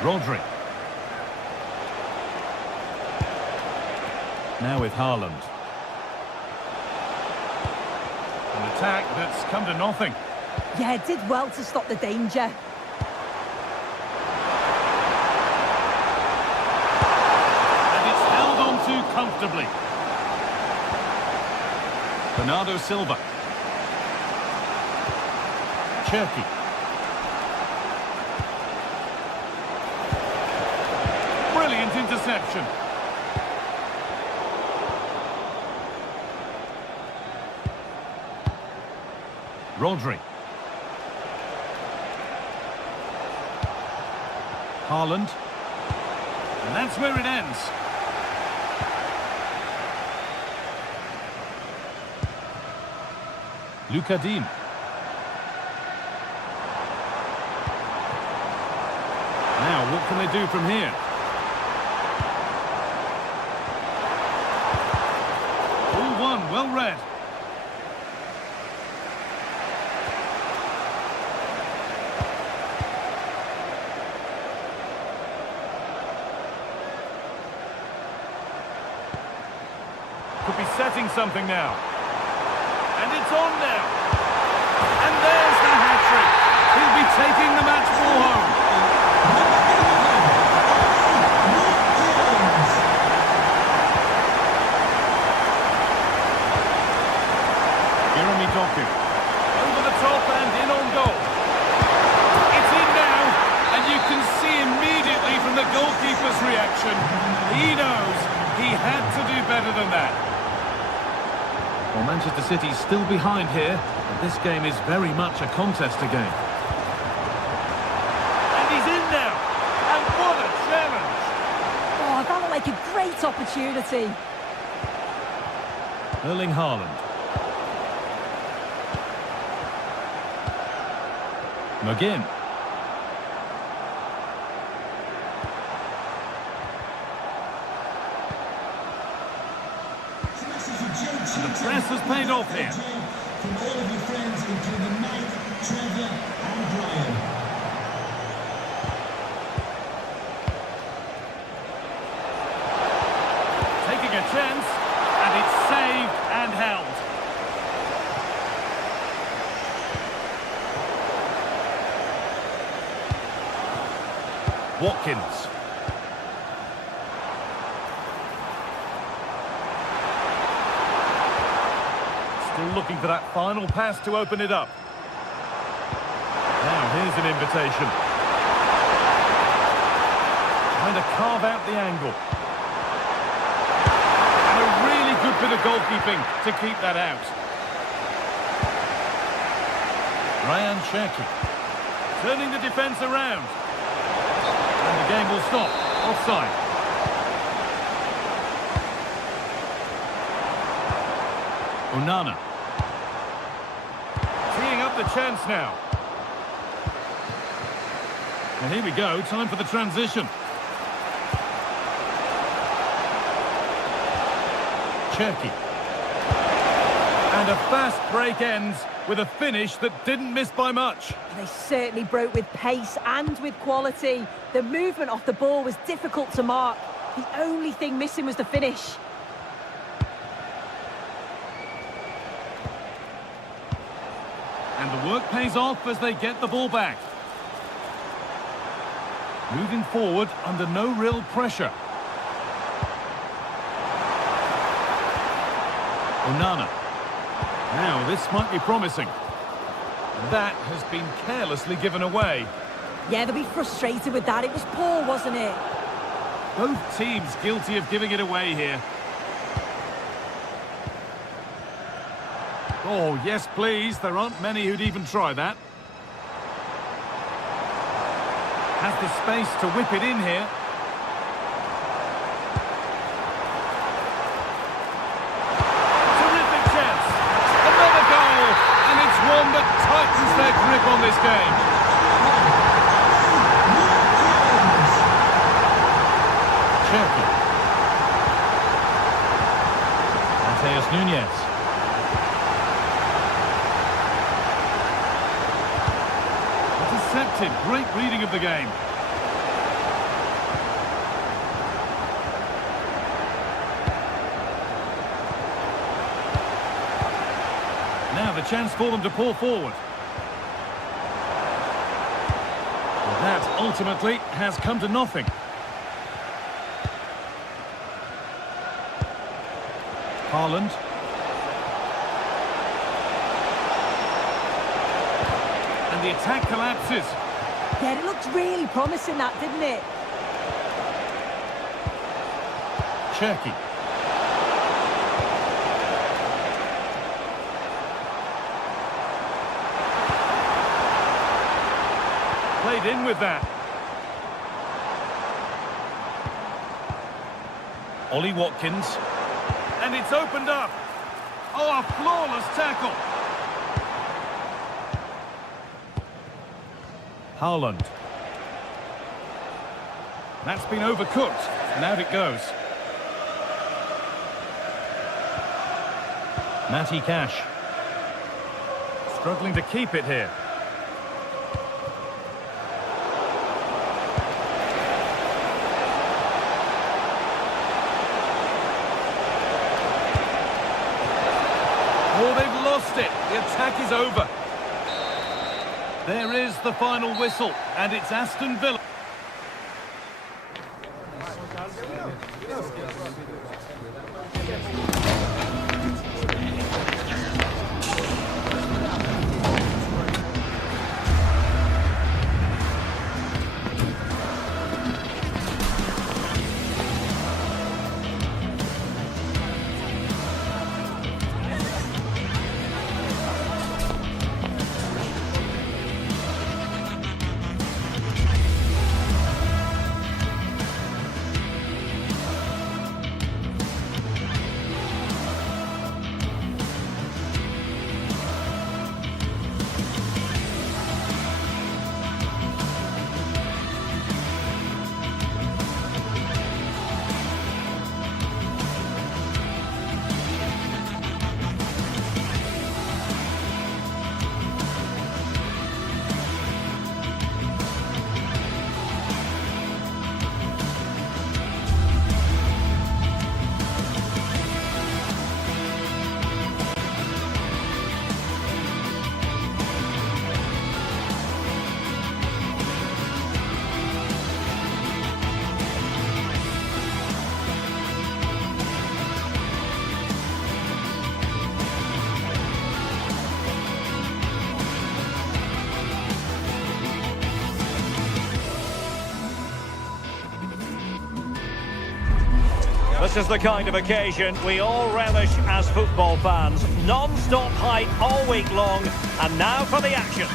Rodri. Now with Haaland. An attack that's come to nothing. Yeah, did well to stop the danger. And it's held on to comfortably. Bernardo Silva. Cherky. Brilliant interception. Rodri. Haaland. And that's where it ends. Luka Dean. Now, what can they do from here? All one, well read. Could be setting something now. And it's on now. And there's the hat-trick. He'll be taking the match ball home. Jeremy Doku. Over the top and in on goal. It's in now. And you can see immediately from the goalkeeper's reaction. He knows he had to do better than that. Well, Manchester City's still behind here, but this game is very much a contest again. And he's in now! And what a challenge! Oh, that looked like a great opportunity. Erling Haaland. McGinn. And the press has paid off here. From all of your friends, including Mike, Trevor and Brian. Taking a chance, and it's saved and held. Watkins. Still looking for that final pass to open it up. Now here's an invitation. Trying to carve out the angle. And a really good bit of goalkeeping to keep that out. Ryan Cherky. Turning the defence around. And the game will stop. Offside. Onana. Teeing up the chance now. And here we go, time for the transition. Cherki. And a fast break ends with a finish that didn't miss by much. They certainly broke with pace and with quality. The movement off the ball was difficult to mark. The only thing missing was the finish. And the work pays off as they get the ball back. Moving forward under no real pressure. Onana. Now this might be promising. That has been carelessly given away. Yeah, they'll be frustrated with that. It was poor, wasn't it? Both teams guilty of giving it away here. Oh, yes, please. There aren't many who'd even try that. Has the space to whip it in here. Terrific chance. Another goal. And it's one that tightens their grip on this game. Cherki. Mateus Nunes. Intercepted. Great reading of the game. Now the chance for them to pull forward. That ultimately has come to nothing. Haaland. And the attack collapses. Yeah, it looked really promising, that, didn't it? Cherki. Played in with that. Ollie Watkins. And it's opened up. Oh, a flawless tackle. Haaland. That's been overcooked, and out it goes. Matty Cash. Struggling to keep it here. Oh, they've lost it. The attack is over. There is the final whistle, and it's Aston Villa. This is the kind of occasion we all relish as football fans. Non-stop hype all week long, and now for the action.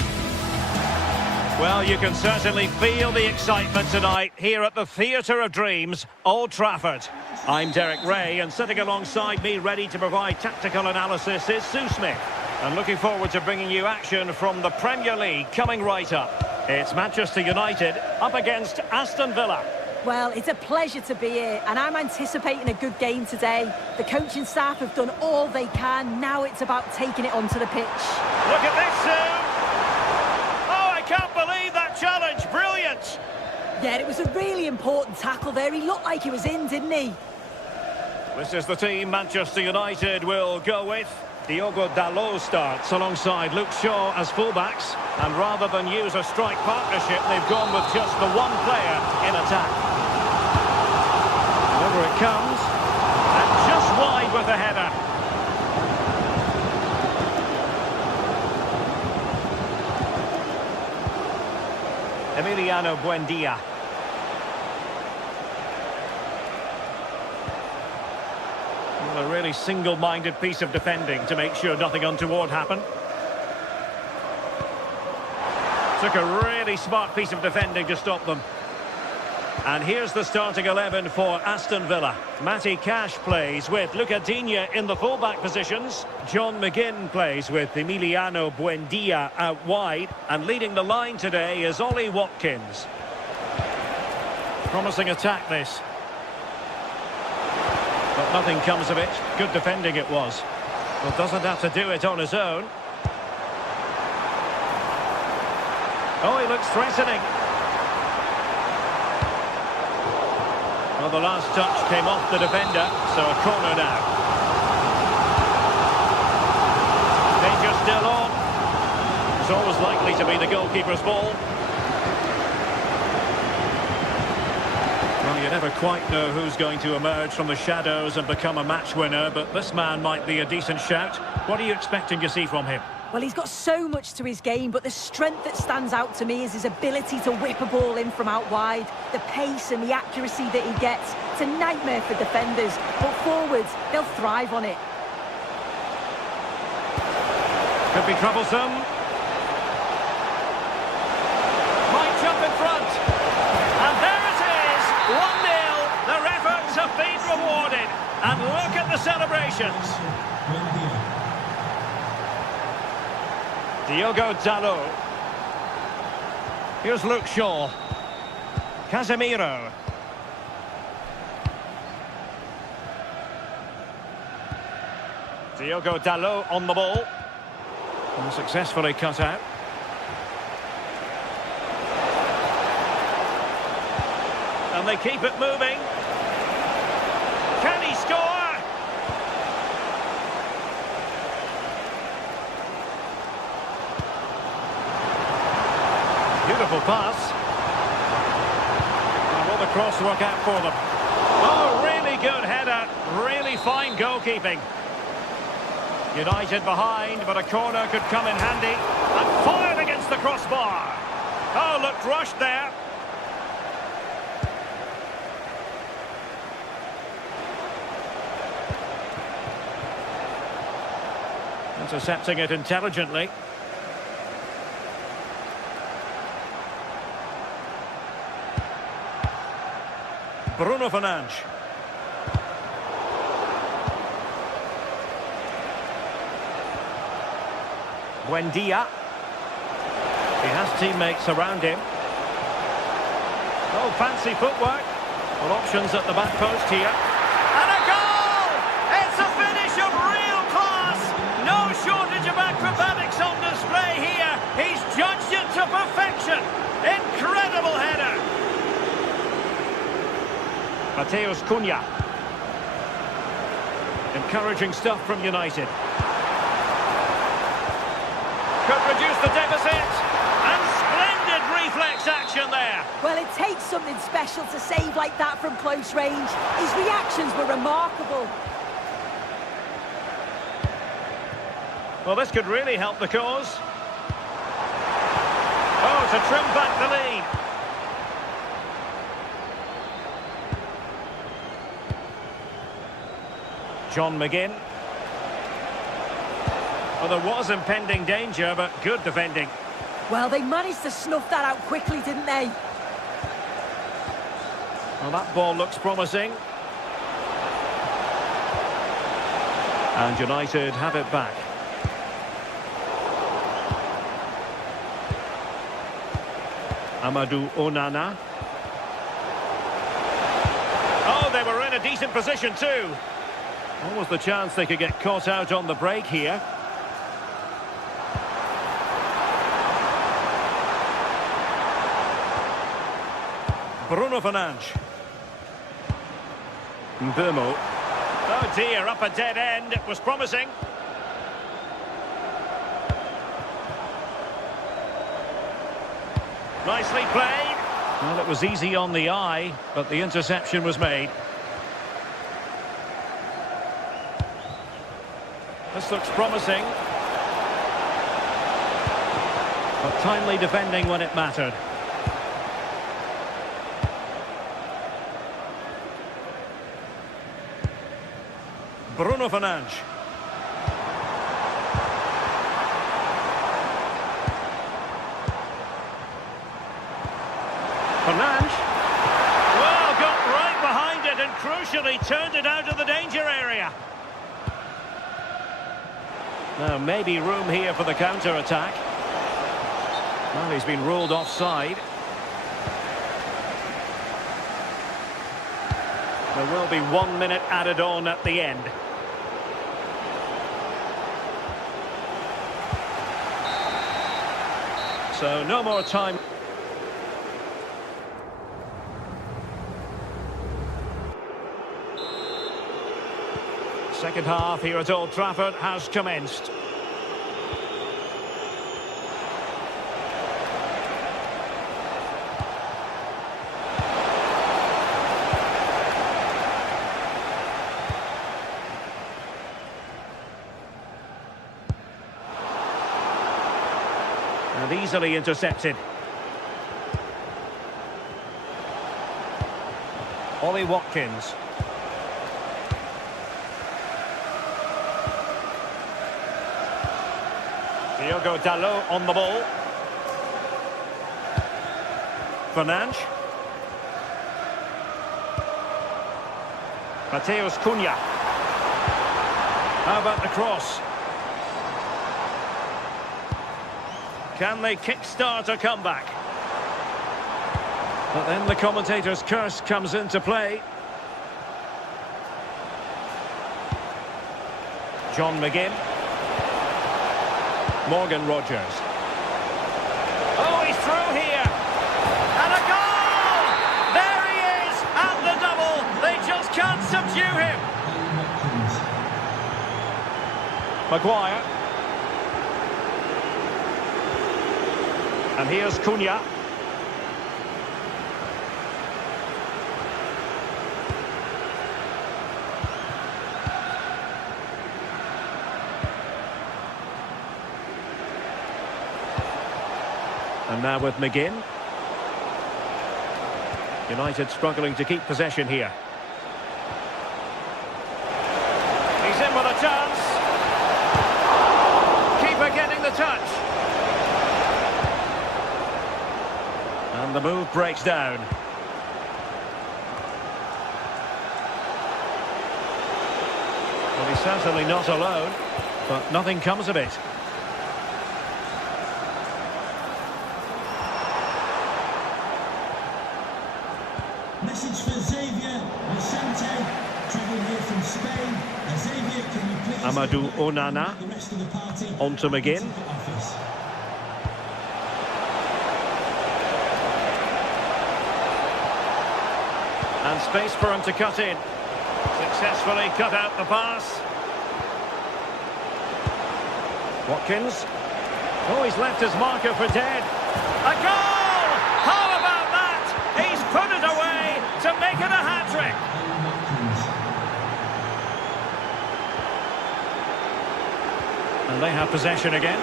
Well, you can certainly feel the excitement tonight here at the Theatre of Dreams, Old Trafford. I'm Derek Ray, and sitting alongside me ready to provide tactical analysis is Sue Smith. And looking forward to bringing you action from the Premier League coming right up. It's Manchester United up against Aston Villa. Well, it's a pleasure to be here, and I'm anticipating a good game today. The coaching staff have done all they can. Now it's about taking it onto the pitch. Look at this, Sue! Can't believe that challenge. Brilliant. Yeah, it was a really important tackle there. He looked like he was in, didn't he? This is the team Manchester United will go with. Diogo Dalot starts alongside Luke Shaw as fullbacks, and rather than use a strike partnership, they've gone with just the one player in attack. Over it comes, and just wide with the header. Emiliano Buendia. Well, a really single-minded piece of defending to make sure nothing untoward happened. Took a really smart piece of defending to stop them. And here's the starting 11 for Aston Villa. Matty Cash plays with Luca Digne in the fullback positions. John McGinn plays with Emiliano Buendia out wide. And leading the line today is Ollie Watkins. Promising attack, this. But nothing comes of it. Good defending it was. But doesn't have to do it on his own. Oh, he looks threatening. Well, the last touch came off the defender, so a corner now. Danger still on. It's always likely to be the goalkeeper's ball. Well, you never quite know who's going to emerge from the shadows and become a match winner, but this man might be a decent shout. What are you expecting to see from him? Well, he's got so much to his game, but the strength that stands out to me is his ability to whip a ball in from out wide. The pace and the accuracy that he gets. It's a nightmare for defenders, but forwards, they'll thrive on it. Could be troublesome. Might jump in front. And there it is, 1-0. Their efforts have been rewarded. And look at the celebrations. Diogo Dalot. Here's Luke Shaw. Casemiro. Diogo Dalot on the ball. And successfully cut out. And they keep it moving. Can he score? Beautiful pass. And will the cross work out for them? Oh, really good header. Really fine goalkeeping. United behind, but a corner could come in handy. And fired against the crossbar. Oh, looked rushed there. Intercepting it intelligently. Bruno Fernandes. Buendia. He has teammates around him. Oh, fancy footwork. Well, options at the back post here. And a goal! It's a finish of real class. No shortage of acrobatics on display here. He's judged it to perfection. Incredible header. Mateus Cunha. Encouraging stuff from United. Could reduce the deficit. And splendid reflex action there. Well, it takes something special to save like that from close range. His reactions were remarkable. Well, this could really help the cause. Oh, to trim back the lead. John McGinn. Well, there was impending danger, but good defending. Well, they managed to snuff that out quickly, didn't they? Well, that ball looks promising. And United have it back. Amadou Onana. Oh, they were in a decent position too. What was the chance they could get caught out on the break here? Bruno Fernandes. Mbeumo. Oh dear, up a dead end. It was promising. Nicely played. Well, it was easy on the eye, but the interception was made. This looks promising. But timely defending when it mattered. Bruno Fernandes. Fernandes. Well, got right behind it and crucially turned it out of the danger area. Now, maybe room here for the counter-attack. Well, he's been ruled offside. There will be 1 minute added on at the end. So, no more time. Second half here at Old Trafford has commenced. And easily intercepted. Ollie Watkins. Diogo Dalot on the ball. Fernandes. Mateus Cunha. How about the cross? Can they kickstart a comeback? But then the commentator's curse comes into play. John McGinn. Morgan Rogers. Oh, he's through here. And a goal! There he is at the double. They just can't subdue him. Maguire. And here's Cunha. And now with McGinn. United struggling to keep possession here. He's in with a chance. Keeper getting the touch. And the move breaks down. Well, he's certainly not alone, but nothing comes of it. Message for Xavier Vicente, travelling here from Spain. Xavier, can you please... Amadou Onana. The rest of the party On to McGinn. And space for him to cut in. Successfully cut out the pass. Watkins. Oh, he's left his marker for dead. A goal! How about that? He's put it away to make it a hat-trick. And they have possession again.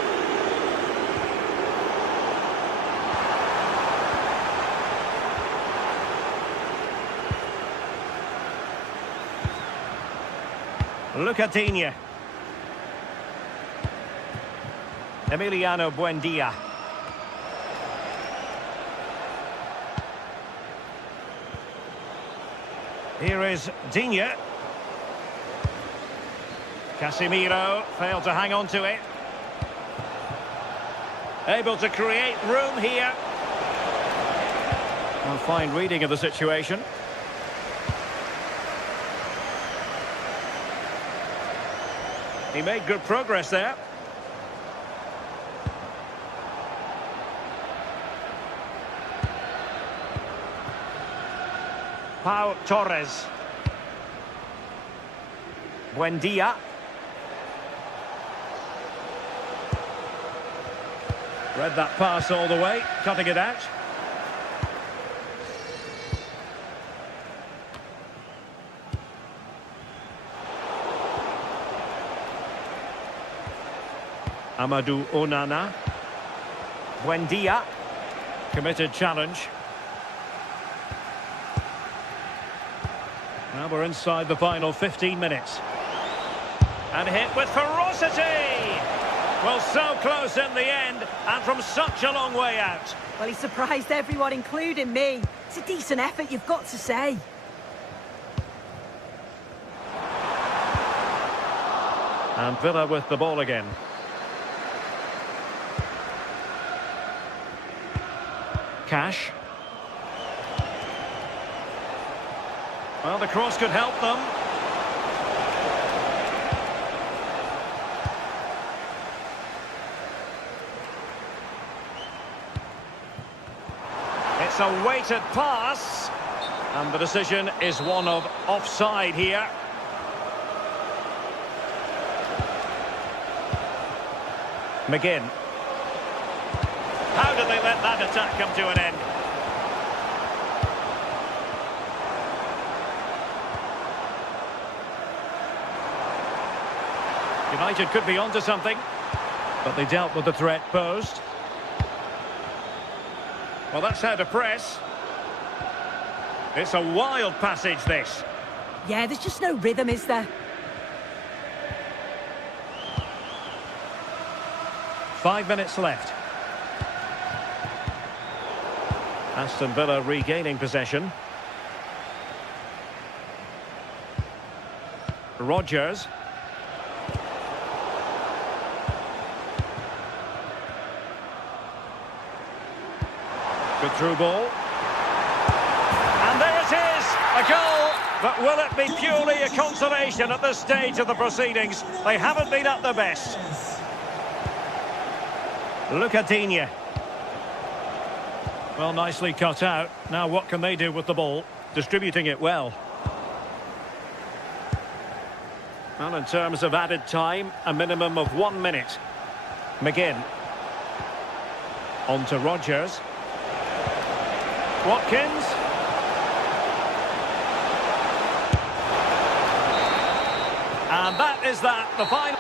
Lucadinha. Emiliano Buendia. Here is Digne. Casemiro failed to hang on to it. Able to create room here. A fine reading of the situation. He made good progress there. Pau Torres. Buendia. Read that pass all the way, cutting it out. Amadou Onana. Buendia. Committed challenge. Now we're inside the final 15 minutes. And hit with ferocity! Well, so close in the end, and from such a long way out. Well, he surprised everyone, including me. It's a decent effort, you've got to say. And Villa with the ball again. Cash. Well, the cross could help them. It's a weighted pass. And the decision is one of offside here. McGinn. How did they let that attack come to an end? United could be onto something, but they dealt with the threat posed. Well, that's how to press. It's a wild passage, this. Yeah, there's just no rhythm, is there? 5 minutes left. Aston Villa regaining possession. Rodgers. Good through ball. And there it is, a goal. But will it be purely a consolation at this stage of the proceedings? They haven't been at their best. Look at Digne. Well, nicely cut out. Now what can they do with the ball? Distributing it well. Well, in terms of added time, a minimum of 1 minute. McGinn. On to Rodgers. Watkins. And that is that, the final.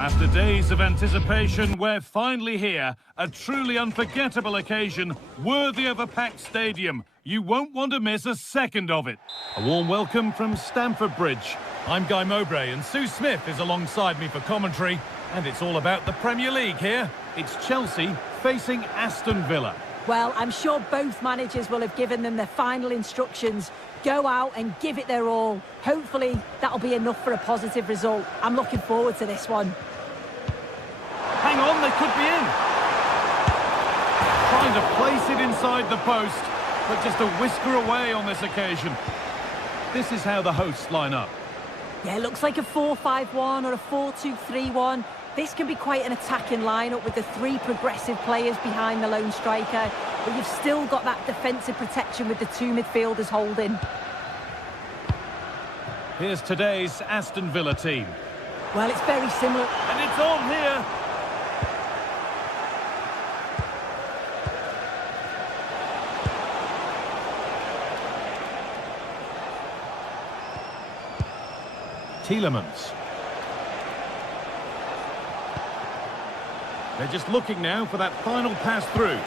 After days of anticipation, we're finally here. A truly unforgettable occasion, worthy of a packed stadium. You won't want to miss a second of it. A warm welcome from Stamford Bridge. I'm Guy Mowbray and Sue Smith is alongside me for commentary. And it's all about the Premier League here. It's Chelsea facing Aston Villa. Well, I'm sure both managers will have given them their final instructions. Go out and give it their all. Hopefully, that'll be enough for a positive result. I'm looking forward to this one. Hang on, they could be in. Trying to place it inside the post, but just a whisker away on this occasion. This is how the hosts line up. Yeah, it looks like a 4-5-1 or a 4-2-3-1. This can be quite an attacking lineup with the three progressive players behind the lone striker, but you've still got that defensive protection with the two midfielders holding. Here's today's Aston Villa team. Well, it's very similar. And it's on here. Tielemans. They're just looking now for that final pass through,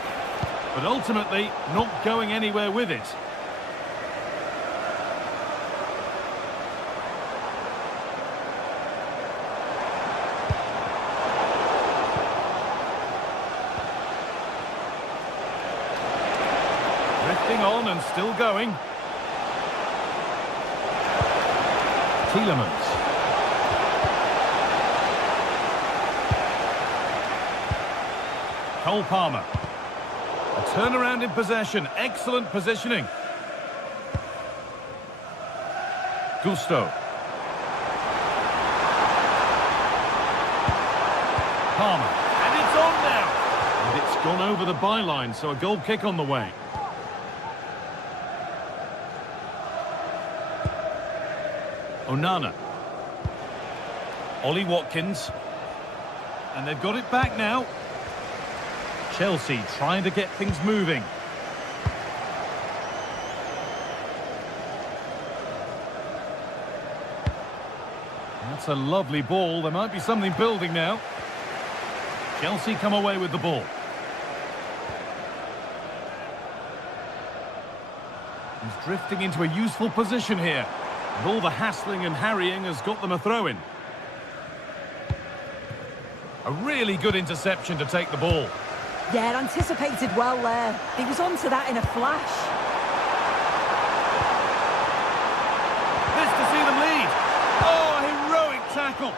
but ultimately not going anywhere with it. Drifting on and still going. Tielemans. Cole Palmer. A turnaround in possession. Excellent positioning. Gusto. Palmer. And it's on now. And it's gone over the byline, so a goal kick on the way. Onana. Ollie Watkins. And they've got it back now. Chelsea trying to get things moving. That's a lovely ball. There might be something building now. Chelsea come away with the ball. He's drifting into a useful position here. And all the hassling and harrying has got them a throw-in. A really good interception to take the ball. Yeah, anticipated well there. He was onto that in a flash. This to see them lead. Oh, heroic tackle.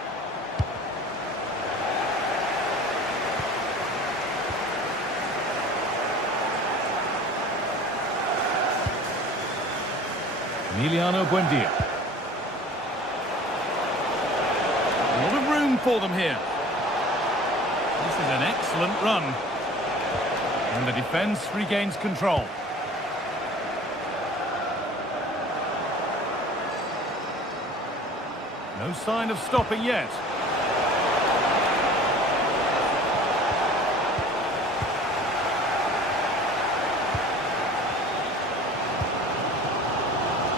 Emiliano Buendia. A lot of room for them here. This is an excellent run. And the defence regains control. No sign of stopping yet.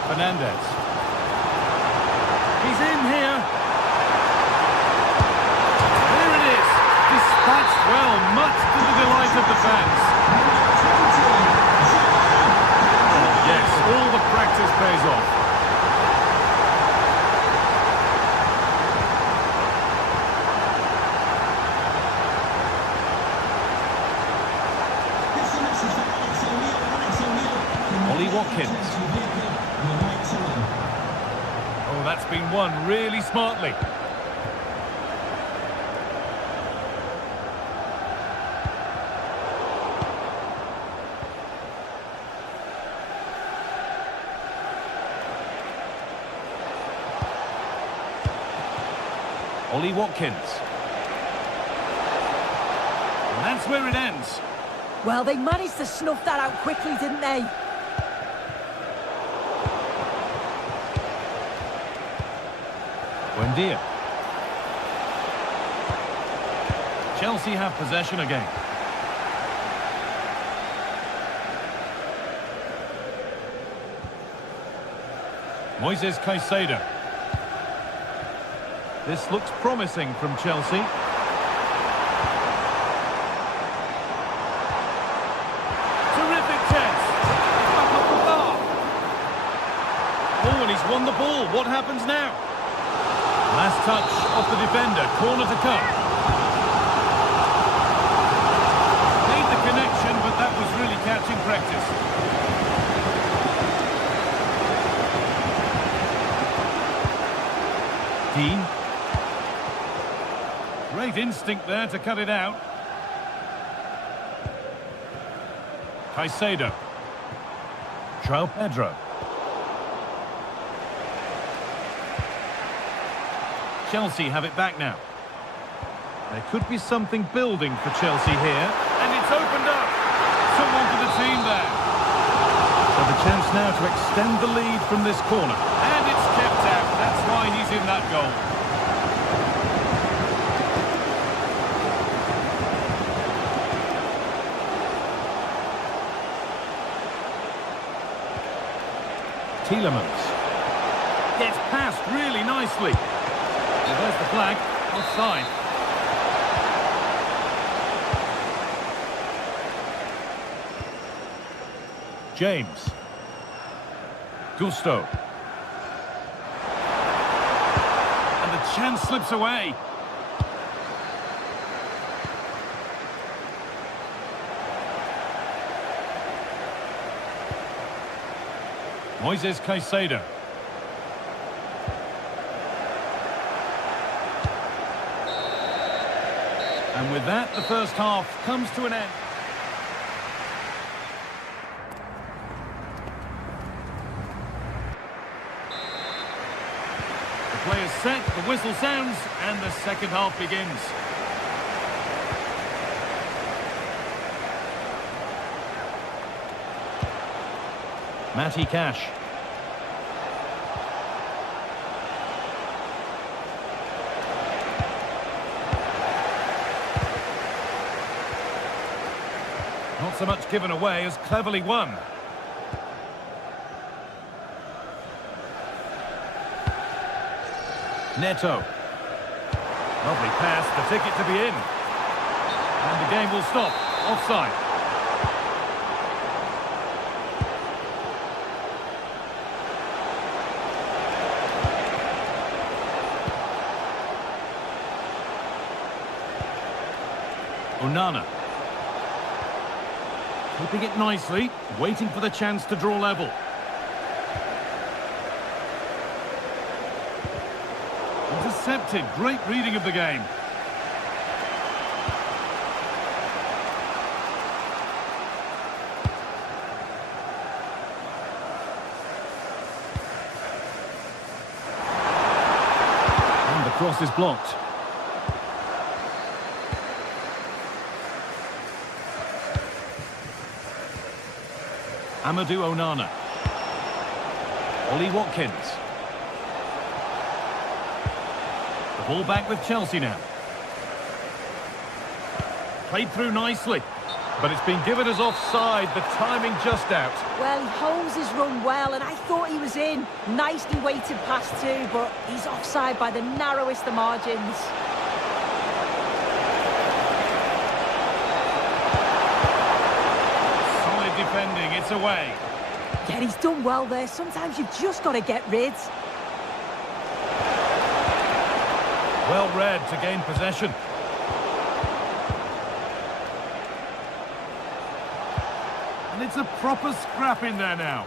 Fernandez. He's in here. There it is. Dispatched well, much to the delight of the fans. Yes, all the practice pays off. Ollie Watkins. Oh, that's been won really smartly. Ollie Watkins. And that's where it ends. Well, they managed to snuff that out quickly, didn't they? Buendia. Chelsea have possession again. Moises Caicedo. This looks promising from Chelsea. Terrific chance. Back up the bar. Oh, and he's won the ball. What happens now? Last touch off the defender. Corner to come. Made the connection, but that was really catching practice. Dean. Great instinct there to cut it out. Caicedo. João Pedro. Chelsea have it back now. There could be something building for Chelsea here. And it's opened up. Someone for the team there. So the chance now to extend the lead from this corner. And it's kept out. That's why he's in that goal. Tielemans. Gets past really nicely. Well, there's the flag. Offside. James. Gusto. And the chance slips away. Moises Caicedo. And with that, the first half comes to an end. The play is set, the whistle sounds, and the second half begins. Matty Cash. Not so much given away as cleverly won. Neto. Lovely pass, the ticket to be in. And the game will stop. Offside. Onana. Keeping it nicely, waiting for the chance to draw level. Intercepted, great reading of the game. And the cross is blocked. Amadou Onana. Ollie Watkins. The ball back with Chelsea now. Played through nicely, but it's been given as offside, the timing just out. Well, he holds his run well, and I thought he was in. Nicely weighted pass too, but he's offside by the narrowest of margins. Defending, it's away. Yeah, he's done well there. Sometimes you've just got to get rid. Well read to gain possession. And it's a proper scrap in there now.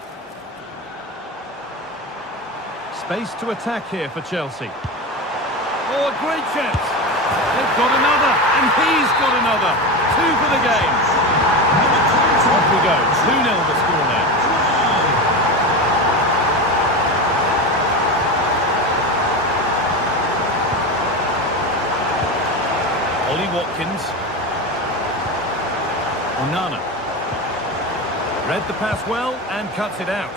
Space to attack here for Chelsea. Oh, a great chance. They've got another, and he's got another. 2 for the game. Off we go, 2-0 the score now. Ollie Watkins. Onana. Read the pass well and cuts it out.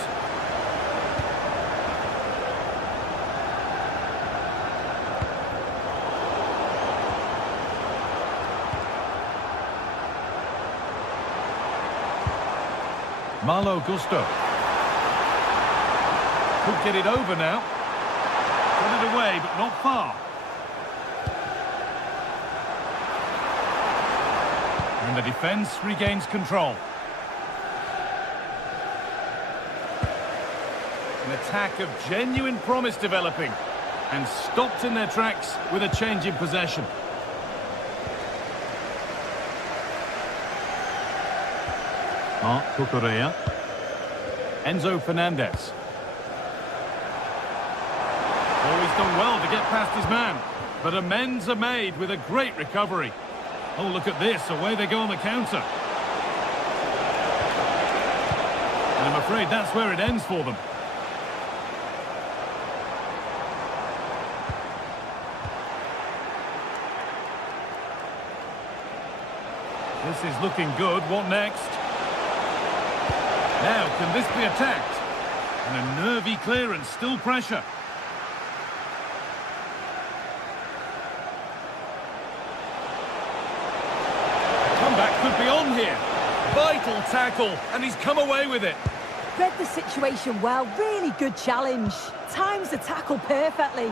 Malo Gusto. Could get it over now. Got it away, but not far. And the defence regains control. An attack of genuine promise developing. And stopped in their tracks with a change in possession. Marc Cucurella. Enzo Fernandez. Oh, he's done well to get past his man. But amends are made with a great recovery. Oh, look at this. Away they go on the counter. And I'm afraid that's where it ends for them. This is looking good. What next? Now, can this be attacked? And a nervy clearance, still pressure. The comeback could be on here. Vital tackle, and he's come away with it. Read the situation well, really good challenge. Times the tackle perfectly.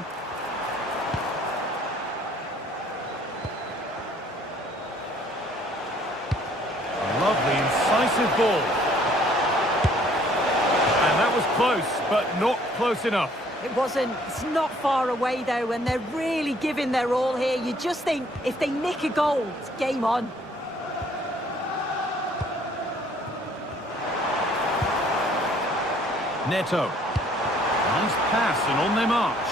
Lovely, incisive ball. And that was close, but not close enough. It wasn't. It's not far away, though, and they're really giving their all here. You just think, if they nick a goal, it's game on. Neto. Nice pass, and on their march.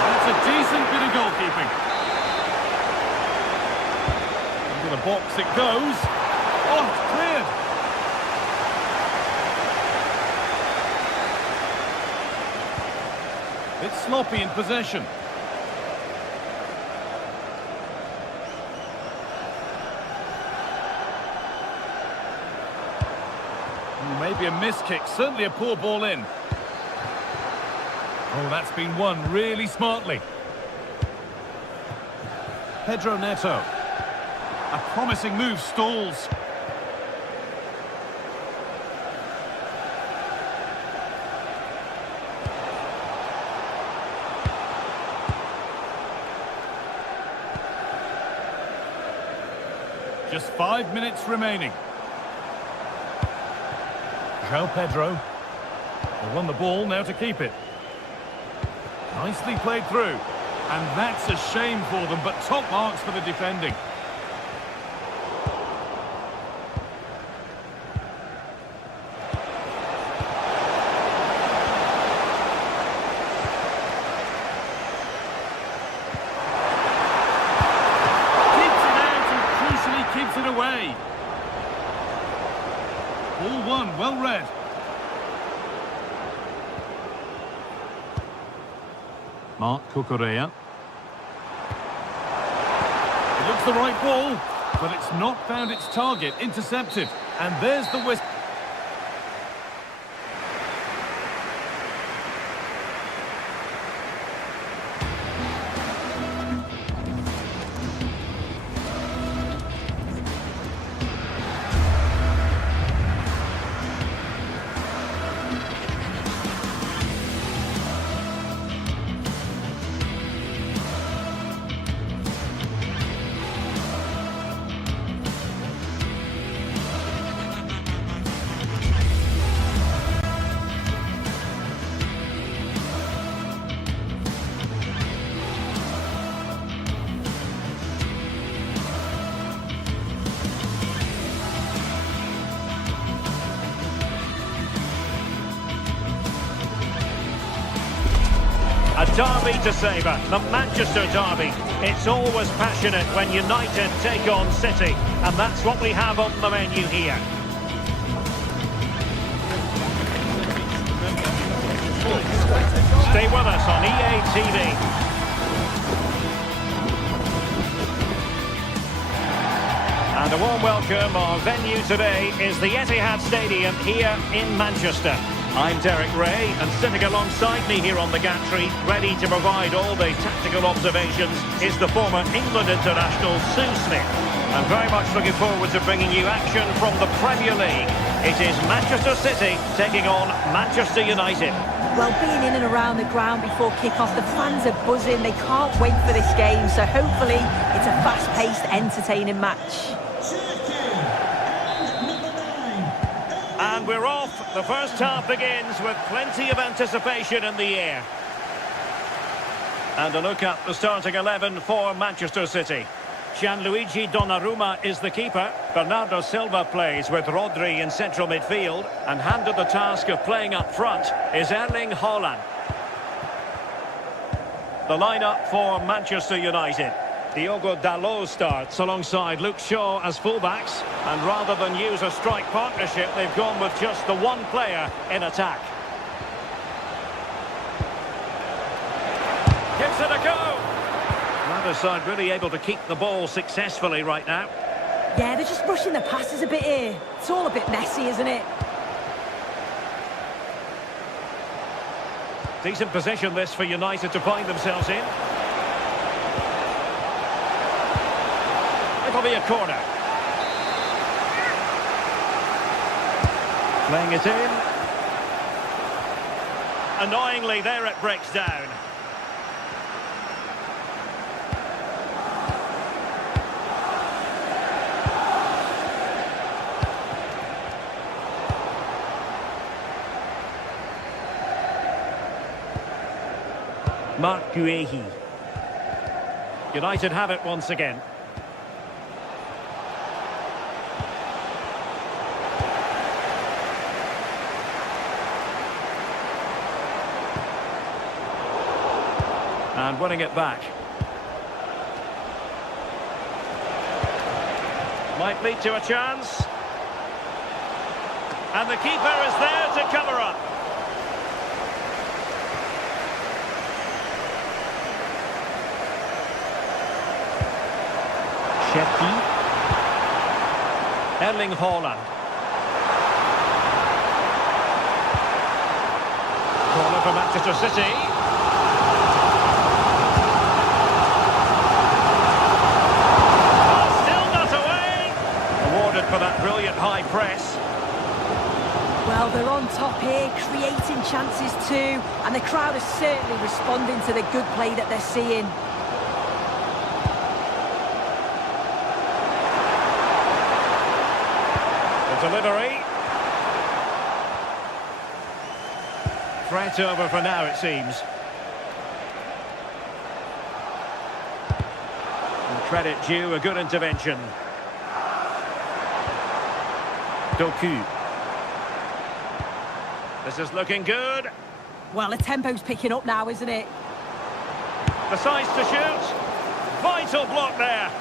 That's a decent bit of goalkeeping. Into the box it goes. Oh, it's cleared. It's sloppy in possession. Maybe a miss kick, certainly a poor ball in. Oh, that's been won really smartly. Pedro Neto. A promising move stalls. Just 5 minutes remaining. João Pedro. They won the ball, now to keep it. Nicely played through. And that's a shame for them, but top marks for the defending. Keeps it out and crucially keeps it away. Ball one, well read. Marc Cucurella. It looks the right ball, but it's not found its target. Intercepted. And there's the whistle. A derby to savour, the Manchester derby. It's always passionate when United take on City, and that's what we have on the menu here. Stay with us on EA TV. And a warm welcome. Our venue today is the Etihad Stadium here in Manchester. I'm Derek Ray, and sitting alongside me here on the gantry, ready to provide all the tactical observations, is the former England international Sue Smith. I'm very much looking forward to bringing you action from the Premier League. It is Manchester City taking on Manchester United. Well, being in and around the ground before kick-off, the fans are buzzing. They can't wait for this game, so hopefully it's a fast-paced, entertaining match. And we're off. The first half begins with plenty of anticipation in the air. And a look at the starting 11 for Manchester City. Gianluigi Donnarumma is the keeper. Bernardo Silva plays with Rodri in central midfield. And handed the task of playing up front is Erling Haaland. The lineup for Manchester United. Diogo Dalot starts alongside Luke Shaw as fullbacks. And rather than use a strike partnership, they've gone with just the one player in attack. Gives it a go. Neither side really able to keep the ball successfully right now. Yeah, they're just rushing the passes a bit here. It's all a bit messy, isn't it? Decent position this for United to find themselves in. It'll be a corner. Playing it in. Annoyingly, there it breaks down. Marc Guehi. United have it once again. And winning it back. Might lead to a chance. And the keeper is there to cover up. Erling Haaland. Corner for Manchester City. Oh, still not away. Awarded for that brilliant high press. Well, they're on top here, creating chances too, and the crowd is certainly responding to the good play that they're seeing. Delivery. Threat over for now, it seems. And credit due, a good intervention. Doku. This is looking good. Well, the tempo's picking up now, isn't it? Decides to shoot. Vital block there.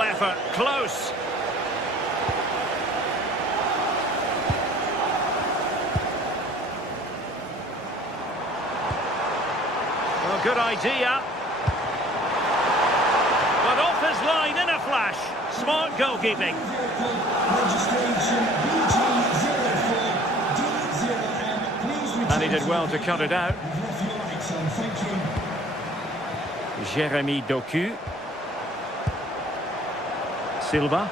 Effort, close. Well, good idea. But off his line in a flash. Smart goalkeeping. And he did well to cut it out. Jeremy Doku. Silva.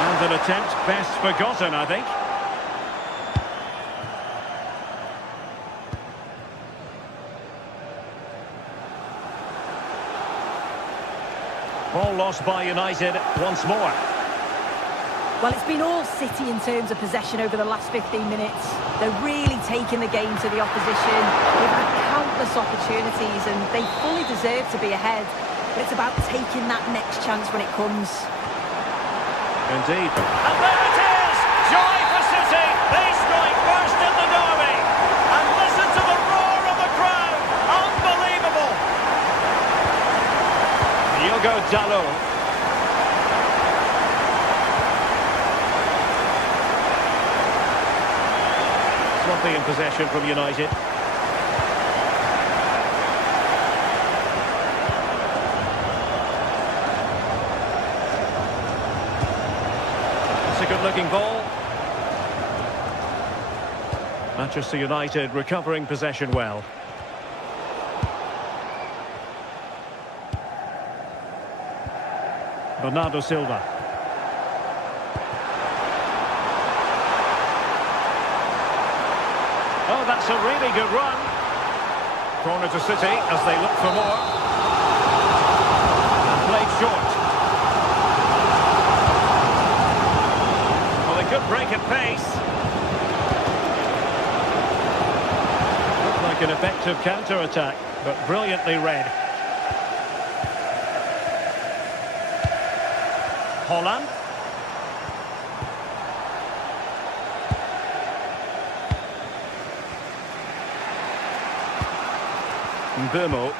And an attempt best forgotten, I think. Ball lost by United once more. Well, it's been all City in terms of possession over the last 15 minutes. They're really taking the game to the opposition. They've had countless opportunities and they fully deserve to be ahead. But it's about taking that next chance when it comes. Indeed. And there it is! Joy for City! They strike first in the derby! And listen to the roar of the crowd! Unbelievable! Diogo Dalot. Sloppy in possession from United. Good-looking ball. Manchester United recovering possession well. Bernardo Silva. Oh, that's a really good run. Corner to City as they look for more. And played short. Well, they could break at pace. Looked like an effective counter-attack, but brilliantly read. Holland. Burmo.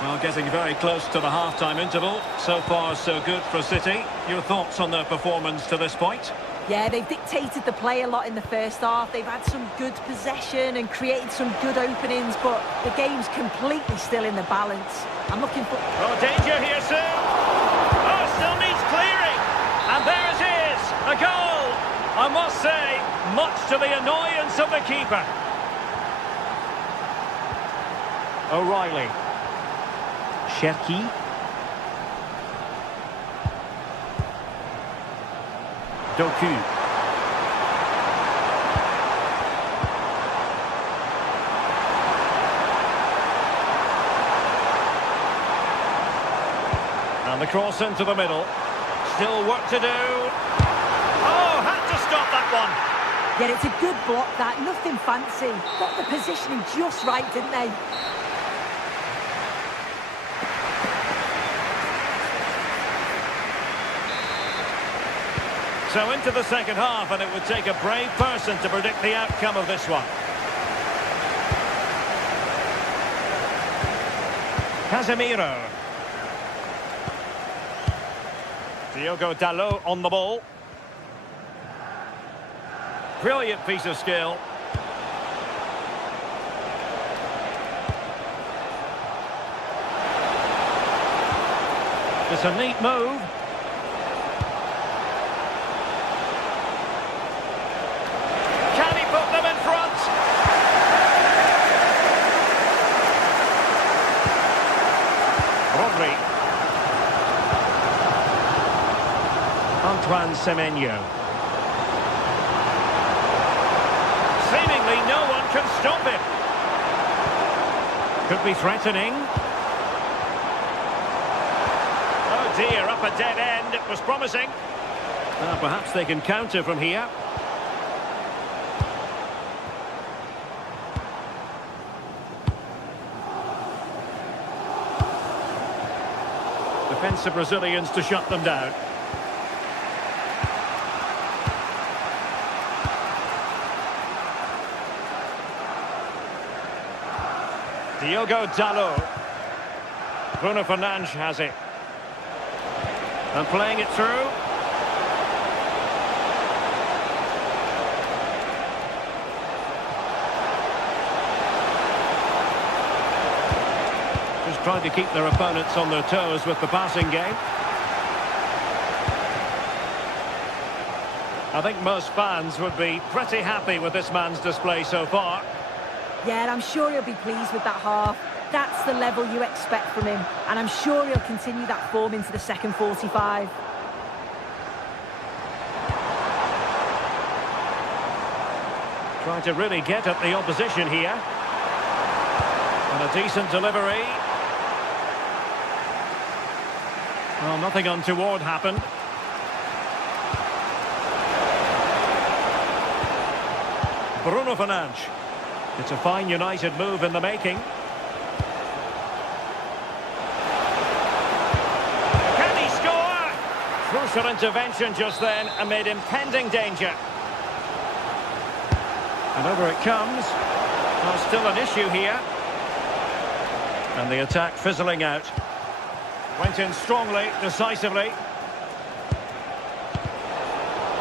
Well, getting very close to the half-time interval. So far, so good for City. Your thoughts on their performance to this point? Yeah, they've dictated the play a lot in the first half. They've had some good possession and created some good openings, but the game's completely still in the balance. I'm looking for... Oh, danger here soon. Oh, still needs clearing. And there it is, a goal. I must say, much to the annoyance of the keeper. O'Reilly. Cherki. Doku. And the cross into the middle. Still work to do. Oh, had to stop that one. Yeah, it's a good block, that. Nothing fancy. Got the positioning just right, didn't they? So into the second half, and it would take a brave person to predict the outcome of this one. Casemiro. Diogo Dalot on the ball. Brilliant piece of skill. It's a neat move. Antoine Semenyo. Seemingly no one can stop him. Could be threatening. Oh dear, up a dead end. It was promising. Perhaps they can counter from here. Defensive Brazilians to shut them down. Diogo Dalot. Bruno Fernandes has it. And playing it through. Just trying to keep their opponents on their toes with the passing game. I think most fans would be pretty happy with this man's display so far. Yeah, and I'm sure he'll be pleased with that half. That's the level you expect from him. And I'm sure he'll continue that form into the second 45. Trying to really get at the opposition here. And a decent delivery. Well, nothing untoward happened. Bruno Fernandes. It's a fine United move in the making. Can he score? Crucial intervention just then amid impending danger. And over it comes. Well, still an issue here. And the attack fizzling out. Went in strongly, decisively.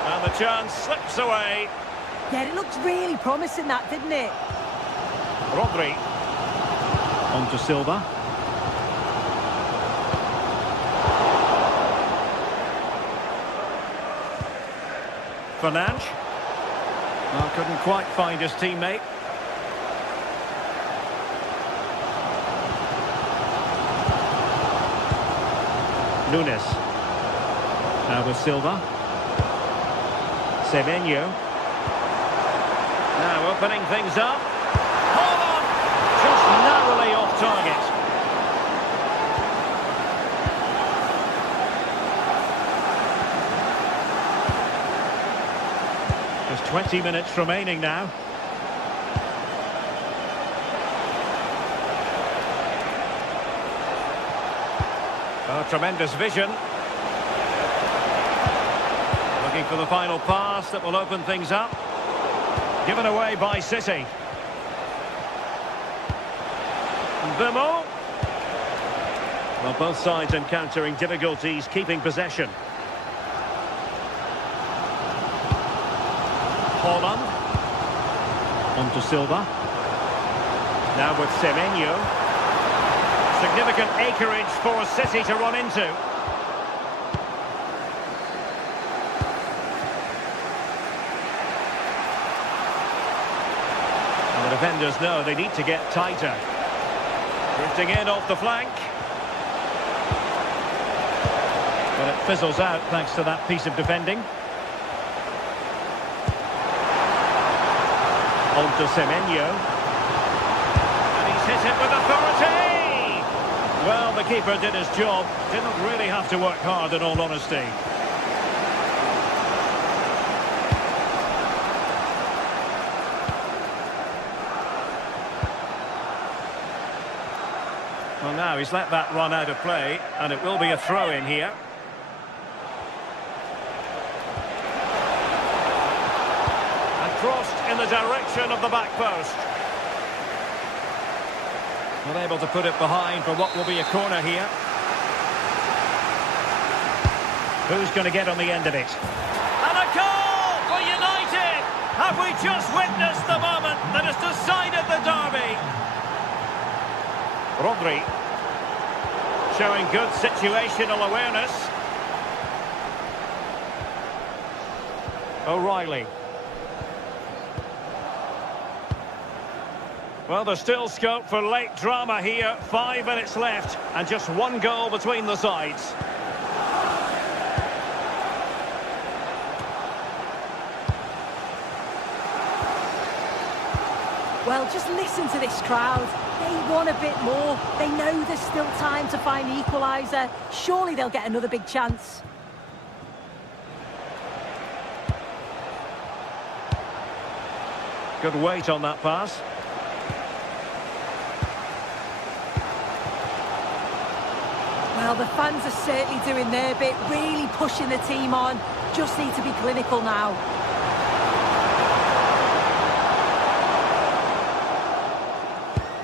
And the chance slips away. Yeah, it looked really promising, that, didn't it? Rodri. On to Silva. Fernandes. Well, couldn't quite find his teammate. Nunes. Now with Silva. Semenyo. Now opening things up. Hold on! Just narrowly off target. There's 20 minutes remaining now. Oh, tremendous vision. Looking for the final pass that will open things up. Given away by City. Bimo. Well, both sides encountering difficulties keeping possession. Holland. On to Silva. Now with Semenyo. Significant acreage for City to run into. And the defenders know they need to get tighter. Drifting in off the flank. But it fizzles out thanks to that piece of defending. On to Semenyo. And he's hit it with authority! Well, the keeper did his job. Didn't really have to work hard, in all honesty. Well, now he's let that run out of play, and it will be a throw-in here. And crossed in the direction of the back post. Unable to put it behind for what will be a corner here. Who's going to get on the end of it? And a goal for United! Have we just witnessed the moment that has decided the derby? Rodri. Showing good situational awareness. O'Reilly. Well, there's still scope for late drama here. 5 minutes left and just one goal between the sides. Well, just listen to this crowd. They want a bit more. They know there's still time to find the equaliser. Surely they'll get another big chance. Good weight on that pass. Well, the fans are certainly doing their bit, really pushing the team on. Just need to be clinical now.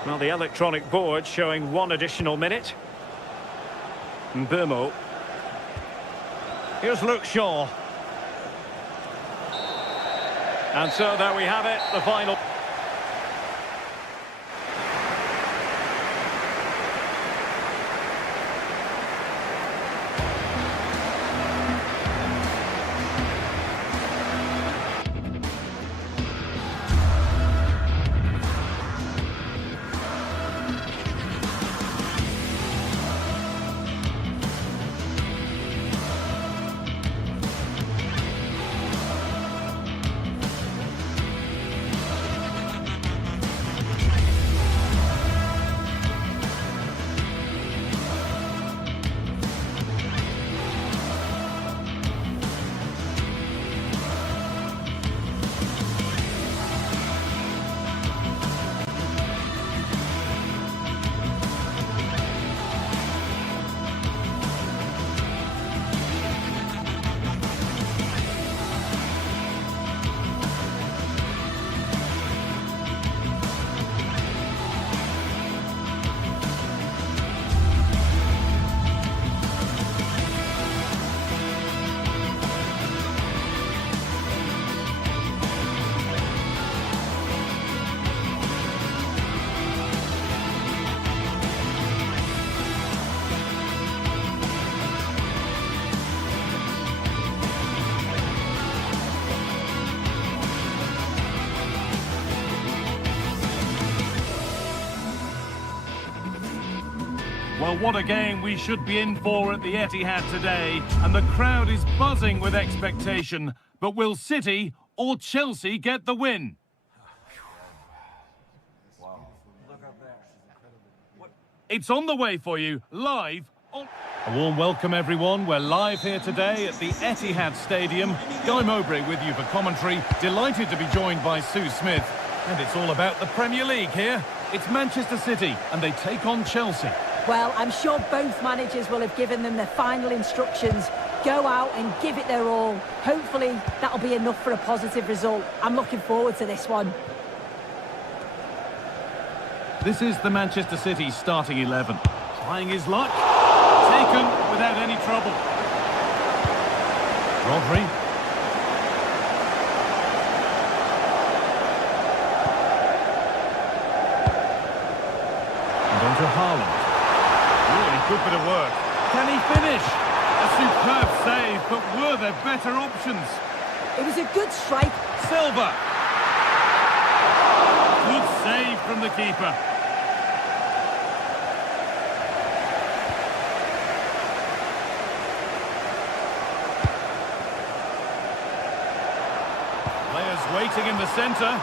Well, the electronic board showing 1 additional minute. Mbeumo. Here's Luke Shaw. And so there we have it, the final. Well, what a game we should be in for at the Etihad today, and the crowd is buzzing with expectation. But will City or Chelsea get the win? It's on the way for you, live on... A warm welcome, everyone. We're live here today at the Etihad Stadium. Guy Mowbray with you for commentary. Delighted to be joined by Sue Smith. And it's all about the Premier League here. It's Manchester City, and they take on Chelsea. Well, I'm sure both managers will have given them their final instructions. Go out and give it their all. Hopefully, that'll be enough for a positive result. I'm looking forward to this one. This is the Manchester City starting 11. Trying his luck. Taken without any trouble. Rodri. And on to Haaland. Really good bit of work. Can he finish? A superb save, but were there better options? It was a good strike. Silva. Good save from the keeper. Players waiting in the centre.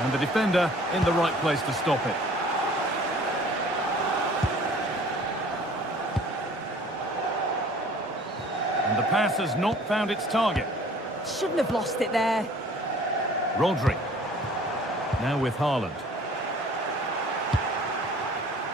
And the defender in the right place to stop it. And the pass has not found its target. Shouldn't have lost it there. Rodri. Now with Haaland.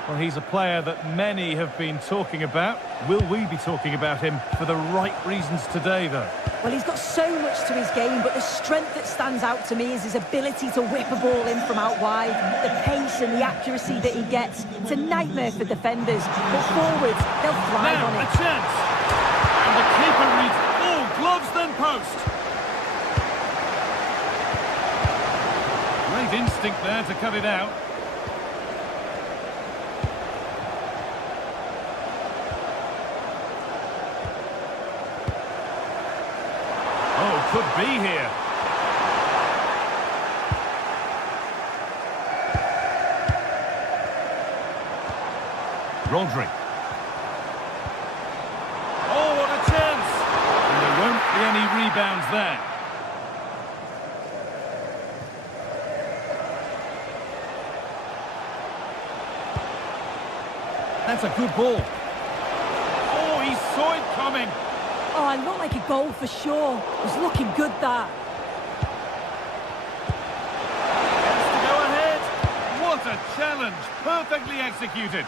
Well, he's a player that many have been talking about. Will we be talking about him for the right reasons today, though? Well, he's got so much to his game, but the strength that stands out to me is his ability to whip a ball in from out wide. The pace and the accuracy that he gets. It's a nightmare for defenders. But forwards, they'll thrive now, on it. a chance! And the keeper reads, oh, gloves then post! Great instinct there to cut it out. Oh, could be here. Rodri. Oh, what a chance! And there won't be any rebounds there. That's a good ball. Oh, he saw it coming. Oh, it looked like a goal for sure. It was looking good, that. Has to go ahead. What a challenge. Perfectly executed.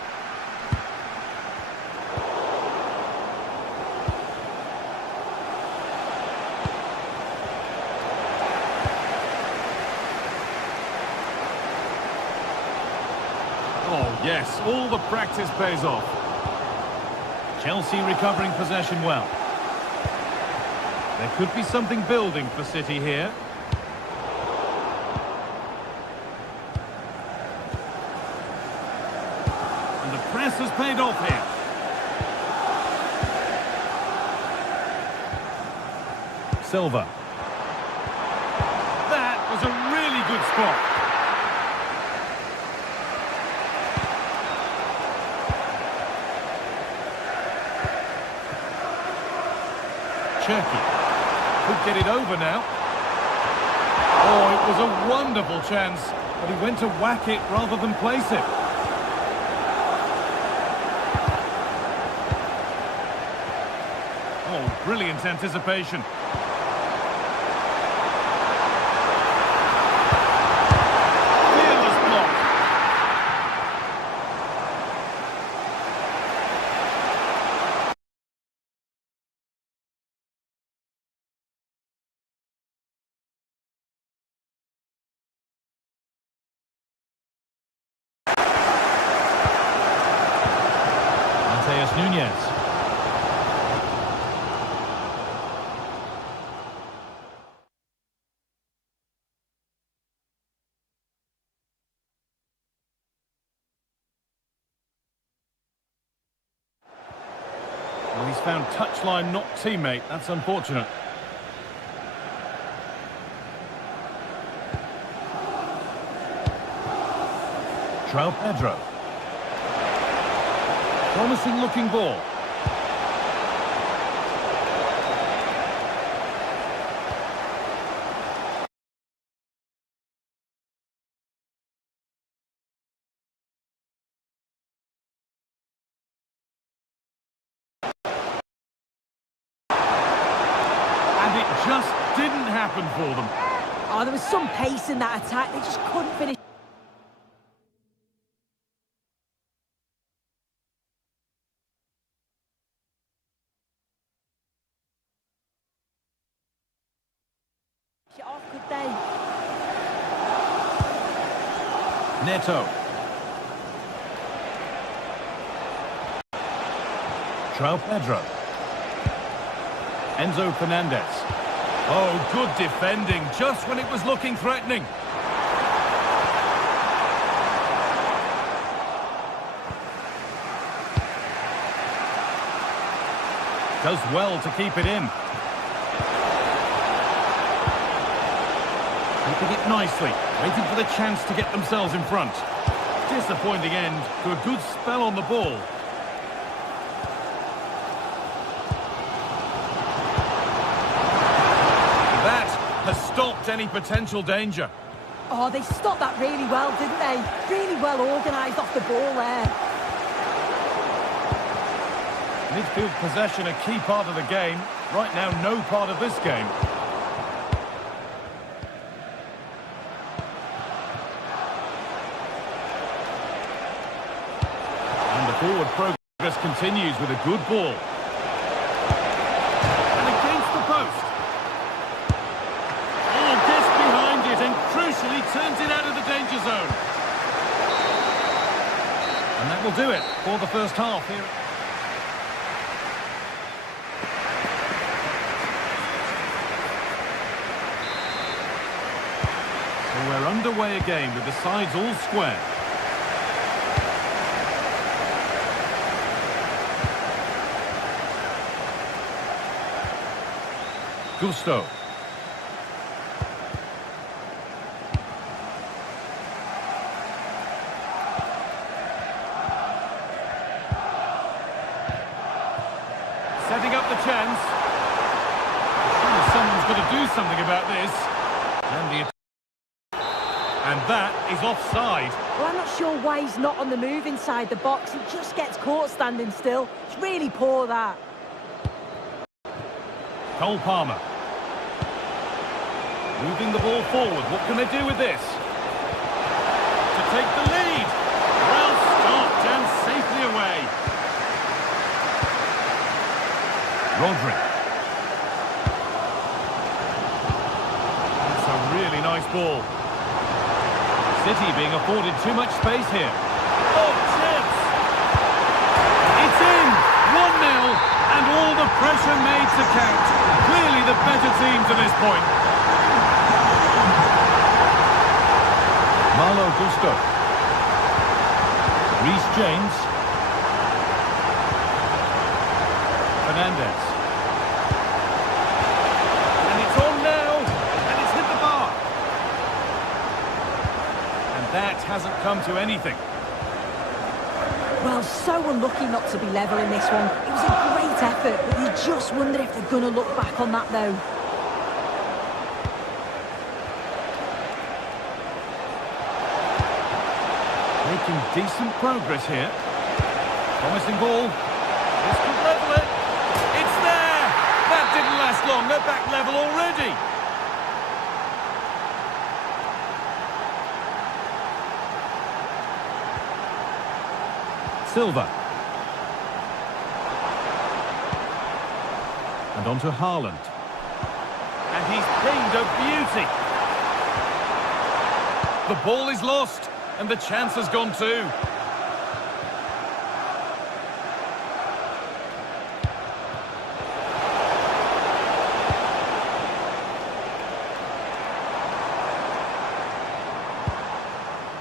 Oh, yes, all the practice pays off. Chelsea recovering possession well. There could be something building for City here. And the press has paid off here. Silva. That was a really good spot. Turkey. Could get it over now. Oh, it was a wonderful chance, but he went to whack it rather than place it. Oh, brilliant anticipation. Fearless block. Nunez. Well, he's found touchline, not teammate. That's unfortunate. João Pedro. Promising looking ball. And it just didn't happen for them. Oh, there was some pace in that attack. They just couldn't finish. It off, could they? Neto. João Pedro. Enzo Fernandez. Oh, good defending, just when it was looking threatening. Does well to keep it in. Keeping it nicely, waiting for the chance to get themselves in front. Disappointing end to a good spell on the ball. That has stopped any potential danger. Oh, they stopped that really well, didn't they? Really well organised off the ball there. Midfield possession a key part of the game. Right now, no part of this game. Forward progress continues with a good ball. And against the post. Oh, gets behind it and crucially turns it out of the danger zone. And that will do it for the first half here. So we're underway again with the sides all square. Gusto. Setting up the chance. Someone's got to do something about this. And that is offside. Well, I'm not sure why he's not on the move inside the box. He just gets caught standing still. It's really poor, that. Cole Palmer. Moving the ball forward. What can they do with this? To take the lead. Well stopped and safely away. Rodri. That's a really nice ball. City being afforded too much space here. Oh, chance! It's in! 1-0. And all the pressure made to count. Clearly the better team to this point. Malo Gusto. Reece James. Fernandez. And it's on now. And it's hit the bar. And that hasn't come to anything. Well, so unlucky not to be level in this one. It was a great effort, but you just wonder if they're going to look back on that, though. Making decent progress here. Promising ball. This could level it. It's there! That didn't last long. They're back level already. Silva. And on to Haaland. And he's pinged a beauty. The ball is lost, and the chance has gone too.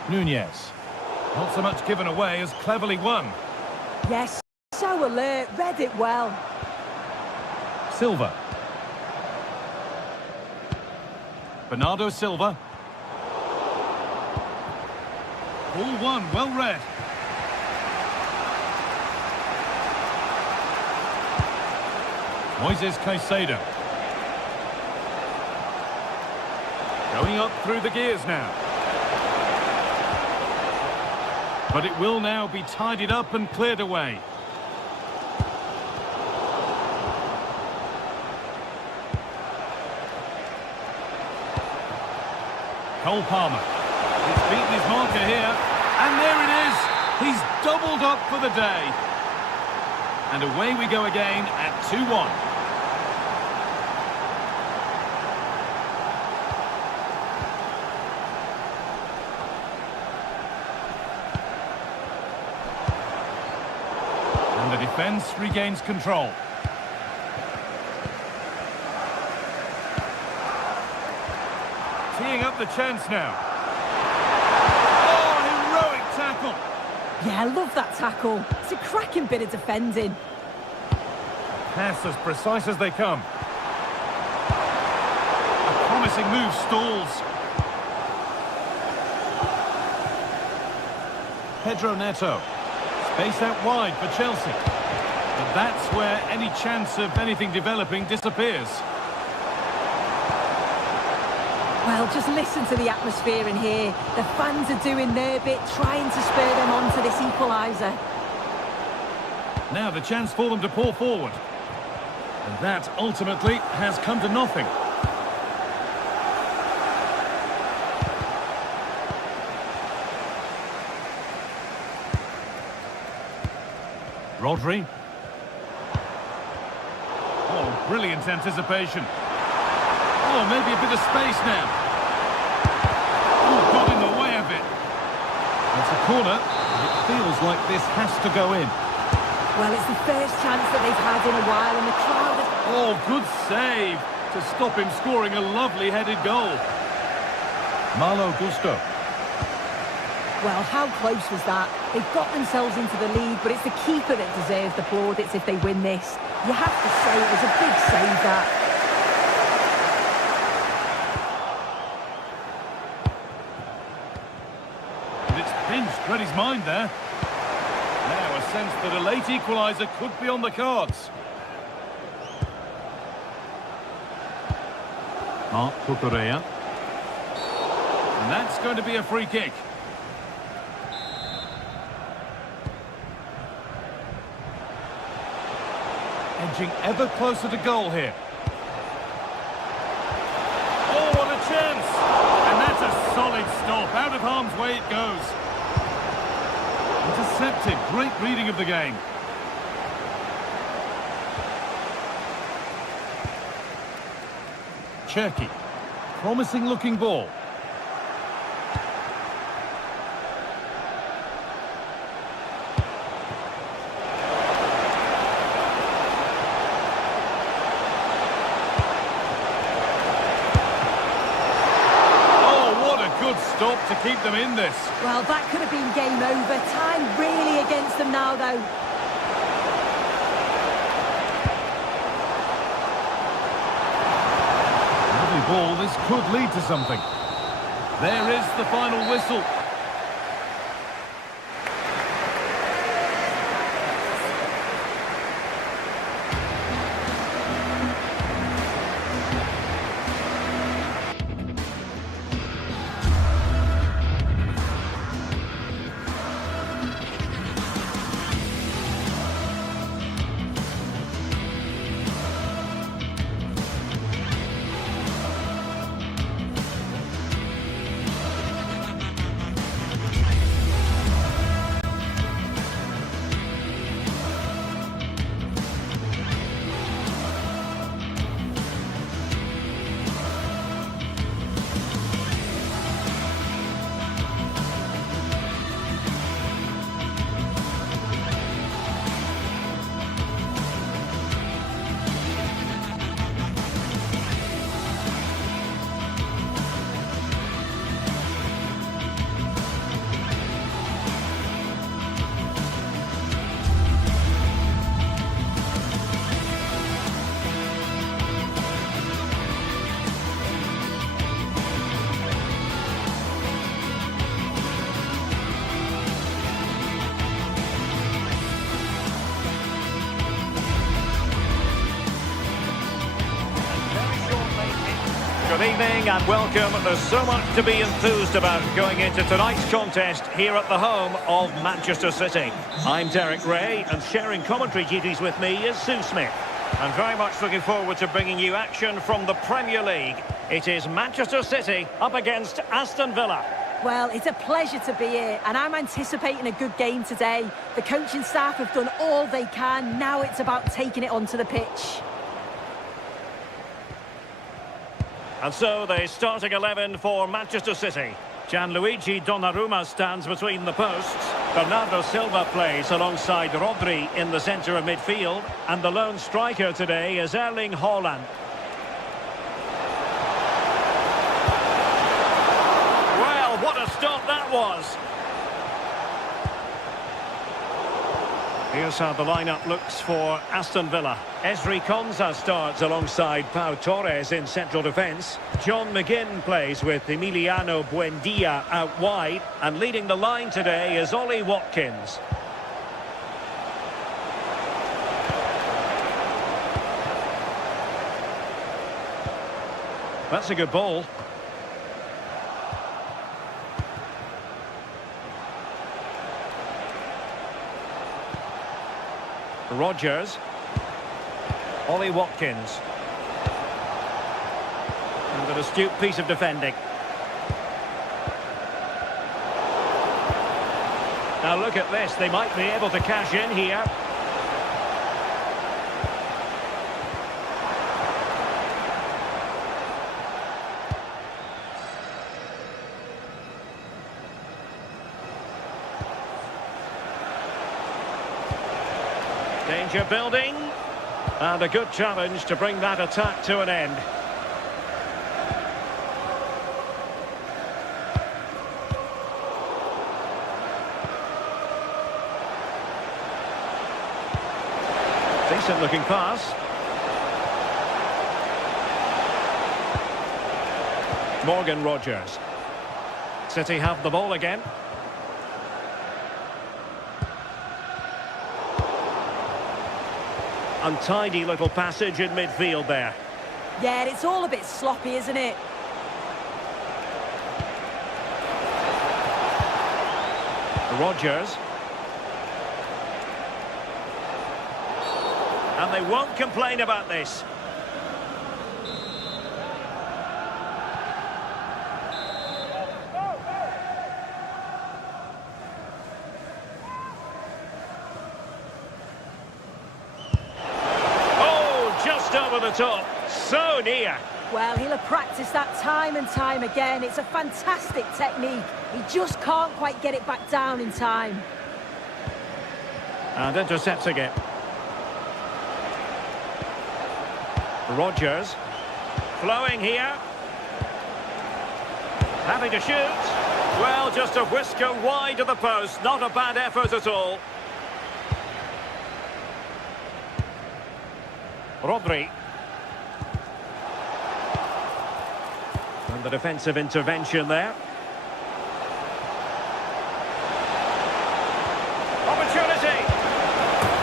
Nunez. Not so much given away as cleverly won. Yes, so alert, read it well. Silva. Bernardo Silva. Ball one, well read. Moises Caicedo. Going up through the gears now. But it will now be tidied up and cleared away. Cole Palmer. He's beaten his marker here. And there it is. He's doubled up for the day. And away we go again at 2-1. And the defence regains control. Teeing up the chance now. Oh, heroic tackle. Yeah, I love that tackle. It's a cracking bit of defending. Pass as precise as they come. A promising move stalls. Pedro Neto. Space out wide for Chelsea. But that's where any chance of anything developing disappears. Well, just listen to the atmosphere in here. The fans are doing their bit, trying to spur them on to this equaliser. Now the chance for them to pour forward. And that ultimately has come to nothing. Rodri. Oh, brilliant anticipation. Oh, maybe a bit of space now. Oh, got in the way of it. It's a corner. It feels like this has to go in. Well, it's the first chance that they've had in a while, and the crowd... Oh, good save to stop him scoring a lovely headed goal. Malo Gusto. Well, how close was that? They've got themselves into the lead, but it's the keeper that deserves the plaudits if they win this. You have to say it was a big save, that. Read his mind there. Now a sense that a late equaliser could be on the cards. Marc Cucurella. And that's going to be a free kick. Edging ever closer to goal here. Oh, what a chance! And that's a solid stop. Out of harm's way it goes. Intercepted. Great reading of the game. Cherki. Promising looking ball. Stop to keep them in this. Well, that could have been game over. Time really against them now, though. Lovely ball. This could lead to something. There is the final whistle. Good evening and welcome. There's so much to be enthused about going into tonight's contest here at the home of Manchester City. I'm Derek Ray and sharing commentary duties with me is Sue Smith. And very much looking forward to bringing you action from the Premier League. It is Manchester City up against Aston Villa. Well, it's a pleasure to be here, and I'm anticipating a good game today. The coaching staff have done all they can. Now it's about taking it onto the pitch. And so the starting 11 for Manchester City. Gianluigi Donnarumma stands between the posts. Bernardo Silva plays alongside Rodri in the centre of midfield. And the lone striker today is Erling Haaland. Well, what a stop that was. Here's how the lineup looks for Aston Villa. Ezri Konsa starts alongside Pau Torres in central defence. John McGinn plays with Emiliano Buendia out wide. And leading the line today is Ollie Watkins. That's a good ball. Rodgers. Ollie Watkins. And an astute piece of defending. Now look at this, they might be able to cash in here. Danger building, and a good challenge to bring that attack to an end. Decent looking pass. Morgan Rodgers. City have the ball again. Untidy little passage in midfield there. Yeah, it's all a bit sloppy, isn't it? Rodgers. And they won't complain about this. Over the top, so near. Well, he'll have practiced that time and time again. It's a fantastic technique. He just can't quite get it back down in time. And intercepts again. Rodgers. Flowing here. Having to shoot. Well, just a whisker wide of the post. Not a bad effort at all. Rodri. And the defensive intervention there. Opportunity.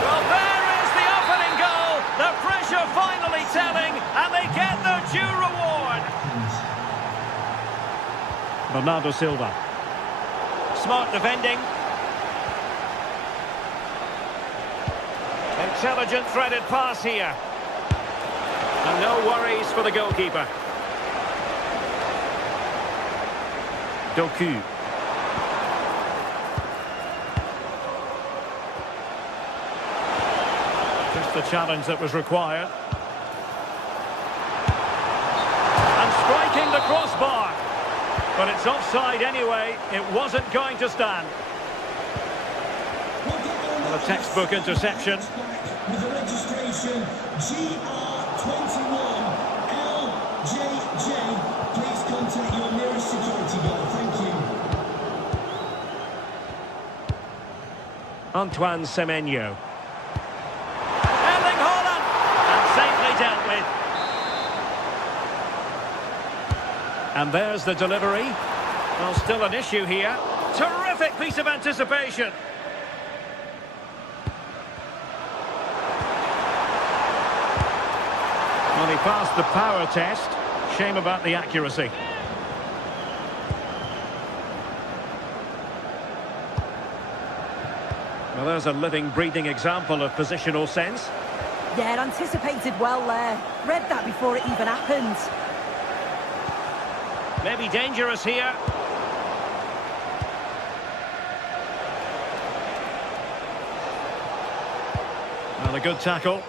Well, there is the opening goal. The pressure finally telling, and they get their due reward. Bernardo Silva. Smart defending. Intelligent threaded pass here. And no worries for the goalkeeper. Doku. Just the challenge that was required. And striking the crossbar. But it's offside anyway. It wasn't going to stand. Well, a textbook interception. With the registration GR21 LJJ. Please contact your nearest security guard. Thank you. Antoine Semenyo. Erling Haaland! And safely dealt with. And there's the delivery. Well, still an issue here. Terrific piece of anticipation. Well, he passed the power test. Shame about the accuracy. Well, there's a living, breathing example of positional sense. Yeah, anticipated well there. Read that before it even happened. Maybe dangerous here. Well, a good tackle.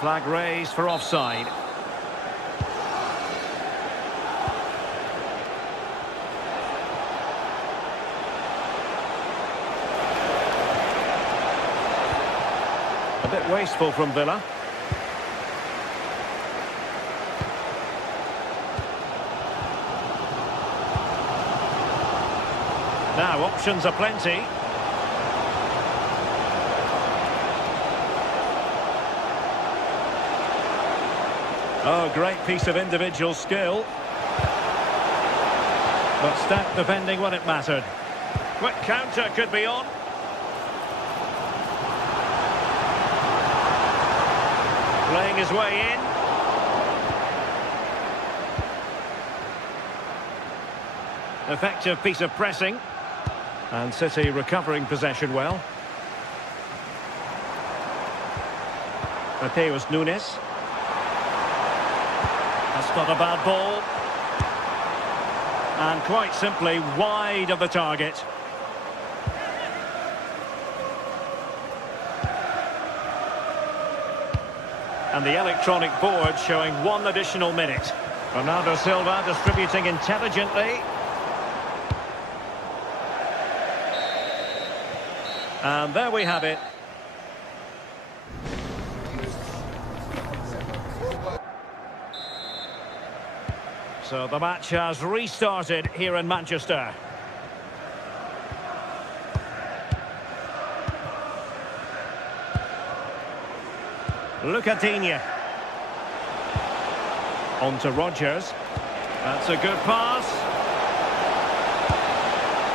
Flag raised for offside. A bit wasteful from Villa. Now, options are plenty. Oh, great piece of individual skill. But stout defending when it mattered. Quick counter could be on. Playing his way in. Effective piece of pressing. And City recovering possession well. Mateus Nunes. That's not a bad ball. And quite simply wide of the target. And the electronic board showing 1 additional minute. Bernardo Silva distributing intelligently. And there we have it. So the match has restarted here in Manchester. Lucadinha. On to Rodgers. That's a good pass.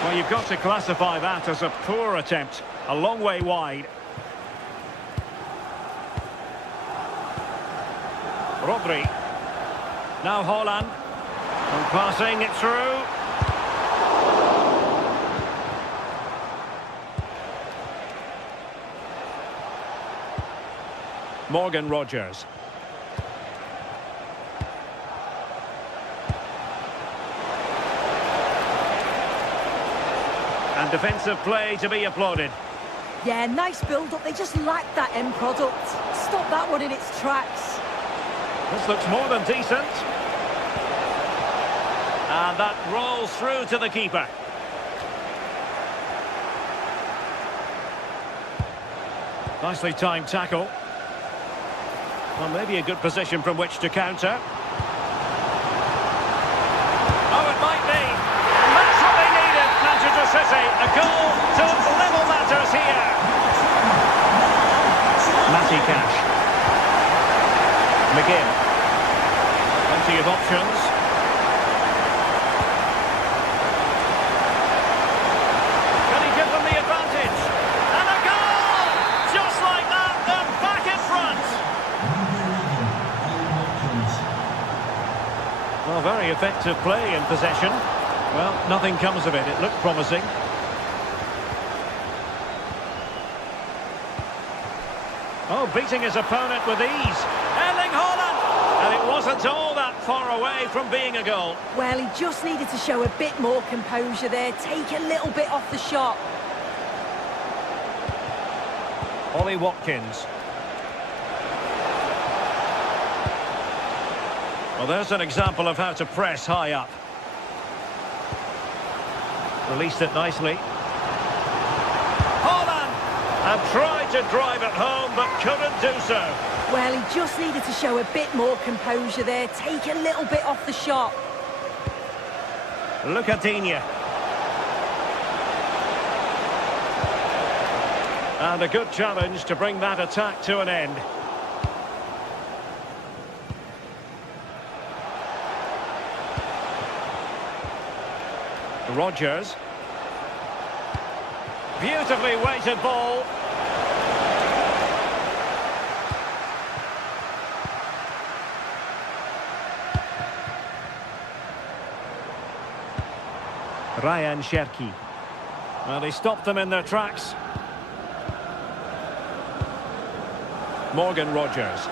Well, you've got to classify that as a poor attempt. A long way wide. Rodri. Now Haaland. And passing it through. Morgan Rodgers. And defensive play to be applauded. Yeah, nice build-up. They just lacked that end product. Stop that one in its tracks. This looks more than decent. And that rolls through to the keeper. Nicely timed tackle. Well, maybe a good position from which to counter. Oh, it might be. And that's what they needed, Manchester City. A goal to level matters here. Matty Cash. McGinn. Plenty of options. Can he give them the advantage? And a goal! Just like that, they're back in front. Well, very effective play in possession. Well, nothing comes of it. It looked promising. Oh, beating his opponent with ease. Erling Haaland! And it wasn't all that far away from being a goal. Well, he just needed to show a bit more composure there. Take a little bit off the shot. Ollie Watkins. Well, there's an example of how to press high up. Released it nicely. Haaland! And tried to drive it home, but couldn't do so. Well, he just needed to show a bit more composure there. Take a little bit off the shot. Lucadinha. And a good challenge to bring that attack to an end. Rodgers. Beautifully weighted ball. Ryan Cherki. Well, he stopped them in their tracks. Morgan Rogers.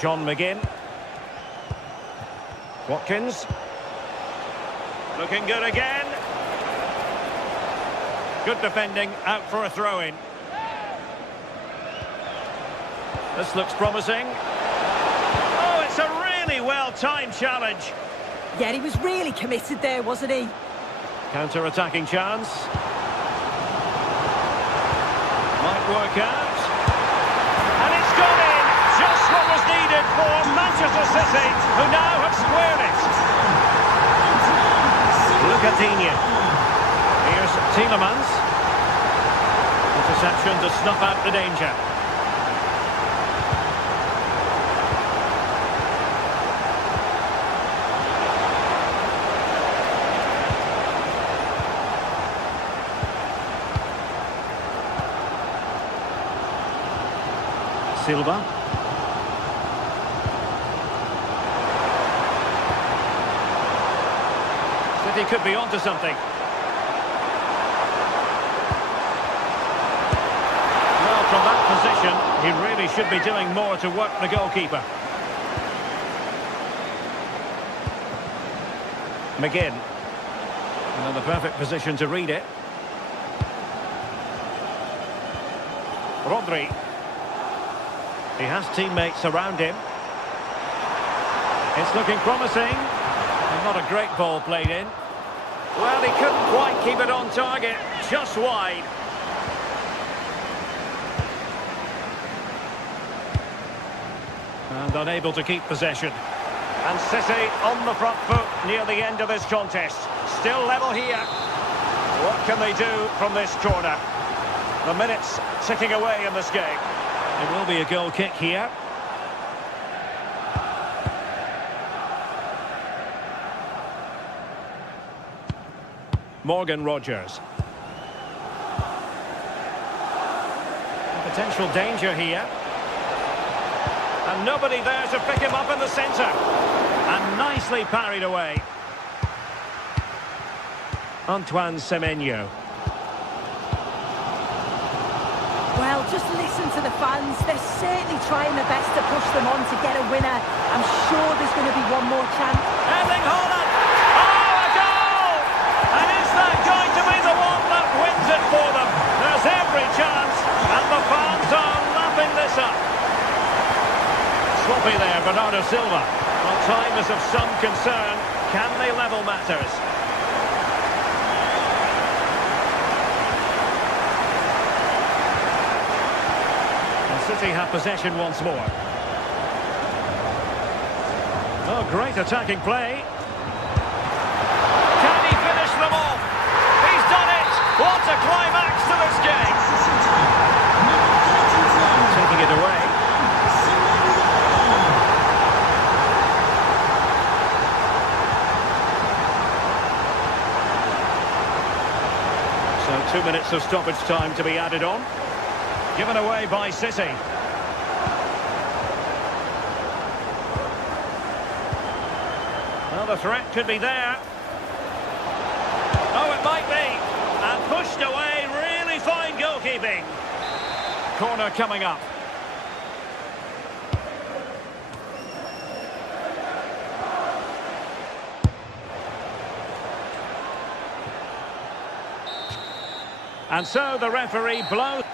John McGinn. Watkins. Looking good again. Good defending, out for a throw-in. This looks promising. Oh, it's a really well-timed challenge. Yeah, he was really committed there, wasn't he? Counter-attacking chance. Might work out. And it's gone in! Just what was needed for Manchester City, who now have squared it. Look at Digne. Here's Tielemans. Interception to snuff out the danger. Silva. City could be onto something. Well, from that position, he really should be doing more to work the goalkeeper. McGinn. Another perfect position to read it. Rodri. He has teammates around him. It's looking promising. And not a great ball played in. Well, he couldn't quite keep it on target. Just wide. And unable to keep possession. And City on the front foot near the end of this contest. Still level here. What can they do from this corner? The minutes ticking away in this game. It will be a goal kick here. Morgan Rogers. Potential danger here. And nobody there to pick him up in the centre. And nicely parried away. Antoine Semenyo. Well, just listen to the fans. They're certainly trying their best to push them on to get a winner. I'm sure there's going to be one more chance. Erling Haaland! Oh, a goal! And is that going to be the one that wins it for them? There's every chance, and the fans are lapping this up. Sloppy there, Bernardo Silva. Well, time is of some concern. Can they level matters? City have possession once more. Oh, great attacking play. Can he finish them off? He's done it! What a climax to this game! Taking it away. So 2 minutes of stoppage time to be added on. Given away by City. Well, the threat could be there. Oh, it might be. And pushed away. Really fine goalkeeping. Corner coming up. And so the referee blows.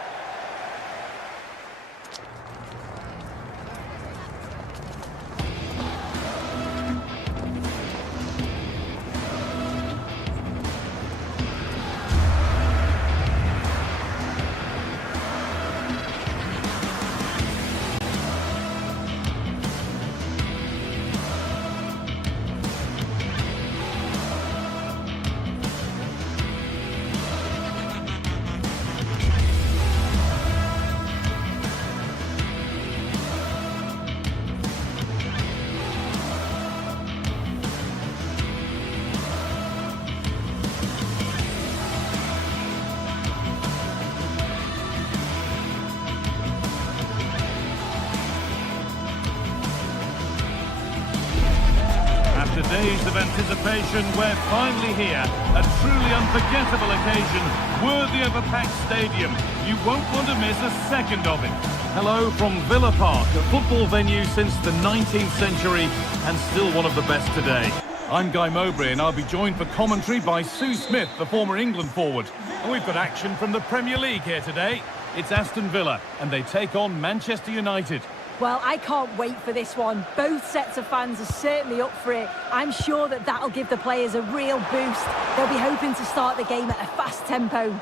anticipation. We're finally here. A truly unforgettable occasion, worthy of a packed stadium. You won't want to miss a second of it. Hello from Villa Park, a football venue since the 19th century and still one of the best today. I'm Guy Mowbray and I'll be joined for commentary by Sue Smith, the former England forward. And we've got action from the Premier League here today. It's Aston Villa and they take on Manchester United. Well, I can't wait for this one. Both sets of fans are certainly up for it. I'm sure that that'll give the players a real boost. They'll be hoping to start the game at a fast tempo.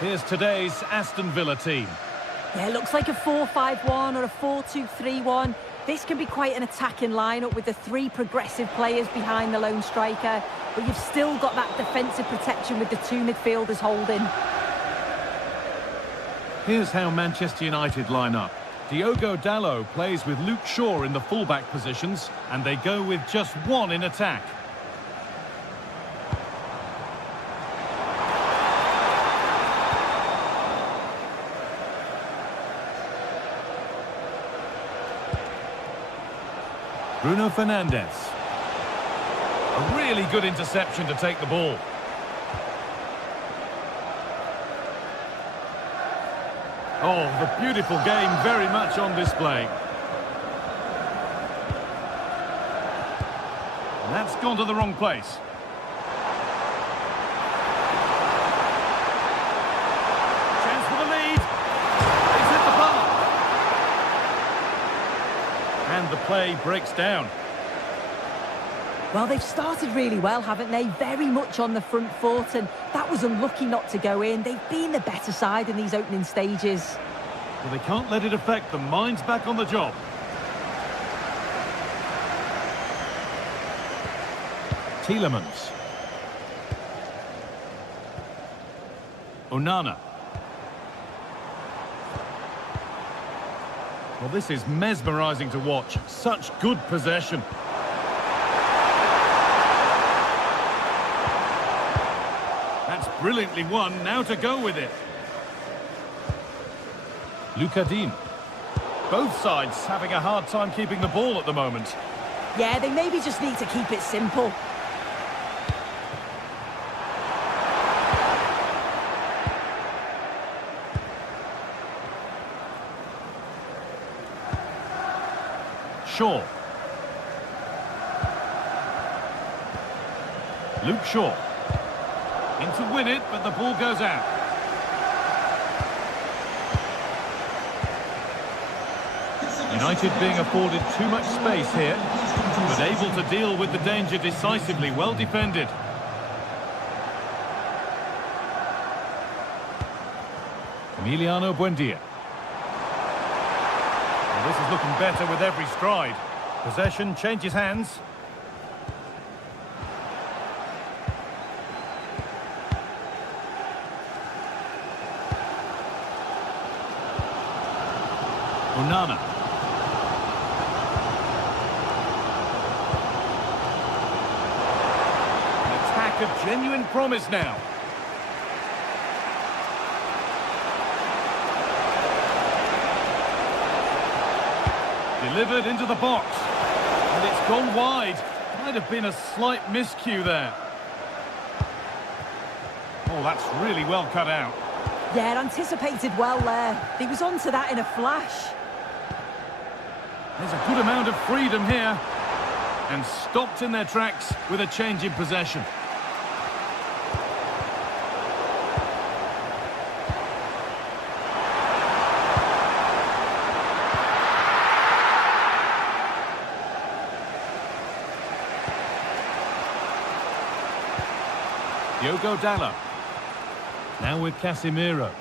Here's today's Aston Villa team. Yeah, it looks like a 4-5-1 or a 4-2-3-1. This can be quite an attacking lineup with the three progressive players behind the lone striker, but you've still got that defensive protection with the two midfielders holding. Here's how Manchester United line up. Diogo Dalot plays with Luke Shaw in the fullback positions, and they go with just one in attack. Bruno Fernandes. A really good interception to take the ball. Oh, the beautiful game very much on display. And that's gone to the wrong place. Chance for the lead. He's hit the bar. And the play breaks down. Well, they've started really well, haven't they? Very much on the front foot, and that was unlucky not to go in. They've been the better side in these opening stages. Well, they can't let it affect them. Mind's back on the job. Tielemans. Onana. Well, this is mesmerising to watch. Such good possession. That's brilliantly won. Now to go with it. Lucas Digne. Both sides having a hard time keeping the ball at the moment. Yeah, they maybe just need to keep it simple. Shaw. Luke Shaw. In to win it, but the ball goes out. United being afforded too much space here, but able to deal with the danger decisively. Well defended. Emiliano Buendia. Well, this is looking better with every stride. Possession changes hands. Onana. An attack of genuine promise now. Delivered into the box. And it's gone wide. Might have been a slight miscue there. Oh, that's really well cut out. Yeah, anticipated well there. He was onto that in a flash. There's a good amount of freedom here. And stopped in their tracks with a change in possession. Diogo Dalot. Now with Casemiro.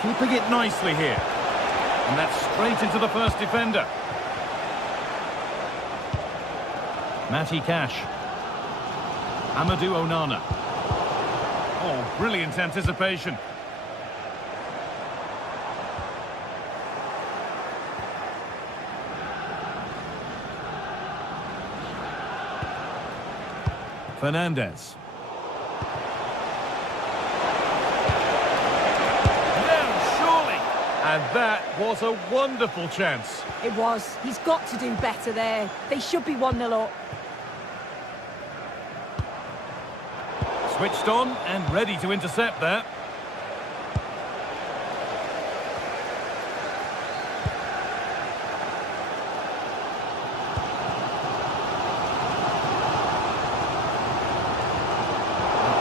Keeping it nicely here. And that's straight into the first defender. Matty Cash. Amadou Onana. Oh, brilliant anticipation. Fernandes. And that was a wonderful chance. It was. He's got to do better there. They should be 1-0 up. Switched on and ready to intercept that.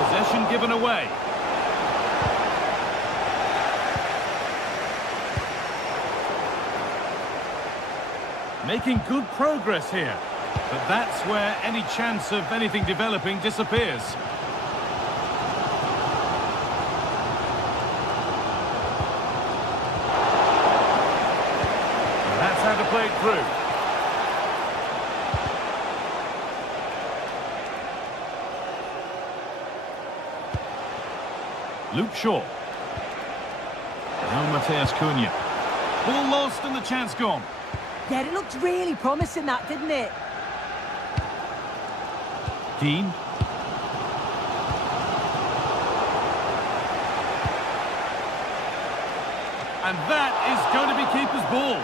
Possession given away. Making good progress here. But that's where any chance of anything developing disappears. That's how to play it through. Luke Shaw. Now Mateus Cunha. Ball lost and the chance gone. Yeah, it looked really promising, that, didn't it? Dean. And that is going to be keeper's ball.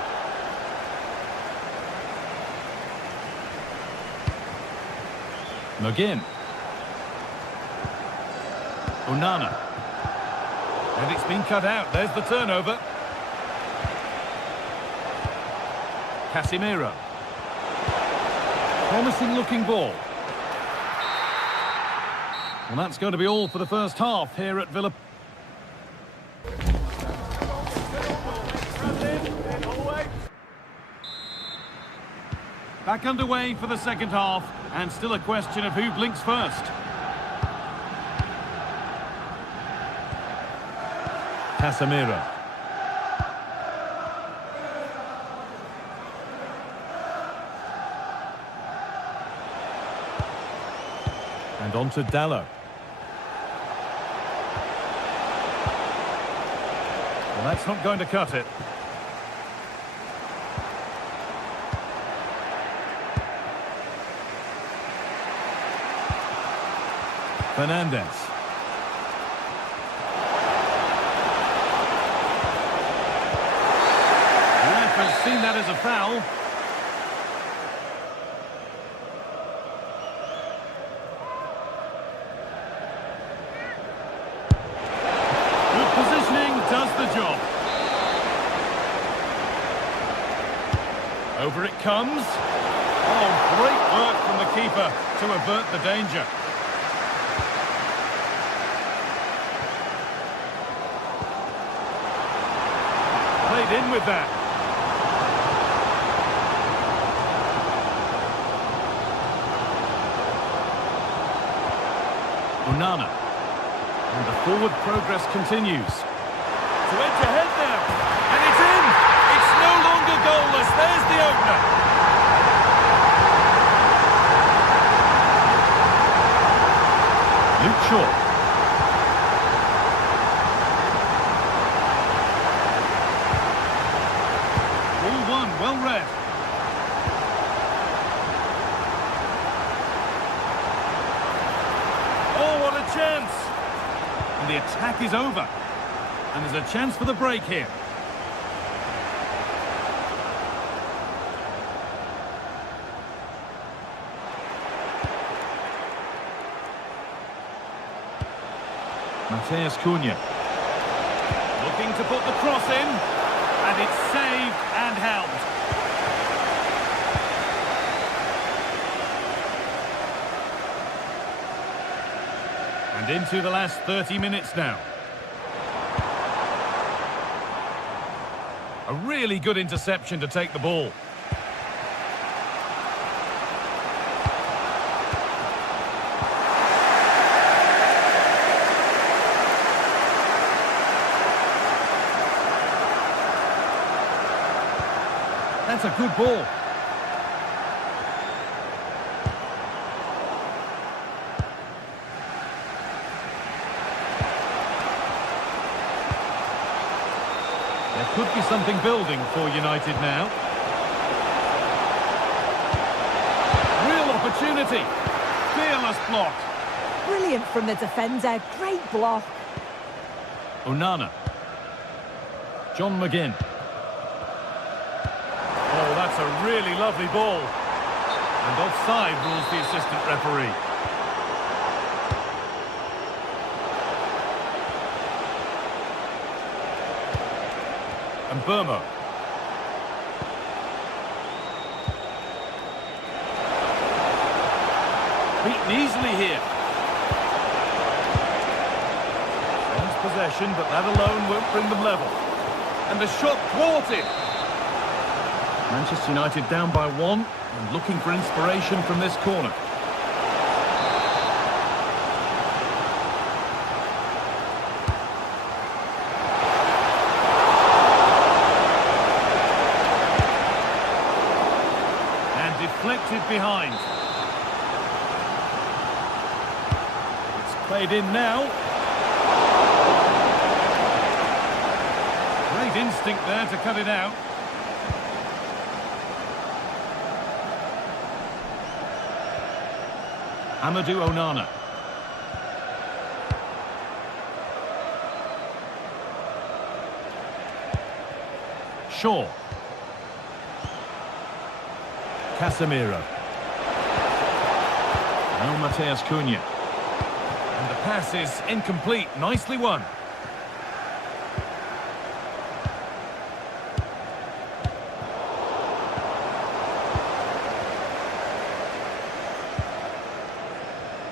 McGinn. Onana. And it's been cut out. There's the turnover. Casemiro. Promising looking ball. Well, that's going to be all for the first half here at Villa. Back underway for the second half, and still a question of who blinks first. Casemiro. And on to Dallo. Well, that's not going to cut it. Fernandez. The ref has seen that as a foul. Good positioning does the job. Over it comes. Oh, great work from the keeper to avert the danger. Played in with that. Onana. And the forward progress continues. To edge ahead now. And it's in! It's no longer goalless. There's the opener. Luke Shaw. Well read. Oh, what a chance! And the attack is over. And there's a chance for the break here. Mateus Cunha. Looking to put the cross in. And it's saved and held. And into the last 30 minutes now. A really good interception to take the ball. That's a good ball. There could be something building for United now. Real opportunity. Fearless block. Brilliant from the defender. Great block. Onana. John McGinn. Oh, that's a really lovely ball. And offside rules the assistant referee. And Burma. Beaten easily here. Lost possession, but that alone won't bring them level. And the shot thwarted. Manchester United down by 1 and looking for inspiration from this corner. And deflected behind. It's played in now. Great instinct there to cut it out. Amadou Onana. Shaw. Casemiro. Now Mateus Cunha. And the pass is incomplete. Nicely won.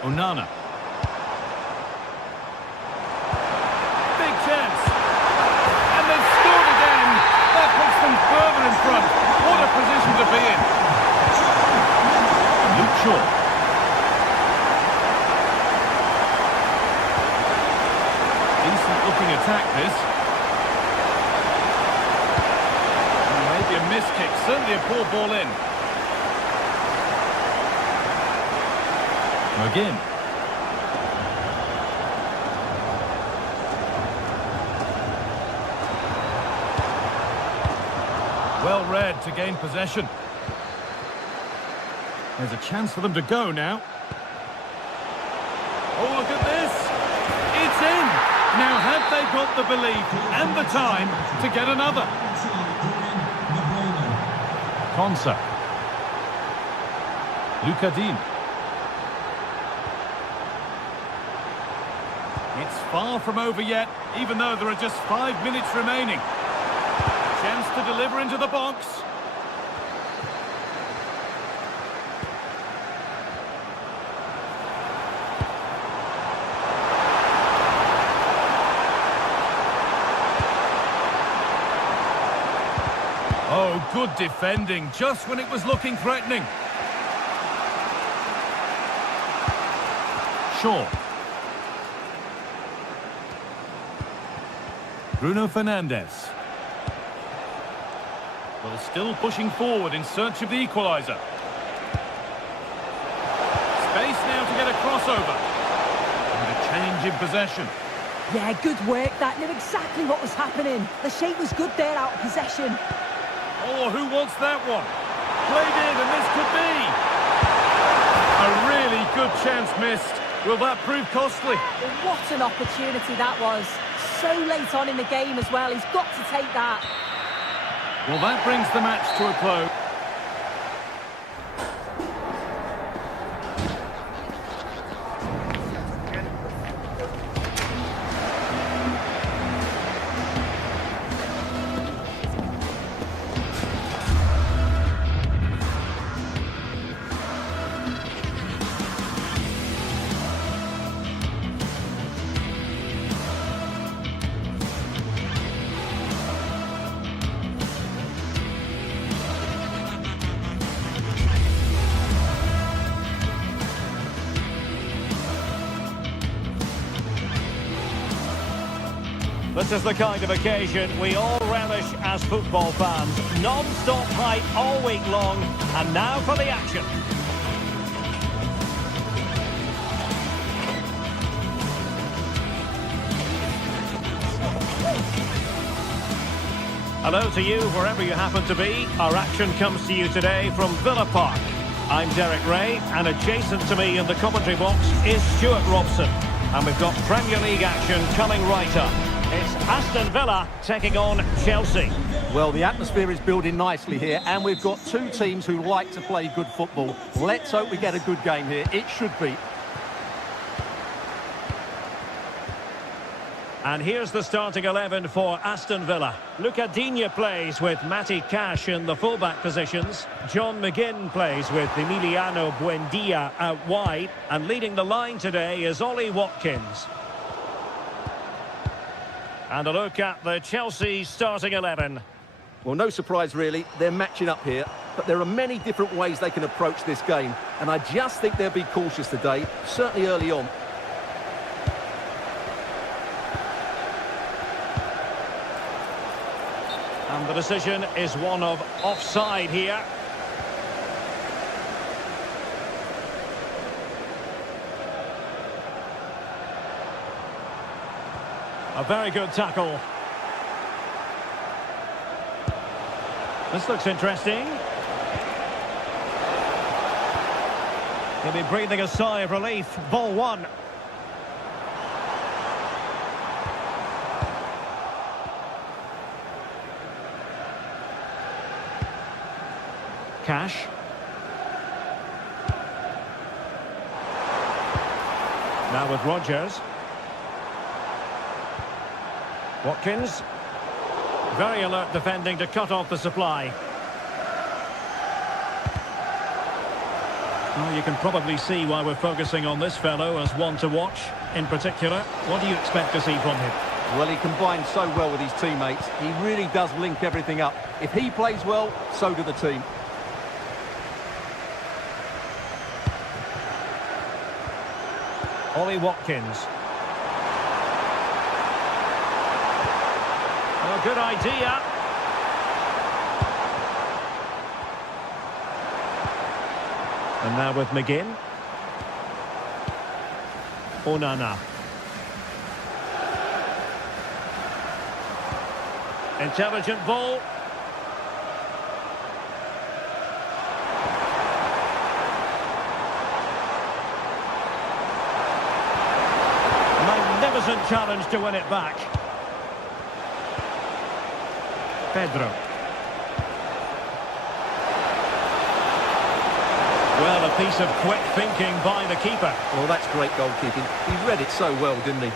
Onana. Big chance. And they've scored again. That puts them further in front. What a position to be in. Luke Shaw. Decent looking attack this. Maybe a miss kick. Certainly a poor ball in. McGinn. Well read to gain possession. There's a chance for them to go now. Oh, look at this. It's in. Now have they got the belief and the time to get another? Konsa. Lucadine. It's far from over yet, even though there are just 5 minutes remaining. Chance to deliver into the box. Oh, good defending, just when it was looking threatening. Shaw. Bruno Fernandes. Well, still pushing forward in search of the equaliser. Space now to get a crossover. And a change in possession. Yeah, good work. That knew exactly what was happening. The shape was good there out of possession. Oh, who wants that one? Played in, and this could be. A really good chance missed. Will that prove costly? Well, what an opportunity that was. So late on in the game as well. He's got to take that. Well, that brings the match to a close. This is the kind of occasion we all relish as football fans. Non-stop hype all week long, and now for the action. Hello to you, wherever you happen to be. Our action comes to you today from Villa Park. I'm Derek Ray, and adjacent to me in the commentary box is Stuart Robson. And we've got Premier League action coming right up. It's Aston Villa taking on Chelsea. Well, the atmosphere is building nicely here, and we've got two teams who like to play good football. Let's hope we get a good game here. It should be. And here's the starting 11 for Aston Villa. Luca Digne plays with Matty Cash in the fullback positions. John McGinn plays with Emiliano Buendia out wide. And leading the line today is Ollie Watkins. And a look at the Chelsea starting 11. Well, no surprise really, they're matching up here, but there are many different ways they can approach this game, and I just think they'll be cautious today, certainly early on. And the decision is one of offside here. A very good tackle. This looks interesting. He'll be breathing a sigh of relief. Ball one. Cash. Now with Rodgers. Watkins. Very alert defending to cut off the supply. Well, you can probably see why we're focusing on this fellow as one to watch. In particular, what do you expect to see from him? Well, he combines so well with his teammates. He really does link everything up. If he plays well, so do the team. Ollie Watkins. Oh, good idea. And now with McGinn. Onana. Intelligent ball. Magnificent challenge to win it back. Pedro. Well, a piece of quick thinking by the keeper. Well, that's great goalkeeping. He read it so well, didn't he?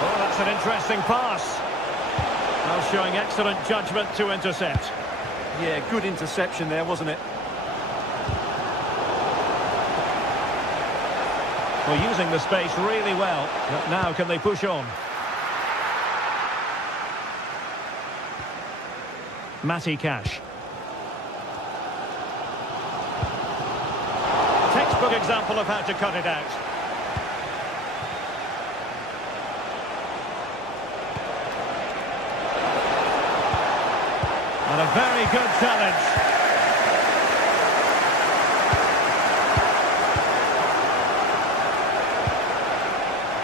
Oh, that's an interesting pass. Now showing excellent judgment to intercept. Yeah, good interception there, wasn't it? Well, using the space really well. But now can they push on? Matty Cash. Textbook example of how to cut it out. And a very good challenge.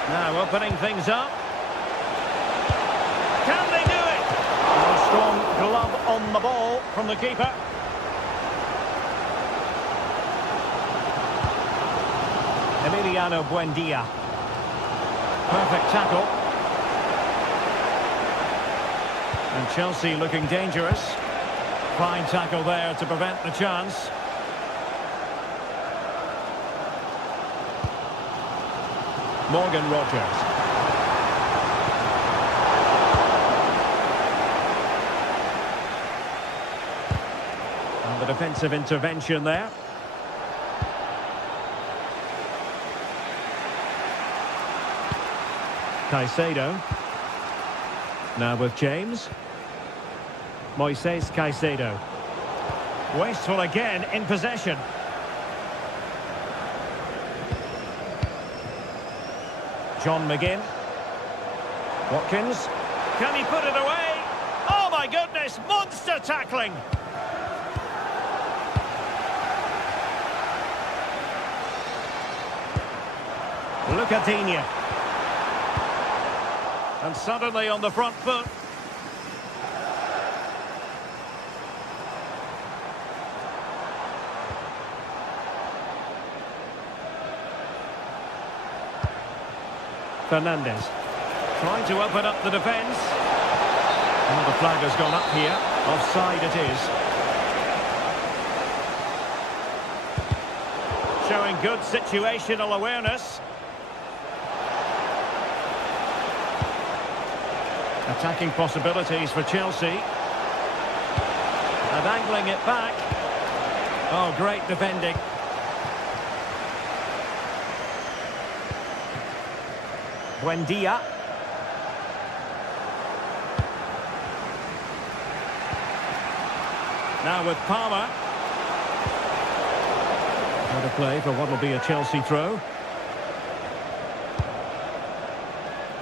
Now opening things up. Can they do it? A strong glove on the ball from the keeper. Emiliano Buendia. Perfect tackle. And Chelsea looking dangerous. Fine tackle there to prevent the chance. Morgan Rodgers. And the defensive intervention there. Caicedo. Now with James. Moises Caicedo. Wasteful again in possession. John McGinn. Watkins. Can he put it away? Oh my goodness, monster tackling! Look at Digne. And suddenly on the front foot. Fernandez. Trying to open up the defence. And the flag has gone up here. Offside it is. Showing good situational awareness. Attacking possibilities for Chelsea. And angling it back. Oh, great defending. Buendia. Now with Palmer. Out of play for what will be a Chelsea throw.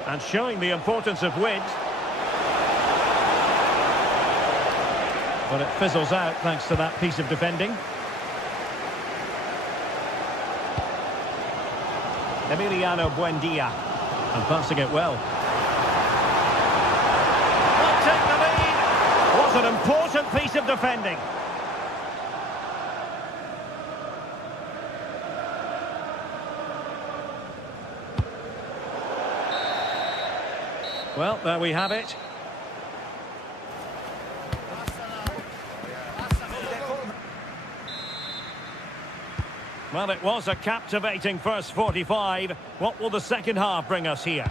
And showing the importance of width. But it fizzles out thanks to that piece of defending. Emiliano Buendia. And passing it well. Will take the lead. What an important piece of defending. Well, there we have it. Well, it was a captivating first 45. What will the second half bring us here?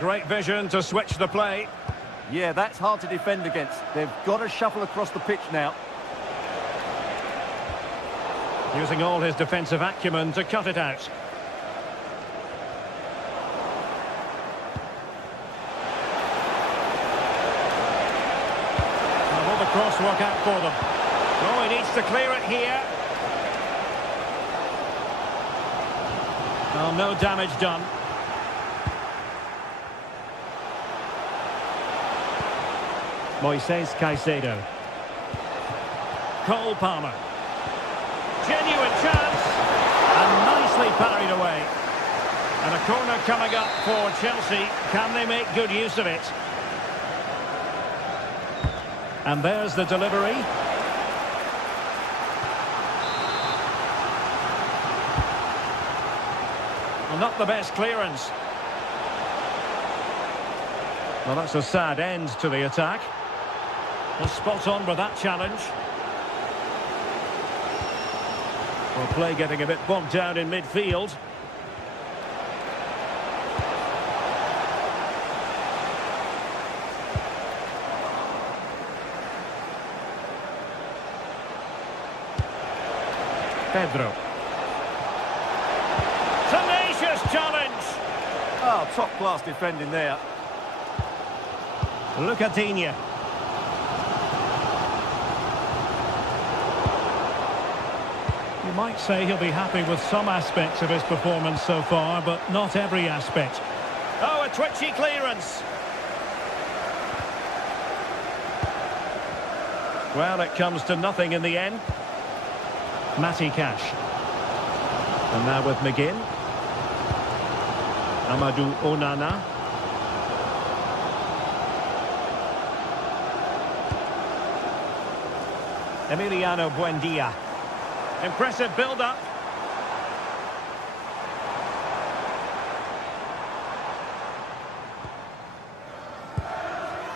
Great vision to switch the play. Yeah, that's hard to defend against. They've got to shuffle across the pitch now. Using all his defensive acumen to cut it out. Now will the cross work out for them? Oh, he needs to clear it here. Oh, no damage done. Moises Caicedo. Cole Palmer. Genuine chance. And nicely parried away. And a corner coming up for Chelsea. Can they make good use of it? And there's the delivery. Well, not the best clearance. Well, that's a sad end to the attack. Well, spot on with that challenge. Well, play getting a bit bogged down in midfield. Pedro. Tenacious challenge. Oh, top-class defending there. Lucadinha. You might say he'll be happy with some aspects of his performance so far, but not every aspect. Oh, a twitchy clearance. Well, it comes to nothing in the end. Matty Cash. And now with McGinn. Amadou Onana. Emiliano Buendia. Impressive build-up.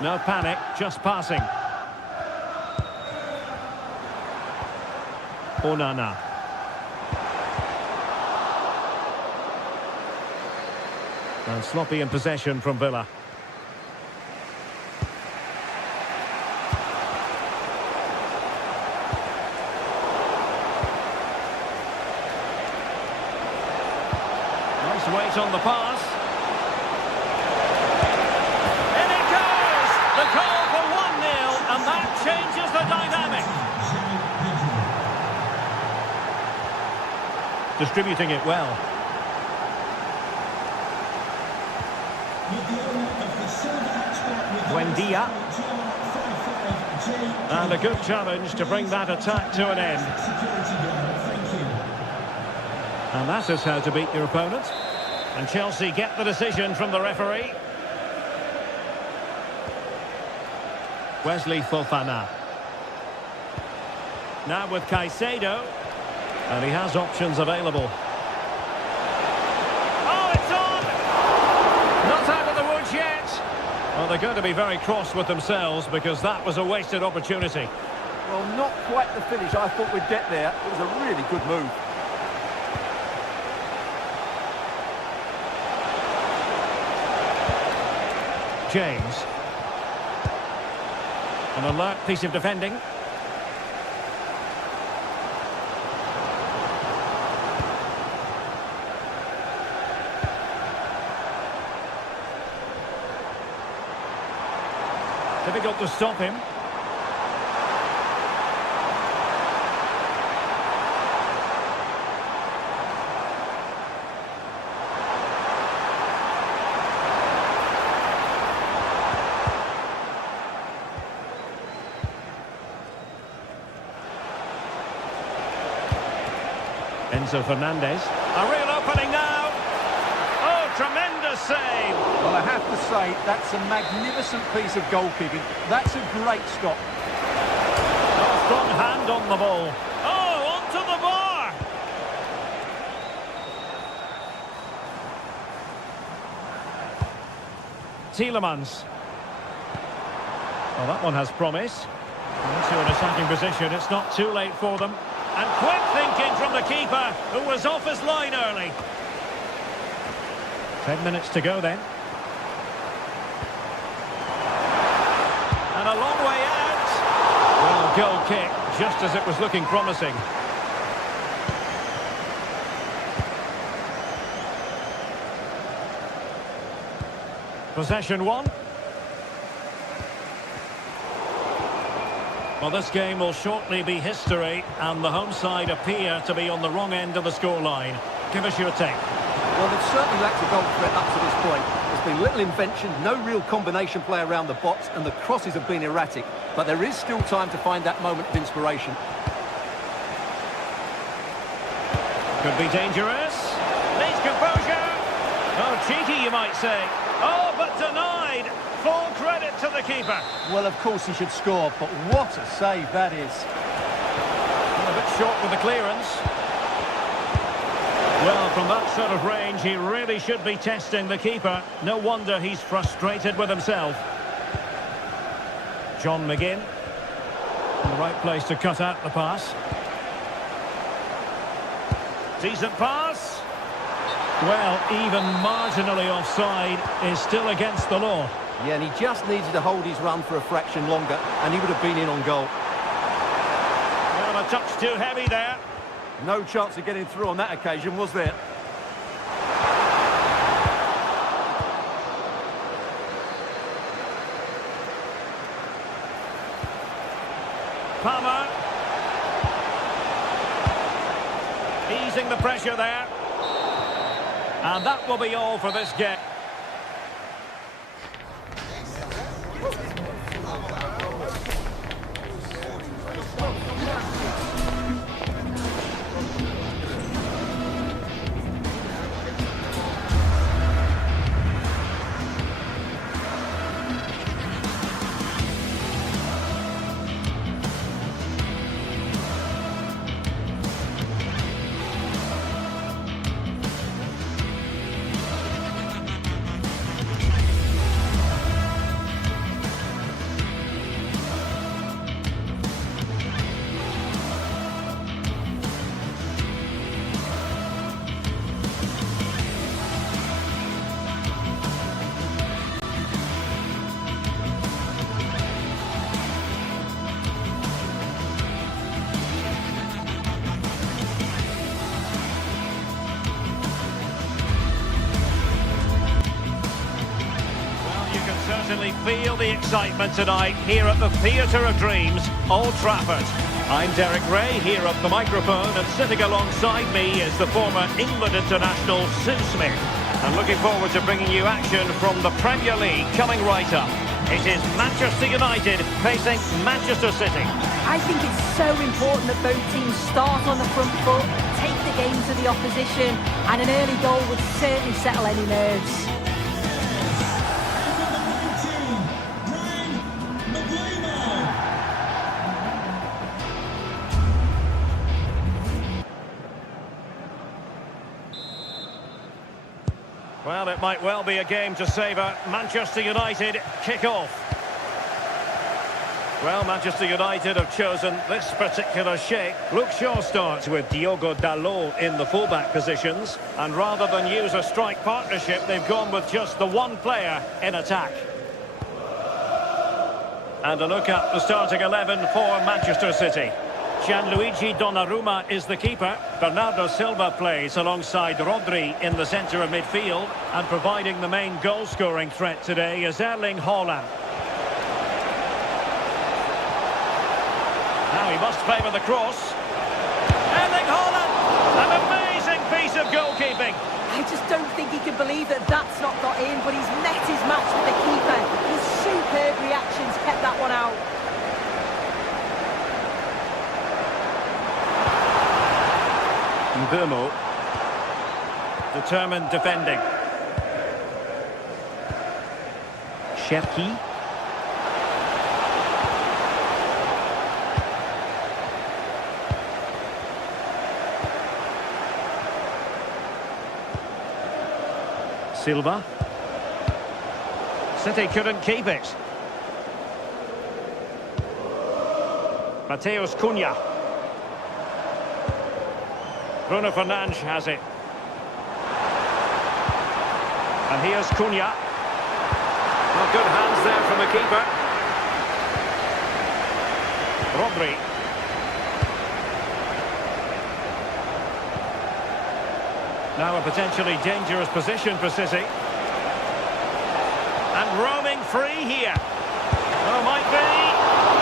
No panic, just passing. Onana. And sloppy in possession from Villa. Nice weight on the pass. In it goes! The goal for 1-0, and that changes the dynamic. Distributing it well. Buendia. And a good challenge to bring that attack to an end. And that is how to beat your opponent. And Chelsea get the decision from the referee. Wesley Fofana. Now with Caicedo. And he has options available. they're going to be very cross with themselves because that was a wasted opportunity. Well, not quite the finish I thought we'd get there. It was a really good move. James. An alert piece of defending. Difficult to stop him. Enzo Fernandez. A real opening now. Oh, tremendous save. Well, I have to say, that's a magnificent piece of goalkeeping. That's a great stop. A strong hand on the ball. Oh, onto the bar. Tielemans. Well, that one has promise. Into an attacking position. It's not too late for them. And quick thinking from the keeper, who was off his line early. 10 minutes to go then. And a long way out. Well, goal kick, just as it was looking promising. Possession one. Well, this game will shortly be history, and the home side appear to be on the wrong end of the scoreline. Give us your take. Well, they've certainly lacked a goal threat up to this point. There's been little invention, no real combination play around the box, and the crosses have been erratic. But there is still time to find that moment of inspiration. Could be dangerous. Needs composure. Oh, cheeky, you might say. Oh, but denied. Full credit to the keeper. Well, of course he should score, but what a save that is. A bit short with the clearance. Well, from that sort of range, he really should be testing the keeper. No wonder he's frustrated with himself. John McGinn. In the right place to cut out the pass. Decent pass. Well, even marginally offside is still against the law. Yeah, and he just needed to hold his run for a fraction longer, and he would have been in on goal. Well, a touch too heavy there. No chance of getting through on that occasion, was there? Palmer. Easing the pressure there. And that will be all for this game. Certainly feel the excitement tonight here at the Theatre of Dreams, Old Trafford. I'm Derek Ray here at the microphone, and sitting alongside me is the former England international Sue Smith. I'm looking forward to bringing you action from the Premier League coming right up. It is Manchester United facing Manchester City. I think it's so important that both teams start on the front foot, take the game to the opposition, and an early goal would certainly settle any nerves. Well, it might well be a game to savour. Manchester United kick off. Well, Manchester United have chosen this particular shape. Luke Shaw starts with Diogo Dalot in the fullback positions. And rather than use a strike partnership, they've gone with just the one player in attack. And a look at the starting 11 for Manchester City. Gianluigi Donnarumma is the keeper. Bernardo Silva plays alongside Rodri in the centre of midfield. And providing the main goal-scoring threat today is Erling Haaland. Now he must favour the cross. Erling Haaland! An amazing piece of goalkeeping. I just don't think he can believe that that's not got in, but he's met his match with the keeper. His superb reactions kept that one out. Mbeumo. Determined defending. Cherki. Silva. City couldn't keep it. Mateus Cunha. Bruno Fernandes has it. And here's Cunha. Well, good hands there from the keeper. Rodri. Now a potentially dangerous position for City. And roaming free here. Oh, might be.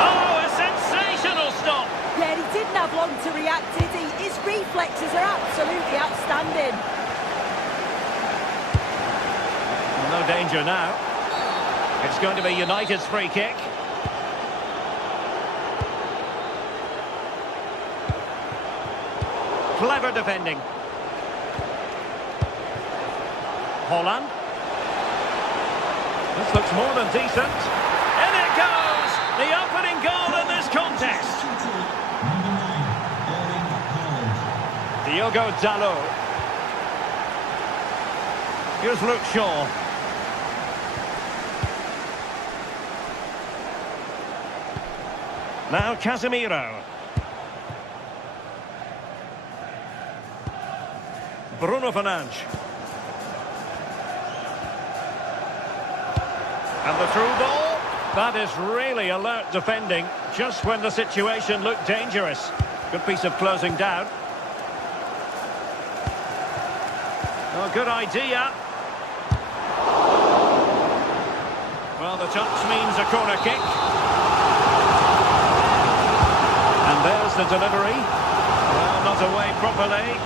Oh, a sensational stop. Yeah, he didn't have long to react, did he? His reflexes are absolutely outstanding. No danger now. It's going to be United's free kick. Clever defending. Haaland. This looks more than decent. In it goes! The opening goal in this contest. Diogo Dalot. Here's Luke Shaw. Now Casemiro. Bruno Fernandes. And the through ball. That is really alert defending, just when the situation looked dangerous. Good piece of closing down. Oh, good idea. Well, the touch means a corner kick. And there's the delivery. Well, not away properly.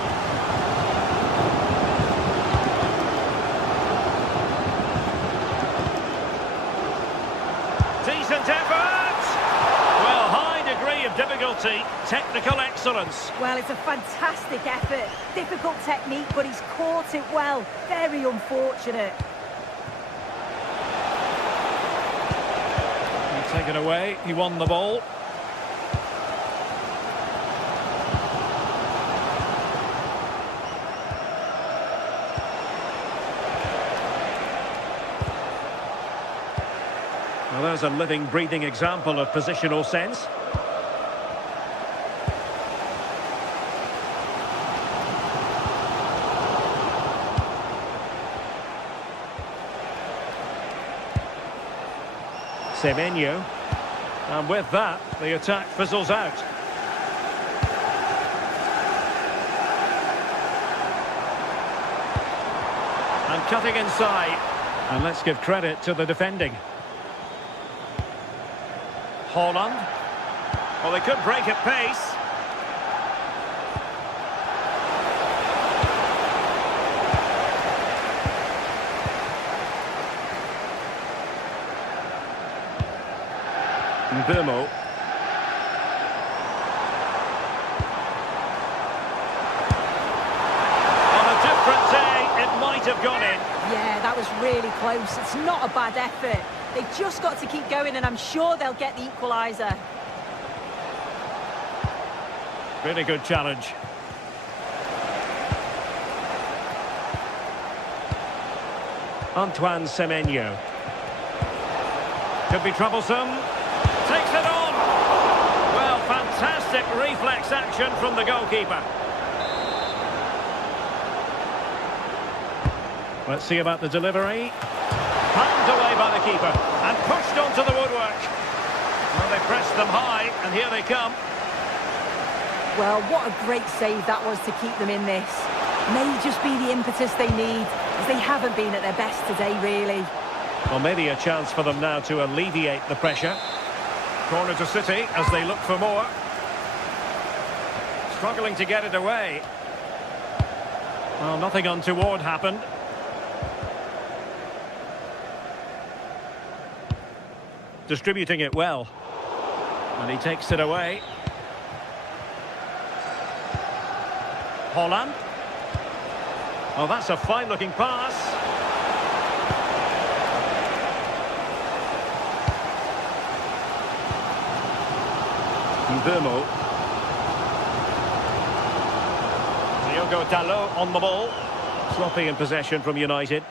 Decent effort! Well, high degree of difficulty, technical excellence. Well, it's a fantastic effort. Difficult technique, but he's caught it well. Very unfortunate. Taken away, he won the ball. Well, there's a living, breathing example of positional sense. Semenyo. And with that, the attack fizzles out. And cutting inside. And let's give credit to the defending. Haaland. Well, they could break at pace. Mbeumo. On a different day, it might have gone in. Yeah, that was really close. It's not a bad effort. They've just got to keep going, and I'm sure they'll get the equaliser. Really good challenge. Antoine Semenyo. Could be troublesome. Takes it on. Well, fantastic reflex action from the goalkeeper. Let's see about the delivery. Palmed away by the keeper and pushed onto the woodwork. Well, they pressed them high, and here they come. Well, what a great save that was to keep them in this. May just be the impetus they need, as they haven't been at their best today, really. Well, maybe a chance for them now to alleviate the pressure. Corner to City as they look for more. Struggling to get it away. Well, nothing untoward happened. Distributing it well. And he takes it away. Holland. Oh, that's a fine-looking pass. Mbeumo. Diogo Dalot on the ball. Sloppy in possession from United.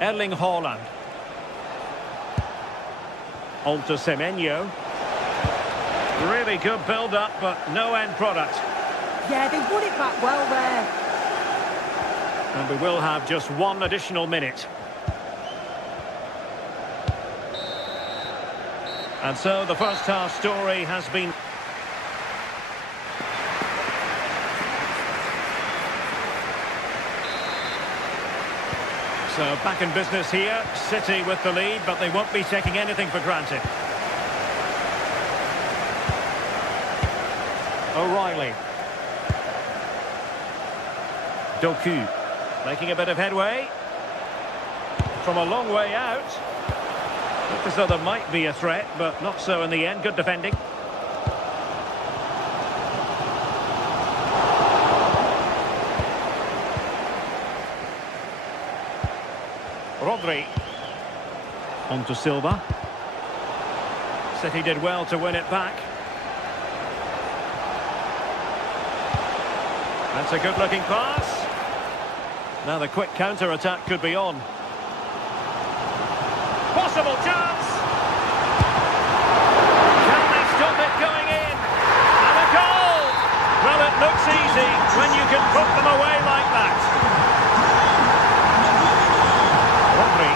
Erling Haaland. On to Semenyo. Really good build-up, but no end product. Yeah, they won it back well there. And we will have just one additional minute. And so the first half story has been... So back in business here, City with the lead, but they won't be taking anything for granted. O'Reilly. Doku. Making a bit of headway. From a long way out. Looked as though there might be a threat, but not so in the end. Good defending. Rodri. On to Silva. City did well to win it back. That's a good-looking pass. Now the quick counter-attack could be on. Possible chance! Can they stop it going in? And a goal! Well, it looks easy when you can put them away like that. Rodri.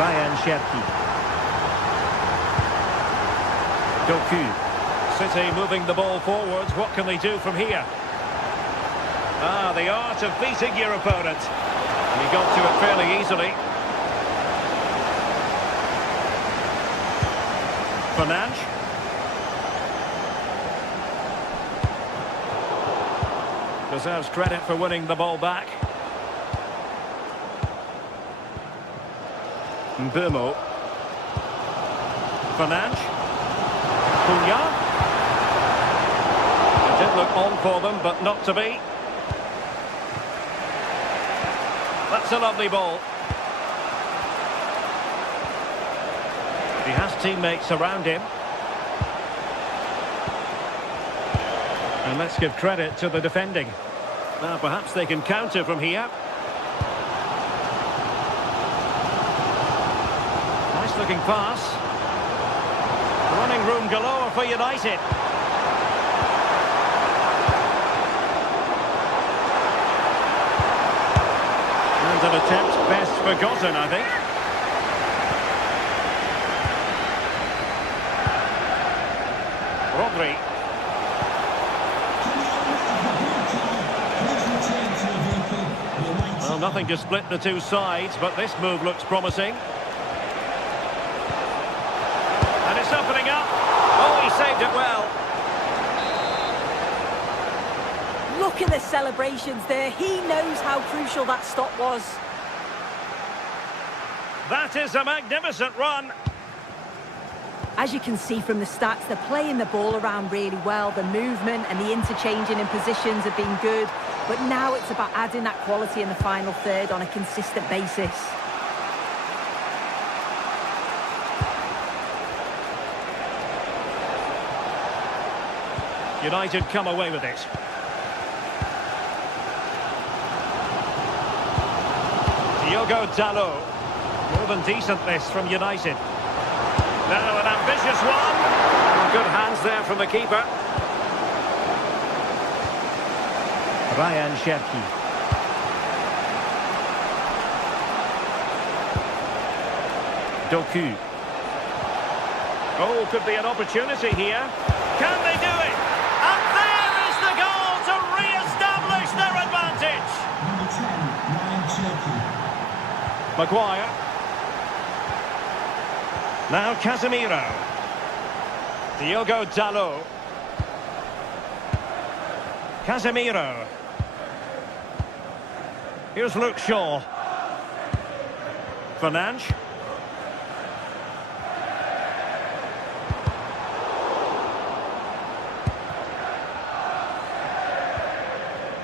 Ryan Cherki. Doku. City moving the ball forwards. What can they do from here? Ah, the art of beating your opponent. And he got to it fairly easily. Fernandes. Deserves credit for winning the ball back. Mbeumo. Fernandes. Cunha. It did look on for them, but not to be. That's a lovely ball. He has teammates around him. And let's give credit to the defending. Now perhaps they can counter from here. Nice looking pass. Running room galore for United. And an attempt best forgotten, I think. Rodri. Well, nothing to split the two sides, but this move looks promising. And it's opening up. Oh, he saved it well. Look at the celebrations there. He knows how crucial that stop was. That is a magnificent run. As you can see from the stats, they're playing the ball around really well. The movement and the interchanging in positions have been good. But now it's about adding that quality in the final third on a consistent basis. United come away with it. Diogo Dalot. More than decent this from United. Now an ambitious one. Good hands there from the keeper. Ryan Cherki. Doku. Oh, could be an opportunity here. Can they do it? And there is the goal to re-establish their advantage. Number 10, Ryan Cherki. Maguire. Now Casemiro. Diogo Dalot. Casemiro. Here's Luke Shaw. Fernandes.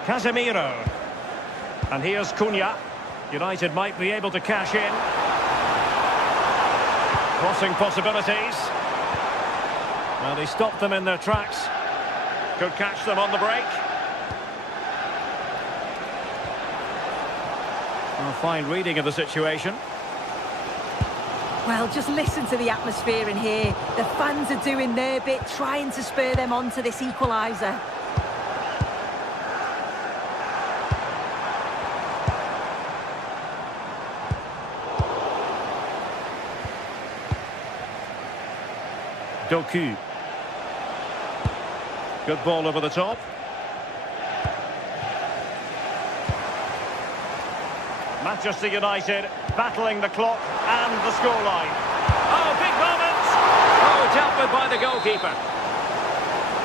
Casemiro. And here's Cunha. United might be able to cash in. Crossing possibilities. Well, they stopped them in their tracks. Could catch them on the break. A fine reading of the situation. Well, just listen to the atmosphere in here. The fans are doing their bit, trying to spur them on to this equaliser. Doku. Good ball over the top. Manchester United battling the clock and the scoreline. Oh, big moment! Oh, dealt with by the goalkeeper.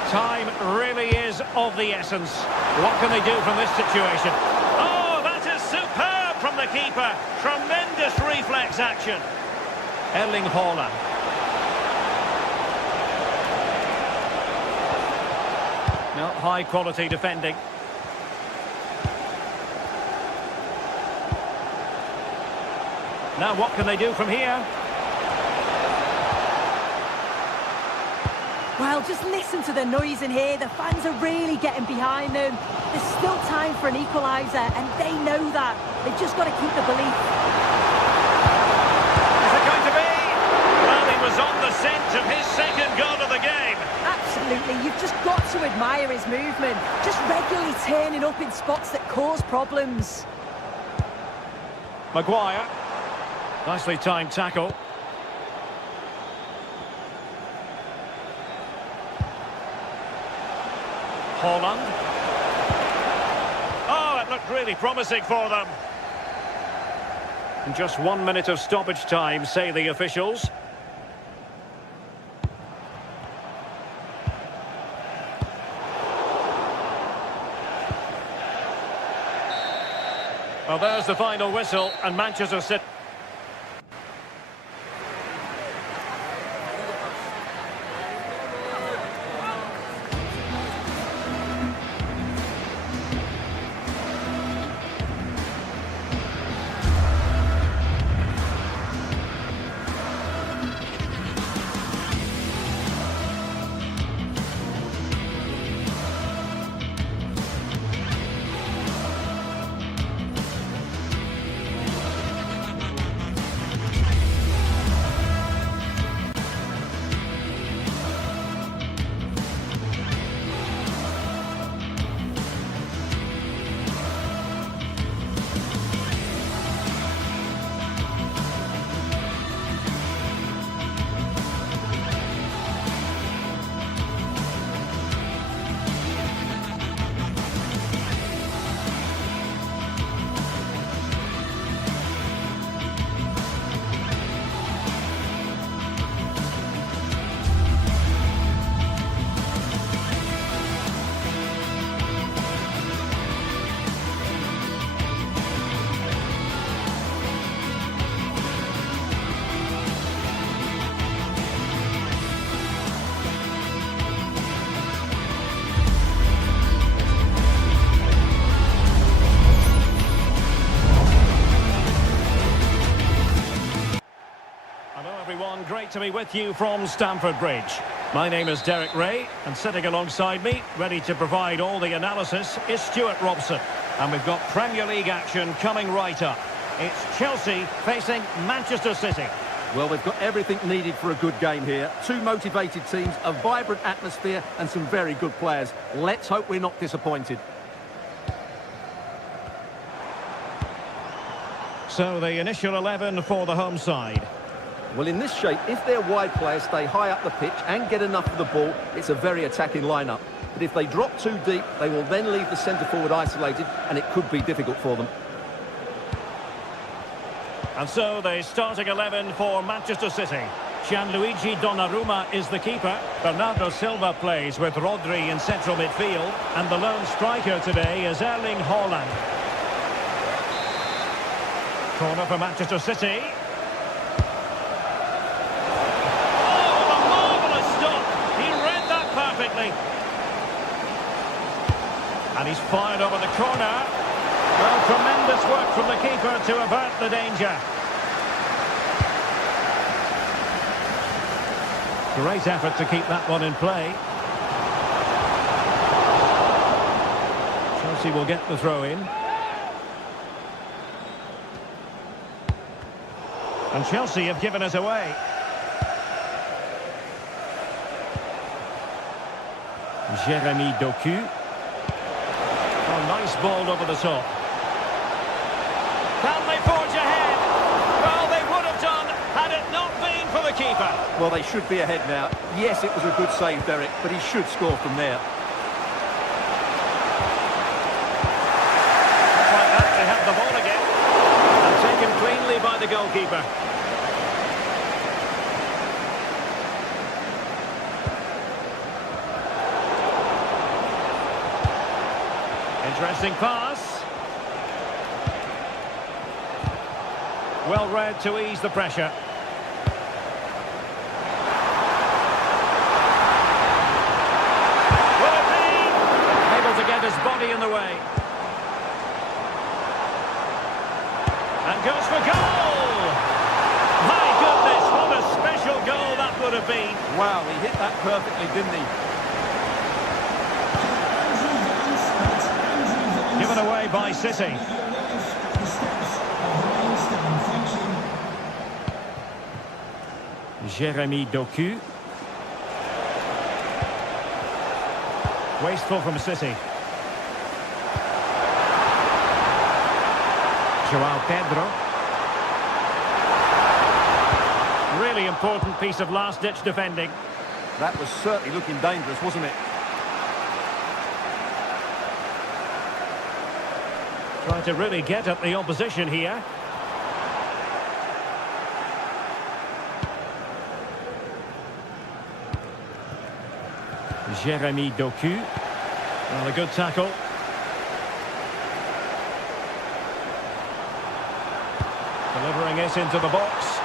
Time really is of the essence. What can they do from this situation? Oh, that is superb from the keeper. Tremendous reflex action. Erling Haaland. No, high quality defending. Now what can they do from here? Well, just listen to the noise in here. The fans are really getting behind them. There's still time for an equaliser, and they know that. They've just got to keep the belief. Is it going to be? Well, he was on the scent of his second goal of the game. Absolutely. You've just got to admire his movement. Just regularly turning up in spots that cause problems. Maguire. Nicely timed tackle. Haaland. Oh, it looked really promising for them. And just 1 minute of stoppage time, say the officials. Well, there's the final whistle, and Manchester City. Great to be with you from Stamford Bridge. My name is Derek Ray, and sitting alongside me, ready to provide all the analysis, is Stuart Robson. And we've got Premier League action coming right up. It's Chelsea facing Manchester City. Well, they've got everything needed for a good game here. Two motivated teams, a vibrant atmosphere and some very good players. Let's hope we're not disappointed. So the initial 11 for the home side. Well, in this shape, if their wide players stay high up the pitch and get enough of the ball, it's a very attacking lineup. But if they drop too deep, they will then leave the centre-forward isolated, and it could be difficult for them. And so the starting 11 for Manchester City. Gianluigi Donnarumma is the keeper. Bernardo Silva plays with Rodri in central midfield. And the lone striker today is Erling Haaland. Corner for Manchester City. And he's fired over the corner. Well, tremendous work from the keeper to avert the danger. Great effort to keep that one in play. Chelsea will get the throw in. And Chelsea have given it away. Jeremy Doku. Oh, nice ball over the top. Can they forge ahead? Well, they would have done had it not been for the keeper. Well, they should be ahead now. Yes, it was a good save, Derek, but he should score from there. Just like that, they have the ball again. And taken cleanly by the goalkeeper. Interesting pass. Well read to ease the pressure. Will it be? Able to get his body in the way. And goes for goal! My goodness, what a special goal that would have been. Wow, he hit that perfectly, didn't he? Given away by City. Jeremy Doku. Wasteful from City. João Pedro. Really important piece of last-ditch defending. That was certainly looking dangerous, wasn't it? Trying to really get at the opposition here. Jeremy Doku. Well, a good tackle. Delivering it into the box.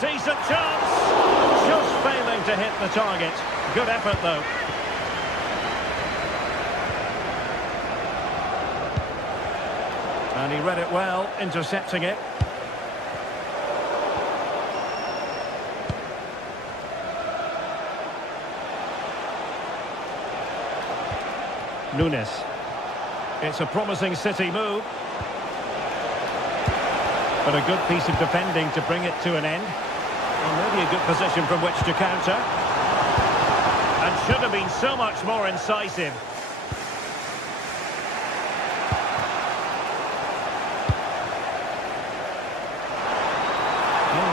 Decent chance. Just failing to hit the target. Good effort, though. And he read it well, intercepting it. Nunes. It's a promising City move. But a good piece of defending to bring it to an end. And maybe a good position from which to counter. And should have been so much more incisive.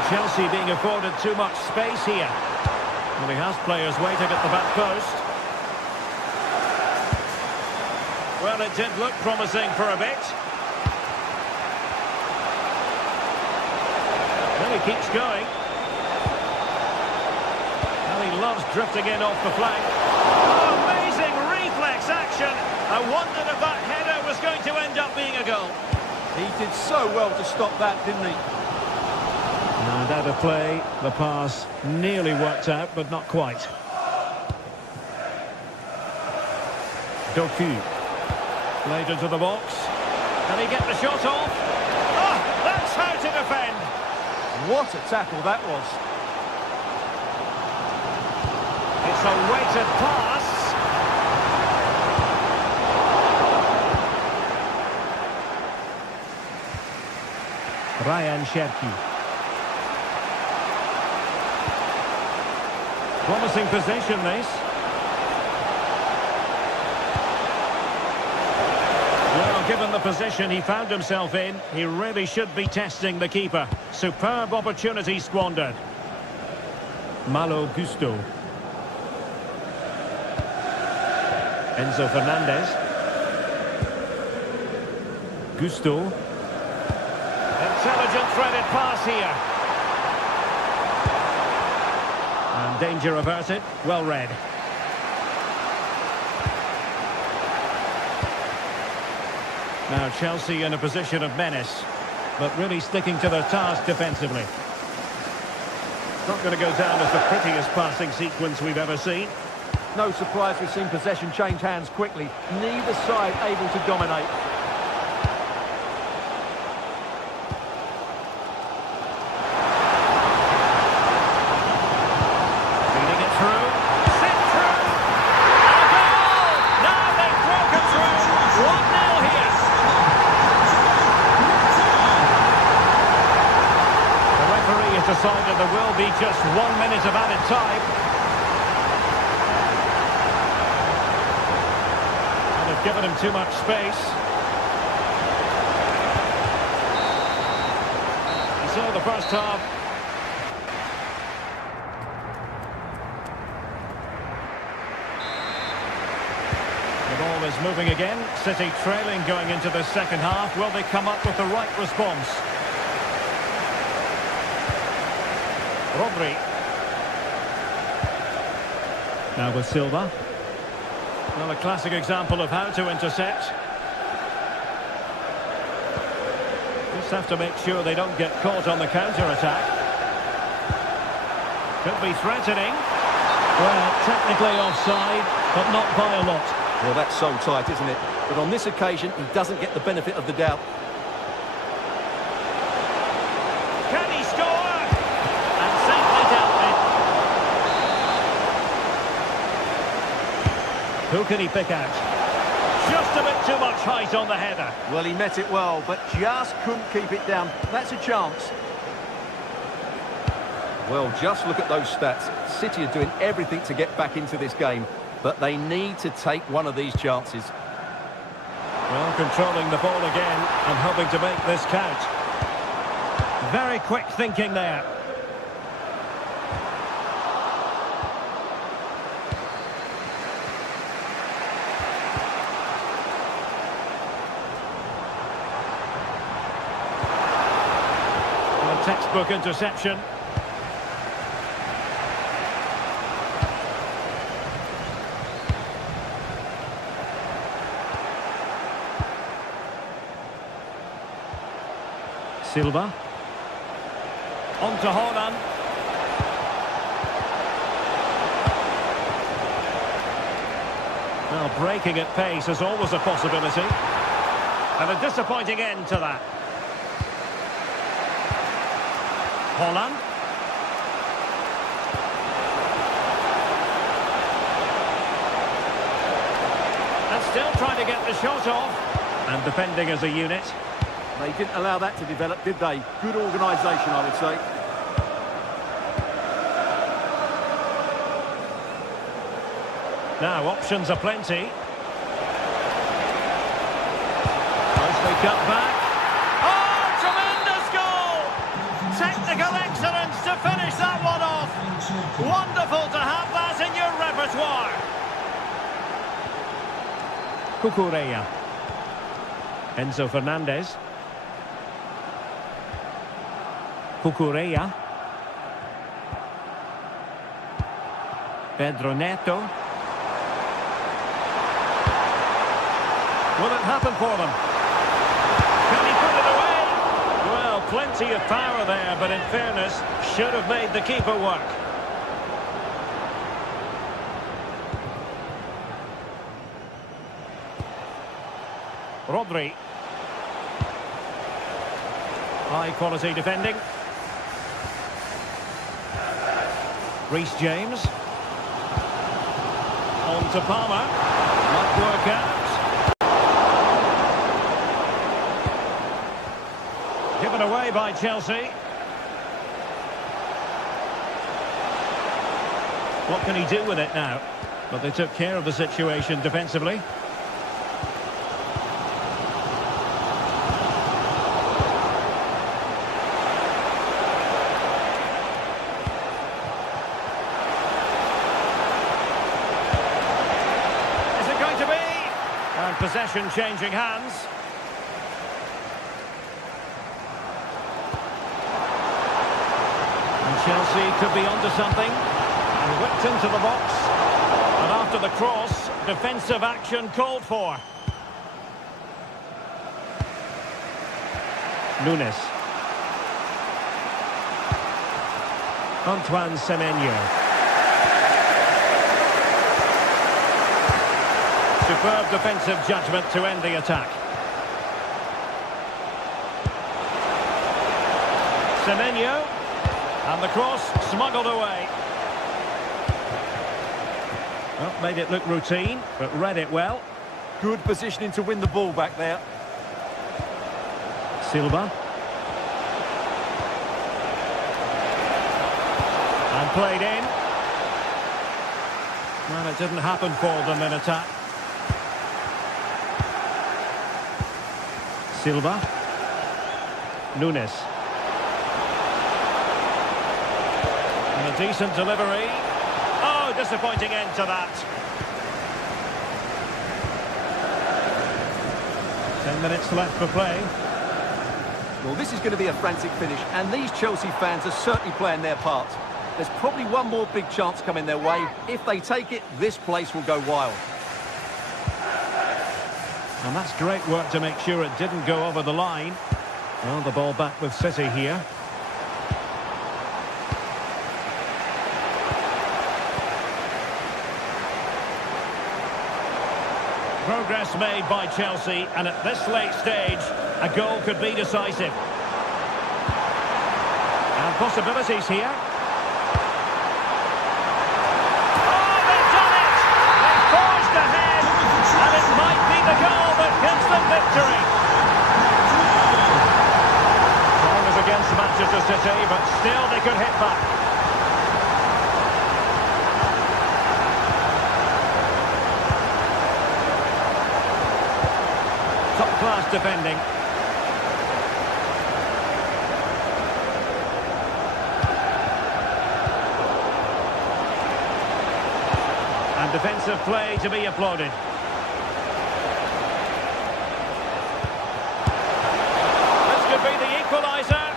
Chelsea being afforded too much space here. Well, he has players waiting at the back post. Well, it did look promising for a bit. Well, he keeps going. Well, he loves drifting in off the flank. Oh, amazing reflex action. I wondered if that header was going to end up being a goal. He did so well to stop that, didn't he? And out of play, the pass nearly worked out, but not quite. Doku. Played into the box. Can he get the shot off? Oh, that's how to defend. What a tackle that was. It's a weighted pass. Ryan Cherki. Promising possession, this. Well, given the position he found himself in, he really should be testing the keeper. Superb opportunity squandered. Malo Gusto. Enzo Fernandez. Gusto. Intelligent threaded pass here. And danger averted. Well read. Now Chelsea in a position of menace, but really sticking to their task defensively. Not going to go down as the prettiest passing sequence we've ever seen. No surprise we've seen possession change hands quickly. Neither side able to dominate. Feeding it through. Sent through. And a goal! Now they've broken through. 1-0 here. The referee has decided there will be just 1 minute of added time. Given him too much space. And so the first half. The ball is moving again. City trailing going into the second half. Will they come up with the right response? Rodri. Now with Silva. Well, a classic example of how to intercept. Just have to make sure they don't get caught on the counter-attack. Could be threatening. Well, technically offside, but not by a lot. Well, that's so tight, isn't it? But on this occasion, he doesn't get the benefit of the doubt. Can he score? And safely dealt with. Who can he pick out? Just a bit too much height on the header. Well, he met it well, but just couldn't keep it down. That's a chance. Well, just look at those stats. City are doing everything to get back into this game, but they need to take one of these chances. Well, controlling the ball again and hoping to make this count. Very quick thinking there. Textbook interception. Silva. On to Haaland. Well, breaking at pace is always a possibility. And a disappointing end to that. Haaland. And still trying to get the shot off. And defending as a unit. They didn't allow that to develop, did they? Good organisation, I would say. Now, options are plenty. Nicely cut back. Oh, tremendous goal! Technical excellence to finish that one off. Wonderful to have that in your repertoire. Cucurella. Enzo Fernandez. Cucurella. Pedro Neto. Will it happen for them? Can he put it away? Well, plenty of power there, but in fairness, should have made the keeper work. Rodri. High quality defending. Reece James. On to Palmer. Might work out. Given away by Chelsea. What can he do with it now? But they took care of the situation defensively. Is it going to be? And possession changing hands. And Chelsea could be onto something. And whipped into the box. And after the cross, defensive action called for. Nunes. Antoine Semenyo. Superb defensive judgment to end the attack. Semenyo. And the cross smuggled away. Well, made it look routine, but read it well. Good positioning to win the ball back there. Silva. And played in. Well, it didn't happen for them in attack. Silva. Nunes. And a decent delivery. Oh, disappointing end to that. 10 minutes left for play. Well, this is going to be a frantic finish, and these Chelsea fans are certainly playing their part. There's probably one more big chance coming their way. If they take it, this place will go wild. And that's great work to make sure it didn't go over the line. Well, the ball back with City here. Progress made by Chelsea, and at this late stage, a goal could be decisive. And possibilities here. Oh, they've done it! They've forged ahead, and it might be the goal that gives them victory. Time was against Manchester City, but still they could hit back. Top-class defending. And defensive play to be applauded. This could be the equaliser.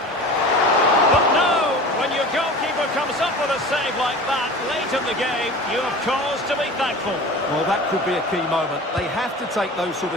But no, when your goalkeeper comes up with a save like that late in the game, you have cause to be thankful. Well, that could be a key moment. They have to take those sort of